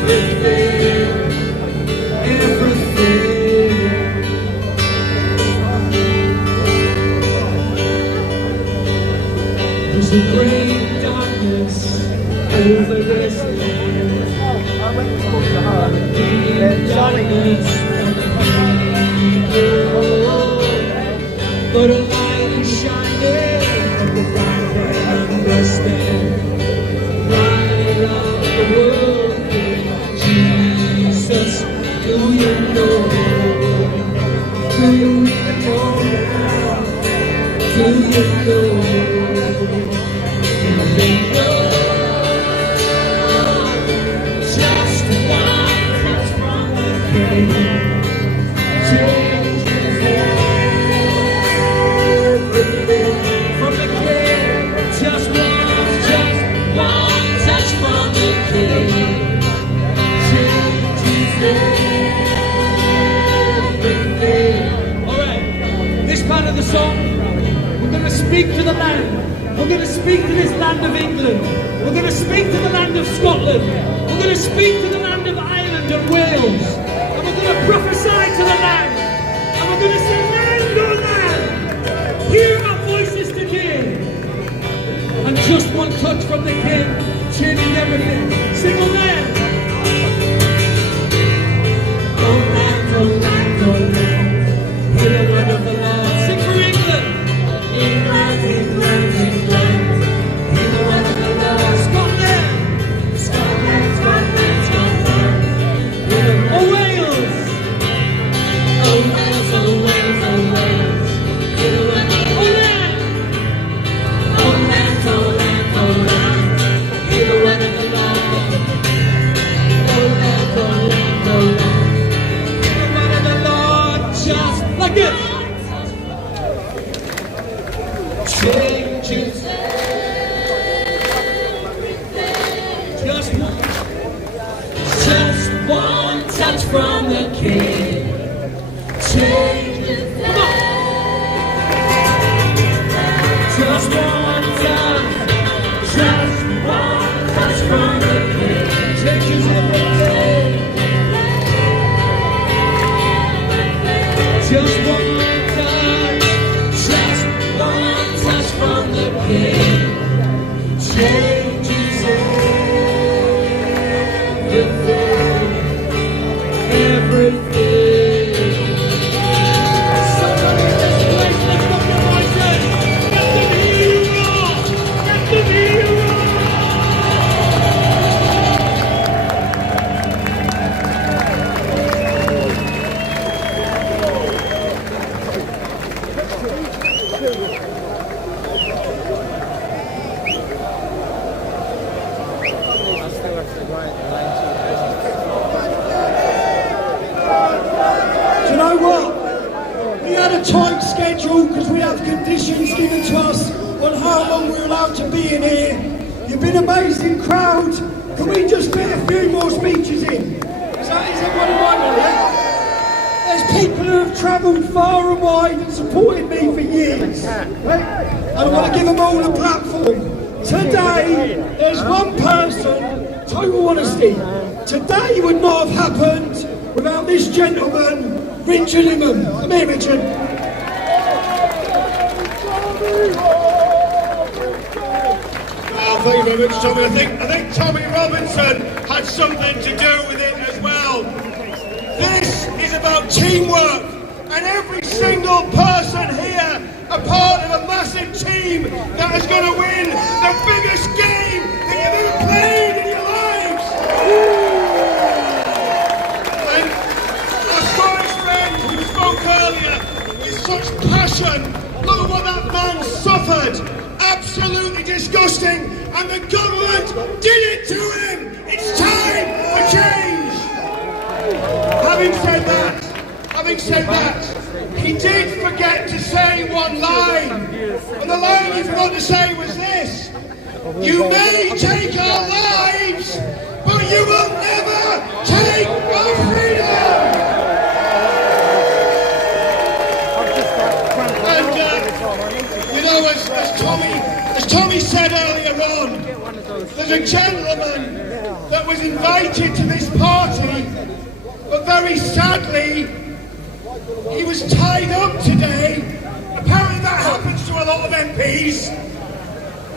everything, everything. There's a great darkness over this land, deep darkness for the people, but a light is shining and the right can understand. Light of the world, Jesus, do you know? Do you even know now? Do you know? Just one touch from the King changes everything. From the King, just one touch from the King changes everything. All right, this part of the song, we're going to speak to the land. We're going to speak to this land of England. We're going to speak to the land of Scotland. We're going to speak to the land of Ireland and Wales. And we're going to prophesy to the land. And we're going to say, land, oh land, hear our voices to King. And just one touch from the King changes everything. Sing, oh land. Oh land, oh land, oh land, hear the word of the Lord. Sing for England. England, England, England, hear the word of the Lord. Scotland, Scotland, Scotland, Scotland, hear the word. Oh Wales, oh Wales, oh Wales, oh Wales, hear the word of the Lord. Oh land, oh land, oh land, oh land, hear the word of the Lord. Oh land, oh land, oh land, hear the word of the Lord. Just like this. Changes everything. Just one touch from the King changes everything. Just one touch from the King changes everything. Just one touch from the King changes everything, everything. Somebody in this place, lift up your voices. Let them hear you roar. Let them hear you roar. Do you know what? We had a tight schedule because we have conditions given to us on how long we're allowed to be in here. You've been an amazing crowd. Can we just fit a few more speeches in? Is everyone in line with that? There's people who have travelled far and wide and supported me for years. Right? And I want to give them all a platform. Today, there's one person, total honesty, today would not have happened without this gentleman, Richard Ingham. Come here, Richard. Thank you very much, Tommy. I think Tommy Robinson had something to do with it as well. This is about teamwork and every single person here a part of a massive team that is going to win the biggest game that you've ever played in your lives. And our Scottish friend who spoke earlier with such passion, look at what that man suffered. Absolutely disgusting, and the government did it to him. It's time for change. Having said that, he did forget to say one line, and the line he forgot to say was this: you may take our lives, but you will never take our freedom. And you know, as Tommy said earlier on, there's a gentleman that was invited to this party, but very sadly, he was tied up today. Apparently that happens to a lot of MPs.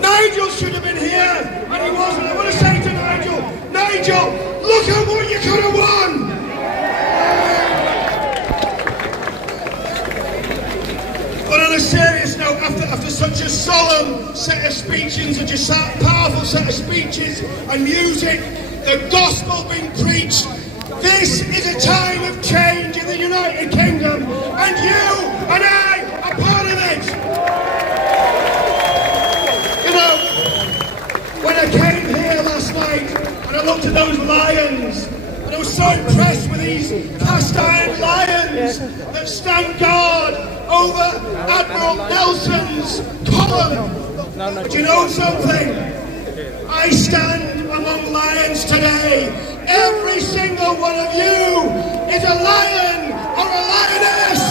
Nigel should have been here, and he wasn't. I want to say to Nigel, look at what you could have won! But on a serious note, after such a solemn set of speeches, such a powerful set of speeches and music, the gospel being preached, this is a time of change in the United Kingdom, and you and I are part of it. You know, when I came here last night and I looked at those lions, and I was so impressed with these cast iron lions that stand guard over Admiral Nelson's column. But you know something? I stand among lions today. Every single one of you is a lion or a lioness.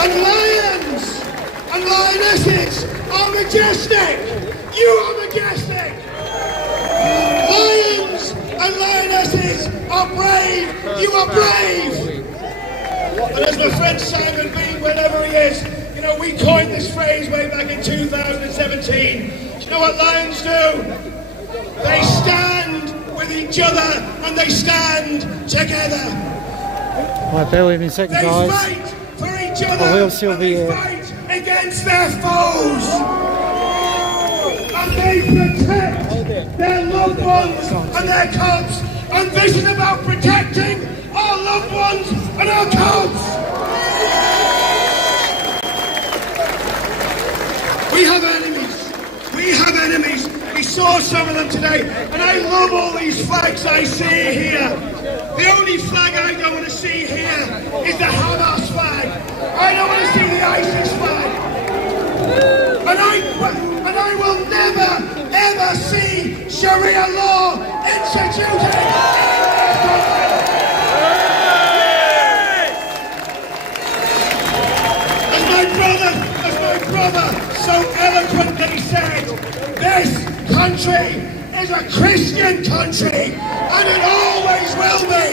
And lions and lionesses are majestic. You are majestic. Lions and lionesses are brave. You are brave. And as my friend Simon Bean, wherever he is, you know, we coined this phrase way back in 2017. Do you know what lions do? They stand with each other and they stand together. Right, bear with me a second, guys. They fight for each other. I will still be here. Fight against their foes. And they protect their loved ones and their cubs. And this is about protecting our loved ones and our cubs. We have enemies. We have enemies. We saw some of them today, and I love all these flags I see here. The only flag I don't want to see here is the Hamas flag. I don't want to see the ISIS flag. And I will never, ever see Sharia law instituted in this country. As my brother so eloquently said, this country is a Christian country, and it always will be.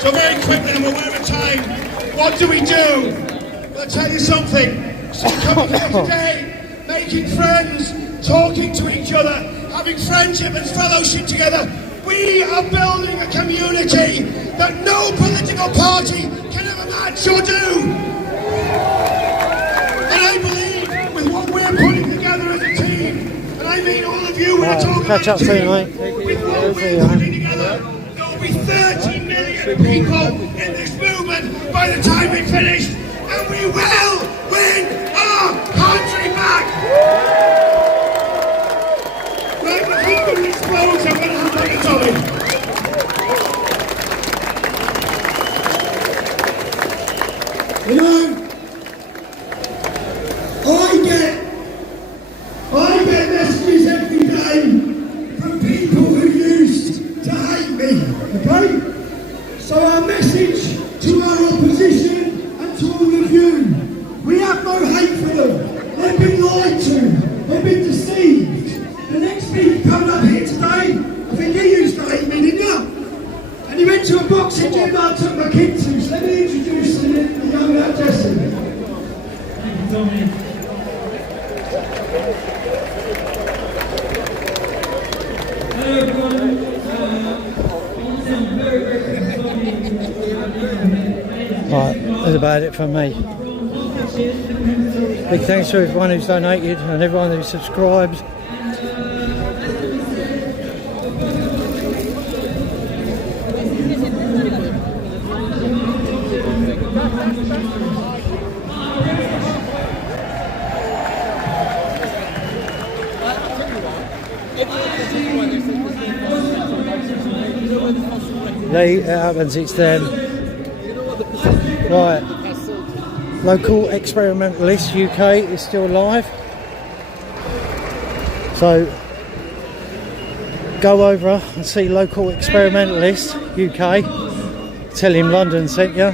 So very quickly, I'm aware of time. What do? I'll tell you something. So coming here today, making friends, talking to each other, having friendship and fellowship together, we are building a community that no political party can ever match or do. And I believe with what we're putting together as a team, and I mean all of you, we're talking about a team, with what we're putting together, there will be 30 million people in this movement by the time we finish, and we will win our country back! Right, the hunger explodes, I'm going to have like a Tommy. You know, I get messages every day from people who used to hate me, okay? So our message to our opposition and to all of you, we have no hate for them. They've been lied to, they've been deceived. The next speaker coming up here today, I think he used to hate me, didn't you? And he went to a boxing gym that I took my kid to, so let me introduce the young lad Jesse. Right, that's about it from me. Big thanks to everyone who's donated and everyone who subscribes. Lee, it happens, it's them. Right, Local Experimentalist UK is still live, so go over and see Local Experimentalist UK, tell him London sent you,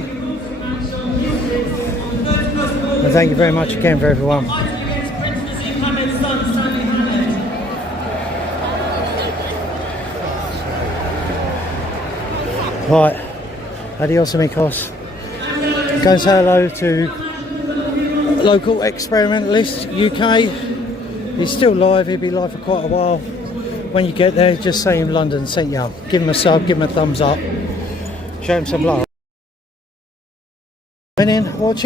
and thank you very much again for everyone. Right, adios amigos. Go and say hello to Local Experimentalist UK. He's still live, he'll be live for quite a while. When you get there, just say him London sent you. Give him a sub, give him a thumbs up, show him some love. And then watch it.